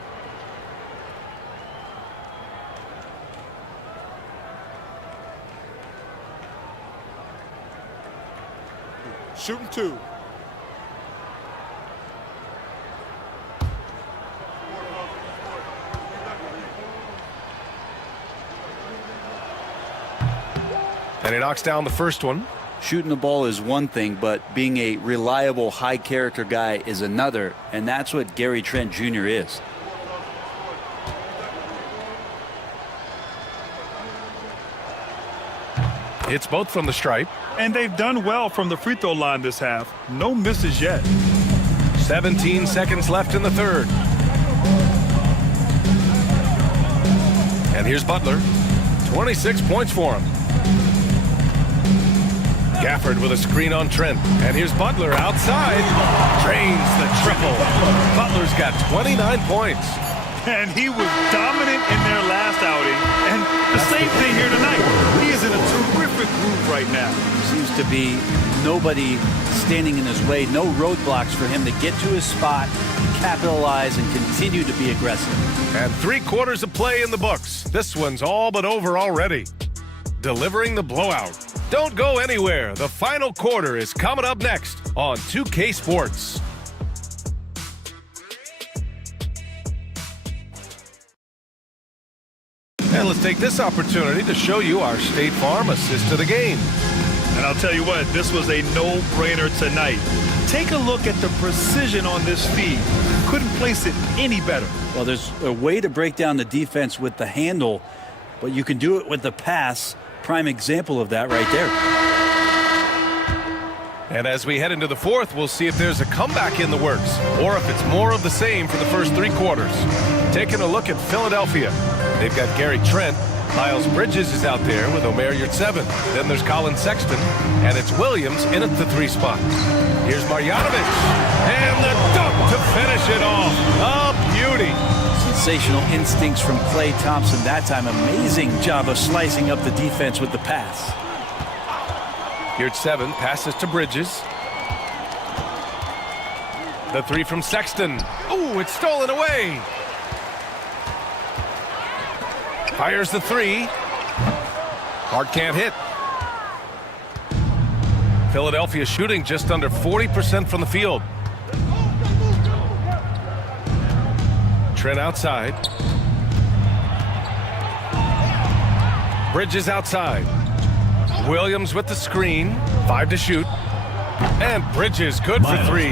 Shooting 2. And he knocks down the first one. Shooting the ball is one thing, but being a reliable, high-character guy is another, and that's what Gary Trent Jr. is. It's both from the stripe. And they've done well from the free throw line this half. No misses yet. 17 seconds left in the third. And here's Butler. 26 points for him. Gafford with a screen on Trent. And here's Butler outside. Drains the triple. Butler's got 29 points. And he was dominant in their last outing. And the same thing here tonight. He is in a terrific groove right now. Seems to be nobody standing in his way. No roadblocks for him to get to his spot, capitalize, and continue to be aggressive. And 3 quarters of play in the books. This one's all but over already. Delivering the blowout. Don't go anywhere. The final quarter is coming up next on 2K Sports. And let's take this opportunity to show you our State Farm assist to the game. And I'll tell you what, this was a no-brainer tonight. Take a look at the precision on this feed. Couldn't place it any better. Well, there's a way to break down the defense with the handle, but you can do it with the pass. Prime example of that right there. And as we head into the fourth, we'll see if there's a comeback in the works or if it's more of the same for the first 3 quarters. Taking a look at Philadelphia. They've got Gary Trent. Miles Bridges is out there with Omer Yurtseven. Then there's Colin Sexton, and it's Williams in at the 3 spot. Here's Marjanovic, and the dunk to finish it off. A beauty. Sensational instincts from Klay Thompson that time. Amazing job of slicing up the defense with the pass. Yurtseven passes to Bridges. The 3 from Sexton. Oh, it's stolen away. Fires the 3. Hart can't hit. Philadelphia shooting just under 40% from the field. Trent outside. Bridges outside. Williams with the screen. 5 to shoot. And Bridges good for 3.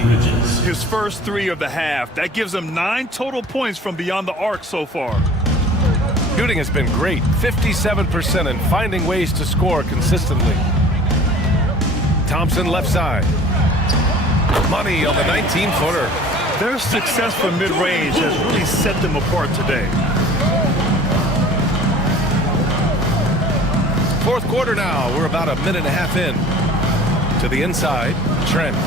His first 3 of the half. That gives him 9 total points from beyond the arc so far. Shooting has been great, 57%, and finding ways to score consistently. Thompson left side. Money on the 19-footer. Their success from mid-range has really set them apart today. Fourth quarter now. We're about a minute and a half in. To the inside, Trent.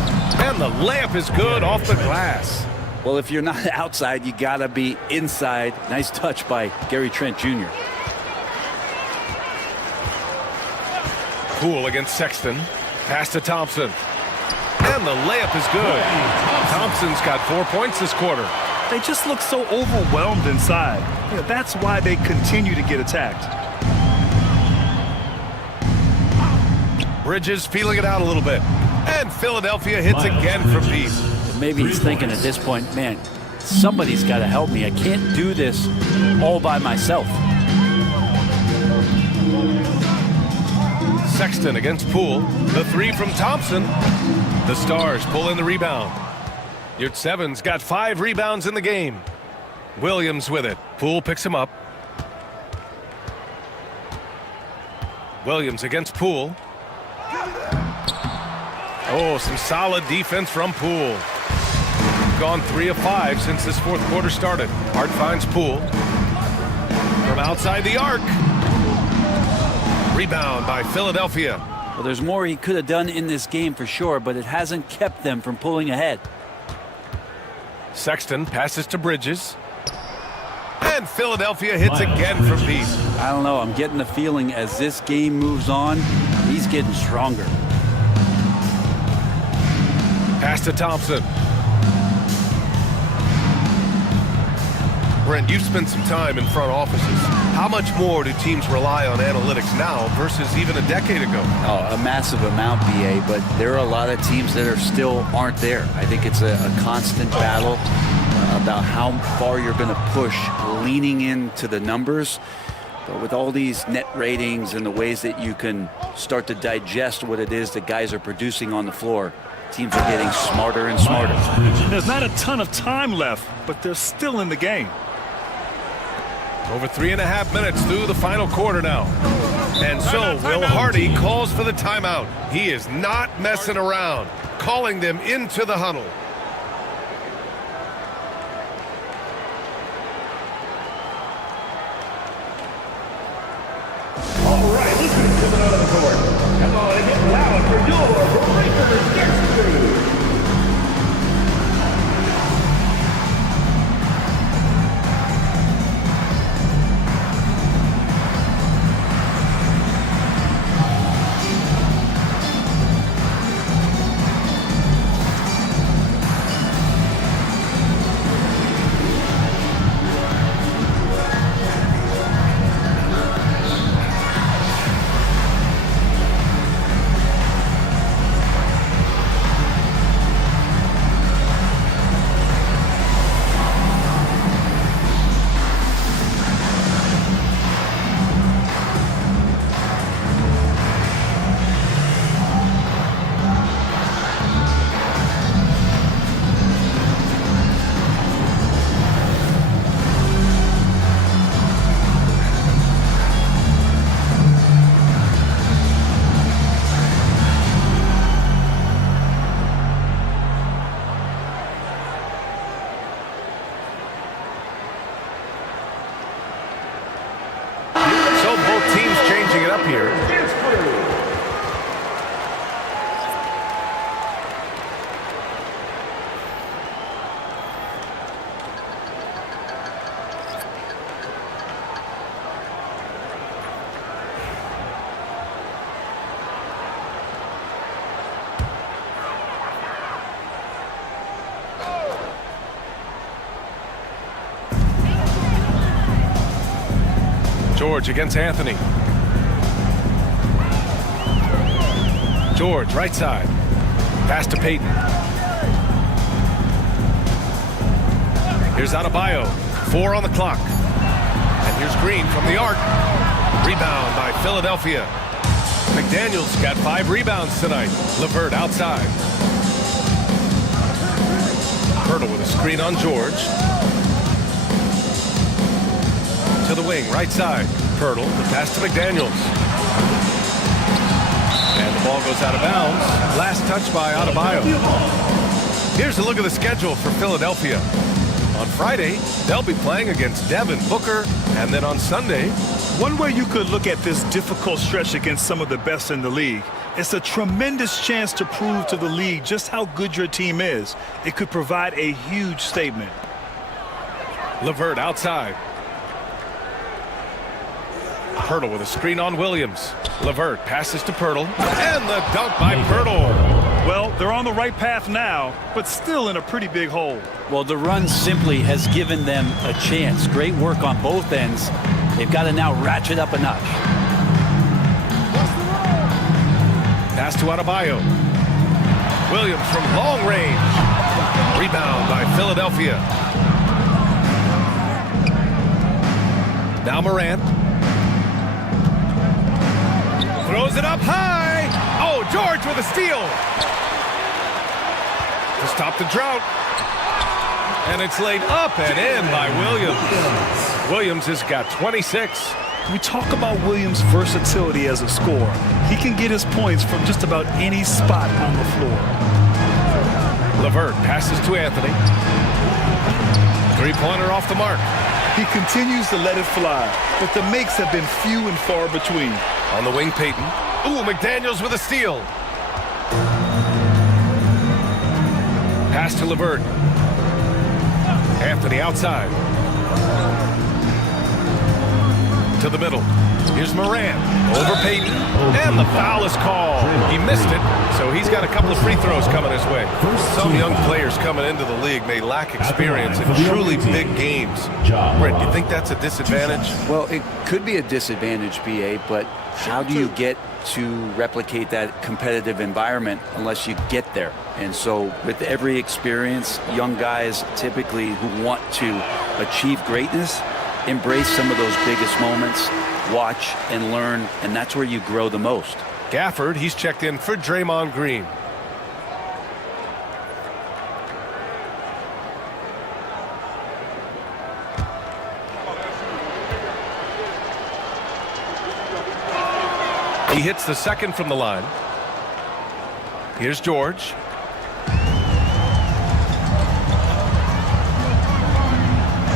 And the layup is good off the glass. Well, if you're not outside, you got to be inside. Nice touch by Gary Trent Jr. Poole against Sexton. Pass to Thompson. And the layup is good. Thompson's got 4 points this quarter. They just look so overwhelmed inside. Yeah, that's why they continue to get attacked. Bridges feeling it out a little bit. And Philadelphia hits again from deep. Maybe he's thinking at this point, man, somebody's got to help me. I can't do this all by myself. Sexton against Poole. The 3 from Thompson. The Stars pull in the rebound. Yurtseven's got 5 rebounds in the game. Williams with it. Poole picks him up. Williams against Poole. Oh, some solid defense from Poole. Gone 3 of 5 since this fourth quarter started. Hart finds Poole. From outside the arc. Rebound by Philadelphia. Well, there's more he could have done in this game for sure, but it hasn't kept them from pulling ahead. Sexton passes to Bridges. And Philadelphia hits again from deep. I don't know. I'm getting the feeling as this game moves on, he's getting stronger. Pass to Thompson. Brent, you've spent some time in front offices. How much more do teams rely on analytics now versus even a decade ago? Oh, a massive amount, BA, but there are a lot of teams that are still aren't there. I think it's a constant battle about how far you're going to push, leaning into the numbers. But with all these net ratings and the ways that you can start to digest what it is that guys are producing on the floor, teams are getting smarter and smarter. There's not a ton of time left, but they're still in the game. Over 3.5 minutes through the final quarter now. And so Will Hardy calls for the timeout. He is not messing around, calling them into the huddle. All right, listen to the court. Come on and get loud for your George against Anthony. George, right side. Pass to Peyton. Here's Adebayo. 4 on the clock. And here's Green from the arc. Rebound by Philadelphia. McDaniels got 5 rebounds tonight. LeVert outside. Hurdle with a screen on George. To the wing, right side. Hurdle, the pass to McDaniels. And the ball goes out of bounds. Last touch by Adebayo. Here's a look at the schedule for Philadelphia. On Friday, they'll be playing against Devin Booker, and then on Sunday. One way you could look at this difficult stretch against some of the best in the league, it's a tremendous chance to prove to the league just how good your team is. It could provide a huge statement. LeVert outside. Pirtle with a screen on Williams. LeVert passes to Pirtle, and the dunk by Pirtle. Well, they're on the right path now, but still in a pretty big hole. Well, the run simply has given them a chance. Great work on both ends. They've got to now ratchet up a notch. Pass to Adebayo. Williams from long range. Rebound by Philadelphia. Now Morant. Throws it up high. Oh, George with a steal. To stop the drought. And it's laid up and in by Williams. Williams has got 26. We talk about Williams' versatility as a scorer. He can get his points from just about any spot on the floor. LeVert passes to Anthony. 3-pointer off the mark. He continues to let it fly, but the makes have been few and far between. On the wing, Peyton. Ooh, McDaniels with a steal. Pass to LeVert. Anthony outside. To the middle. Here's Morant. Over Peyton. And the foul is called. He missed it, so he's got a couple of free throws coming his way. Some young players coming into the league may lack experience in truly big games. Brent, do you think that's a disadvantage? Well, it could be a disadvantage, BA, but how do you get to replicate that competitive environment unless you get there? And so with every experience, young guys typically who want to achieve greatness embrace some of those biggest moments, watch and learn, and that's where you grow the most. Gafford, he's checked in for Draymond Green. He hits the second from the line. Here's George.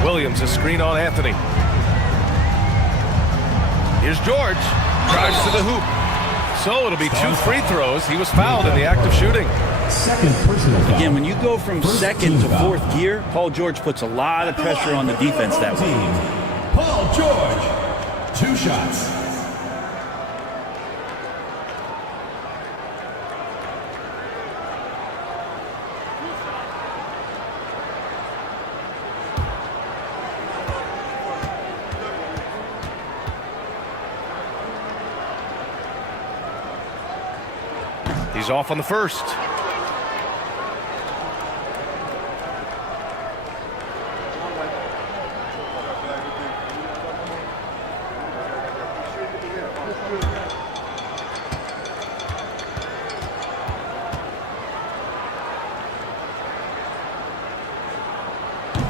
Williams, a screen on Anthony. Here's George. Drives to the hoop. So it'll be 2 free throws. He was fouled in the act of shooting. Second personal foul. Again, when you go from second to fourth gear, Paul George puts a lot of pressure on the defense that way. Paul George, 2 shots. He's off on the first.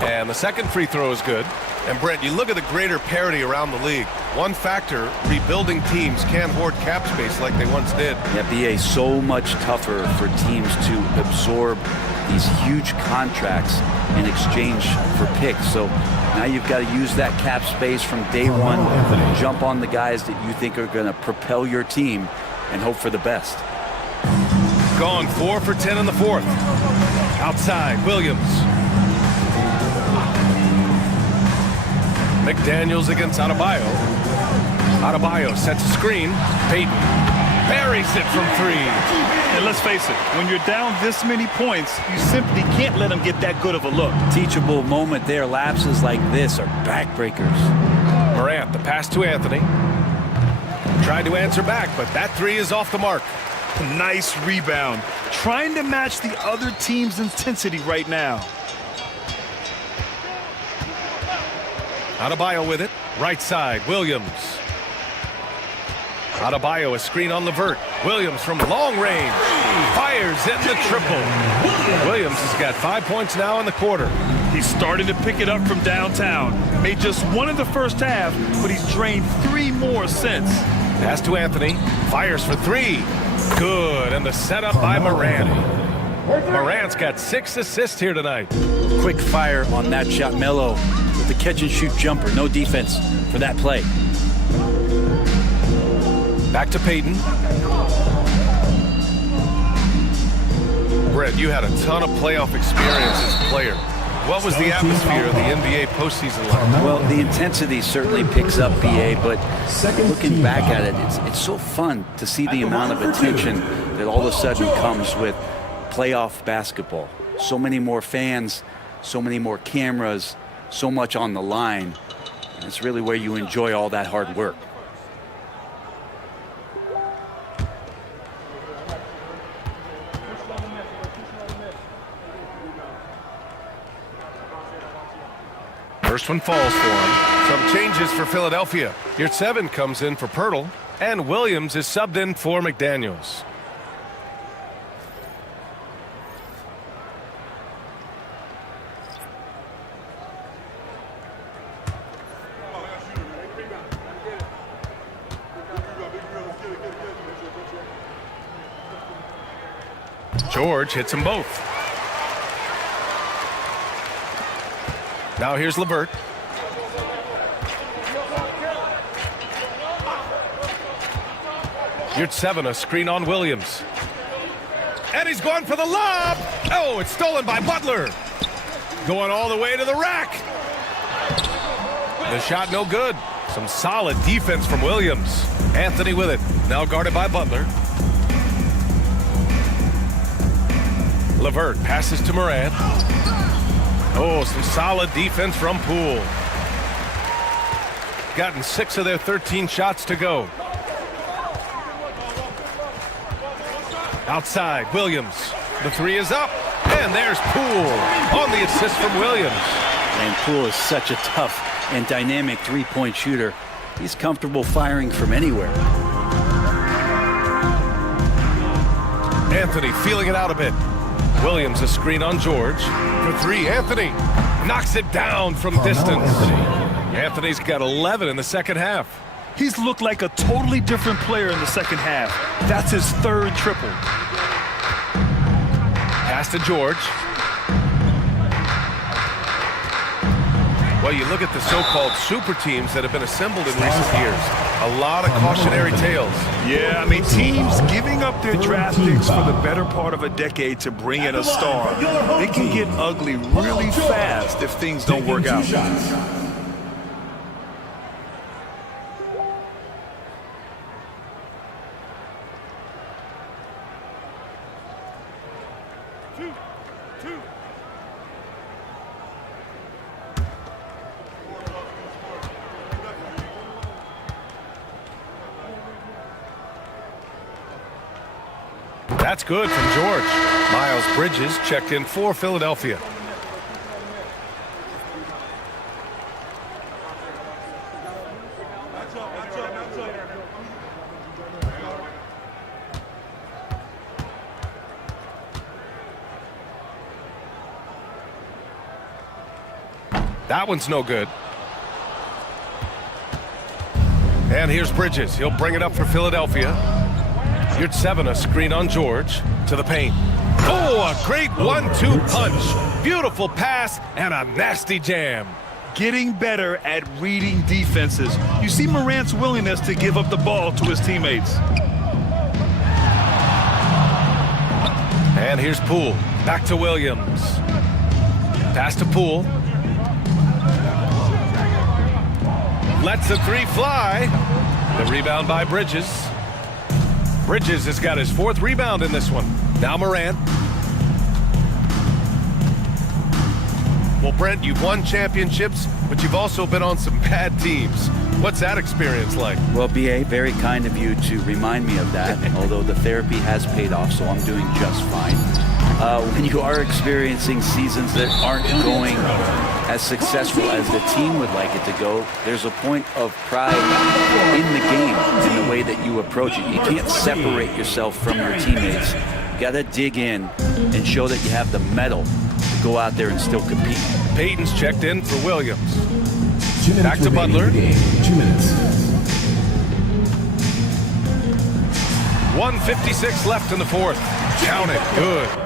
And the second free throw is good. And Brent, you look at the greater parity around the league. One factor, rebuilding teams can't hoard cap space like they once did. Yeah, BA, so much tougher for teams to absorb these huge contracts in exchange for picks. So now you've got to use that cap space from day one, jump on the guys that you think are going to propel your team and hope for the best. Gone 4 for 10 in the fourth. Outside, Williams. McDaniels against Adebayo. Adebayo sets a screen. Peyton buries it from 3. And let's face it, when you're down this many points, you simply can't let them get that good of a look. Teachable moment there. Lapses like this are backbreakers. Morant, the pass to Anthony. Tried to answer back, but that three is off the mark. Nice rebound. Trying to match the other team's intensity right now. Adebayo with it. Right side, Williams. Adebayo, a screen on Levert. Williams from long range. Fires in the triple. Williams has got 5 points now in the quarter. He's starting to pick it up from downtown. Made just one in the first half, but he's drained 3 more since. Pass to Anthony. Fires for 3. Good. And the setup by Morant. Morant's got 6 assists here tonight. Quick fire on that shot. Melo with the catch-and-shoot jumper. No defense for that play. Back to Payton. Brett, you had a ton of playoff experience as a player. What was the atmosphere of the NBA postseason like? Well, the intensity certainly picks up, BA, but looking back at it, it's so fun to see the amount of attention that all of a sudden comes with playoff basketball. So many more fans, so many more cameras, so much on the line. And it's really where you enjoy all that hard work. First one falls for him. Some changes for Philadelphia. Your 7 comes in for Pirtle, and Williams is subbed in for McDaniels. George hits them both. Now here's Levert. Here's 7, a screen on Williams. And he's going for the lob. Oh, it's stolen by Butler. Going all the way to the rack. The shot no good. Some solid defense from Williams. Anthony with it. Now guarded by Butler. Levert passes to Morant. Oh, some solid defense from Poole. Gotten 6 of their 13 shots to go. Outside, Williams. The 3 is up. And there's Poole on the assist from Williams. And Poole is such a tough and dynamic three-point shooter. He's comfortable firing from anywhere. Anthony feeling it out a bit. Williams a screen on George. For 3, Anthony knocks it down from distance. Anthony's got 11 in the second half. He's looked like a totally different player in the second half. That's his 3rd triple. Pass to George. Well, you look at the so-called super teams that have been assembled in recent years. A lot of cautionary tales. Yeah, I mean, teams giving up their draft picks for the better part of a decade to bring in a star. It can get ugly really fast if things don't work out. That's good from George. Miles Bridges checked in for Philadelphia. That one's no good. And here's Bridges. He'll bring it up for Philadelphia. Here's 7, a screen on George to the paint. Oh, a great 1-2 punch. Beautiful pass and a nasty jam. Getting better at reading defenses. You see Morant's willingness to give up the ball to his teammates. And here's Poole. Back to Williams. Pass to Poole. Lets the 3 fly. The rebound by Bridges. Bridges has got his 4th rebound in this one. Now Morant. Well, Brent, you've won championships, but you've also been on some bad teams. What's that experience like? Well, BA, very kind of you to remind me of that, although the therapy has paid off, so I'm doing just fine. When you are experiencing seasons that aren't going as successful as the team would like it to go, there's a point of pride in the game, in the way that you approach it. You can't separate yourself from your teammates. You got to dig in and show that you have the mettle to go out there and still compete. Payton's checked in for Williams. Back to Butler. 2 minutes. 1:56 left in the fourth. Count it. Good.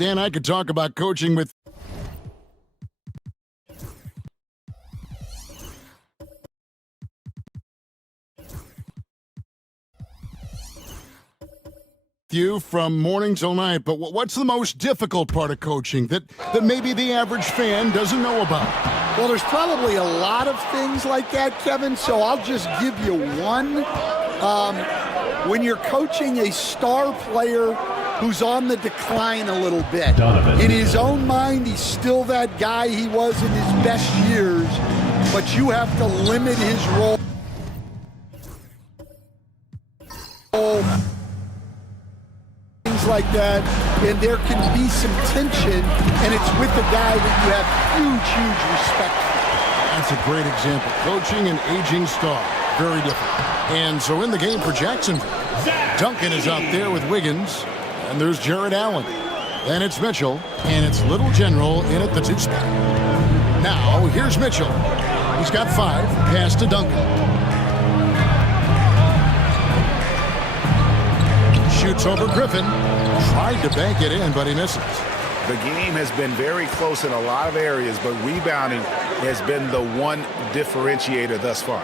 Stan, I could talk about coaching with You from morning till night, but what's the most difficult part of coaching that maybe the average fan doesn't know about? Well, there's probably a lot of things like that, Kevin, so I'll just give you one. When you're coaching a star player who's on the decline a little bit, in his own mind, he's still that guy he was in his best years, but you have to limit his role. Things like that, and there can be some tension, and it's with the guy that you have huge respect for. That's a great example. Coaching an aging star. Very different. And so in the game for Jacksonville, Duncan is out there with Wiggins, and there's Jared Allen. Then it's Mitchell, and it's Little General in at the 2 spot. Now, here's Mitchell. He's got 5. Pass to Duncan. Shoots over Griffin. Tried to bank it in, but he misses. The game has been very close in a lot of areas, but rebounding has been the one differentiator thus far.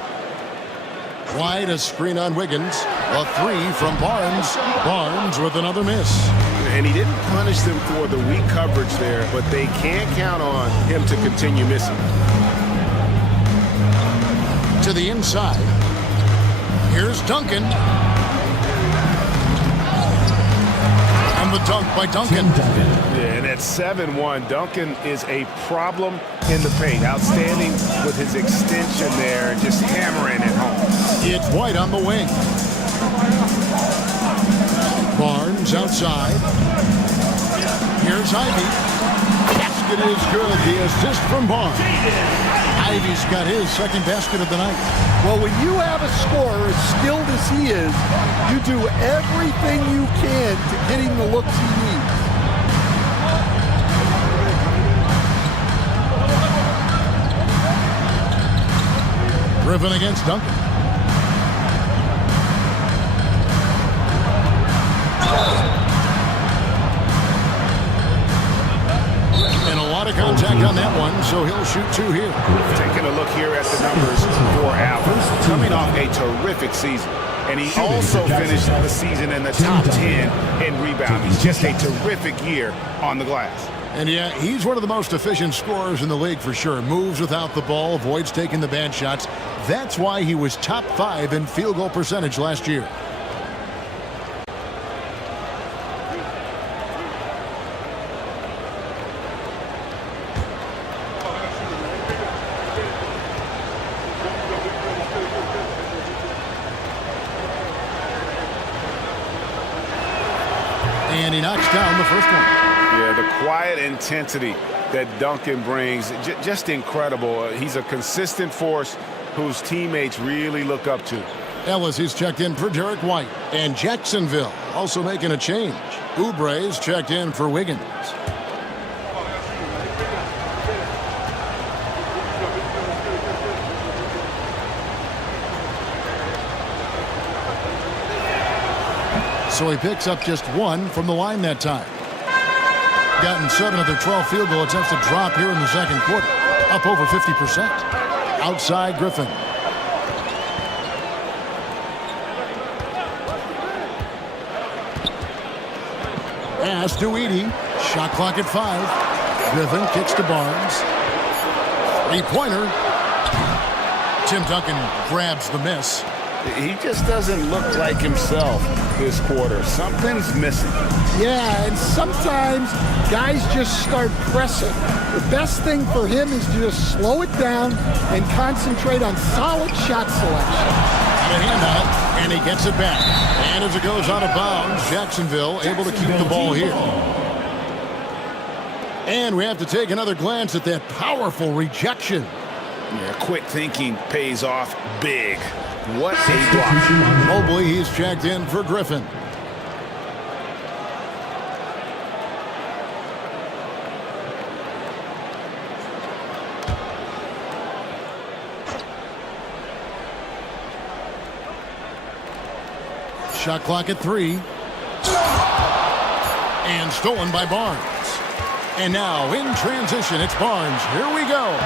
Wide, a screen on Wiggins. A 3 from Barnes. Barnes with another miss. And he didn't punish them for the weak coverage there, but they can't count on him to continue missing. To the inside. Here's Duncan. And the dunk by Duncan. Yeah, and at 7-1, Duncan is a problem in the paint. Outstanding with his extension there and just hammering it home. It's White on the wing. Barnes outside. Here's Ivy. Basket is good. The assist from Barnes. Ivy's got his second basket of the night. Well, when you have a scorer as skilled as he is, you do everything you can to get him the looks he needs. Griffin against Duncan. And a lot of contact on that one, so he'll shoot 2 here. Taking a look here at the numbers for Allen, coming off a terrific season. And he also finished the season in the top 10 in rebounding. Just a terrific year on the glass. And yeah, he's one of the most efficient scorers in the league for sure. Moves without the ball, avoids taking the bad shots. That's why he was top 5 in field goal percentage last year. And he knocks down the first one. Yeah, the quiet intensity that Duncan brings, just incredible. He's a consistent force whose teammates really look up to. Ellis is checked in for Derek White. And Jacksonville also making a change. Oubre's checked in for Wiggins. So he picks up just 1 from the line that time. Gotten 7 of their 12 field goal attempts to drop here in the second quarter. Up over 50%. Outside Griffin. Pass to Edey. Shot clock at 5. Griffin kicks to Barnes. 3-pointer. Tim Duncan grabs the miss. He just doesn't look like himself this quarter. Something's missing. Yeah, and sometimes guys just start pressing. The best thing for him is to just slow it down and concentrate on solid shot selection. And a hand on it, and he gets it back. And as it goes out of bounds, Jacksonville able to keep the ball here. And we have to take another glance at that powerful rejection. Yeah, quick thinking pays off big. What a block. Mobley, he's checked in for Griffin. Shot clock at 3. And stolen by Barnes. And now in transition, it's Barnes. Here we go.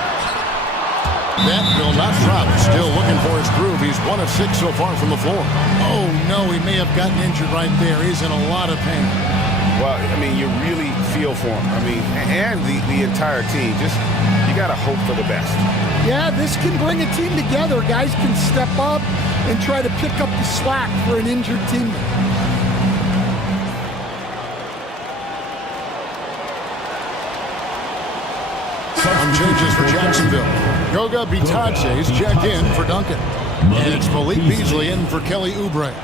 That will not drop. Still looking for his groove. He's 1 of 6 so far from the floor. Oh, no, he may have gotten injured right there. He's in a lot of pain. Well, I mean, you really feel for him. I mean, and the entire team. Just, you got to hope for the best. Yeah, this can bring a team together. Guys can step up and try to pick up the slack for an injured teammate. Some changes for Jacksonville. Goga Bitadze's checked in for Duncan. And it's Malik Beasley in for Kelly Oubre.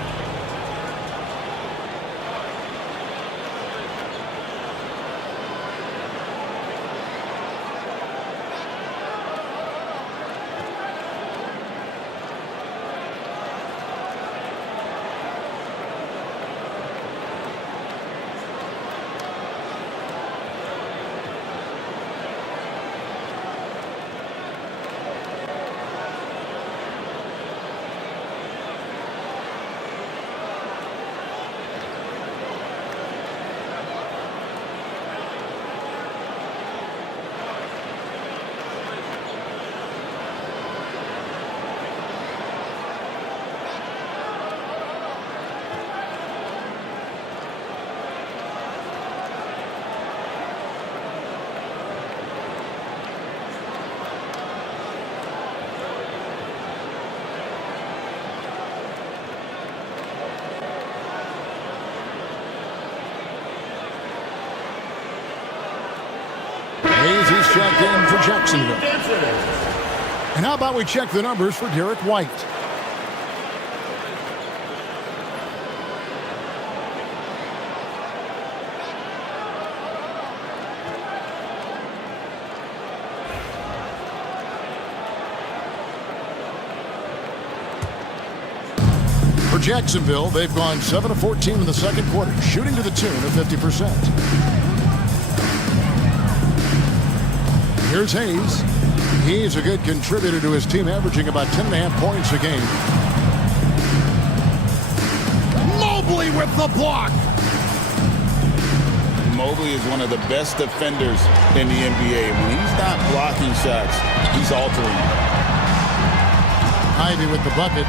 He's checked in for Jacksonville. And how about we check the numbers for Derek White? For Jacksonville, they've gone 7 of 14 in the second quarter, shooting to the tune of 50%. Here's Hayes. He's a good contributor to his team, averaging about 10.5 points a game. Mobley with the block. Mobley is one of the best defenders in the NBA. When he's not blocking shots, he's altering. Ivy with the bucket.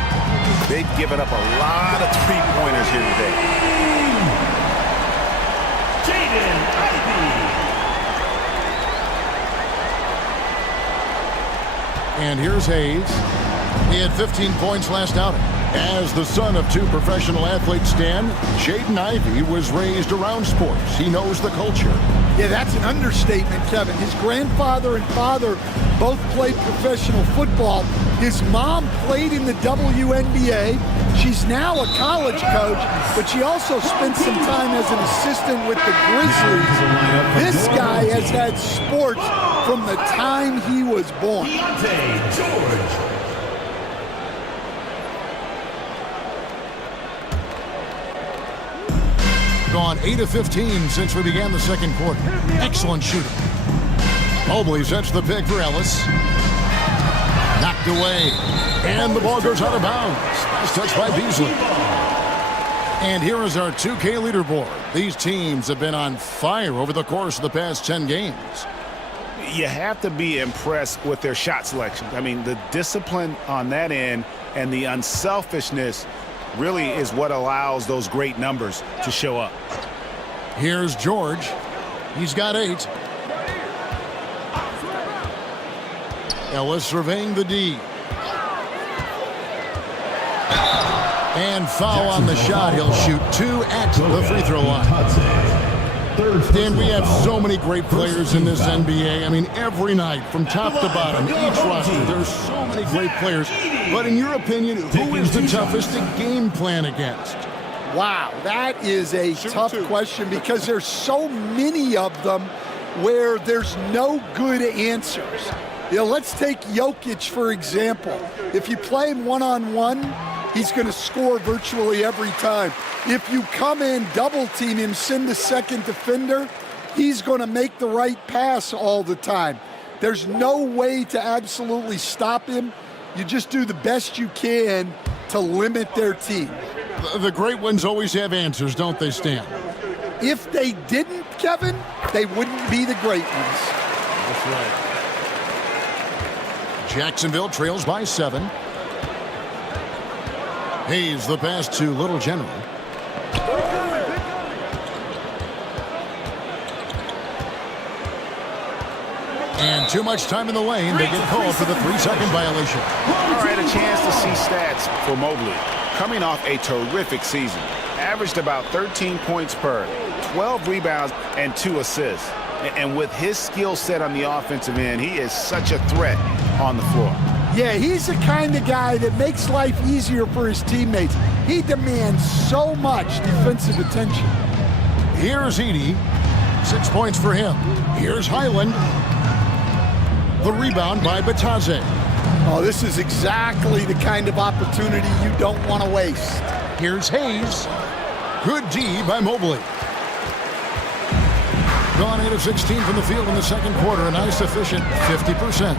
They've given up a lot of three-pointers here today. Jaden Ivey. And here's Hayes. He had 15 points last outing. As the son of 2 professional athletes, Stan, Jaden Ivey was raised around sports. He knows the culture. Yeah, that's an understatement, Kevin. His grandfather and father both played professional football. His mom played in the WNBA. She's now a college coach, but she also spent some time as an assistant with the Grizzlies. This guy has had sports from the time he was born. Gone 8 of 15 since we began the second quarter. Excellent shooting. Mobley sets the pick for Ellis. Knocked away. And the ball goes out of bounds. Nice touch by Beasley. And here is our 2K leaderboard. These teams have been on fire over the course of the past 10 games. You have to be impressed with their shot selection. I mean, the discipline on that end and the unselfishness really is what allows those great numbers to show up. Here's George. He's got 8. Ellis surveying the D. And foul on the shot. He'll shoot 2 at the free throw line. Dan, we have so many great players in this NBA. I mean, every night, from top to bottom, each roster, there's so many great players. But in your opinion, who is the toughest to game plan against? Wow, that is a tough question because there's so many of them where there's no good answers. You know, let's take Jokic, for example. If you play him one-on-one, he's going to score virtually every time. If you come in, double team him, send a second defender, he's going to make the right pass all the time. There's no way to absolutely stop him. You just do the best you can to limit their team. The great ones always have answers, don't they, Stan? If they didn't, Kevin, they wouldn't be the great ones. That's right. Jacksonville trails by 7. Hayes the pass to Little General. And too much time in the lane. They get called for the 3-second violation. All right, a chance to see stats for Mobley. Coming off a terrific season. Averaged about 13 points per, 12 rebounds, and 2 assists. And with his skill set on the offensive end, he is such a threat on the floor. Yeah, he's the kind of guy that makes life easier for his teammates. He demands so much defensive attention. Here's Edey. 6 points for him. Here's Highland. The rebound by Batadze. Oh, this is exactly the kind of opportunity you don't want to waste. Here's Hayes. Good D by Mobley. Gone 8 of 16 from the field in the second quarter. A nice efficient 50%.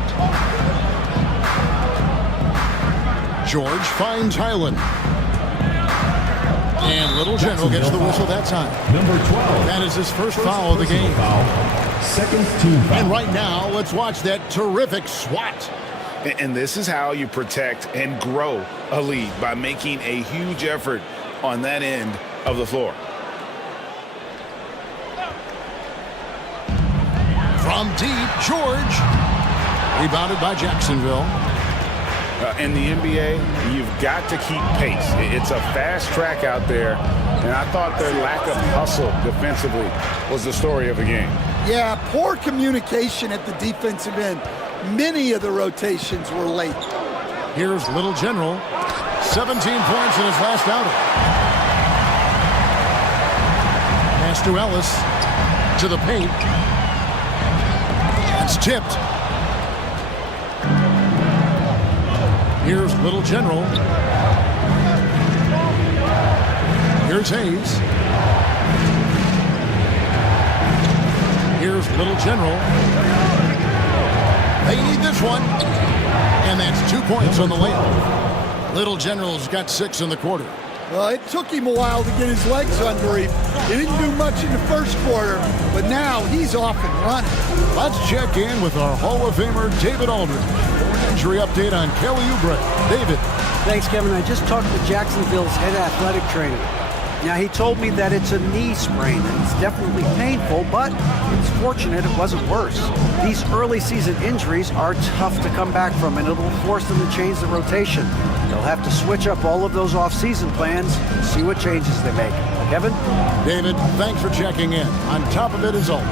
George finds Highland. And Little General gets the whistle that time. Number 12. That is his first foul of the game. Second team foul. And right now, let's watch that terrific swat. And this is how you protect and grow a lead, by making a huge effort on that end of the floor. From deep, George. Rebounded by Jacksonville. In the NBA, you've got to keep pace. It's a fast track out there, and I thought their lack of hustle defensively was the story of the game. Yeah, poor communication at the defensive end. Many of the rotations were late. Here's Little General. 17 points in his last outing. Pass to Ellis. To the paint. It's tipped. Here's Little General. Here's Hayes. Here's Little General. They need this one. And that's 2 points on the layup. Little General's got 6 in the quarter. Well, it took him a while to get his legs under him. He didn't do much in the first quarter, but now he's off and running. Let's check in with our Hall of Famer, David Aldridge. For an injury update on Kelly Oubre. David. Thanks, Kevin. I just talked to Jacksonville's head athletic trainer. Now, he told me that it's a knee sprain, and it's definitely painful, but it's fortunate it wasn't worse. These early season injuries are tough to come back from, and it'll force them to change the rotation. They'll have to switch up all of those off-season plans and see what changes they make. Kevin? David, thanks for checking in. On top of it is always.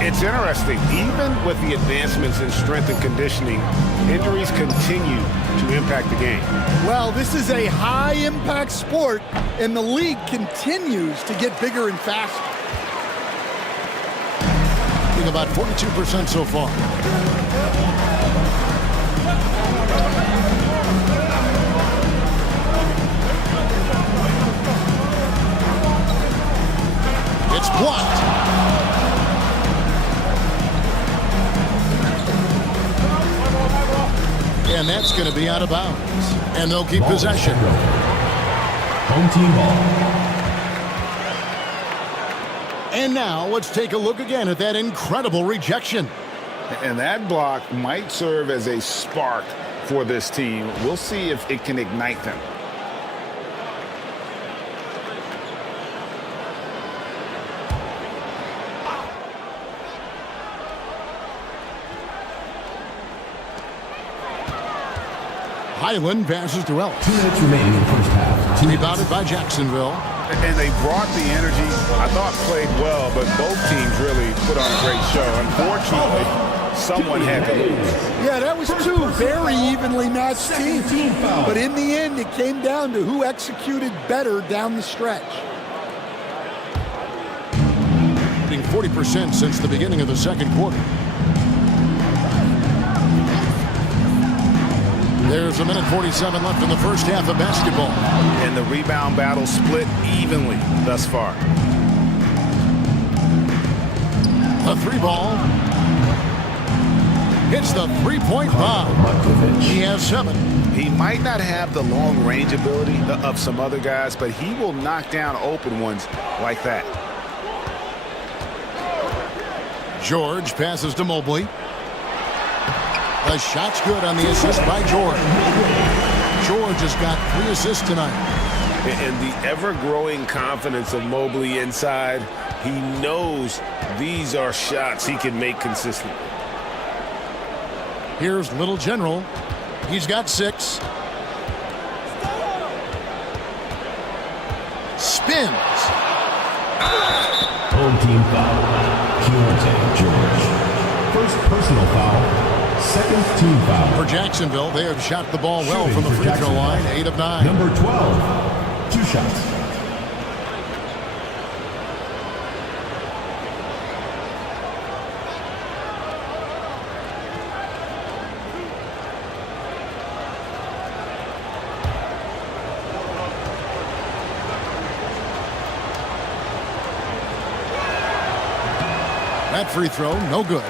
It's interesting. Even with the advancements in strength and conditioning, injuries continue to impact the game. Well, this is a high-impact sport, and the league continues to get bigger and faster. I think about 42% so far. It's blocked. And that's going to be out of bounds. And they'll keep possession. Home team ball. And now let's take a look again at that incredible rejection. And that block might serve as a spark for this team. We'll see if it can ignite them. Highland passes to Ellis. 2 minutes remaining in the first half. Rebounded by Jacksonville. And they brought the energy. I thought played well, but both teams really put on a great show. Unfortunately, someone had to lose. Yeah, that was two very evenly matched teams. But in the end, it came down to who executed better down the stretch. 40% since the beginning of the second quarter. There's a minute 47 left in the first half of basketball. And the rebound battle split evenly thus far. A 3-ball. Hits the three-point bomb. He has 7. He might not have the long-range ability of some other guys, but he will knock down open ones like that. George passes to Mobley. The shot's good on the assist by George. George has got 3 assists tonight. And the ever-growing confidence of Mobley inside, he knows these are shots he can make consistently. Here's Little General. He's got 6. Spins. Home team foul. George. First personal foul. Second team foul. For Jacksonville, they have shot the ball well from the free throw line. 8 of 9. Number 12. 2 shots. That free throw, no good.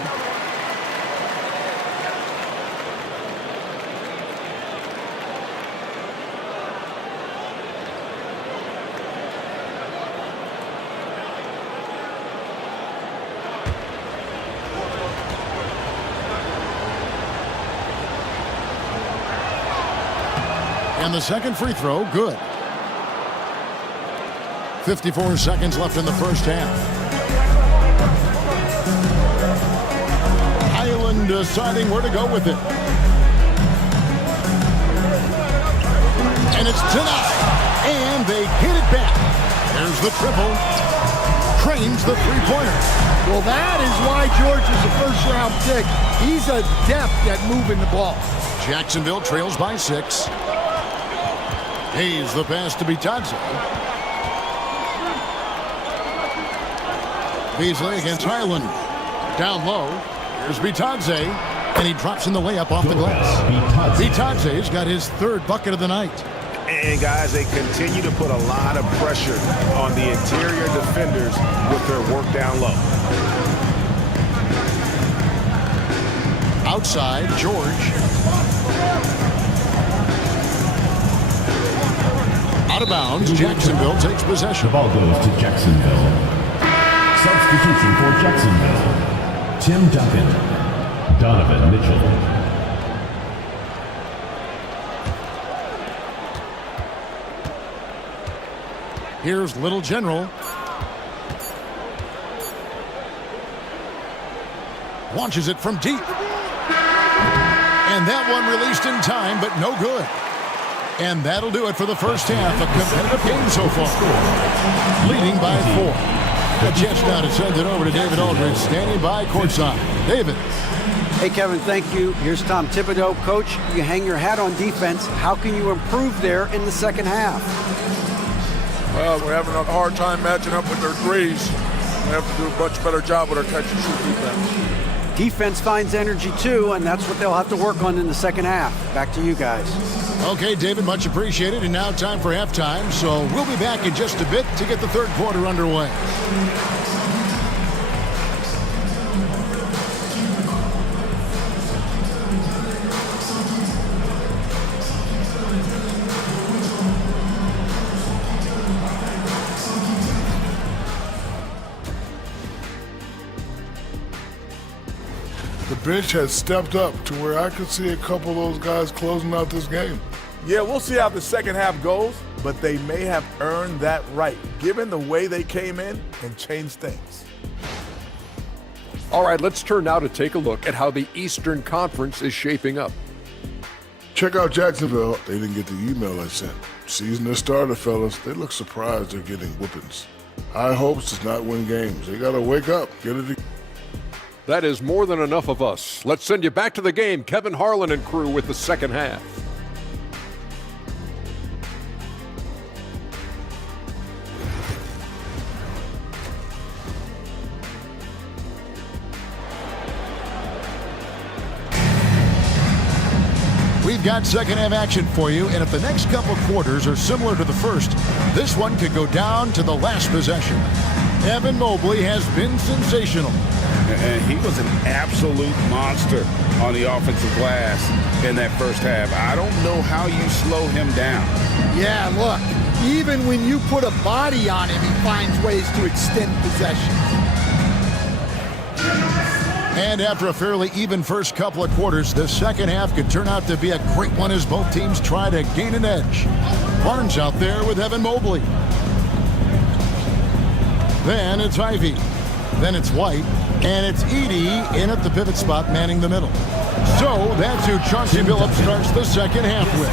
And the second free throw, good. 54 seconds left in the first half. Highland deciding where to go with it. And it's denied. And they hit it back. There's the triple. Cranes the three-pointer. Well, that is why George is a first-round pick. He's adept at moving the ball. Jacksonville trails by 6. Hayes the pass to Bitadze. Beasley against Highland. Down low. Here's Bitadze. And he drops in the layup off the glass. Bitadze's got his 3rd bucket of the night. And guys, they continue to put a lot of pressure on the interior defenders with their work down low. Outside, George. Out of bounds, Jacksonville takes possession. The ball goes to Jacksonville. Substitution for Jacksonville. Tim Duncan. Donovan Mitchell. Here's Little General. Launches it from deep. And that one released in time, but no good. And that'll do it for the first half. A competitive game so far. Leading by 4. A chance now to send it over to David Aldridge, standing by courtside. David. Hey, Kevin, thank you. Here's Tom Thibodeau. Coach, you hang your hat on defense. How can you improve there in the second half? Well, we're having a hard time matching up with their threes. We have to do a much better job with our catch-and-shoot defense. Defense finds energy, too, and that's what they'll have to work on in the second half. Back to you guys. Okay, David, much appreciated. And now time for halftime. So we'll be back in just a bit to get the third quarter underway. The bench has stepped up to where I could see a couple of those guys closing out this game. Yeah, we'll see how the second half goes, but they may have earned that right, given the way they came in and changed things. All right, let's turn now to take a look at how the Eastern Conference is shaping up. Check out Jacksonville. They didn't get the email I sent. Season their starter, fellas. They look surprised they're getting whoopings. High hopes does not win games. They got to wake up. Get it. That is more than enough of us. Let's send you back to the game. Kevin Harlan and crew with the second half. We've got second half action for you, and if the next couple quarters are similar to the first, this one could go down to the last possession. Evan Mobley has been sensational. And he was an absolute monster on the offensive glass in that first half. I don't know how you slow him down. Yeah, look, even when you put a body on him, he finds ways to extend possession. And after a fairly even first couple of quarters, the second half could turn out to be a great one as both teams try to gain an edge. Barnes out there with Evan Mobley. Then it's Ivy. Then it's White. And it's Edey in at the pivot spot, manning the middle. So that's who Chauncey Billups starts the second half with.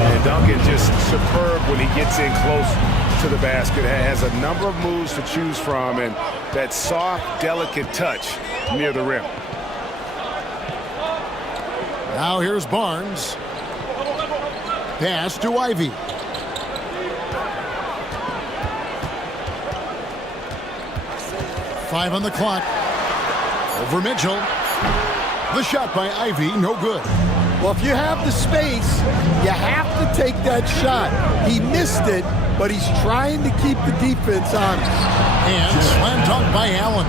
And Duncan just superb when he gets in close to the basket. Has a number of moves to choose from, and that soft, delicate touch near the rim. Now here's Barnes. Pass to Ivy. Five on the clock. Over Mitchell. The shot by Ivy, no good. Well, if you have the space, you have to take that shot. He missed it, but he's trying to keep the defense on him. And slam dunk by Allen.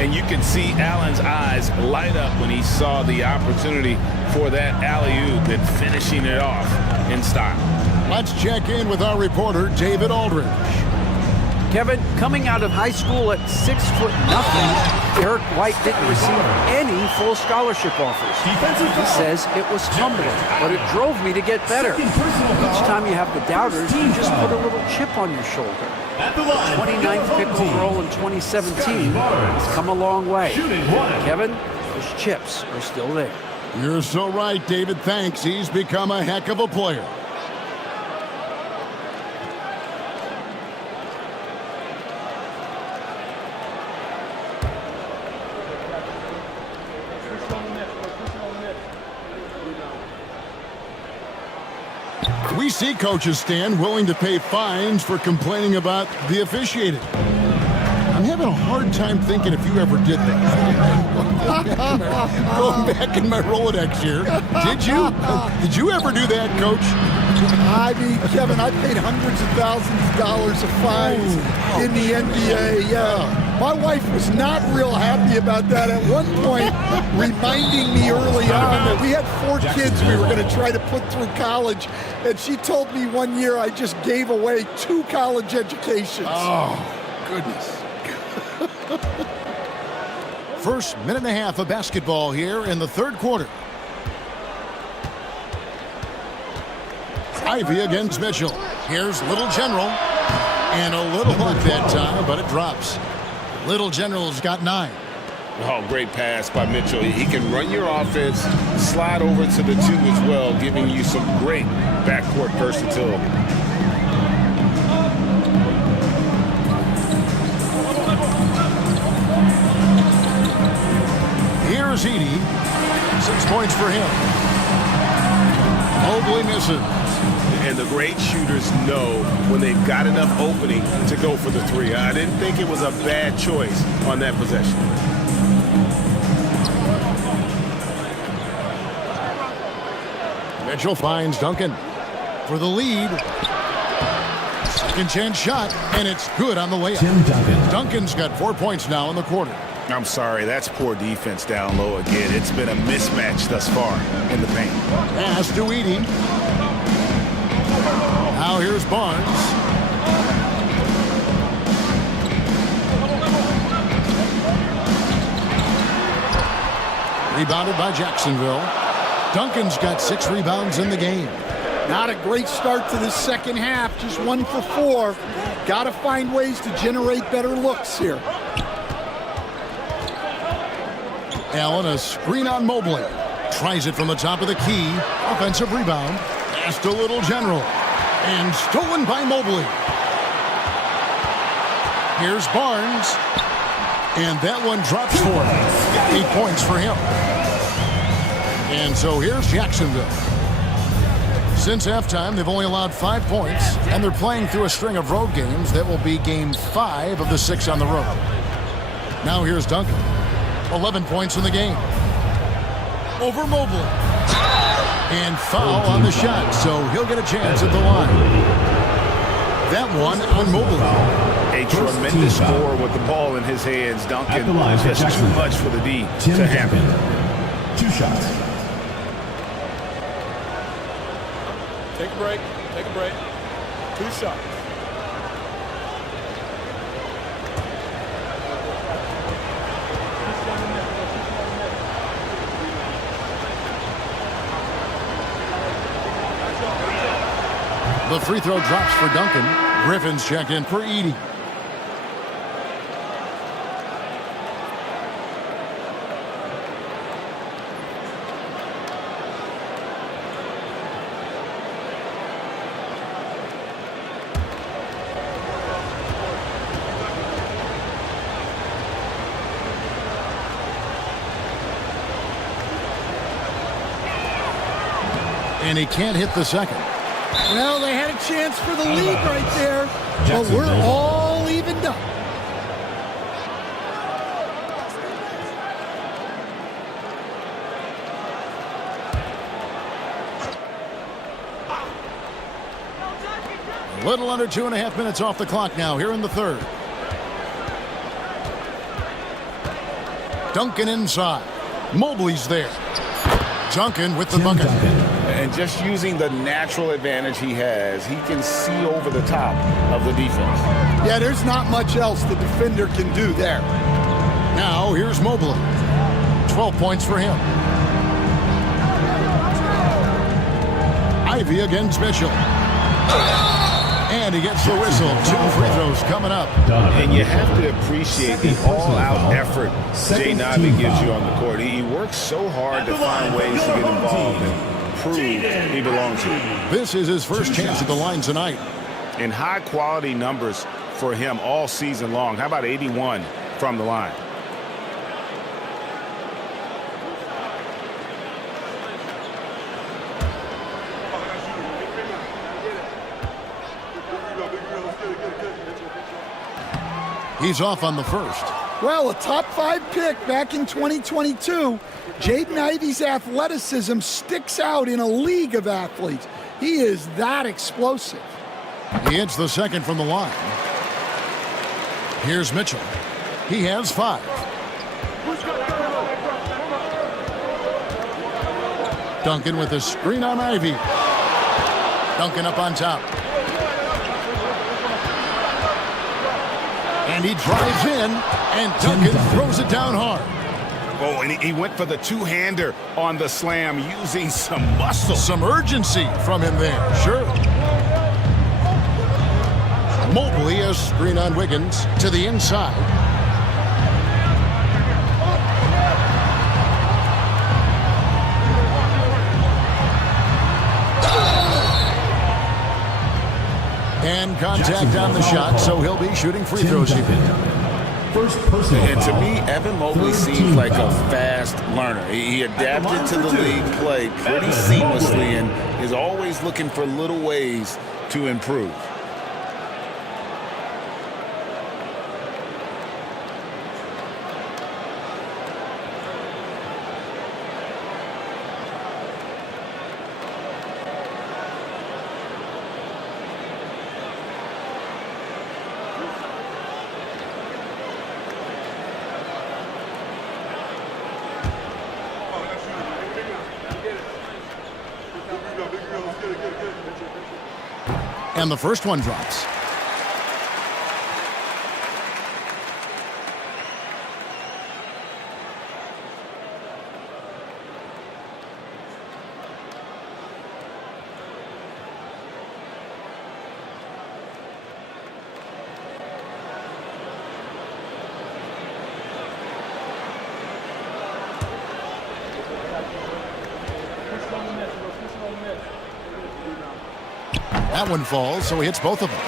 And you can see Allen's eyes light up when he saw the opportunity for that alley-oop and finishing it off in style. Let's check in with our reporter, David Aldridge. Kevin, coming out of high school at 6'0", Eric White didn't receive any full scholarship offers. He says it was humbling, but it drove me to get better. Each time you have the doubters, you just put a little chip on your shoulder. The 29th pick overall in 2017 has come a long way. Kevin, those chips are still there. You're so right, David. Thanks. He's become a heck of a player. We see coaches stand willing to pay fines for complaining about the officiating. I'm having a hard time thinking if you ever did that. Going back in my Rolodex here. Did you? Did you ever do that, Coach? I mean, Kevin, I paid hundreds of thousands of dollars of fines in the NBA. Yeah. My wife was not real happy about that at one point, reminding me early on that we had 4 kids we were going to try to put through college. And she told me one year I just gave away 2 college educations. Oh, goodness. First minute and a half of basketball here in the third quarter. Ivy against Mitchell. Here's Little General. And a little luck that time, but it drops. Little General's got 9. Oh, great pass by Mitchell. He can run your offense, slide over to the 2 as well, giving you some great backcourt versatility. Here's Edey. 6 points for him. Mobley misses. And the great shooters know when they've got enough opening to go for the 3. I didn't think it was a bad choice on that possession. Mitchell finds Duncan for the lead. Second chance shot, and it's good on the layup. Duncan's got 4 points now in the quarter. I'm sorry, that's poor defense down low again. It's been a mismatch thus far in the paint. Pass to Edey. Now here's Barnes. Rebounded by Jacksonville. Duncan's got 6 rebounds in the game. Not a great start to the second half, just 1 for 4. Got to find ways to generate better looks here. Allen, a screen on Mobley. Tries it from the top of the key. Offensive rebound. Pass to Little General. And stolen by Mobley. Here's Barnes. And that one drops for him. 8 points for him. And so here's Jacksonville. Since halftime, they've only allowed 5 points, and they're playing through a string of road games that will be game 5 of the 6 on the road. Now here's Duncan. 11 points in the game. Over Mobley. And foul on the shot, so he'll get a chance at the line. That one on Mobley. A tremendous score with the ball in his hands. Duncan, just too much for the D to handle. 2 shots. Take a break. Take a break. 2 shots. The free throw drops for Duncan. Griffin's checked in for Edey. And he can't hit the second. Well, they had a chance for the lead right there, but we're all evened up. A little under 2.5 minutes off the clock now here in the third. Duncan inside. Mobley's there. Duncan with the bucket. And just using the natural advantage he has, he can see over the top of the defense. Yeah, there's not much else the defender can do there. Now here's Mobley. 12 points for him. Ivy against Mitchell. And he gets the whistle. 2 free throws coming up. And you have to appreciate the all-out effort Jaden Ivey gives you on the court. He works so hard to find ways to get involved and prove he belongs here. This is his first chance at the line tonight. And high-quality numbers for him all season long. How about 81 from the line? He's off on the first. Well, a top 5 pick back in 2022. Jaden Ivey's athleticism sticks out in a league of athletes. He is that explosive. He hits the second from the line. Here's Mitchell. He has 5. Duncan with a screen on Ivy. Duncan up on top. And he drives in, and Duncan throws it down hard. Oh, and he went for the two-hander on the slam, using some muscle. Some urgency from him there, sure. Mobley, a screen on Wiggins, to the inside. And contact on the shot, so he'll be shooting free throws here. First personal And to foul. me, Evan Mobley seems like a fast learner. He adapted to the league play pretty seamlessly and is always looking for little ways to improve. And the first one drops. That one falls, so he hits both of them.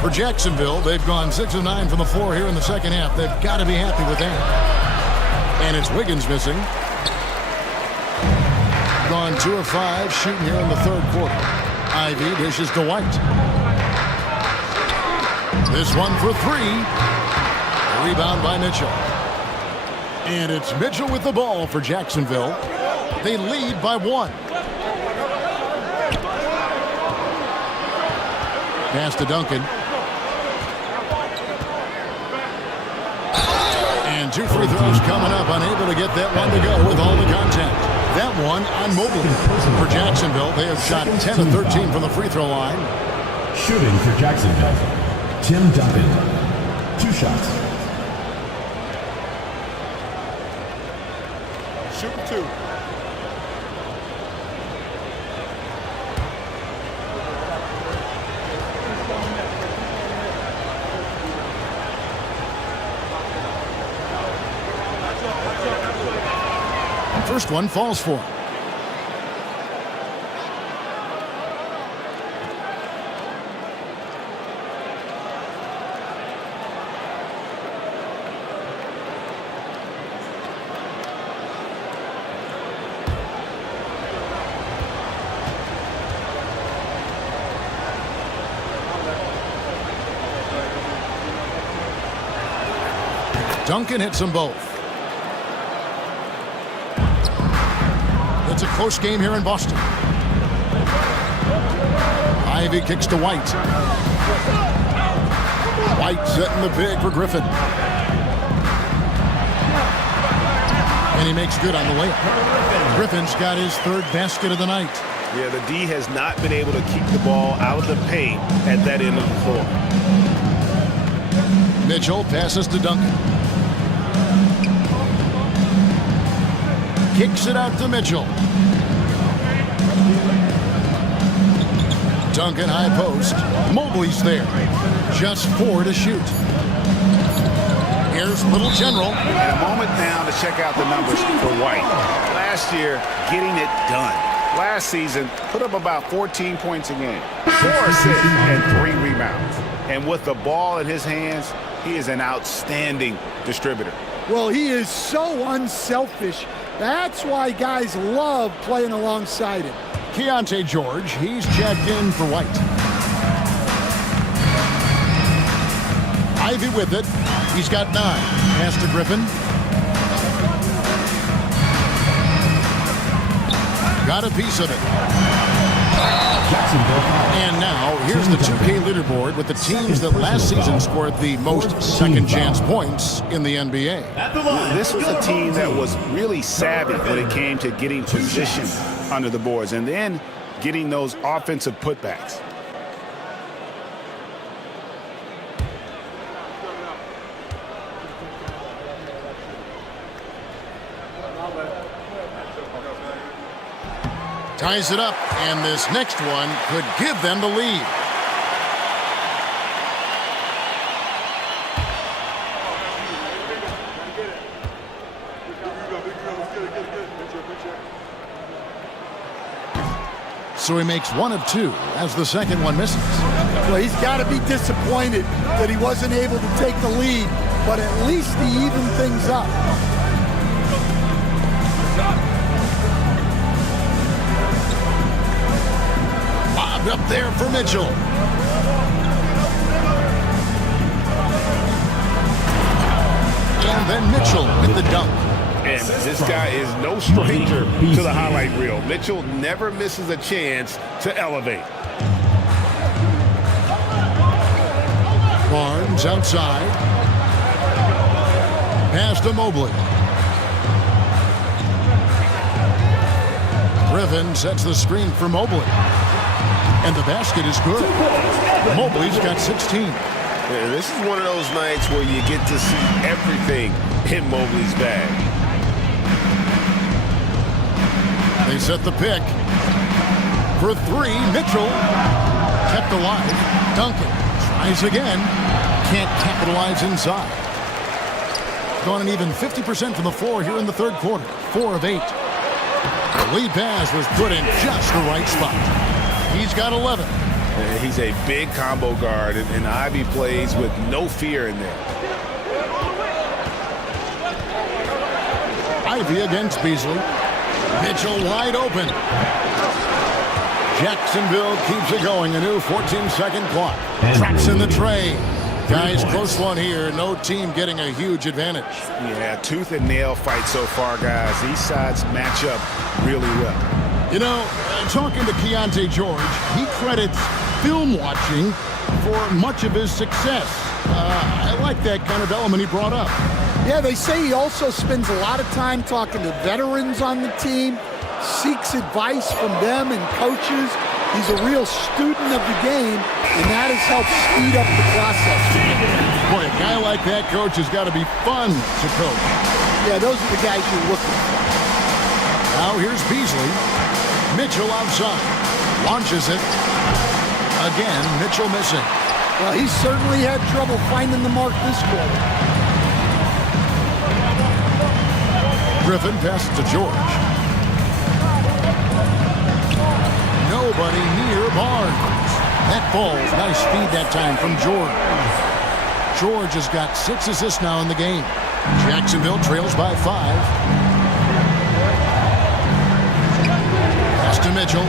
For Jacksonville, they've gone 6 of 9 from the floor here in the second half. They've got to be happy with that. And it's Wiggins missing. Gone 2 of 5 shooting here in the third quarter. Ivy dishes to White. This one for 3. Rebound by Mitchell. And it's Mitchell with the ball for Jacksonville. They lead by 1. Pass to Duncan. And 2 free throws coming up. Unable to get that one to go with all the contact. That one on Mobley. For Jacksonville, they have shot 10 of 13 from the free throw line. Shooting for Jacksonville, Tim Duncan. 2 shots. Shoot 2. First one falls for him. Duncan hits them both. It's a close game here in Boston. Ivy kicks to White. White setting the big for Griffin. And he makes good on the layup. Griffin's got his third basket of the night. Yeah, the D has not been able to keep the ball out of the paint at that end of the floor. Mitchell passes to Duncan. Kicks it out to Mitchell. Duncan high post. Mobley's there. Just 4 to shoot. Here's Little General. And a moment now to check out the numbers for White. Last year, getting it done. Last season, put up about 14 points a game, 4 assists and 3 rebounds. And with the ball in his hands, he is an outstanding distributor. Well, he is so unselfish. That's why guys love playing alongside him. Keontae George, he's checked in for White. Ivy with it. He's got 9. Pass to Griffin. Got a piece of it. And now, here's the 2K leaderboard with the teams that last season scored the most second-chance points in the NBA. This was a team that was really savvy when it came to getting position under the boards and then getting those offensive putbacks. Ties it up, and this next one could give them the lead. So he makes 1 of 2 as the second one misses. Well, he's got to be disappointed that he wasn't able to take the lead, but at least he evened things up. Up there for Mitchell. And then Mitchell with the dunk. And this guy is no stranger to the highlight reel. Mitchell never misses a chance to elevate. Barnes outside. Pass to Mobley. Griffin sets the screen for Mobley. And the basket is good. Mobley's got 16. Yeah, this is one of those nights where you get to see everything in Mobley's bag. They set the pick. For 3, Mitchell. Kept alive. Duncan tries again. Can't capitalize inside. Gone an even 50% from the floor here in the third quarter. 4 of 8. The lead pass was put in just the right spot. He's got 11. He's a big combo guard, and Ivy plays with no fear in there. Ivy against Beasley. Mitchell wide open. Jacksonville keeps it going. A new 14-second clock. Traps in the tray. Guys, close one here. No team getting a huge advantage. Yeah, tooth and nail fight so far, guys. These sides match up really well. You know, talking to Keontae George, he credits film watching for much of his success. I like that kind of element he brought up. Yeah, they say he also spends a lot of time talking to veterans on the team, seeks advice from them and coaches. He's a real student of the game, and that has helped speed up the process. Boy, a guy like that, coach, has got to be fun to coach. Yeah, those are the guys you're looking for. Now here's Beasley. Mitchell outside. Launches it. Again, Mitchell missing. Well, he certainly had trouble finding the mark this quarter. Griffin passes to George. Nobody near Barnes. That falls. Nice feed that time from George. George has got 6 assists now in the game. Jacksonville trails by 5. Pass to Mitchell.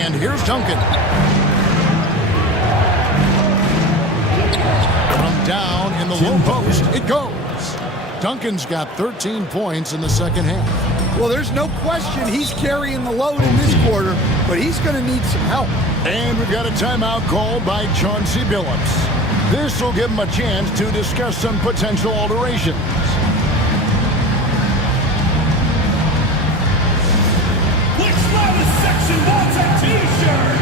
And here's Duncan. From down in the low post, it goes. Duncan's got 13 points in the second half. Well, there's no question he's carrying the load in this quarter, but he's going to need some help. And we've got a timeout called by Chauncey Billups. This will give him a chance to discuss some potential alterations. Which loudest section wants a t-shirt?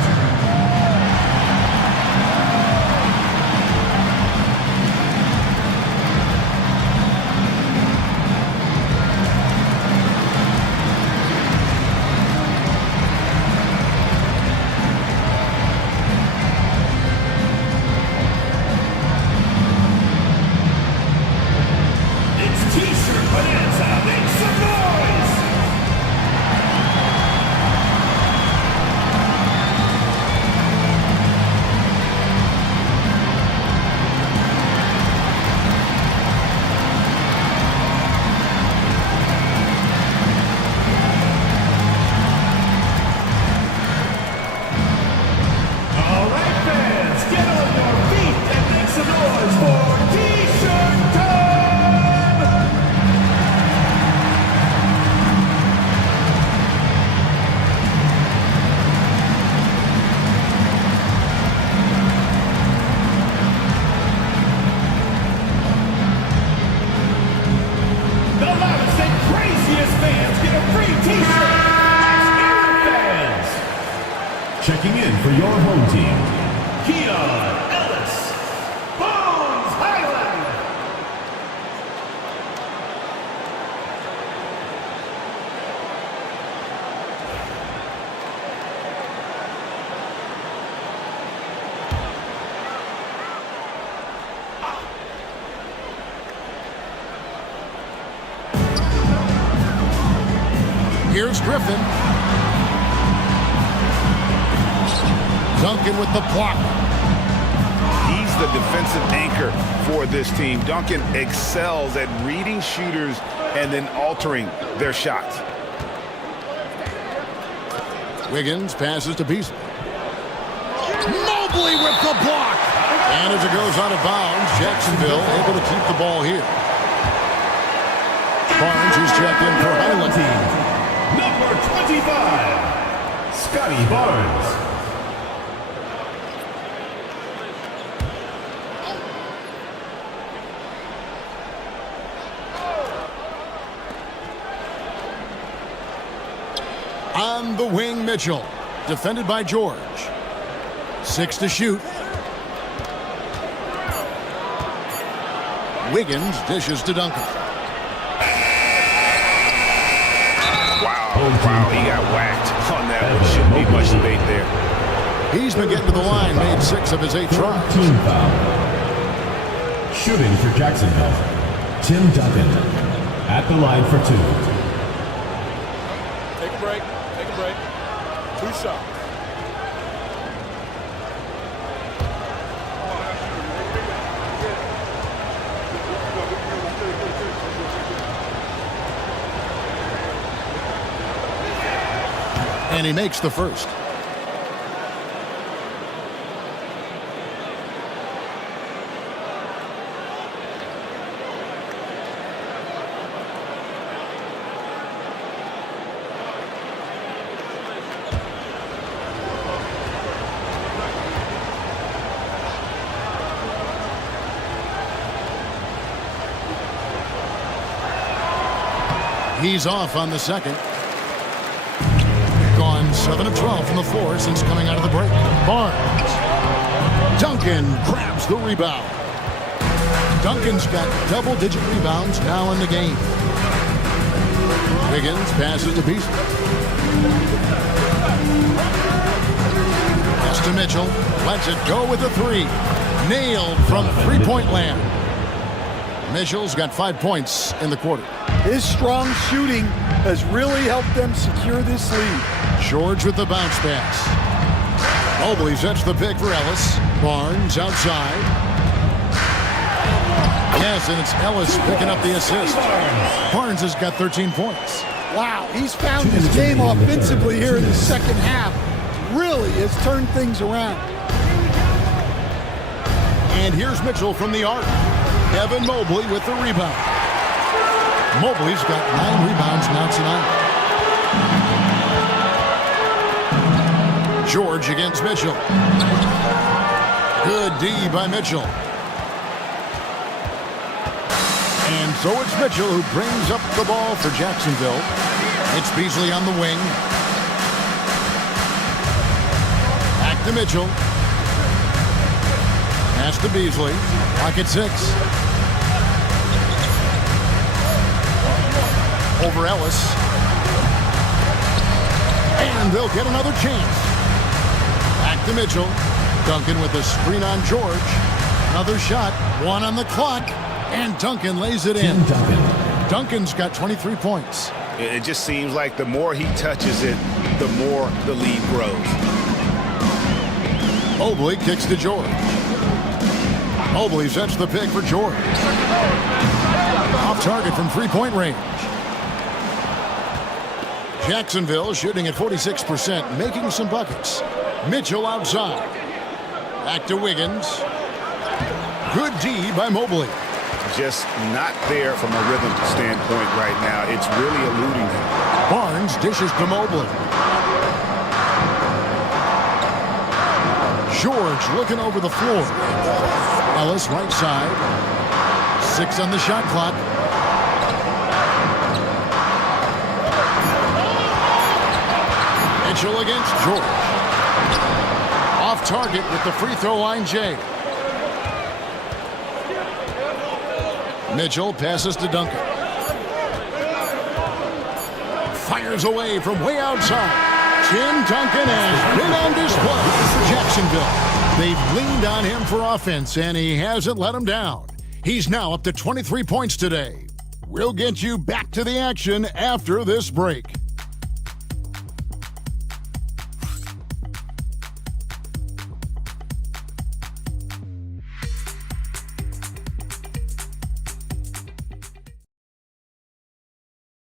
Checking in for your home team, Keon Ellis, Bones Highland. Here's Griffin. Duncan with the block. He's the defensive anchor for this team. Duncan excels at reading shooters and then altering their shots. Wiggins passes to Beasley. Mobley with the block. And as it goes out of bounds, Jacksonville able to keep the ball here. Barnes is checked in for Highland. Number 25, Scotty Barnes. On the wing, Mitchell. Defended by George. 6 to shoot. Wiggins dishes to Duncan. Wow, he got whacked on that one. Shouldn't be much debate there. He's been getting to the line, made 6 of his 8 tries. Team foul. Shooting for Jacksonville, Tim Duncan at the line for 2. Take a break. 2 shots. And he makes the first. He's off on the second. Gone 7 of 12 from the floor since coming out of the break. Barnes. Duncan grabs the rebound. Duncan's got double-digit rebounds now in the game. Wiggins passes to Beasley. Pass to Mitchell. Lets it go with a 3. Nailed from three-point land. Mitchell's got 5 points in the quarter. His strong shooting has really helped them secure this lead. George with the bounce pass. Mobley sets the pick for Ellis. Barnes outside. Yes, and it's Ellis picking up the assist. Barnes has got 13 points. Wow, he's found his game offensively here in the second half. Really has turned things around. And here's Mitchell from the arc. Evan Mobley with the rebound. Mobley's got 9 rebounds now tonight. George against Mitchell. Good D by Mitchell. And so it's Mitchell who brings up the ball for Jacksonville. It's Beasley on the wing. Back to Mitchell. Pass to Beasley. Pocket 6. Over Ellis. And they'll get another chance. Back to Mitchell. Duncan with a screen on George. Another shot. 1 on the clock. And Duncan lays it in. Duncan's got 23 points. It just seems like the more he touches it, the more the lead grows. Mobley kicks to George. Mobley sets the pick for George. Off target from 3-point range. Jacksonville shooting at 46%, making some buckets. Mitchell outside. Back to Wiggins. Good D by Mobley. Just not there from a rhythm standpoint right now. It's really eluding him. Barnes dishes to Mobley. George looking over the floor. Ellis right side. 6 on the shot clock. Mitchell against George. Off target with the free throw line, Jay. Mitchell passes to Duncan. Fires away from way outside. Tim Duncan has been on display for Jacksonville. They've leaned on him for offense, and he hasn't let them down. He's now up to 23 points today. We'll get you back to the action after this break.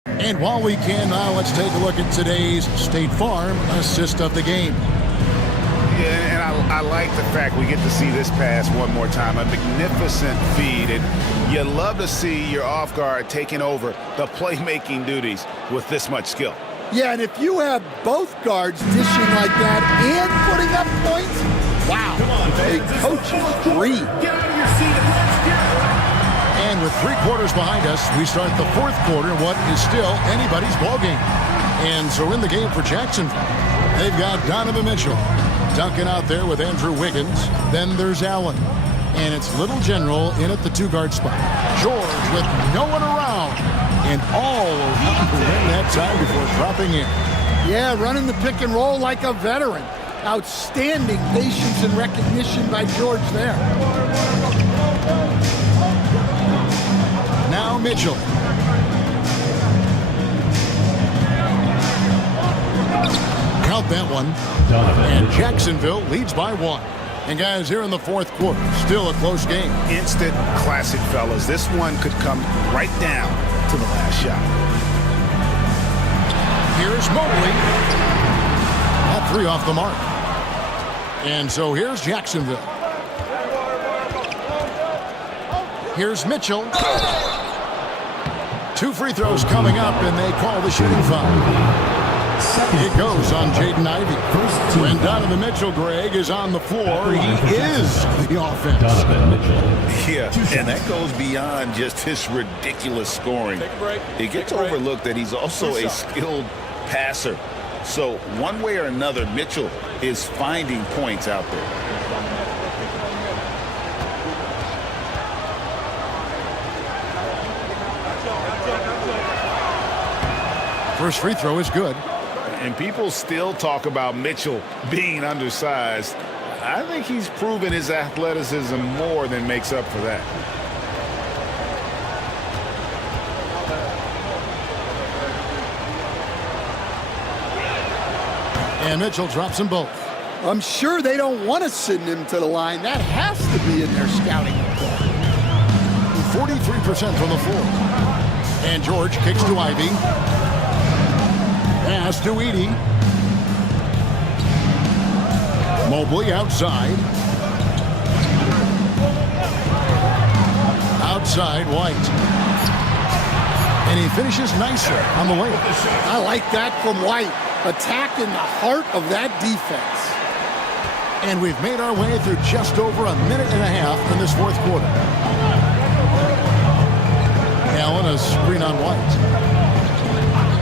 And while we can, now let's take a look at today's State Farm assist of the game. Yeah, and I like the fact we get to see this pass one more time. A magnificent feed, and you love to see your off guard taking over the playmaking duties with this much skill. Yeah, and if you have both guards dishing like that and putting up points, wow, a coach's dream. Get out of your seat and let's get it. And with 3 quarters behind us, we start the 4th quarter in what is still anybody's ballgame. And so in the game for Jacksonville, they've got Donovan Mitchell. Duncan out there with Andrew Wiggins. Then there's Allen. And it's Little General in at the 2-guard spot. George with no one around. And all around to win that time before dropping in. Yeah, running the pick and roll like a veteran. Outstanding patience and recognition by George there. Now Mitchell. Count that one. And Jacksonville leads by 1. And guys, here in the 4th quarter, still a close game. Instant classic, fellas. This one could come right down to the last shot. Here's Mobley. That 3 off the mark. And so here's Jacksonville. Here's Mitchell. 2 free throws coming up, and they call the shooting foul. It goes on Jaden Ivey. When Donovan Mitchell, Greg, is on the floor, he is the offense. Yeah, and that goes beyond just his ridiculous scoring. It gets overlooked that he's also a skilled passer. So one way or another, Mitchell is finding points out there. First free throw is good. And people still talk about Mitchell being undersized. I think he's proven his athleticism more than makes up for that. And Mitchell drops them both. I'm sure they don't want to send him to the line. That has to be in their scouting report. 43% from the floor. And George kicks to Ivy. Pass to Edey. Mobley outside. Outside, White. And he finishes nicely on the layup. I like that from White. Attacking the heart of that defense. And we've made our way through just over a minute and a half in this fourth quarter. Allen, a screen on White.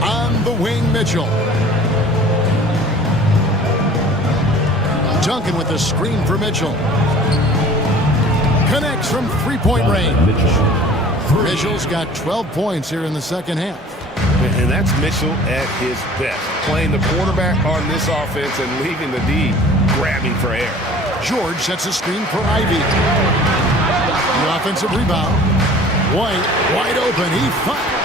On the wing, Mitchell. Duncan with the screen for Mitchell. Connects from three-point range. Mitchell's got 12 points here in the second half. And that's Mitchell at his best. Playing the quarterback on this offense and leaving the D grabbing for air. George sets a screen for Ivy. The offensive rebound. White, wide open. He fires.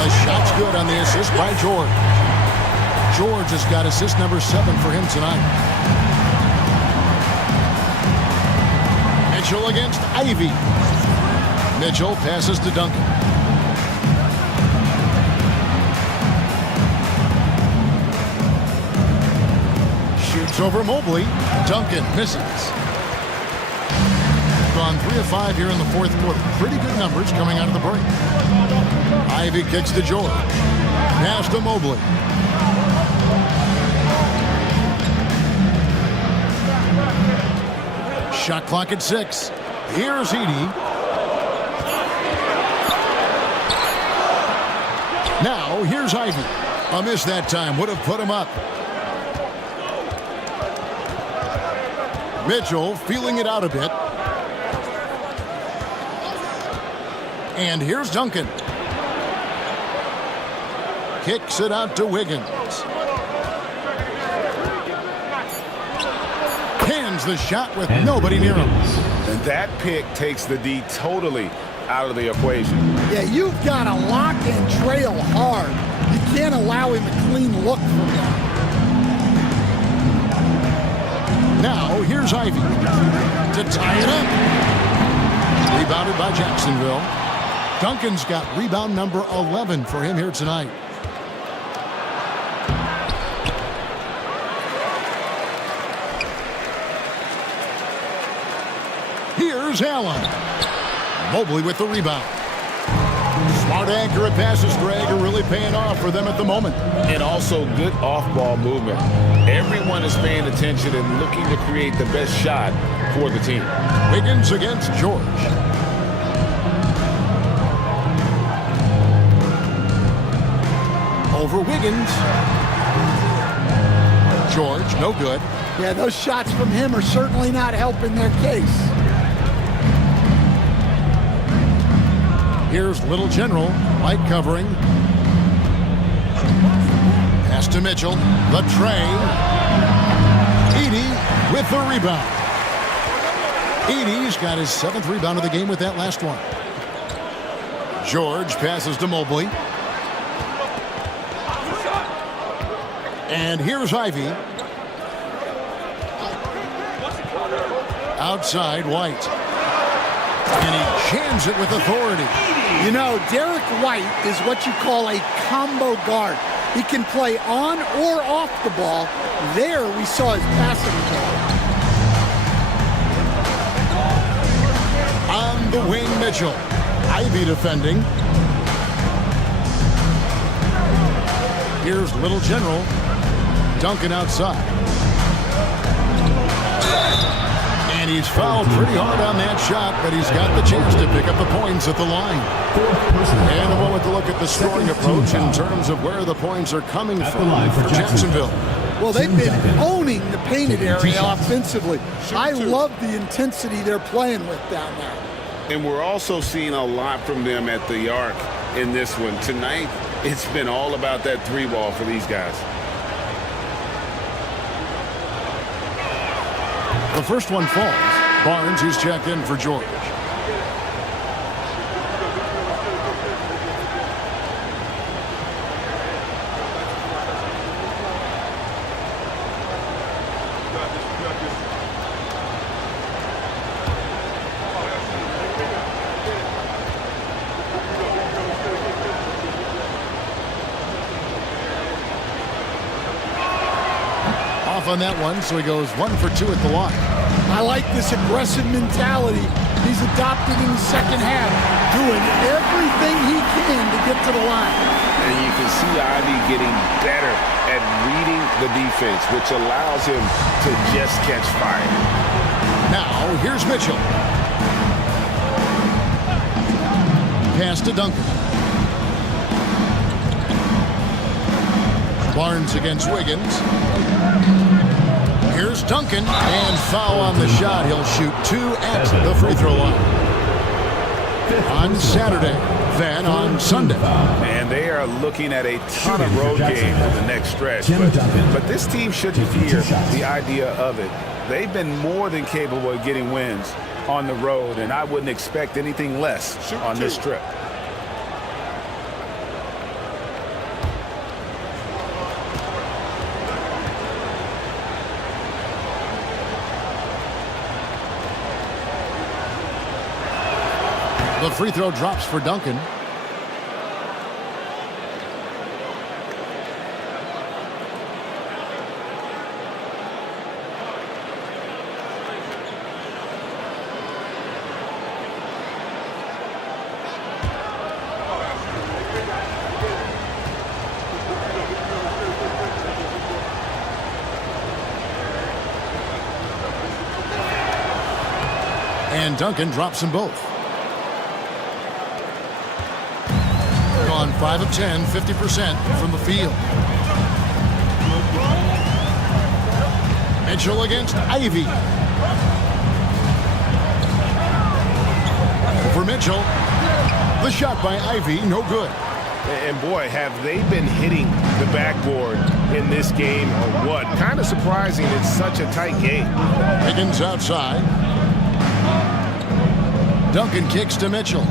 The shot's good on the assist by George. George has got assist number 7 for him tonight. Mitchell against Ivy. Mitchell passes to Duncan. Shoots over Mobley. Duncan misses. Gone 3 of 5 here in the fourth quarter. Pretty good numbers coming out of the break. Ivy kicks to George. Pass to Mobley. Shot clock at 6. Here's Edey. Now, here's Ivy. A miss that time. Would have put him up. Mitchell feeling it out a bit. And here's Duncan. Kicks it out to Wiggins. Cans the shot with nobody near him. And that pick takes the D totally out of the equation. Yeah, you've got to lock and trail hard. You can't allow him a clean look from that. Now, here's Ivy to tie it up. Rebounded by Jacksonville. Duncan's got rebound number 11 for him here tonight. Here's Allen. Mobley with the rebound. Smart, accurate passes, Greg, are really paying off for them at the moment. And also good off-ball movement. Everyone is paying attention and looking to create the best shot for the team. Wiggins against George. Over Wiggins. George, no good. Yeah, those shots from him are certainly not helping their case. Here's Little General, light covering. Pass to Mitchell, the tray. Edey with the rebound. Edey's got his 7th rebound of the game with that last one. George passes to Mobley. And here's Ivy. Outside, White. And he jams it with authority. You know, Derek White is what you call a combo guard. He can play on or off the ball. There we saw his passing ability. On the wing, Mitchell. Ivy defending. Here's Little General. Duncan outside. And he's fouled pretty hard on that shot, but he's got the chance to pick up the points at the line. And a moment to look at the scoring approach in terms of where the points are coming from for Jacksonville. Well, they've been owning the painted area offensively. I love the intensity they're playing with down there. And we're also seeing a lot from them at the arc in this one. Tonight, it's been all about that 3-ball for these guys. The first one falls. Barnes, who's checked in for George. off on that one, so he goes 1 for 2 at the line. I like this aggressive mentality he's adopted in the second half, doing everything he can to get to the line. And you can see Ivy getting better at reading the defense, which allows him to just catch fire. Now, here's Mitchell. Pass to Duncan. Barnes against Wiggins. Here's Duncan, and foul on the shot. He'll shoot 2 at the free throw line. On Saturday, then on Sunday. And they are looking at a ton of road games in the next stretch. But this team shouldn't fear the idea of it. They've been more than capable of getting wins on the road, and I wouldn't expect anything less on this trip. The free throw drops for Duncan. And Duncan drops them both. On 5 of 10, 50% from the field. Mitchell against Ivy. For Mitchell, the shot by Ivy, no good. And boy, have they been hitting the backboard in this game or what? Kind of surprising, it's such a tight game. Higgins outside. Duncan kicks to Mitchell.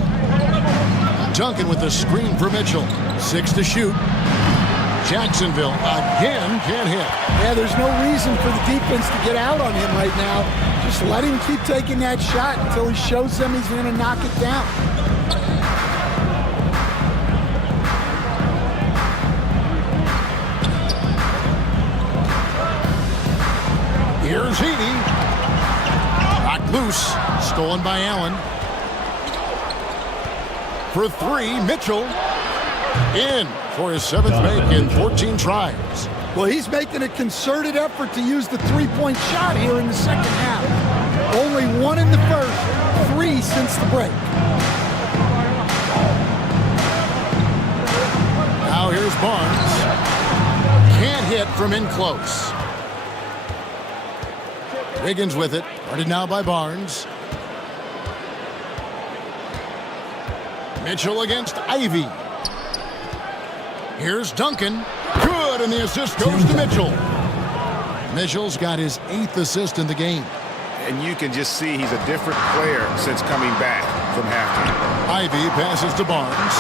Duncan with the screen for Mitchell. 6 to shoot. Jacksonville again can't hit. Yeah, there's no reason for the defense to get out on him right now. Just let him keep taking that shot until he shows them he's going to knock it down. Here's Heaney. Knocked loose. Stolen by Allen. For 3, Mitchell in for his 7th make in 14 tries. Well, he's making a concerted effort to use the three-point shot here in the second half. Only 1 in the first, 3 since the break. Now here's Barnes. Can't hit from in close. Wiggins with it. Guarded now by Barnes. Mitchell against Ivy. Here's Duncan. Good, and the assist goes to Mitchell. Mitchell's got his 8th assist in the game. And you can just see he's a different player since coming back from halftime. Ivy passes to Barnes.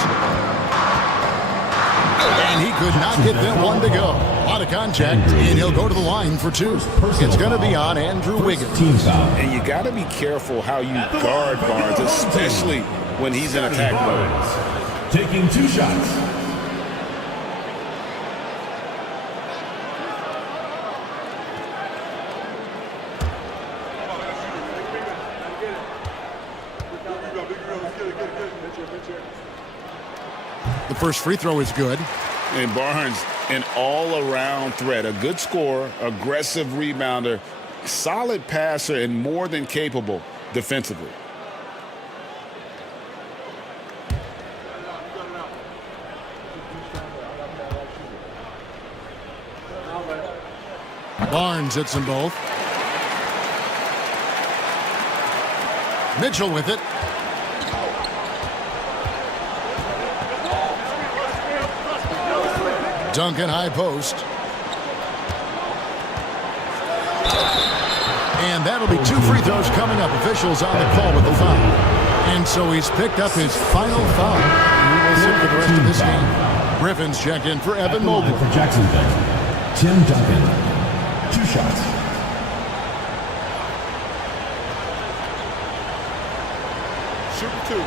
And he could not get that one to go. A lot of contact, and he'll go to the line for 2. It's going to be on Andrew Wiggins. And you got to be careful how you guard Barnes, especially when he's in attack mode. Taking 2 shots. The first free throw is good. And Barnes, an all-around threat, a good scorer, aggressive rebounder, solid passer, and more than capable defensively. Barnes hits them both. Mitchell with it. Duncan high post. And that'll be 2 free throws coming up. Officials on the call with the foul. And so he's picked up his final foul. He will sit for the rest of this game. Griffin's checked in for Evan Mobley. For Jacksonville, Tim Duncan. 2 shots. Shoot 2.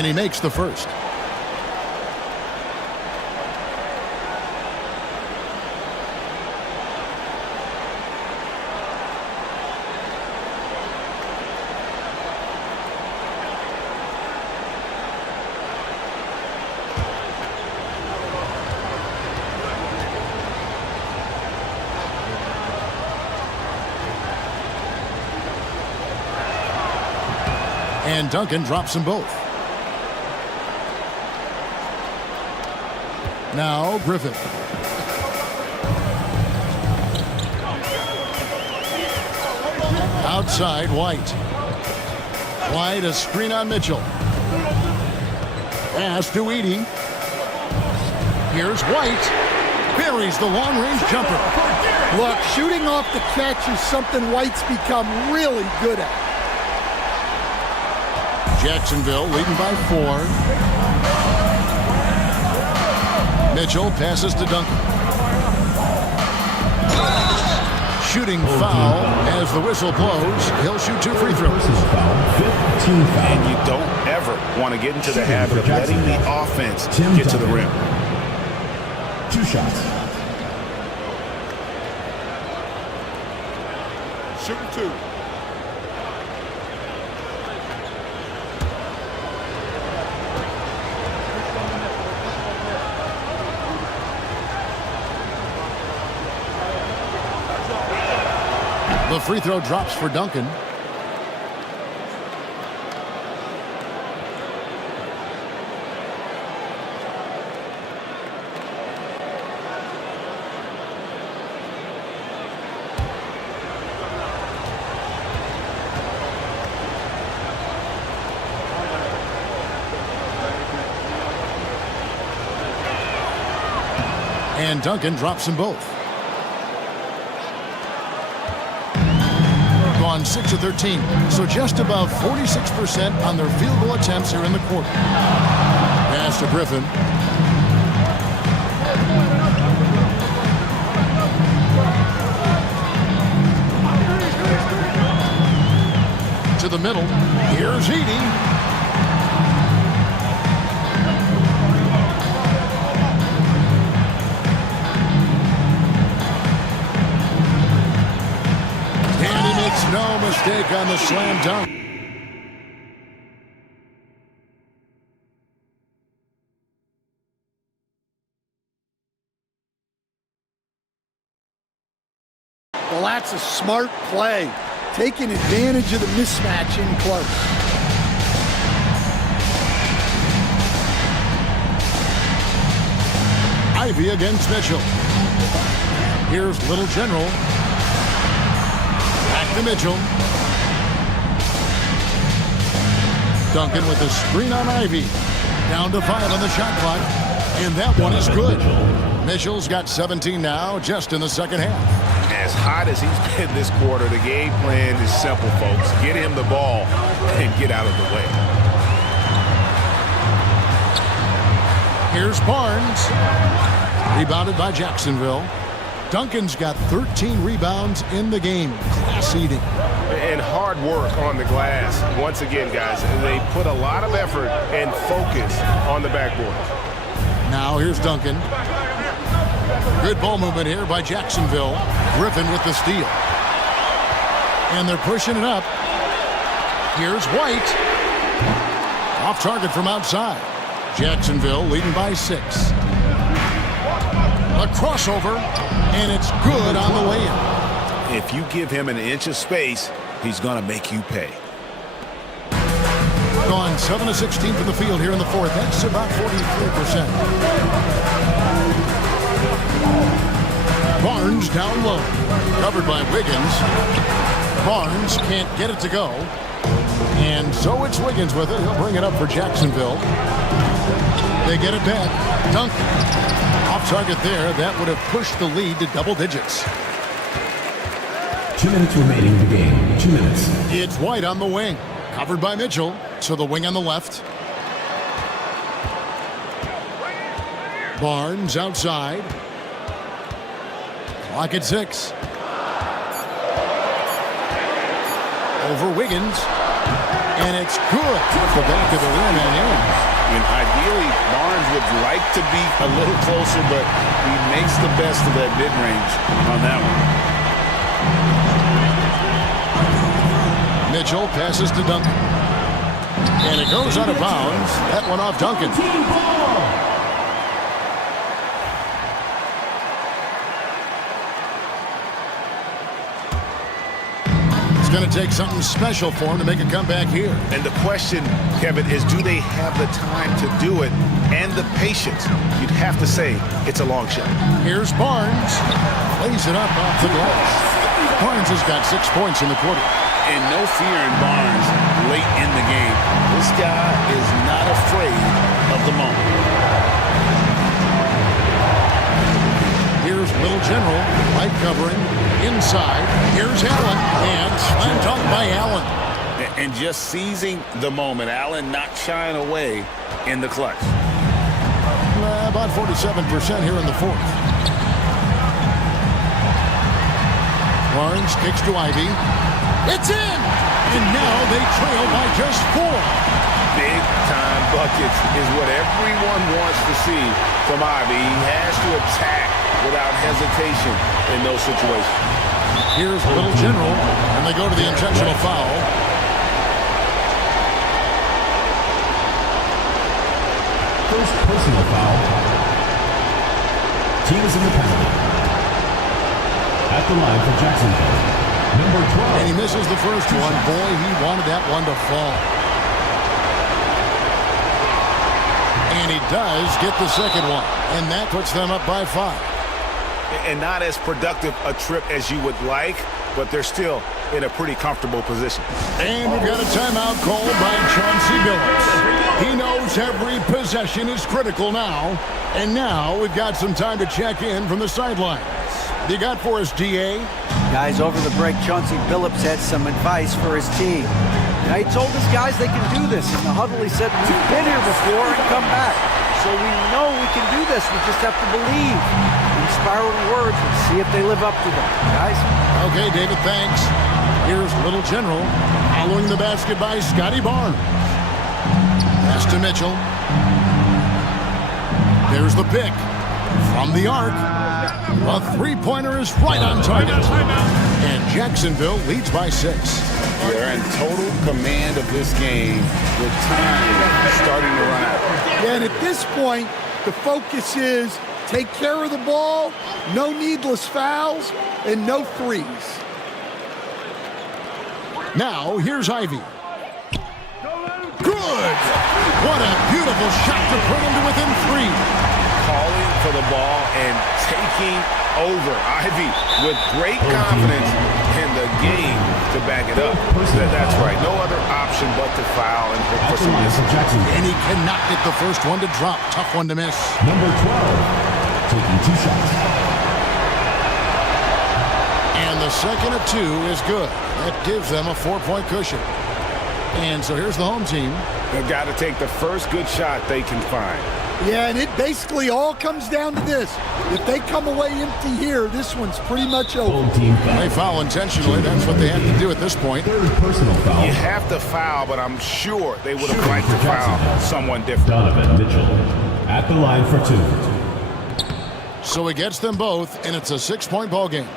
And he makes the first. And Duncan drops them both. Now Griffin. Outside White. White, a screen on Mitchell. Pass to Edie. Here's White. Buries the long-range jumper. Look, shooting off the catch is something White's become really good at. Jacksonville leading by 4. Mitchell passes to Duncan. Shooting foul as the whistle blows. He'll shoot 2 free throws. And you don't ever want to get into the habit of letting the offense get to the rim. 2 shots. Shooting 2. The free throw drops for Duncan. And Duncan drops them both. Gone 6 of 13, so just above 46% on their field goal attempts here in the quarter. Pass to Griffin. To the middle. Here's Edie. No mistake on the slam dunk. Well, that's a smart play. Taking advantage of the mismatch in close. Ivy against Mitchell. Here's Little General. Back to Mitchell. Duncan with the screen on Ivy. Down to 5 on the shot clock. And that one is good. Mitchell's got 17 now, just in the second half. As hot as he's been this quarter, the game plan is simple, folks. Get him the ball and get out of the way. Here's Barnes. Rebounded by Jacksonville. Duncan's got 13 rebounds in the game. Class eating. And hard work on the glass. Once again, guys, they put a lot of effort and focus on the backboard. Now here's Duncan. Good ball movement here by Jacksonville. Griffin with the steal. And they're pushing it up. Here's White. Off target from outside. Jacksonville leading by 6. A crossover, and it's good on the way in. If you give him an inch of space, he's going to make you pay. Gone 7 of 16 from the field here in the fourth. That's about 43%. Barnes down low. Covered by Wiggins. Barnes can't get it to go. And so it's Wiggins with it. He'll bring it up for Jacksonville. They get it back. Duncan. Off target there. That would have pushed the lead to double digits. 2 minutes remaining in the game. 2 minutes. It's White on the wing. Covered by Mitchell. To the wing on the left. Barnes outside. Clock at 6. Over Wiggins. And it's good off the back of the rim and in. And ideally, Barnes would like to be a little closer, but he makes the best of that mid-range on that one. Mitchell passes to Duncan. And it goes out of bounds. That one off Duncan. It's going to take something special for him to make a comeback here. And the question, Kevin, is do they have the time to do it and the patience? You'd have to say it's a long shot. Here's Barnes. Lays it up off the glass. Barnes has got 6 points in the quarter. And no fear in Barnes late in the game. This guy is not afraid of the moment. Here's Little General, light covering, inside. Here's Allen, and slam dunk by Allen. And just seizing the moment. Allen not shying away in the clutch. About 47% here in the fourth. Barnes kicks to Ivy. It's in! And now they trail by just 4. Big-time buckets is what everyone wants to see from Ivy. He has to attack without hesitation in those situations. Here's Little General, and they go to the intentional foul. First personal foul. Team is in the penalty. At the line for Jacksonville. Number 12. And he misses the first one. Boy, he wanted that one to fall. And he does get the second one. And that puts them up by 5. And not as productive a trip as you would like, but they're still in a pretty comfortable position. And we've got a timeout called by Chauncey Billups. He knows every possession is critical now. And now we've got some time to check in from the sidelines. What you got for us, DA? Guys, over the break, Chauncey Billups had some advice for his team. Now, he told his guys they can do this. In the huddle, he said, we've been here before and come back. So we know we can do this. We just have to believe. Inspiring words. Let's see if they live up to them. Guys? Okay, David, thanks. Here's Little General following the basket by Scotty Barnes. Pass to Mitchell. There's the pick from the arc. A three-pointer is right on target. And Jacksonville leads by 6. They're in total command of this game with time starting to run out. Yeah, and at this point, the focus is take care of the ball, no needless fouls, and no threes. Now, here's Ivy. Good! What a beautiful shot to put him to within 3. Calling for the ball and taking over. Ivy with great confidence in the game to back it up. That's right. No other option but to foul and look for some misses. And he cannot get the first one to drop. Tough one to miss. Number 12, taking 2 shots. And the second of 2 is good. That gives them a 4-point cushion. And so here's the home team. They've got to take the first good shot they can find. Yeah, and it basically all comes down to this. If they come away empty here, this one's pretty much over. They foul intentionally. That's what they have to do at this point. Personal foul. You have to foul, but I'm sure they would have liked to foul someone different. Donovan Mitchell at the line for 2. So he gets them both, and it's a 6-point ball game.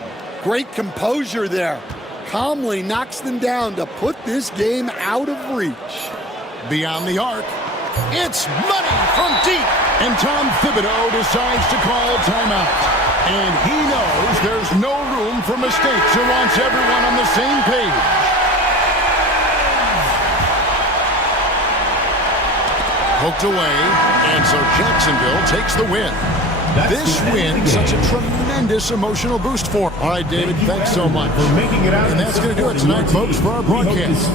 Great composure there. Calmly knocks them down to put this game out of reach. Beyond the arc. It's money from deep. And Tom Thibodeau decides to call timeout. And he knows there's no room for mistakes. He wants everyone on the same page. Poked away. And so Jacksonville takes the win. This win, such a tremendous emotional boost for him. All right, David, thanks so much. For making it out. And that's going to do it tonight, folks, for our broadcast.